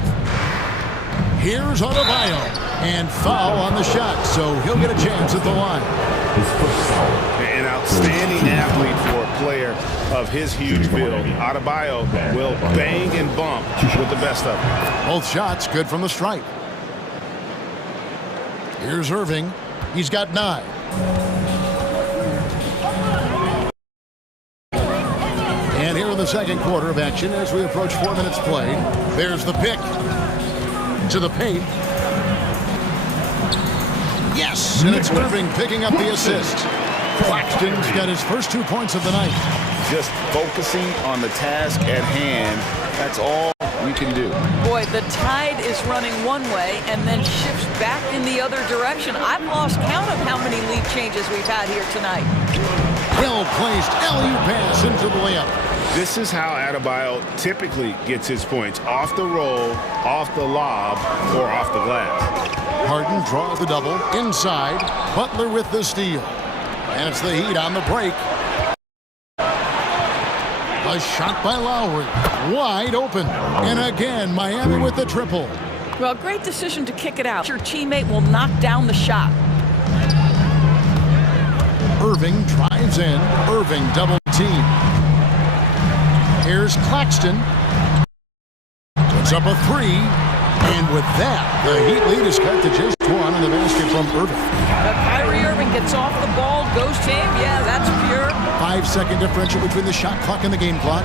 Here's Adebayo. And foul on the shot, so he'll get a chance at the line. An outstanding athlete for a player of his huge build. Adebayo will bang and bump with the best of them. Both shots good from the stripe. Here's Irving. He's got 9. And here in the second quarter of action as we approach 4 minutes played. There's the pick to the paint. Yes, and it's Irving picking up the assist. Claxton's got his first 2 points of the night. Just focusing on the task at hand. That's all we can do. Boy, the tide is running one way and then shifts back in the other direction. I've lost count of how many lead changes we've had here tonight. Well-placed alley-oop pass into the layup. This is how Adebayo typically gets his points. Off the roll, off the lob, or off the glass. Harden draws the double. Inside, Butler with the steal. And it's the Heat on the break. A shot by Lowry. Wide open. And again, Miami with the triple. Well, great decision to kick it out. Your teammate will knock down the shot. Irving drives in. Irving double team. Here's Claxton. Puts up a 3. And with that, the Heat lead is cut to just 1 in the basket from Irving. But Kyrie Irving gets off the ball, goes to him. Yeah, that's pure. 5-second differential between the shot clock and the game clock.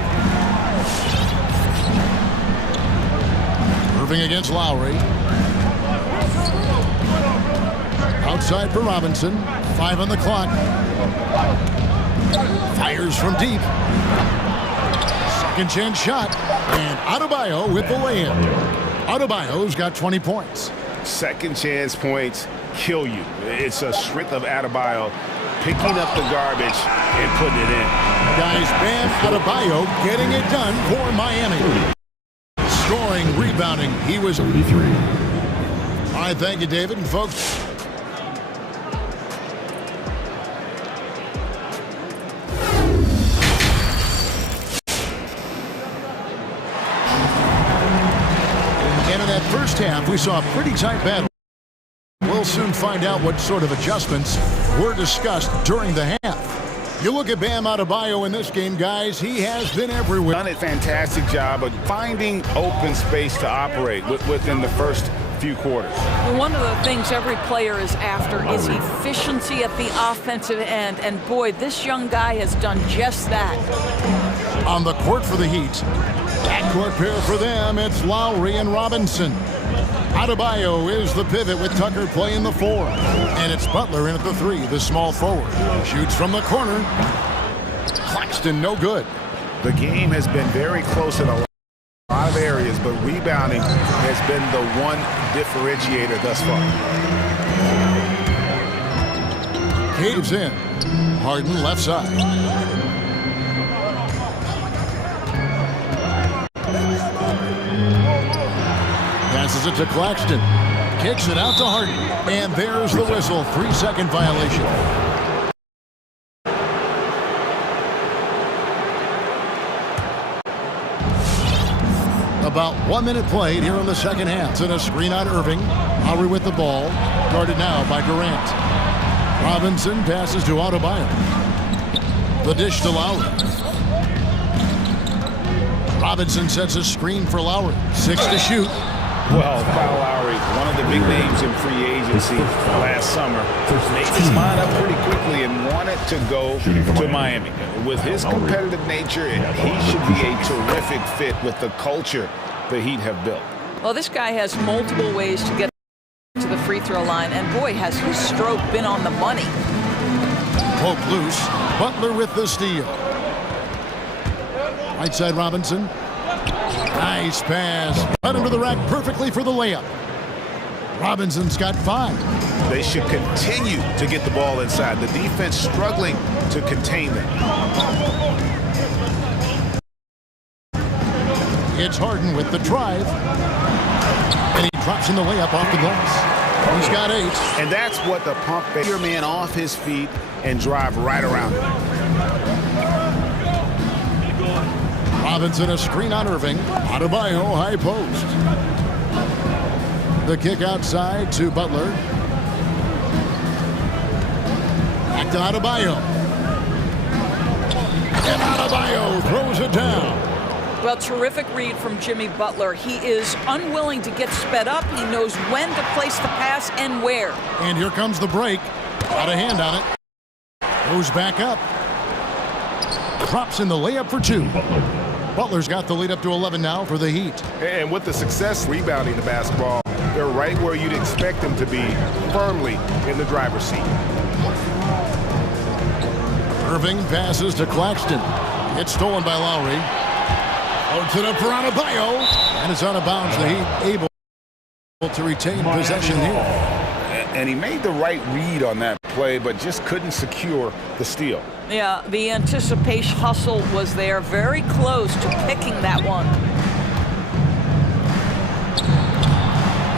Irving against Lowry. Outside for Robinson. 5 on the clock. Fires from deep. Second chance shot. And Adebayo with the lay-in. Adebayo's got 20 points. Second chance points kill you. It's a strength of Adebayo picking up the garbage and putting it in. Guys, Bam Adebayo getting it done for Miami. Scoring, rebounding. He was 33. All right, thank you, David. And folks, first half, we saw a pretty tight battle. We'll soon find out what sort of adjustments were discussed during the half. You look at Bam Adebayo in this game, guys, he has been everywhere. Done a fantastic job of finding open space to operate within the first few quarters. One of the things every player is after is efficiency at the offensive end. And boy, this young guy has done just that. On the court for the Heat. Backcourt pair for them, it's Lowry and Robinson. Adebayo is the pivot with Tucker playing the 4. And it's Butler in at the 3, the small forward. Shoots from the corner. Claxton, no good. The game has been very close in a lot of areas, but rebounding has been the one differentiator thus far. Caves in. Harden left side. Passes it to Claxton. Kicks it out to Harden. And there's the whistle. 3-second violation. About 1 minute played here in the second half. And a screen on Irving. Lowry with the ball. Guarded now by Durant. Robinson passes to Adebayo. The dish to Lowry. Robinson sets a screen for Lowry. 6 to shoot. Well, Kyle Lowry, one of the big names in free agency last summer, made his mind up pretty quickly and wanted to go to Miami. With his competitive nature, he should be a terrific fit with the culture the Heat have built. Well, this guy has multiple ways to get to the free throw line, and boy, has his stroke been on the money. Poke loose. Butler with the steal. Right side Robinson. Nice pass. Right under the rack perfectly for the layup. Robinson's got 5. They should continue to get the ball inside. The defense struggling to contain them. It's Harden with the drive. And he drops in the layup off the glass. He's got 8. And that's what the pump fake. Your man off his feet and drive right around him. Robinson a screen on Irving. Adebayo high post. The kick outside to Butler. Back to Adebayo. And Adebayo throws it down. Well, terrific read from Jimmy Butler. He is unwilling to get sped up. He knows when to place the pass and where. And here comes the break. Got a hand on it. Goes back up. Drops in the layup for 2. Butler's got the lead up to 11 now for the Heat. And with the success rebounding the basketball, they're right where you'd expect them to be, firmly in the driver's seat. Irving passes to Claxton. It's stolen by Lowry. Holds it up for Adebayo. And it's out of bounds. The Heat able to retain possession here. And he made the right read on that play, but just couldn't secure the steal. Yeah, the anticipation hustle was there, very close to picking that one.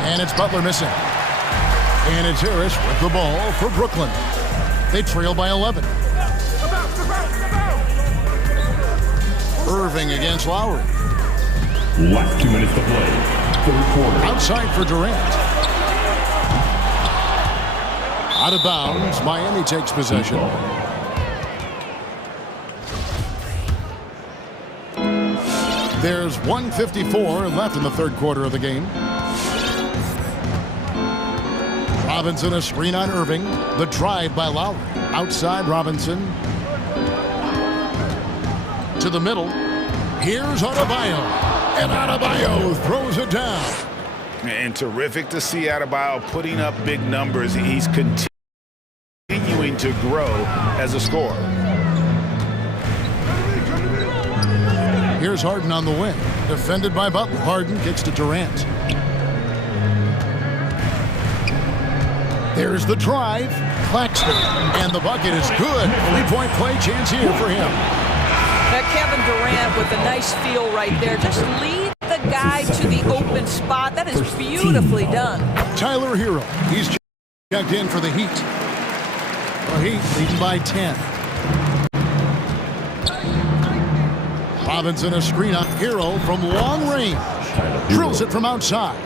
And it's Butler missing. And it's Harris with the ball for Brooklyn. They trail by 11. Irving against Lowry. Last 2 minutes to play. Third quarter. Outside for Durant. Out of bounds. Miami takes possession. There's 1:54 left in the third quarter of the game. Robinson a screen on Irving. The drive by Lowry. Outside Robinson. To the middle. Here's Adebayo. And Adebayo throws it down. And terrific to see Adebayo putting up big numbers. He's continuing to grow as a scorer. Here's Harden on the wing. Defended by Butler. Harden kicks to Durant. There's the drive. Claxton. And the bucket is good. 3-point play chance here for him. Kevin Durant with a nice feel right there. Just lead the guy to the open spot. That is beautifully done. Tyler Hero. He's checked in for the Heat. The Heat leading by 10. Robinson a screen on Hero from long range. Drills it from outside.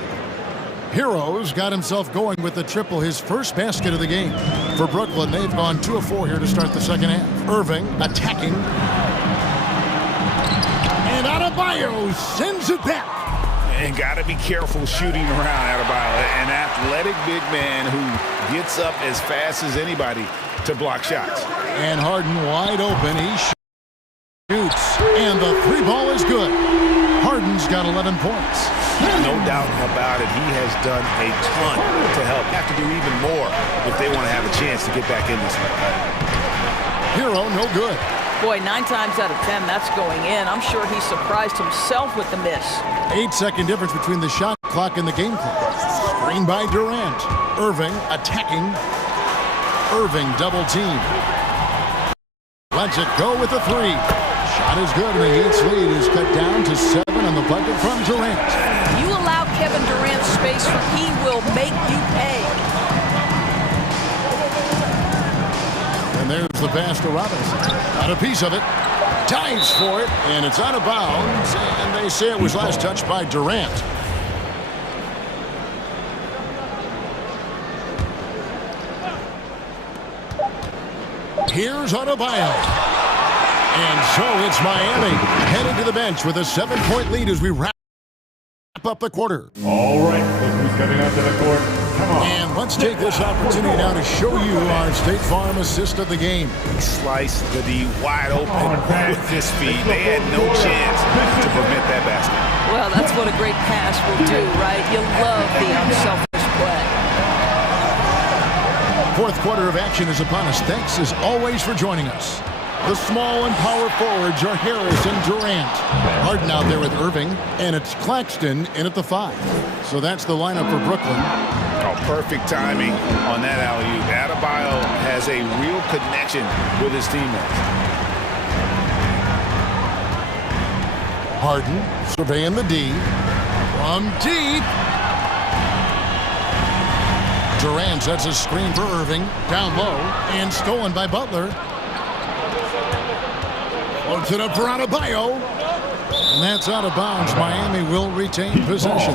Hero's got himself going with the triple, his first basket of the game. For Brooklyn, they've gone 2 of 4 here to start the second half. Irving attacking. And Adebayo sends it back. And got to be careful shooting around Adebayo. An athletic big man who gets up as fast as anybody to block shots. And Harden wide open. He shoots. And the 3 ball is good. Harden's got 11 points. No doubt about it. He has done a ton to help. Have to do even more if they want to have a chance to get back in this one. Hero, no good. Boy, 9 times out of 10, that's going in. I'm sure he surprised himself with the miss. 8-second difference between the shot clock and the game clock. Screen by Durant. Irving attacking. Irving double team. Lets it go with the 3. Shot is good, and the Heat's lead is cut down to 7 on the bucket from Durant. You allow Kevin Durant space, for he will make you pay. And there's the pass to Robinson. Got a piece of it. Dives for it, and it's out of bounds. And they say it was last touched by Durant. Here's Adebayo. And so it's Miami headed to the bench with a 7-point lead as we wrap up the quarter. All right, look who's coming out to the court. Come on. And let's take this opportunity now to show you our State Farm assist of the game. Slice the D wide open with his feet. They had no chance to prevent that basket. Well, that's what a great pass will do, right? You love the unselfish play. Fourth quarter of action is upon us. Thanks as always for joining us. The small and power forwards are Harris and Durant. Harden out there with Irving, and it's Claxton in at the 5. So that's the lineup for Brooklyn. Oh, perfect timing on that alley-oop. Adebayo has a real connection with his teammates. Harden surveying the D. From deep. Durant sets a screen for Irving. Down low and stolen by Butler. Floats it up for Adebayo. And that's out of bounds. Miami will retain possession.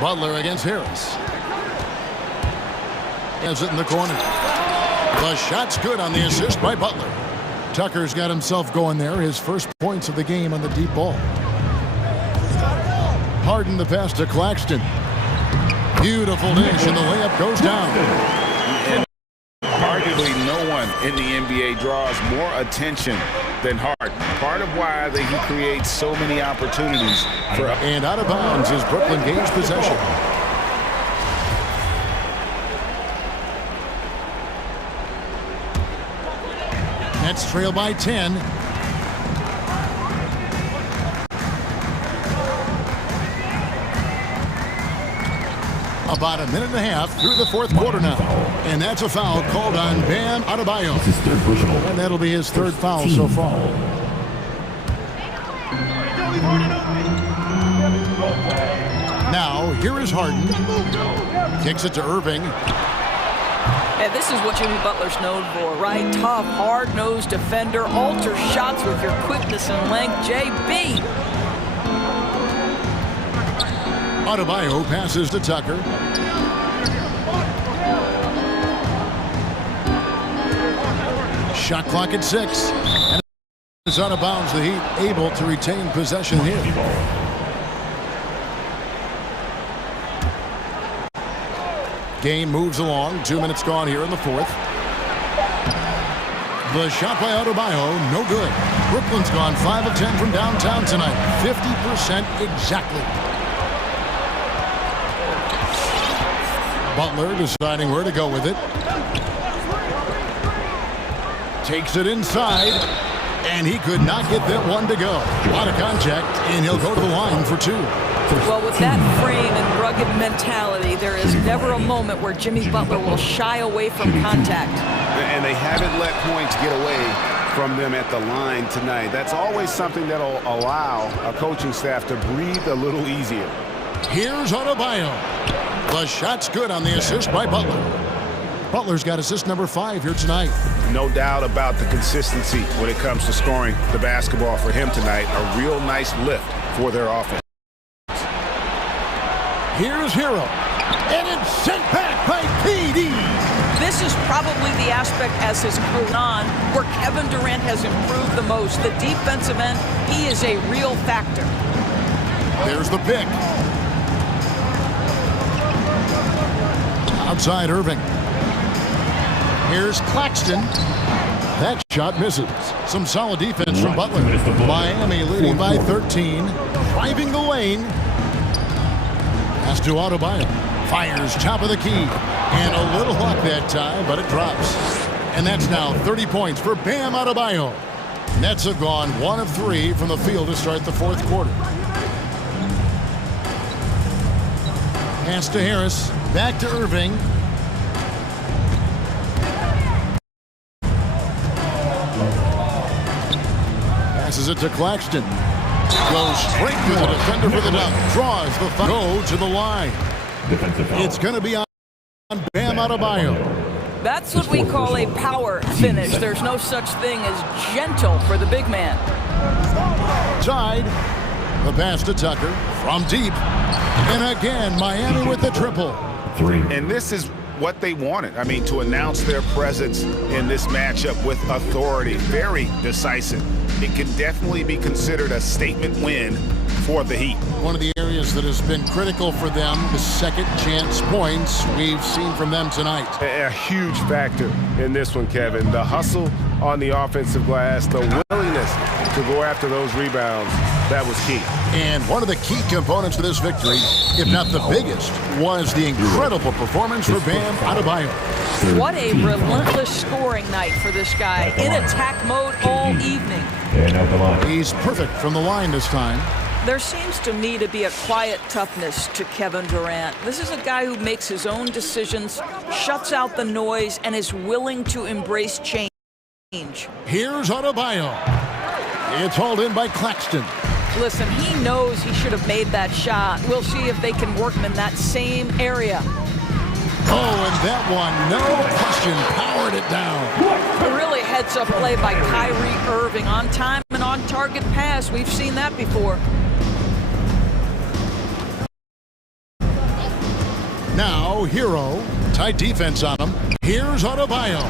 Butler against Harris. Has it in the corner. The shot's good on the assist by Butler. Tucker's got himself going there. His first points of the game on the deep ball. Harden the pass to Claxton. Beautiful dish, and the layup goes down. And arguably no one in the NBA draws more attention than Harden. Part of why he creates so many opportunities. And out of bounds as Brooklyn gains possession. Nets trail by 10. About a minute and a half through the fourth quarter now. And that's a foul called on Bam Adebayo. And that'll be his third foul so far. Now, here is Harden. Kicks it to Irving. And this is what Jimmy Butler's known for, right? Tough, hard-nosed defender. Alter shots with your quickness and length. JB. Adebayo passes to Tucker. Shot clock at 6. And it's out of bounds. The Heat able to retain possession here. Game moves along. 2 minutes gone here in the fourth. The shot by Adebayo, no good. Brooklyn's gone 5 of 10 from downtown tonight. 50% exactly. Butler deciding where to go with it. Takes it inside, and he could not get that one to go. A lot of contact, and he'll go to the line for 2. Well, with that frame and rugged mentality, there is never a moment where Jimmy Butler will shy away from contact. And they haven't let points get away from them at the line tonight. That's always something that'll allow a coaching staff to breathe a little easier. Here's Adebayo. The shot's good on the assist by Butler. Butler's got assist number 5 here tonight. No doubt about the consistency when it comes to scoring the basketball for him tonight. A real nice lift for their offense. Here's Hero. And it's sent back by PD. This is probably the aspect as his career on where Kevin Durant has improved the most. The defensive end, he is a real factor. There's the pick. Outside Irving. Here's Claxton. That shot misses. Some solid defense from Butler. Miami leading by 13. Driving the lane. Pass to Adebayo. Fires top of the key. And a little luck that time, but it drops. And that's now 30 points for Bam Adebayo. Nets have gone 1 of 3 from the field to start the fourth quarter. Pass to Harris. Back to Irving. Passes it to Claxton. Goes straight to the defender for the dunk. Draws the foul. Go to the line. It's going to be on Bam Adebayo. That's what we call a power finish. There's no such thing as gentle for the big man. Tied. The pass to Tucker from deep. And again, Miami with the triple. And this is what they wanted. I mean, to announce their presence in this matchup with authority, very decisive. It can definitely be considered a statement win for the Heat. One of the areas that has been critical for them, the second chance points we've seen from them tonight. A huge factor in this one, Kevin. The hustle on the offensive glass, the willingness to go after those rebounds, that was key. And one of the key components to this victory, if not the biggest, was the incredible performance for Bam Adebayo. What a relentless scoring night for this guy. In attack mode all evening. He's perfect from the line this time. There seems to me to be a quiet toughness to Kevin Durant. This is a guy who makes his own decisions, shuts out the noise, and is willing to embrace change. Here's Adebayo. It's hauled in by Claxton. Listen, he knows he should have made that shot. We'll see if they can work him in that same area. Oh, and that one, no question, powered it down. A really heads-up play by Kyrie Irving. On time and on-target pass. We've seen that before. Now, Hero, tight defense on him. Here's Adebayo,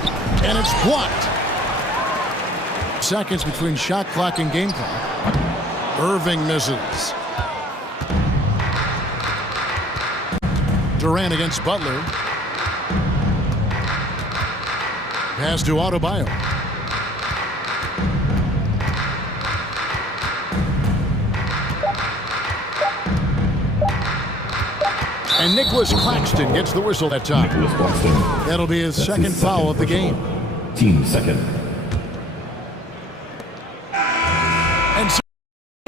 and it's blocked. Seconds between shot clock and game clock. Irving misses. Durant against Butler. Pass to Adebayo. And Nicholas Claxton gets the whistle that time. That'll be his second foul of the game. Team second. And so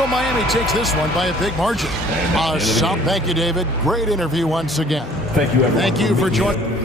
Miami takes this one by a big margin. Thank you, David. Great interview once again. Thank you, everyone. Thank you for joining.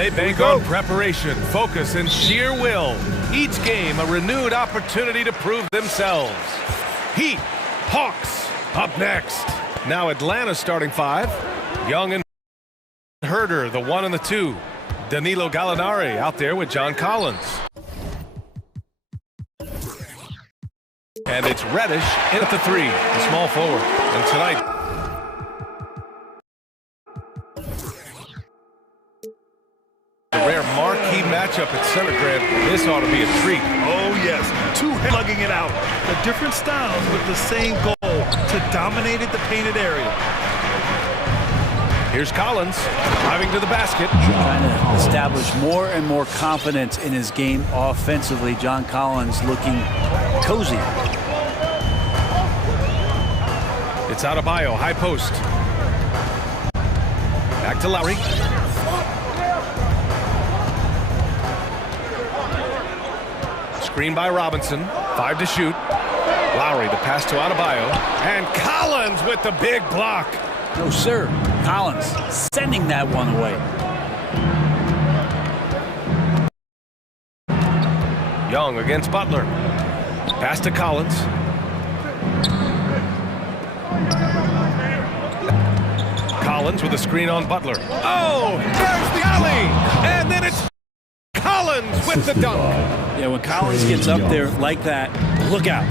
they bank on preparation, focus, and sheer will. Each game a renewed opportunity to prove themselves. Heat, Hawks, up next. Now Atlanta starting 5. Young and Herder, the 1 and the 2. Danilo Gallinari out there with John Collins. And it's Reddish in at the 3, the small forward. And tonight, a rare marquee matchup at center, Grant. This ought to be a treat. Oh, yes. 2 lugging it out. The different styles with the same goal to dominate at the painted area. Here's Collins driving to the basket. Trying to establish more and more confidence in his game offensively. John Collins looking cozy. It's Adebayo, high post. Back to Lowry. Screen by Robinson. 5 to shoot. Lowry, the pass to Adebayo. And Collins with the big block. No, sir. Collins sending that one away. Young against Butler. Pass to Collins. Collins with a screen on Butler. Oh, there's the alley. And then it's Collins with the dunk. Yeah, when Collins gets up there like that, look out.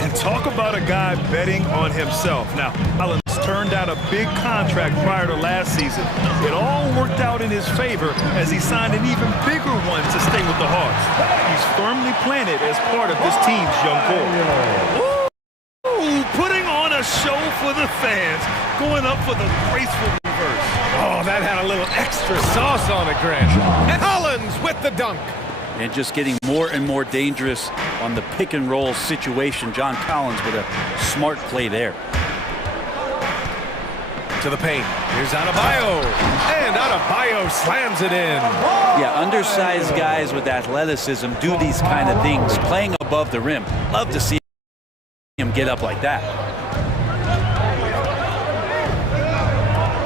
And talk about a guy betting on himself. Now, Collins turned out a big contract prior to last season. It all worked out in his favor as he signed an even bigger one to stay with the Hawks. He's firmly planted as part of this team's young core. Ooh, putting on a show for the fans, going up for the graceful reverse. Oh, that had a little extra sauce on it, Grant. And Collins with the dunk. And just getting more and more dangerous on the pick and roll situation. John Collins with a smart play there. To the paint. Here's Adebayo. And Adebayo slams it in. Yeah, undersized guys with athleticism do these kind of things, playing above the rim. Love to see him get up like that.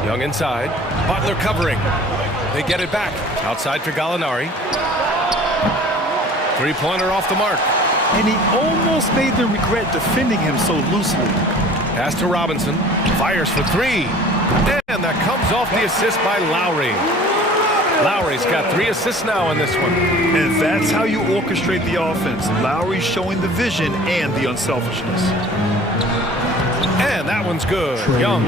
Young inside. Butler covering. They get it back. Outside for Gallinari. Three-pointer off the mark. And he almost made them regret defending him so loosely. Pass to Robinson. Fires for 3. And that comes off the assist by Lowry. Lowry's got 3 assists now in this one. And that's how you orchestrate the offense. Lowry showing the vision and the unselfishness. And that one's good. Young.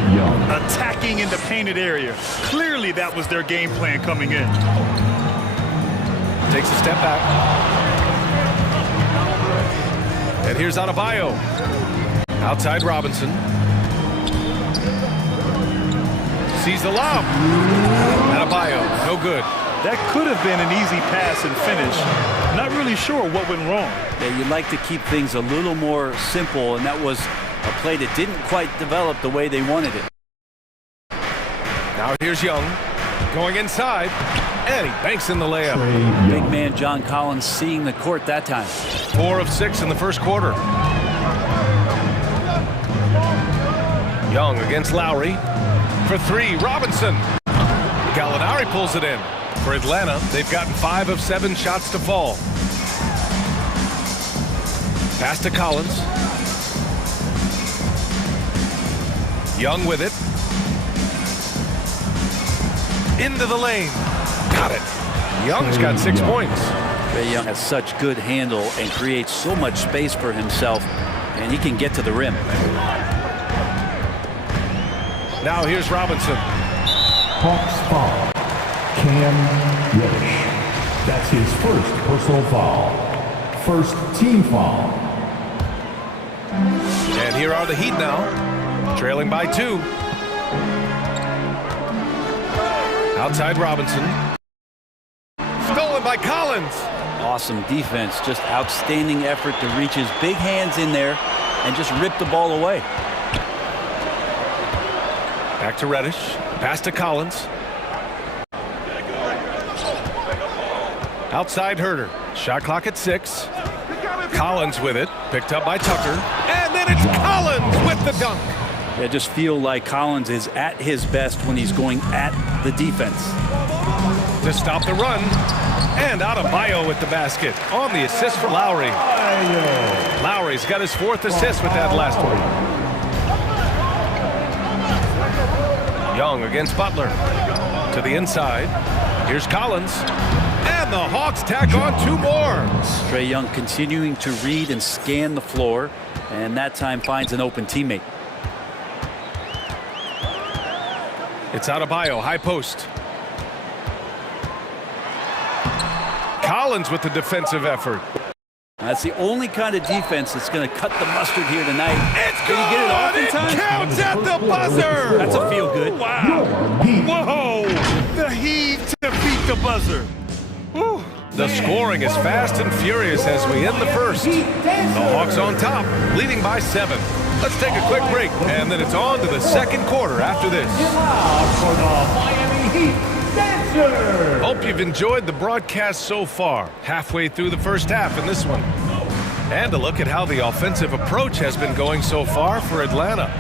Attacking in the painted area. Clearly that was their game plan coming in. Takes a step back. And here's Adebayo. Outside Robinson. Sees the lob. Adebayo, no good. That could have been an easy pass and finish. Not really sure what went wrong. Yeah, you'd like to keep things a little more simple, and that was a play that didn't quite develop the way they wanted it. Now here's Young. Going inside. And he banks in the layup. Big man John Collins seeing the court that time. 4 of 6 in the first quarter. Young against Lowry. For 3, Robinson. Gallinari pulls it in. For Atlanta, they've gotten 5 of 7 shots to fall. Pass to Collins. Young with it. Into the lane. Got it. Young's got 6 points. Trae Young has such good handle and creates so much space for himself, and he can get to the rim. Now here's Robinson. Hawks foul. Cam Reddish. That's his first personal foul. First team foul. And here are the Heat now, trailing by 2. Outside Robinson. Stolen by Collins. Awesome defense, just outstanding effort to reach his big hands in there and just rip the ball away. Back to Reddish. Pass to Collins. Outside Herder. Shot clock at 6. Collins with it. Picked up by Tucker. And then it's Collins with the dunk. I just feel like Collins is at his best when he's going at the defense. to stop the run. And Adebayo with the basket on the assist for Lowry. Lowry's got his 4th assist with that last one. Young against Butler. To the inside. Here's Collins. And the Hawks tack on 2 more. Trae Young continuing to read and scan the floor, and that time finds an open teammate. It's Adebayo, high post. Collins with the defensive effort. That's the only kind of defense that's going to cut the mustard here tonight. It's Did he get it off in time? It counts at the buzzer. That's a feel good. Wow. Whoa. The heave to beat the buzzer. Woo. The scoring is fast and furious as we end the first. The Hawks on top, leading by 7. Let's take a quick break, and then it's on to the second quarter after this. For the Miami Heat Dancers. Hope you've enjoyed the broadcast so far. Halfway through the first half in this one. And a look at how the offensive approach has been going so far for Atlanta.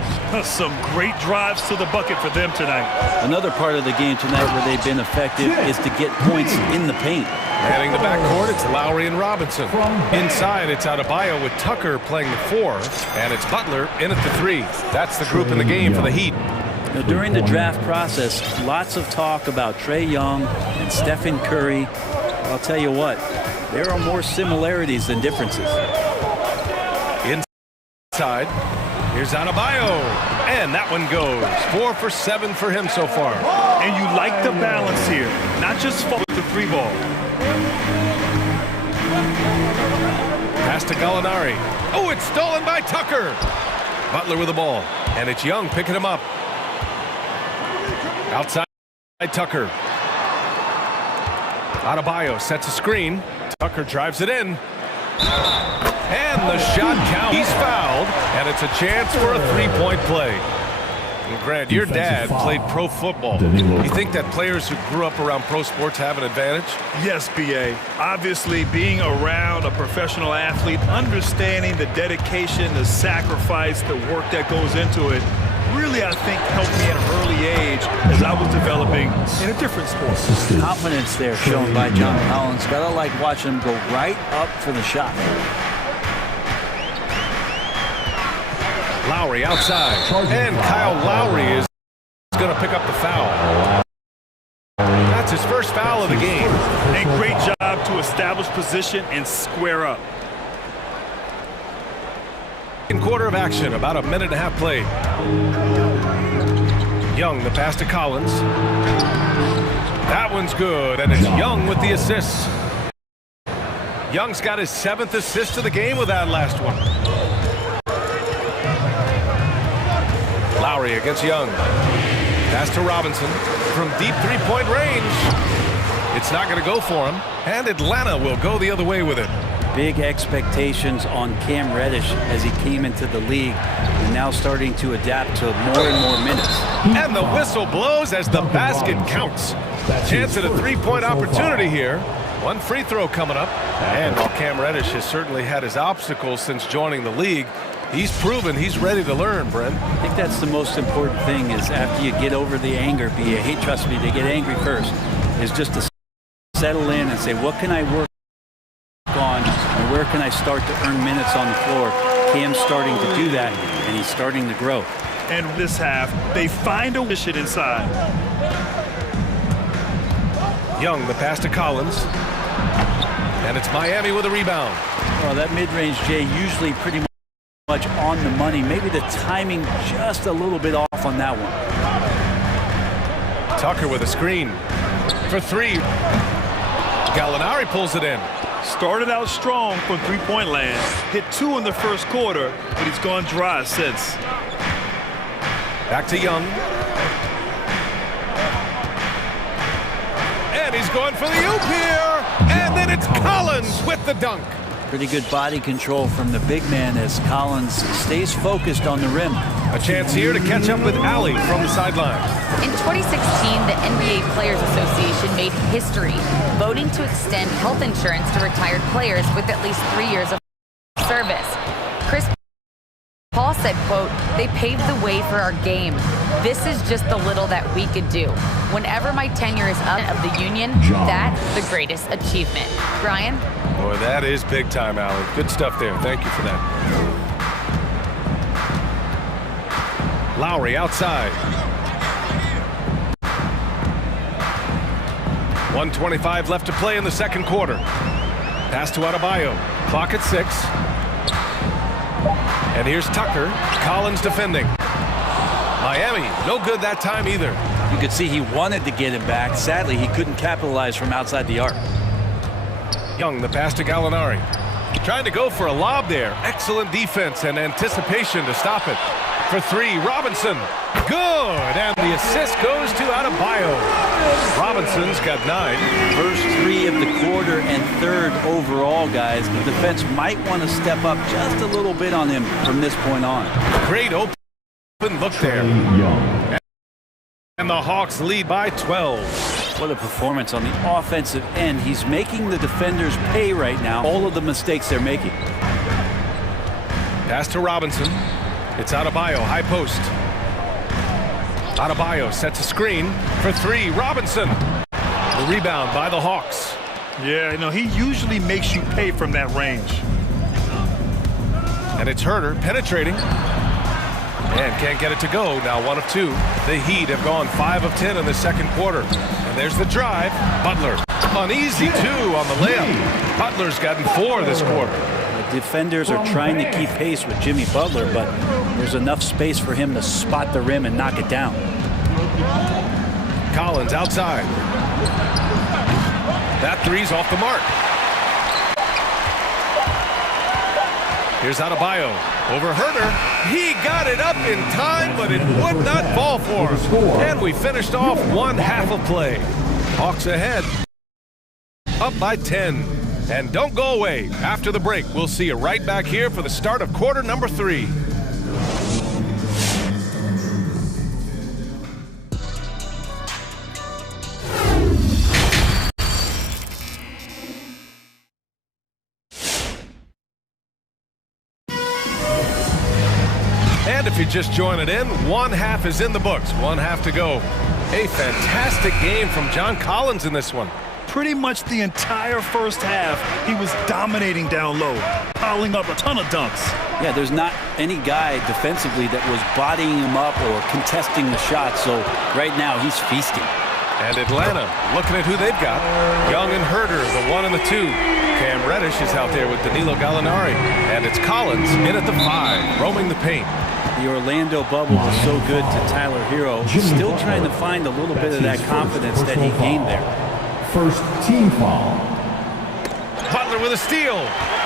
Some great drives to the bucket for them tonight. Another part of the game tonight where they've been effective is to get points in the paint. Heading the backcourt, it's Lowry and Robinson. Inside, it's Adebayo with Tucker playing the 4, and it's Butler in at the 3. That's the group in the game for the Heat. Now, during the draft process, lots of talk about Trae Young and Stephen Curry. I'll tell you what, there are more similarities than differences. Inside, here's Adebayo, and that one goes. 4 for 7 for him so far. And you like the balance here, not just with the 3 ball. Pass to Gallinari. Oh, it's stolen by Tucker. Butler with the ball, and it's Young picking him up. Outside Tucker. Adebayo sets a screen. Tucker drives it in. And the shot count. He's fouled, and it's a chance for a 3-point play. And Grant, your dad played pro football. You think that players who grew up around pro sports have an advantage? Yes, B.A. Obviously, being around a professional athlete, understanding the dedication, the sacrifice, the work that goes into it, really, I think, helped me at an early age as I was developing in a different sport. Confidence there shown by John Collins. Gotta like watching him go right up for the shot. Lowry outside, and Kyle Lowry is going to pick up the foul. That's his first foul of the game. A great job to establish position and square up. In quarter of action, about a minute and a half played. Young, the pass to Collins. That one's good, and it's Young with the assist. Young's got his 7th assist of the game with that last one. Lowry against Young. Pass to Robinson from deep 3-point range. It's not going to go for him, and Atlanta will go the other way with it. Big expectations on Cam Reddish as he came into the league and now starting to adapt to more and more minutes. And the whistle blows as the basket counts. Chance at a 3-point opportunity here. One free throw coming up. And while Cam Reddish has certainly had his obstacles since joining the league, he's proven he's ready to learn, Brent. I think that's the most important thing is after you get over the anger, hey, trust me, they get angry first, is just to settle in and say, what can I work on and where can I start to earn minutes on the floor? Cam's starting to do that, and he's starting to grow. And this half, they find a mission inside. Young, the pass to Collins. And it's Miami with a rebound. Well, that mid-range, Jay, usually pretty much on the money. Maybe the timing just a little bit off on that one. Tucker with a screen for 3. Gallinari pulls it in. Started out strong from 3-point land. Hit 2 in the first quarter, but he's gone dry since. Back to Young. And he's going for the oop here. And then it's Collins with the dunk. Pretty good body control from the big man as Collins stays focused on the rim. A chance here to catch up with Allie from the sideline. In 2016, the NBA Players Association made history, voting to extend health insurance to retired players with at least 3 years of service. Chris Paul said, quote, "They paved the way for our game. This is just the little that we could do. Whenever my tenure is up of the Union, that's the greatest achievement." Brian? Boy, that is big time, Allie. Good stuff there. Thank you for that. Lowry outside. 1:25 left to play in the second quarter. Pass to Adebayo. Clock at 6. And here's Tucker. Collins defending. Miami, no good that time either. You could see he wanted to get him back. Sadly, he couldn't capitalize from outside the arc. Young, the pass to Gallinari. Trying to go for a lob there. Excellent defense and anticipation to stop it. For 3, Robinson. Good, and the assist goes to Adebayo. Robinson's got 9. First 3 of the quarter and 3rd overall, guys. The defense might want to step up just a little bit on him from this point on. Great open look there. And the Hawks lead by 12. What a performance on the offensive end. He's making the defenders pay right now, all of the mistakes they're making. Pass to Robinson. It's Adebayo, high post. Adebayo sets a screen for 3. Robinson. The rebound by the Hawks. Yeah, you know, he usually makes you pay from that range. And it's Herter penetrating. And can't get it to go. Now 1 of 2. The Heat have gone 5 of 10 in the second quarter. And there's the drive. Butler. An easy 2 on the layup. Butler's gotten 4 this quarter. The defenders are trying to keep pace with Jimmy Butler, but there's enough space for him to spot the rim and knock it down. Collins outside. That 3's off the mark. Here's Adebayo over Herter. He got it up in time, but it would not fall for him. And we finished off 1 half of play. Hawks ahead. Up by 10. And don't go away. After the break, we'll see you right back here for the start of quarter number 3. And if you just join it in, 1 half is in the books. 1 half to go. A fantastic game from John Collins in this one. Pretty much the entire first half, he was dominating down low, piling up a ton of dunks. Yeah, there's not any guy defensively that was bodying him up or contesting the shot, so right now he's feasting. And Atlanta, looking at who they've got. Young and Herter, the 1 and the 2. Cam Reddish is out there with Danilo Gallinari. And it's Collins in at the 5, roaming the paint. The Orlando bubble was so good to Tyler Hero. He's still trying to find a little bit of that confidence that he gained there. First team foul. Butler with a steal.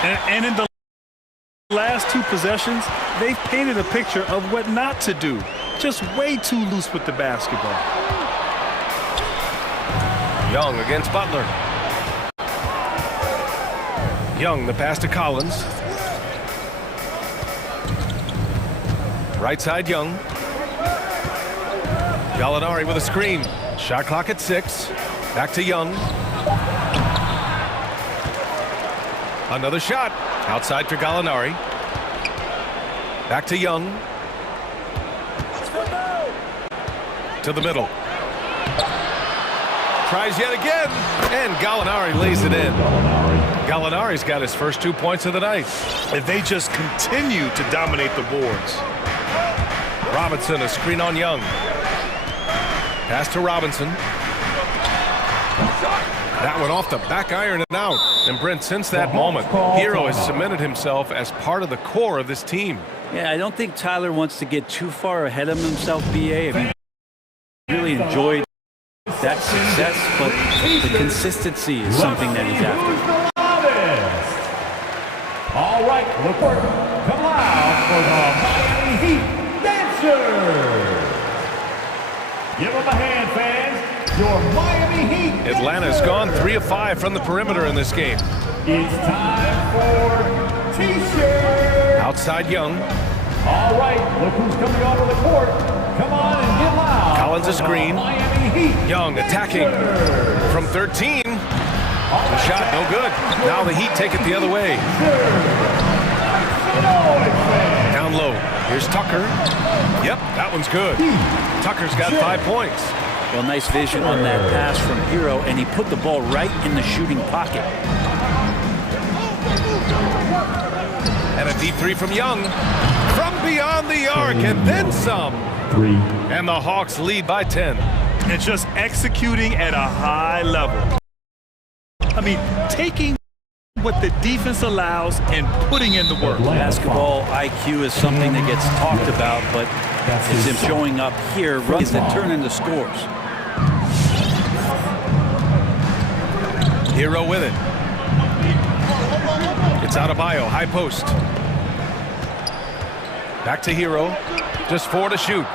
And in the last 2 possessions, they've painted a picture of what not to do. Just way too loose with the basketball. Young against Butler. Young, the pass to Collins. Right side, Young. Gallinari with a screen. Shot clock at 6. Back to Young. Another shot. Outside for Gallinari. Back to Young. To the middle. Tries yet again. And Gallinari lays it in. Gallinari's got his first 2 points of the night. And they just continue to dominate the boards. Robinson, a screen on Young. Pass to Robinson. That one off the back iron and out. And Brent, since that moment, Hero has cemented himself as part of the core of this team. Yeah, I don't think Tyler wants to get too far ahead of himself, BA. If he really enjoyed that success, but the consistency is something that he's after. All right, report, come loud for the Miami Heat Dancers. Give them a hand, fans. Your Miami Heat Atlanta's gone 3 of 5 from the perimeter in this game. It's time for T-shirt. Outside Young. All right, look who's coming onto the court. Come on and get loud. Collins a screen. Miami Heat. Young attacking from 13. The shot no good. Now the Heat take it the other way. Down low. Here's Tucker. Yep, that one's good. Tucker's got 5 points. Well, nice vision on that pass from Hero, and he put the ball right in the shooting pocket. And a deep three from Young. From beyond the arc, and then some. And the Hawks lead by 10. And just executing at a high level. I mean, taking what the defense allows and putting in the work. Basketball IQ is something that gets talked about, but it's him showing up here, runs that turn into scores. Hero with it. It's Adebayo, high post. Back to Hero. Just 4 to shoot.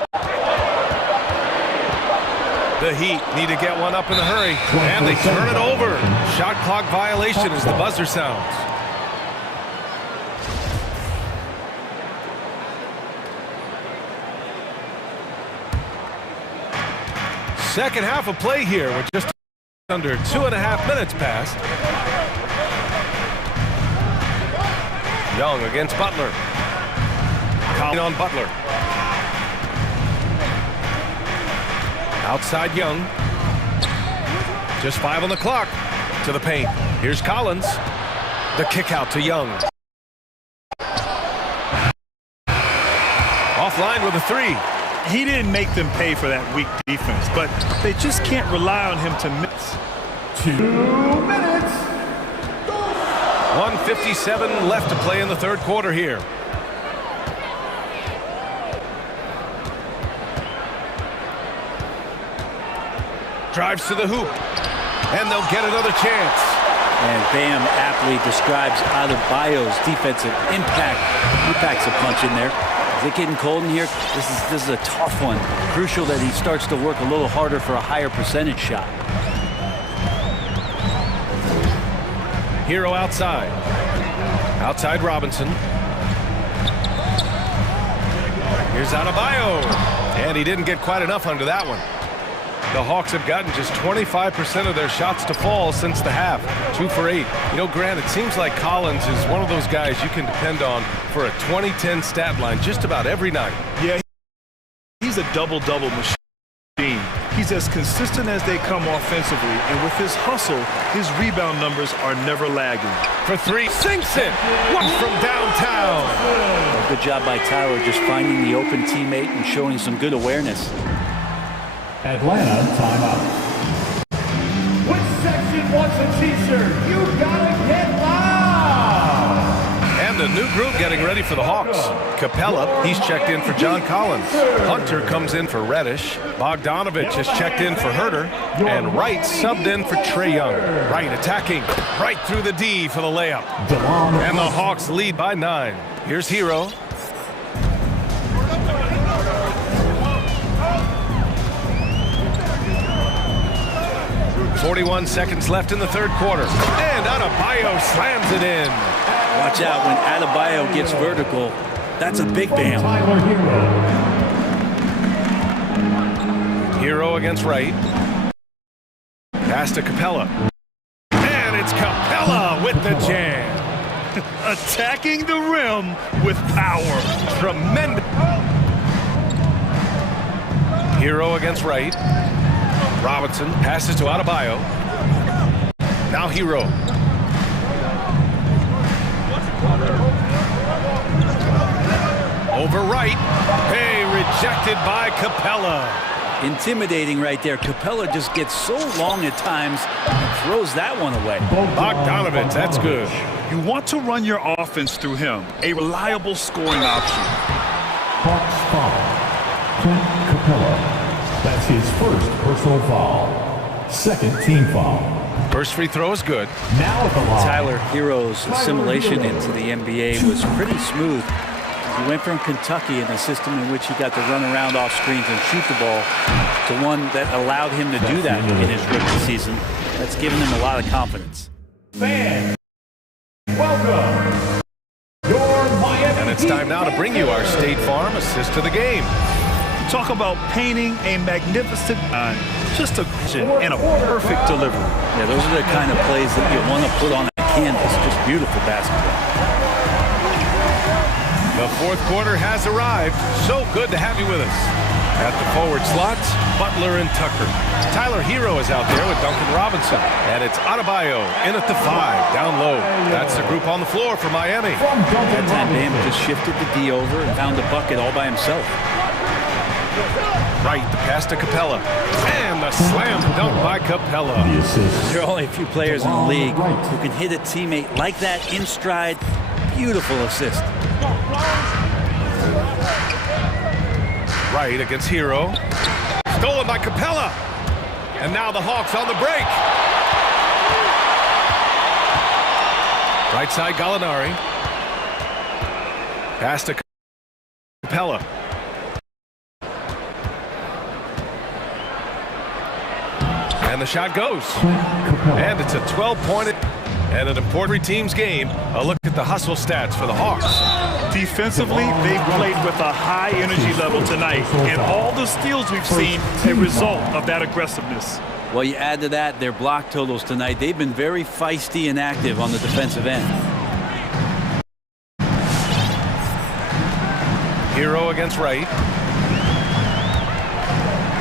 The Heat need to get one up in a hurry. And they turn it over. Shot clock violation as the buzzer sounds. Second half of play here with just under 2.5 minutes passed. Young against Butler. Collin on Butler. Outside Young. Just 5 on the clock. To the paint. Here's Collins. The kick out to Young. Offline with a 3. He didn't make them pay for that weak defense, but they just can't rely on him to miss. 2 minutes. 1:57 left to play in the third quarter here. Drives to the hoop. And they'll get another chance. And Bam aptly describes Adebayo's defensive impact. He packs a punch in there. Is it getting cold in here? This is a tough one. Crucial that he starts to work a little harder for a higher percentage shot. Hero outside. Outside Robinson. Here's Adebayo. And he didn't get quite enough under that one. The Hawks have gotten just 25% of their shots to fall since the half. 2 for 8. You know, Grant, it seems like Collins is one of those guys you can depend on for a 2010 stat line just about every night. Yeah, he's a double-double machine. He's as consistent as they come offensively, and with his hustle, his rebound numbers are never lagging. For 3, sinks it. One from downtown. Well, good job by Tyler just finding the open teammate and showing some good awareness. Atlanta timeout. Which section wants a t-shirt? You gotta get loud! And a new group getting ready for the Hawks. Capella, he's checked in for John Collins. Hunter comes in for Reddish. Bogdanovich has checked in for Herter. And Wright subbed in for Trae Young. Wright attacking right through the D for the layup. And the Hawks lead by 9. Here's Hero. .41 seconds left in the third quarter. And Adebayo slams it in. Watch out when Adebayo gets vertical. That's a big bam. Hero against Wright. Pass to Capella. And it's Capella with the jam. Attacking the rim with power. Tremendous. Hero against Wright. Robinson passes to Adebayo. Now Hero. Over Wright. Hey, rejected by Capella. Intimidating right there. Capella just gets so long at times and throws that one away. Bogdanovich, that's good. You want to run your offense through him. A reliable scoring option. Hawks foul. Clint Capella. That's his first personal foul. Second team foul. First free throw is good. Now at the line. Tyler Hero's assimilation into the NBA was pretty smooth. He went from Kentucky in a system in which he got to run around off screens and shoot the ball to one that allowed him to do that in his rookie season. That's given him a lot of confidence. Fans, welcome. Your Miami. And it's time now to bring you our State Farm assist to the game. Talk about painting a magnificent just a and a perfect delivery. Yeah, those are the kind of plays that you want to put on a canvas. Just beautiful basketball. The fourth quarter has arrived. So good to have you with us. At the forward slots, Butler and Tucker. Tyler Hero is out there with Duncan Robinson. And it's Adebayo in at the 5, down low. That's the group on the floor for Miami. That time, Bam just shifted the D over and found a bucket all by himself. Right, the pass to Capella. And the slam dunk by Capella. There are only a few players in the league who can hit a teammate like that in stride. Beautiful assist. Right against Hero. Stolen by Capella. And now the Hawks on the break. Right side, Gallinari. Pass to Capella. And the shot goes. And it's a 12-point and an important team's game. A look at the hustle stats for the Hawks. Defensively, they've played with a high energy level tonight. And all the steals we've seen, a result of that aggressiveness. Well, you add to that their block totals tonight. They've been very feisty and active on the defensive end. Hero against Wright.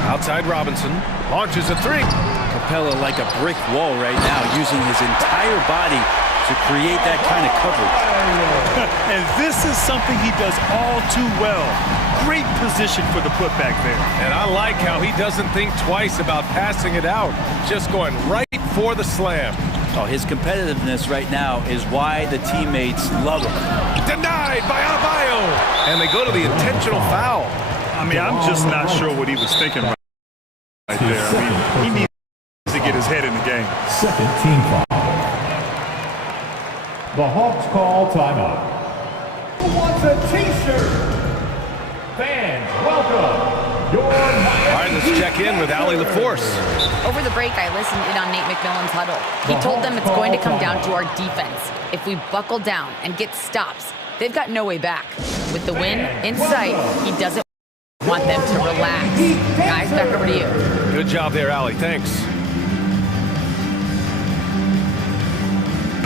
Outside Robinson. Launches a 3. Capella like a brick wall right now, using his entire body to create that kind of coverage. And this is something he does all too well. Great position for the putback there. And I like how he doesn't think twice about passing it out. Just going right for the slam. Oh, his competitiveness right now is why the teammates love him. Denied by Adebayo. And they go to the intentional foul. I mean, I'm just not sure what he was thinking right there. I mean, he needs to get his head in the game. Second team foul. The Hawks call timeout. Who wants a t-shirt? Fans, welcome. Your Miami. All right, let's check in with Allie LaForce. Over the break, I listened in on Nate McMillan's huddle. He told them it's going to come down to our defense. If we buckle down and get stops, they've got no way back. With the win in sight, he doesn't want them to relax. Guys, back over to you. Good job there, Allie. Thanks.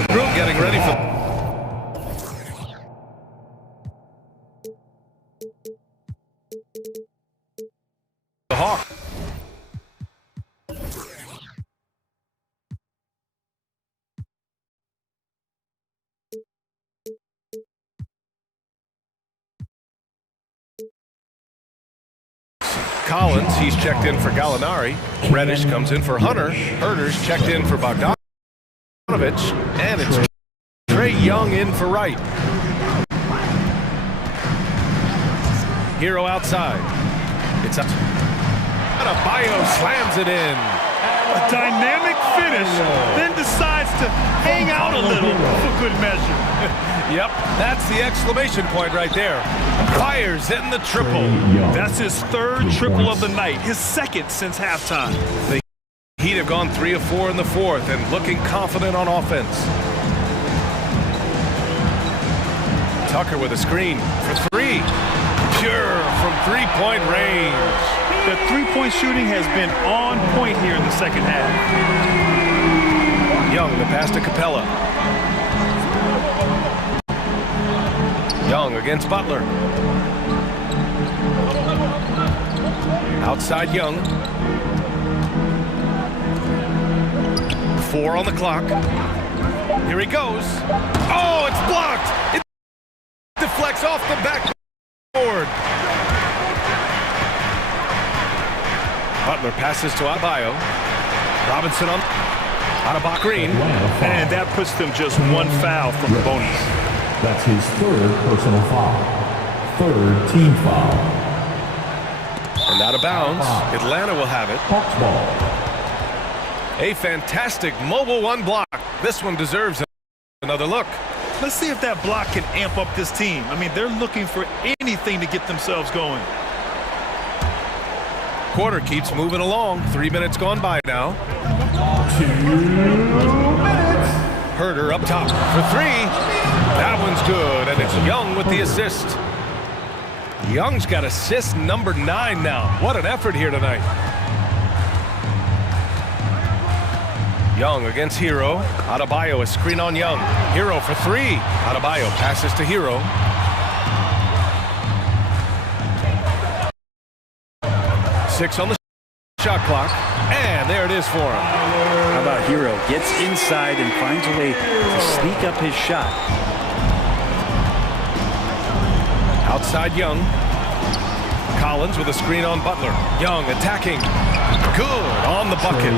Group getting ready for the Hawk. Collins, he's checked in for Gallinari. Reddish comes in for Hunter. Herder's checked in for Bogdanovich. And it's Trey Young in for Wright. Hero outside. It's up. Adebayo slams it in. A dynamic finish, then decides to hang out a little for good measure. Yep, that's the exclamation point right there. Fires in the triple. That's his third triple of the night, his second since halftime. The Heat have gone 3 of 4 in the fourth and looking confident on offense. Tucker with a screen for 3. Pure from three-point range. The three-point shooting has been on point here in the second half. Young, the pass to Capella. Young against Butler. Outside Young. 4 on the clock. Here he goes. Oh, it's blocked. It deflects off the backboard. Butler passes to Adebayo. Robinson on Adebayo Green. And that puts them just one foul from the bonus. That's his third personal foul. Third team foul. And out of bounds. Atlanta will have it. Hawks ball. A fantastic mobile one block. This one deserves another look. Let's see if that block can amp up this team. I mean, they're looking for anything to get themselves going. Quarter keeps moving along. 3 minutes gone by now. 2 minutes. Herder up top for 3. That one's good, and it's Young with the assist. Young's got assist number 9 now. What an effort here tonight. Young against Hero. Adebayo, a screen on Young. Hero for 3. Adebayo passes to Hero. 6 on the shot clock, and there it is for him. How about Hero? Gets inside and finds a way to sneak up his shot. Outside Young. Collins with a screen on Butler. Young attacking. Good on the bucket.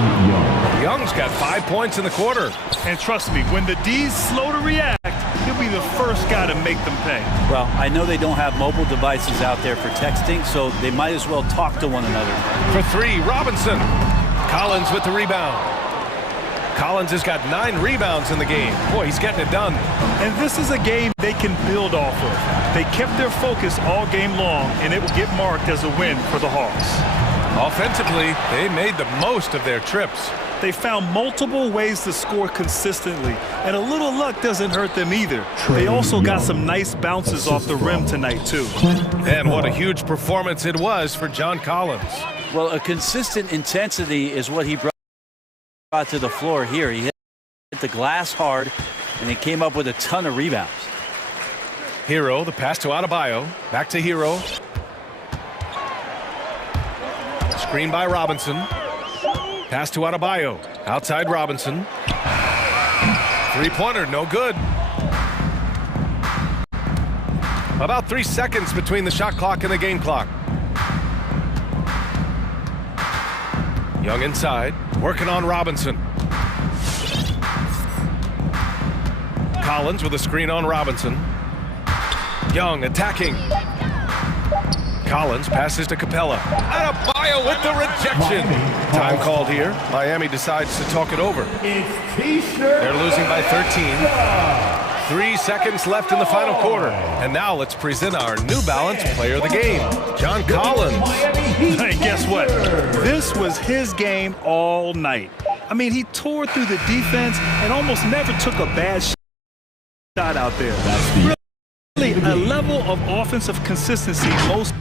Young's got 5 points in the quarter. And trust me, when the D's slow to react, he'll be the first guy to make them pay. Well, I know they don't have mobile devices out there for texting, so they might as well talk to one another. For 3, Robinson. Collins with the rebound. Collins has got 9 rebounds in the game. Boy, he's getting it done. And this is a game they can build off of. They kept their focus all game long, and it will get marked as a win for the Hawks. Offensively, they made the most of their trips. They found multiple ways to score consistently, and a little luck doesn't hurt them either. They also got some nice bounces off the rim tonight, too. And what a huge performance it was for John Collins. Well, a consistent intensity is what he brought to the floor here. He hit the glass hard, and he came up with a ton of rebounds. Hero, the pass to Adebayo. Back to Hero. Screen by Robinson. Pass to Adebayo. Outside Robinson. Three-pointer, no good. About 3 seconds between the shot clock and the game clock. Young inside, working on Robinson. Collins with a screen on Robinson. Young attacking. Collins passes to Capella. Adebayo with the rejection. Time called here. Miami decides to talk it over. They're losing by 13. 3 seconds left in the final quarter. And now let's present our New Balance player of the game, John Collins. Hey, guess what? This was his game all night. I mean, he tore through the defense and almost never took a bad shot out there. Really, a level of offensive consistency most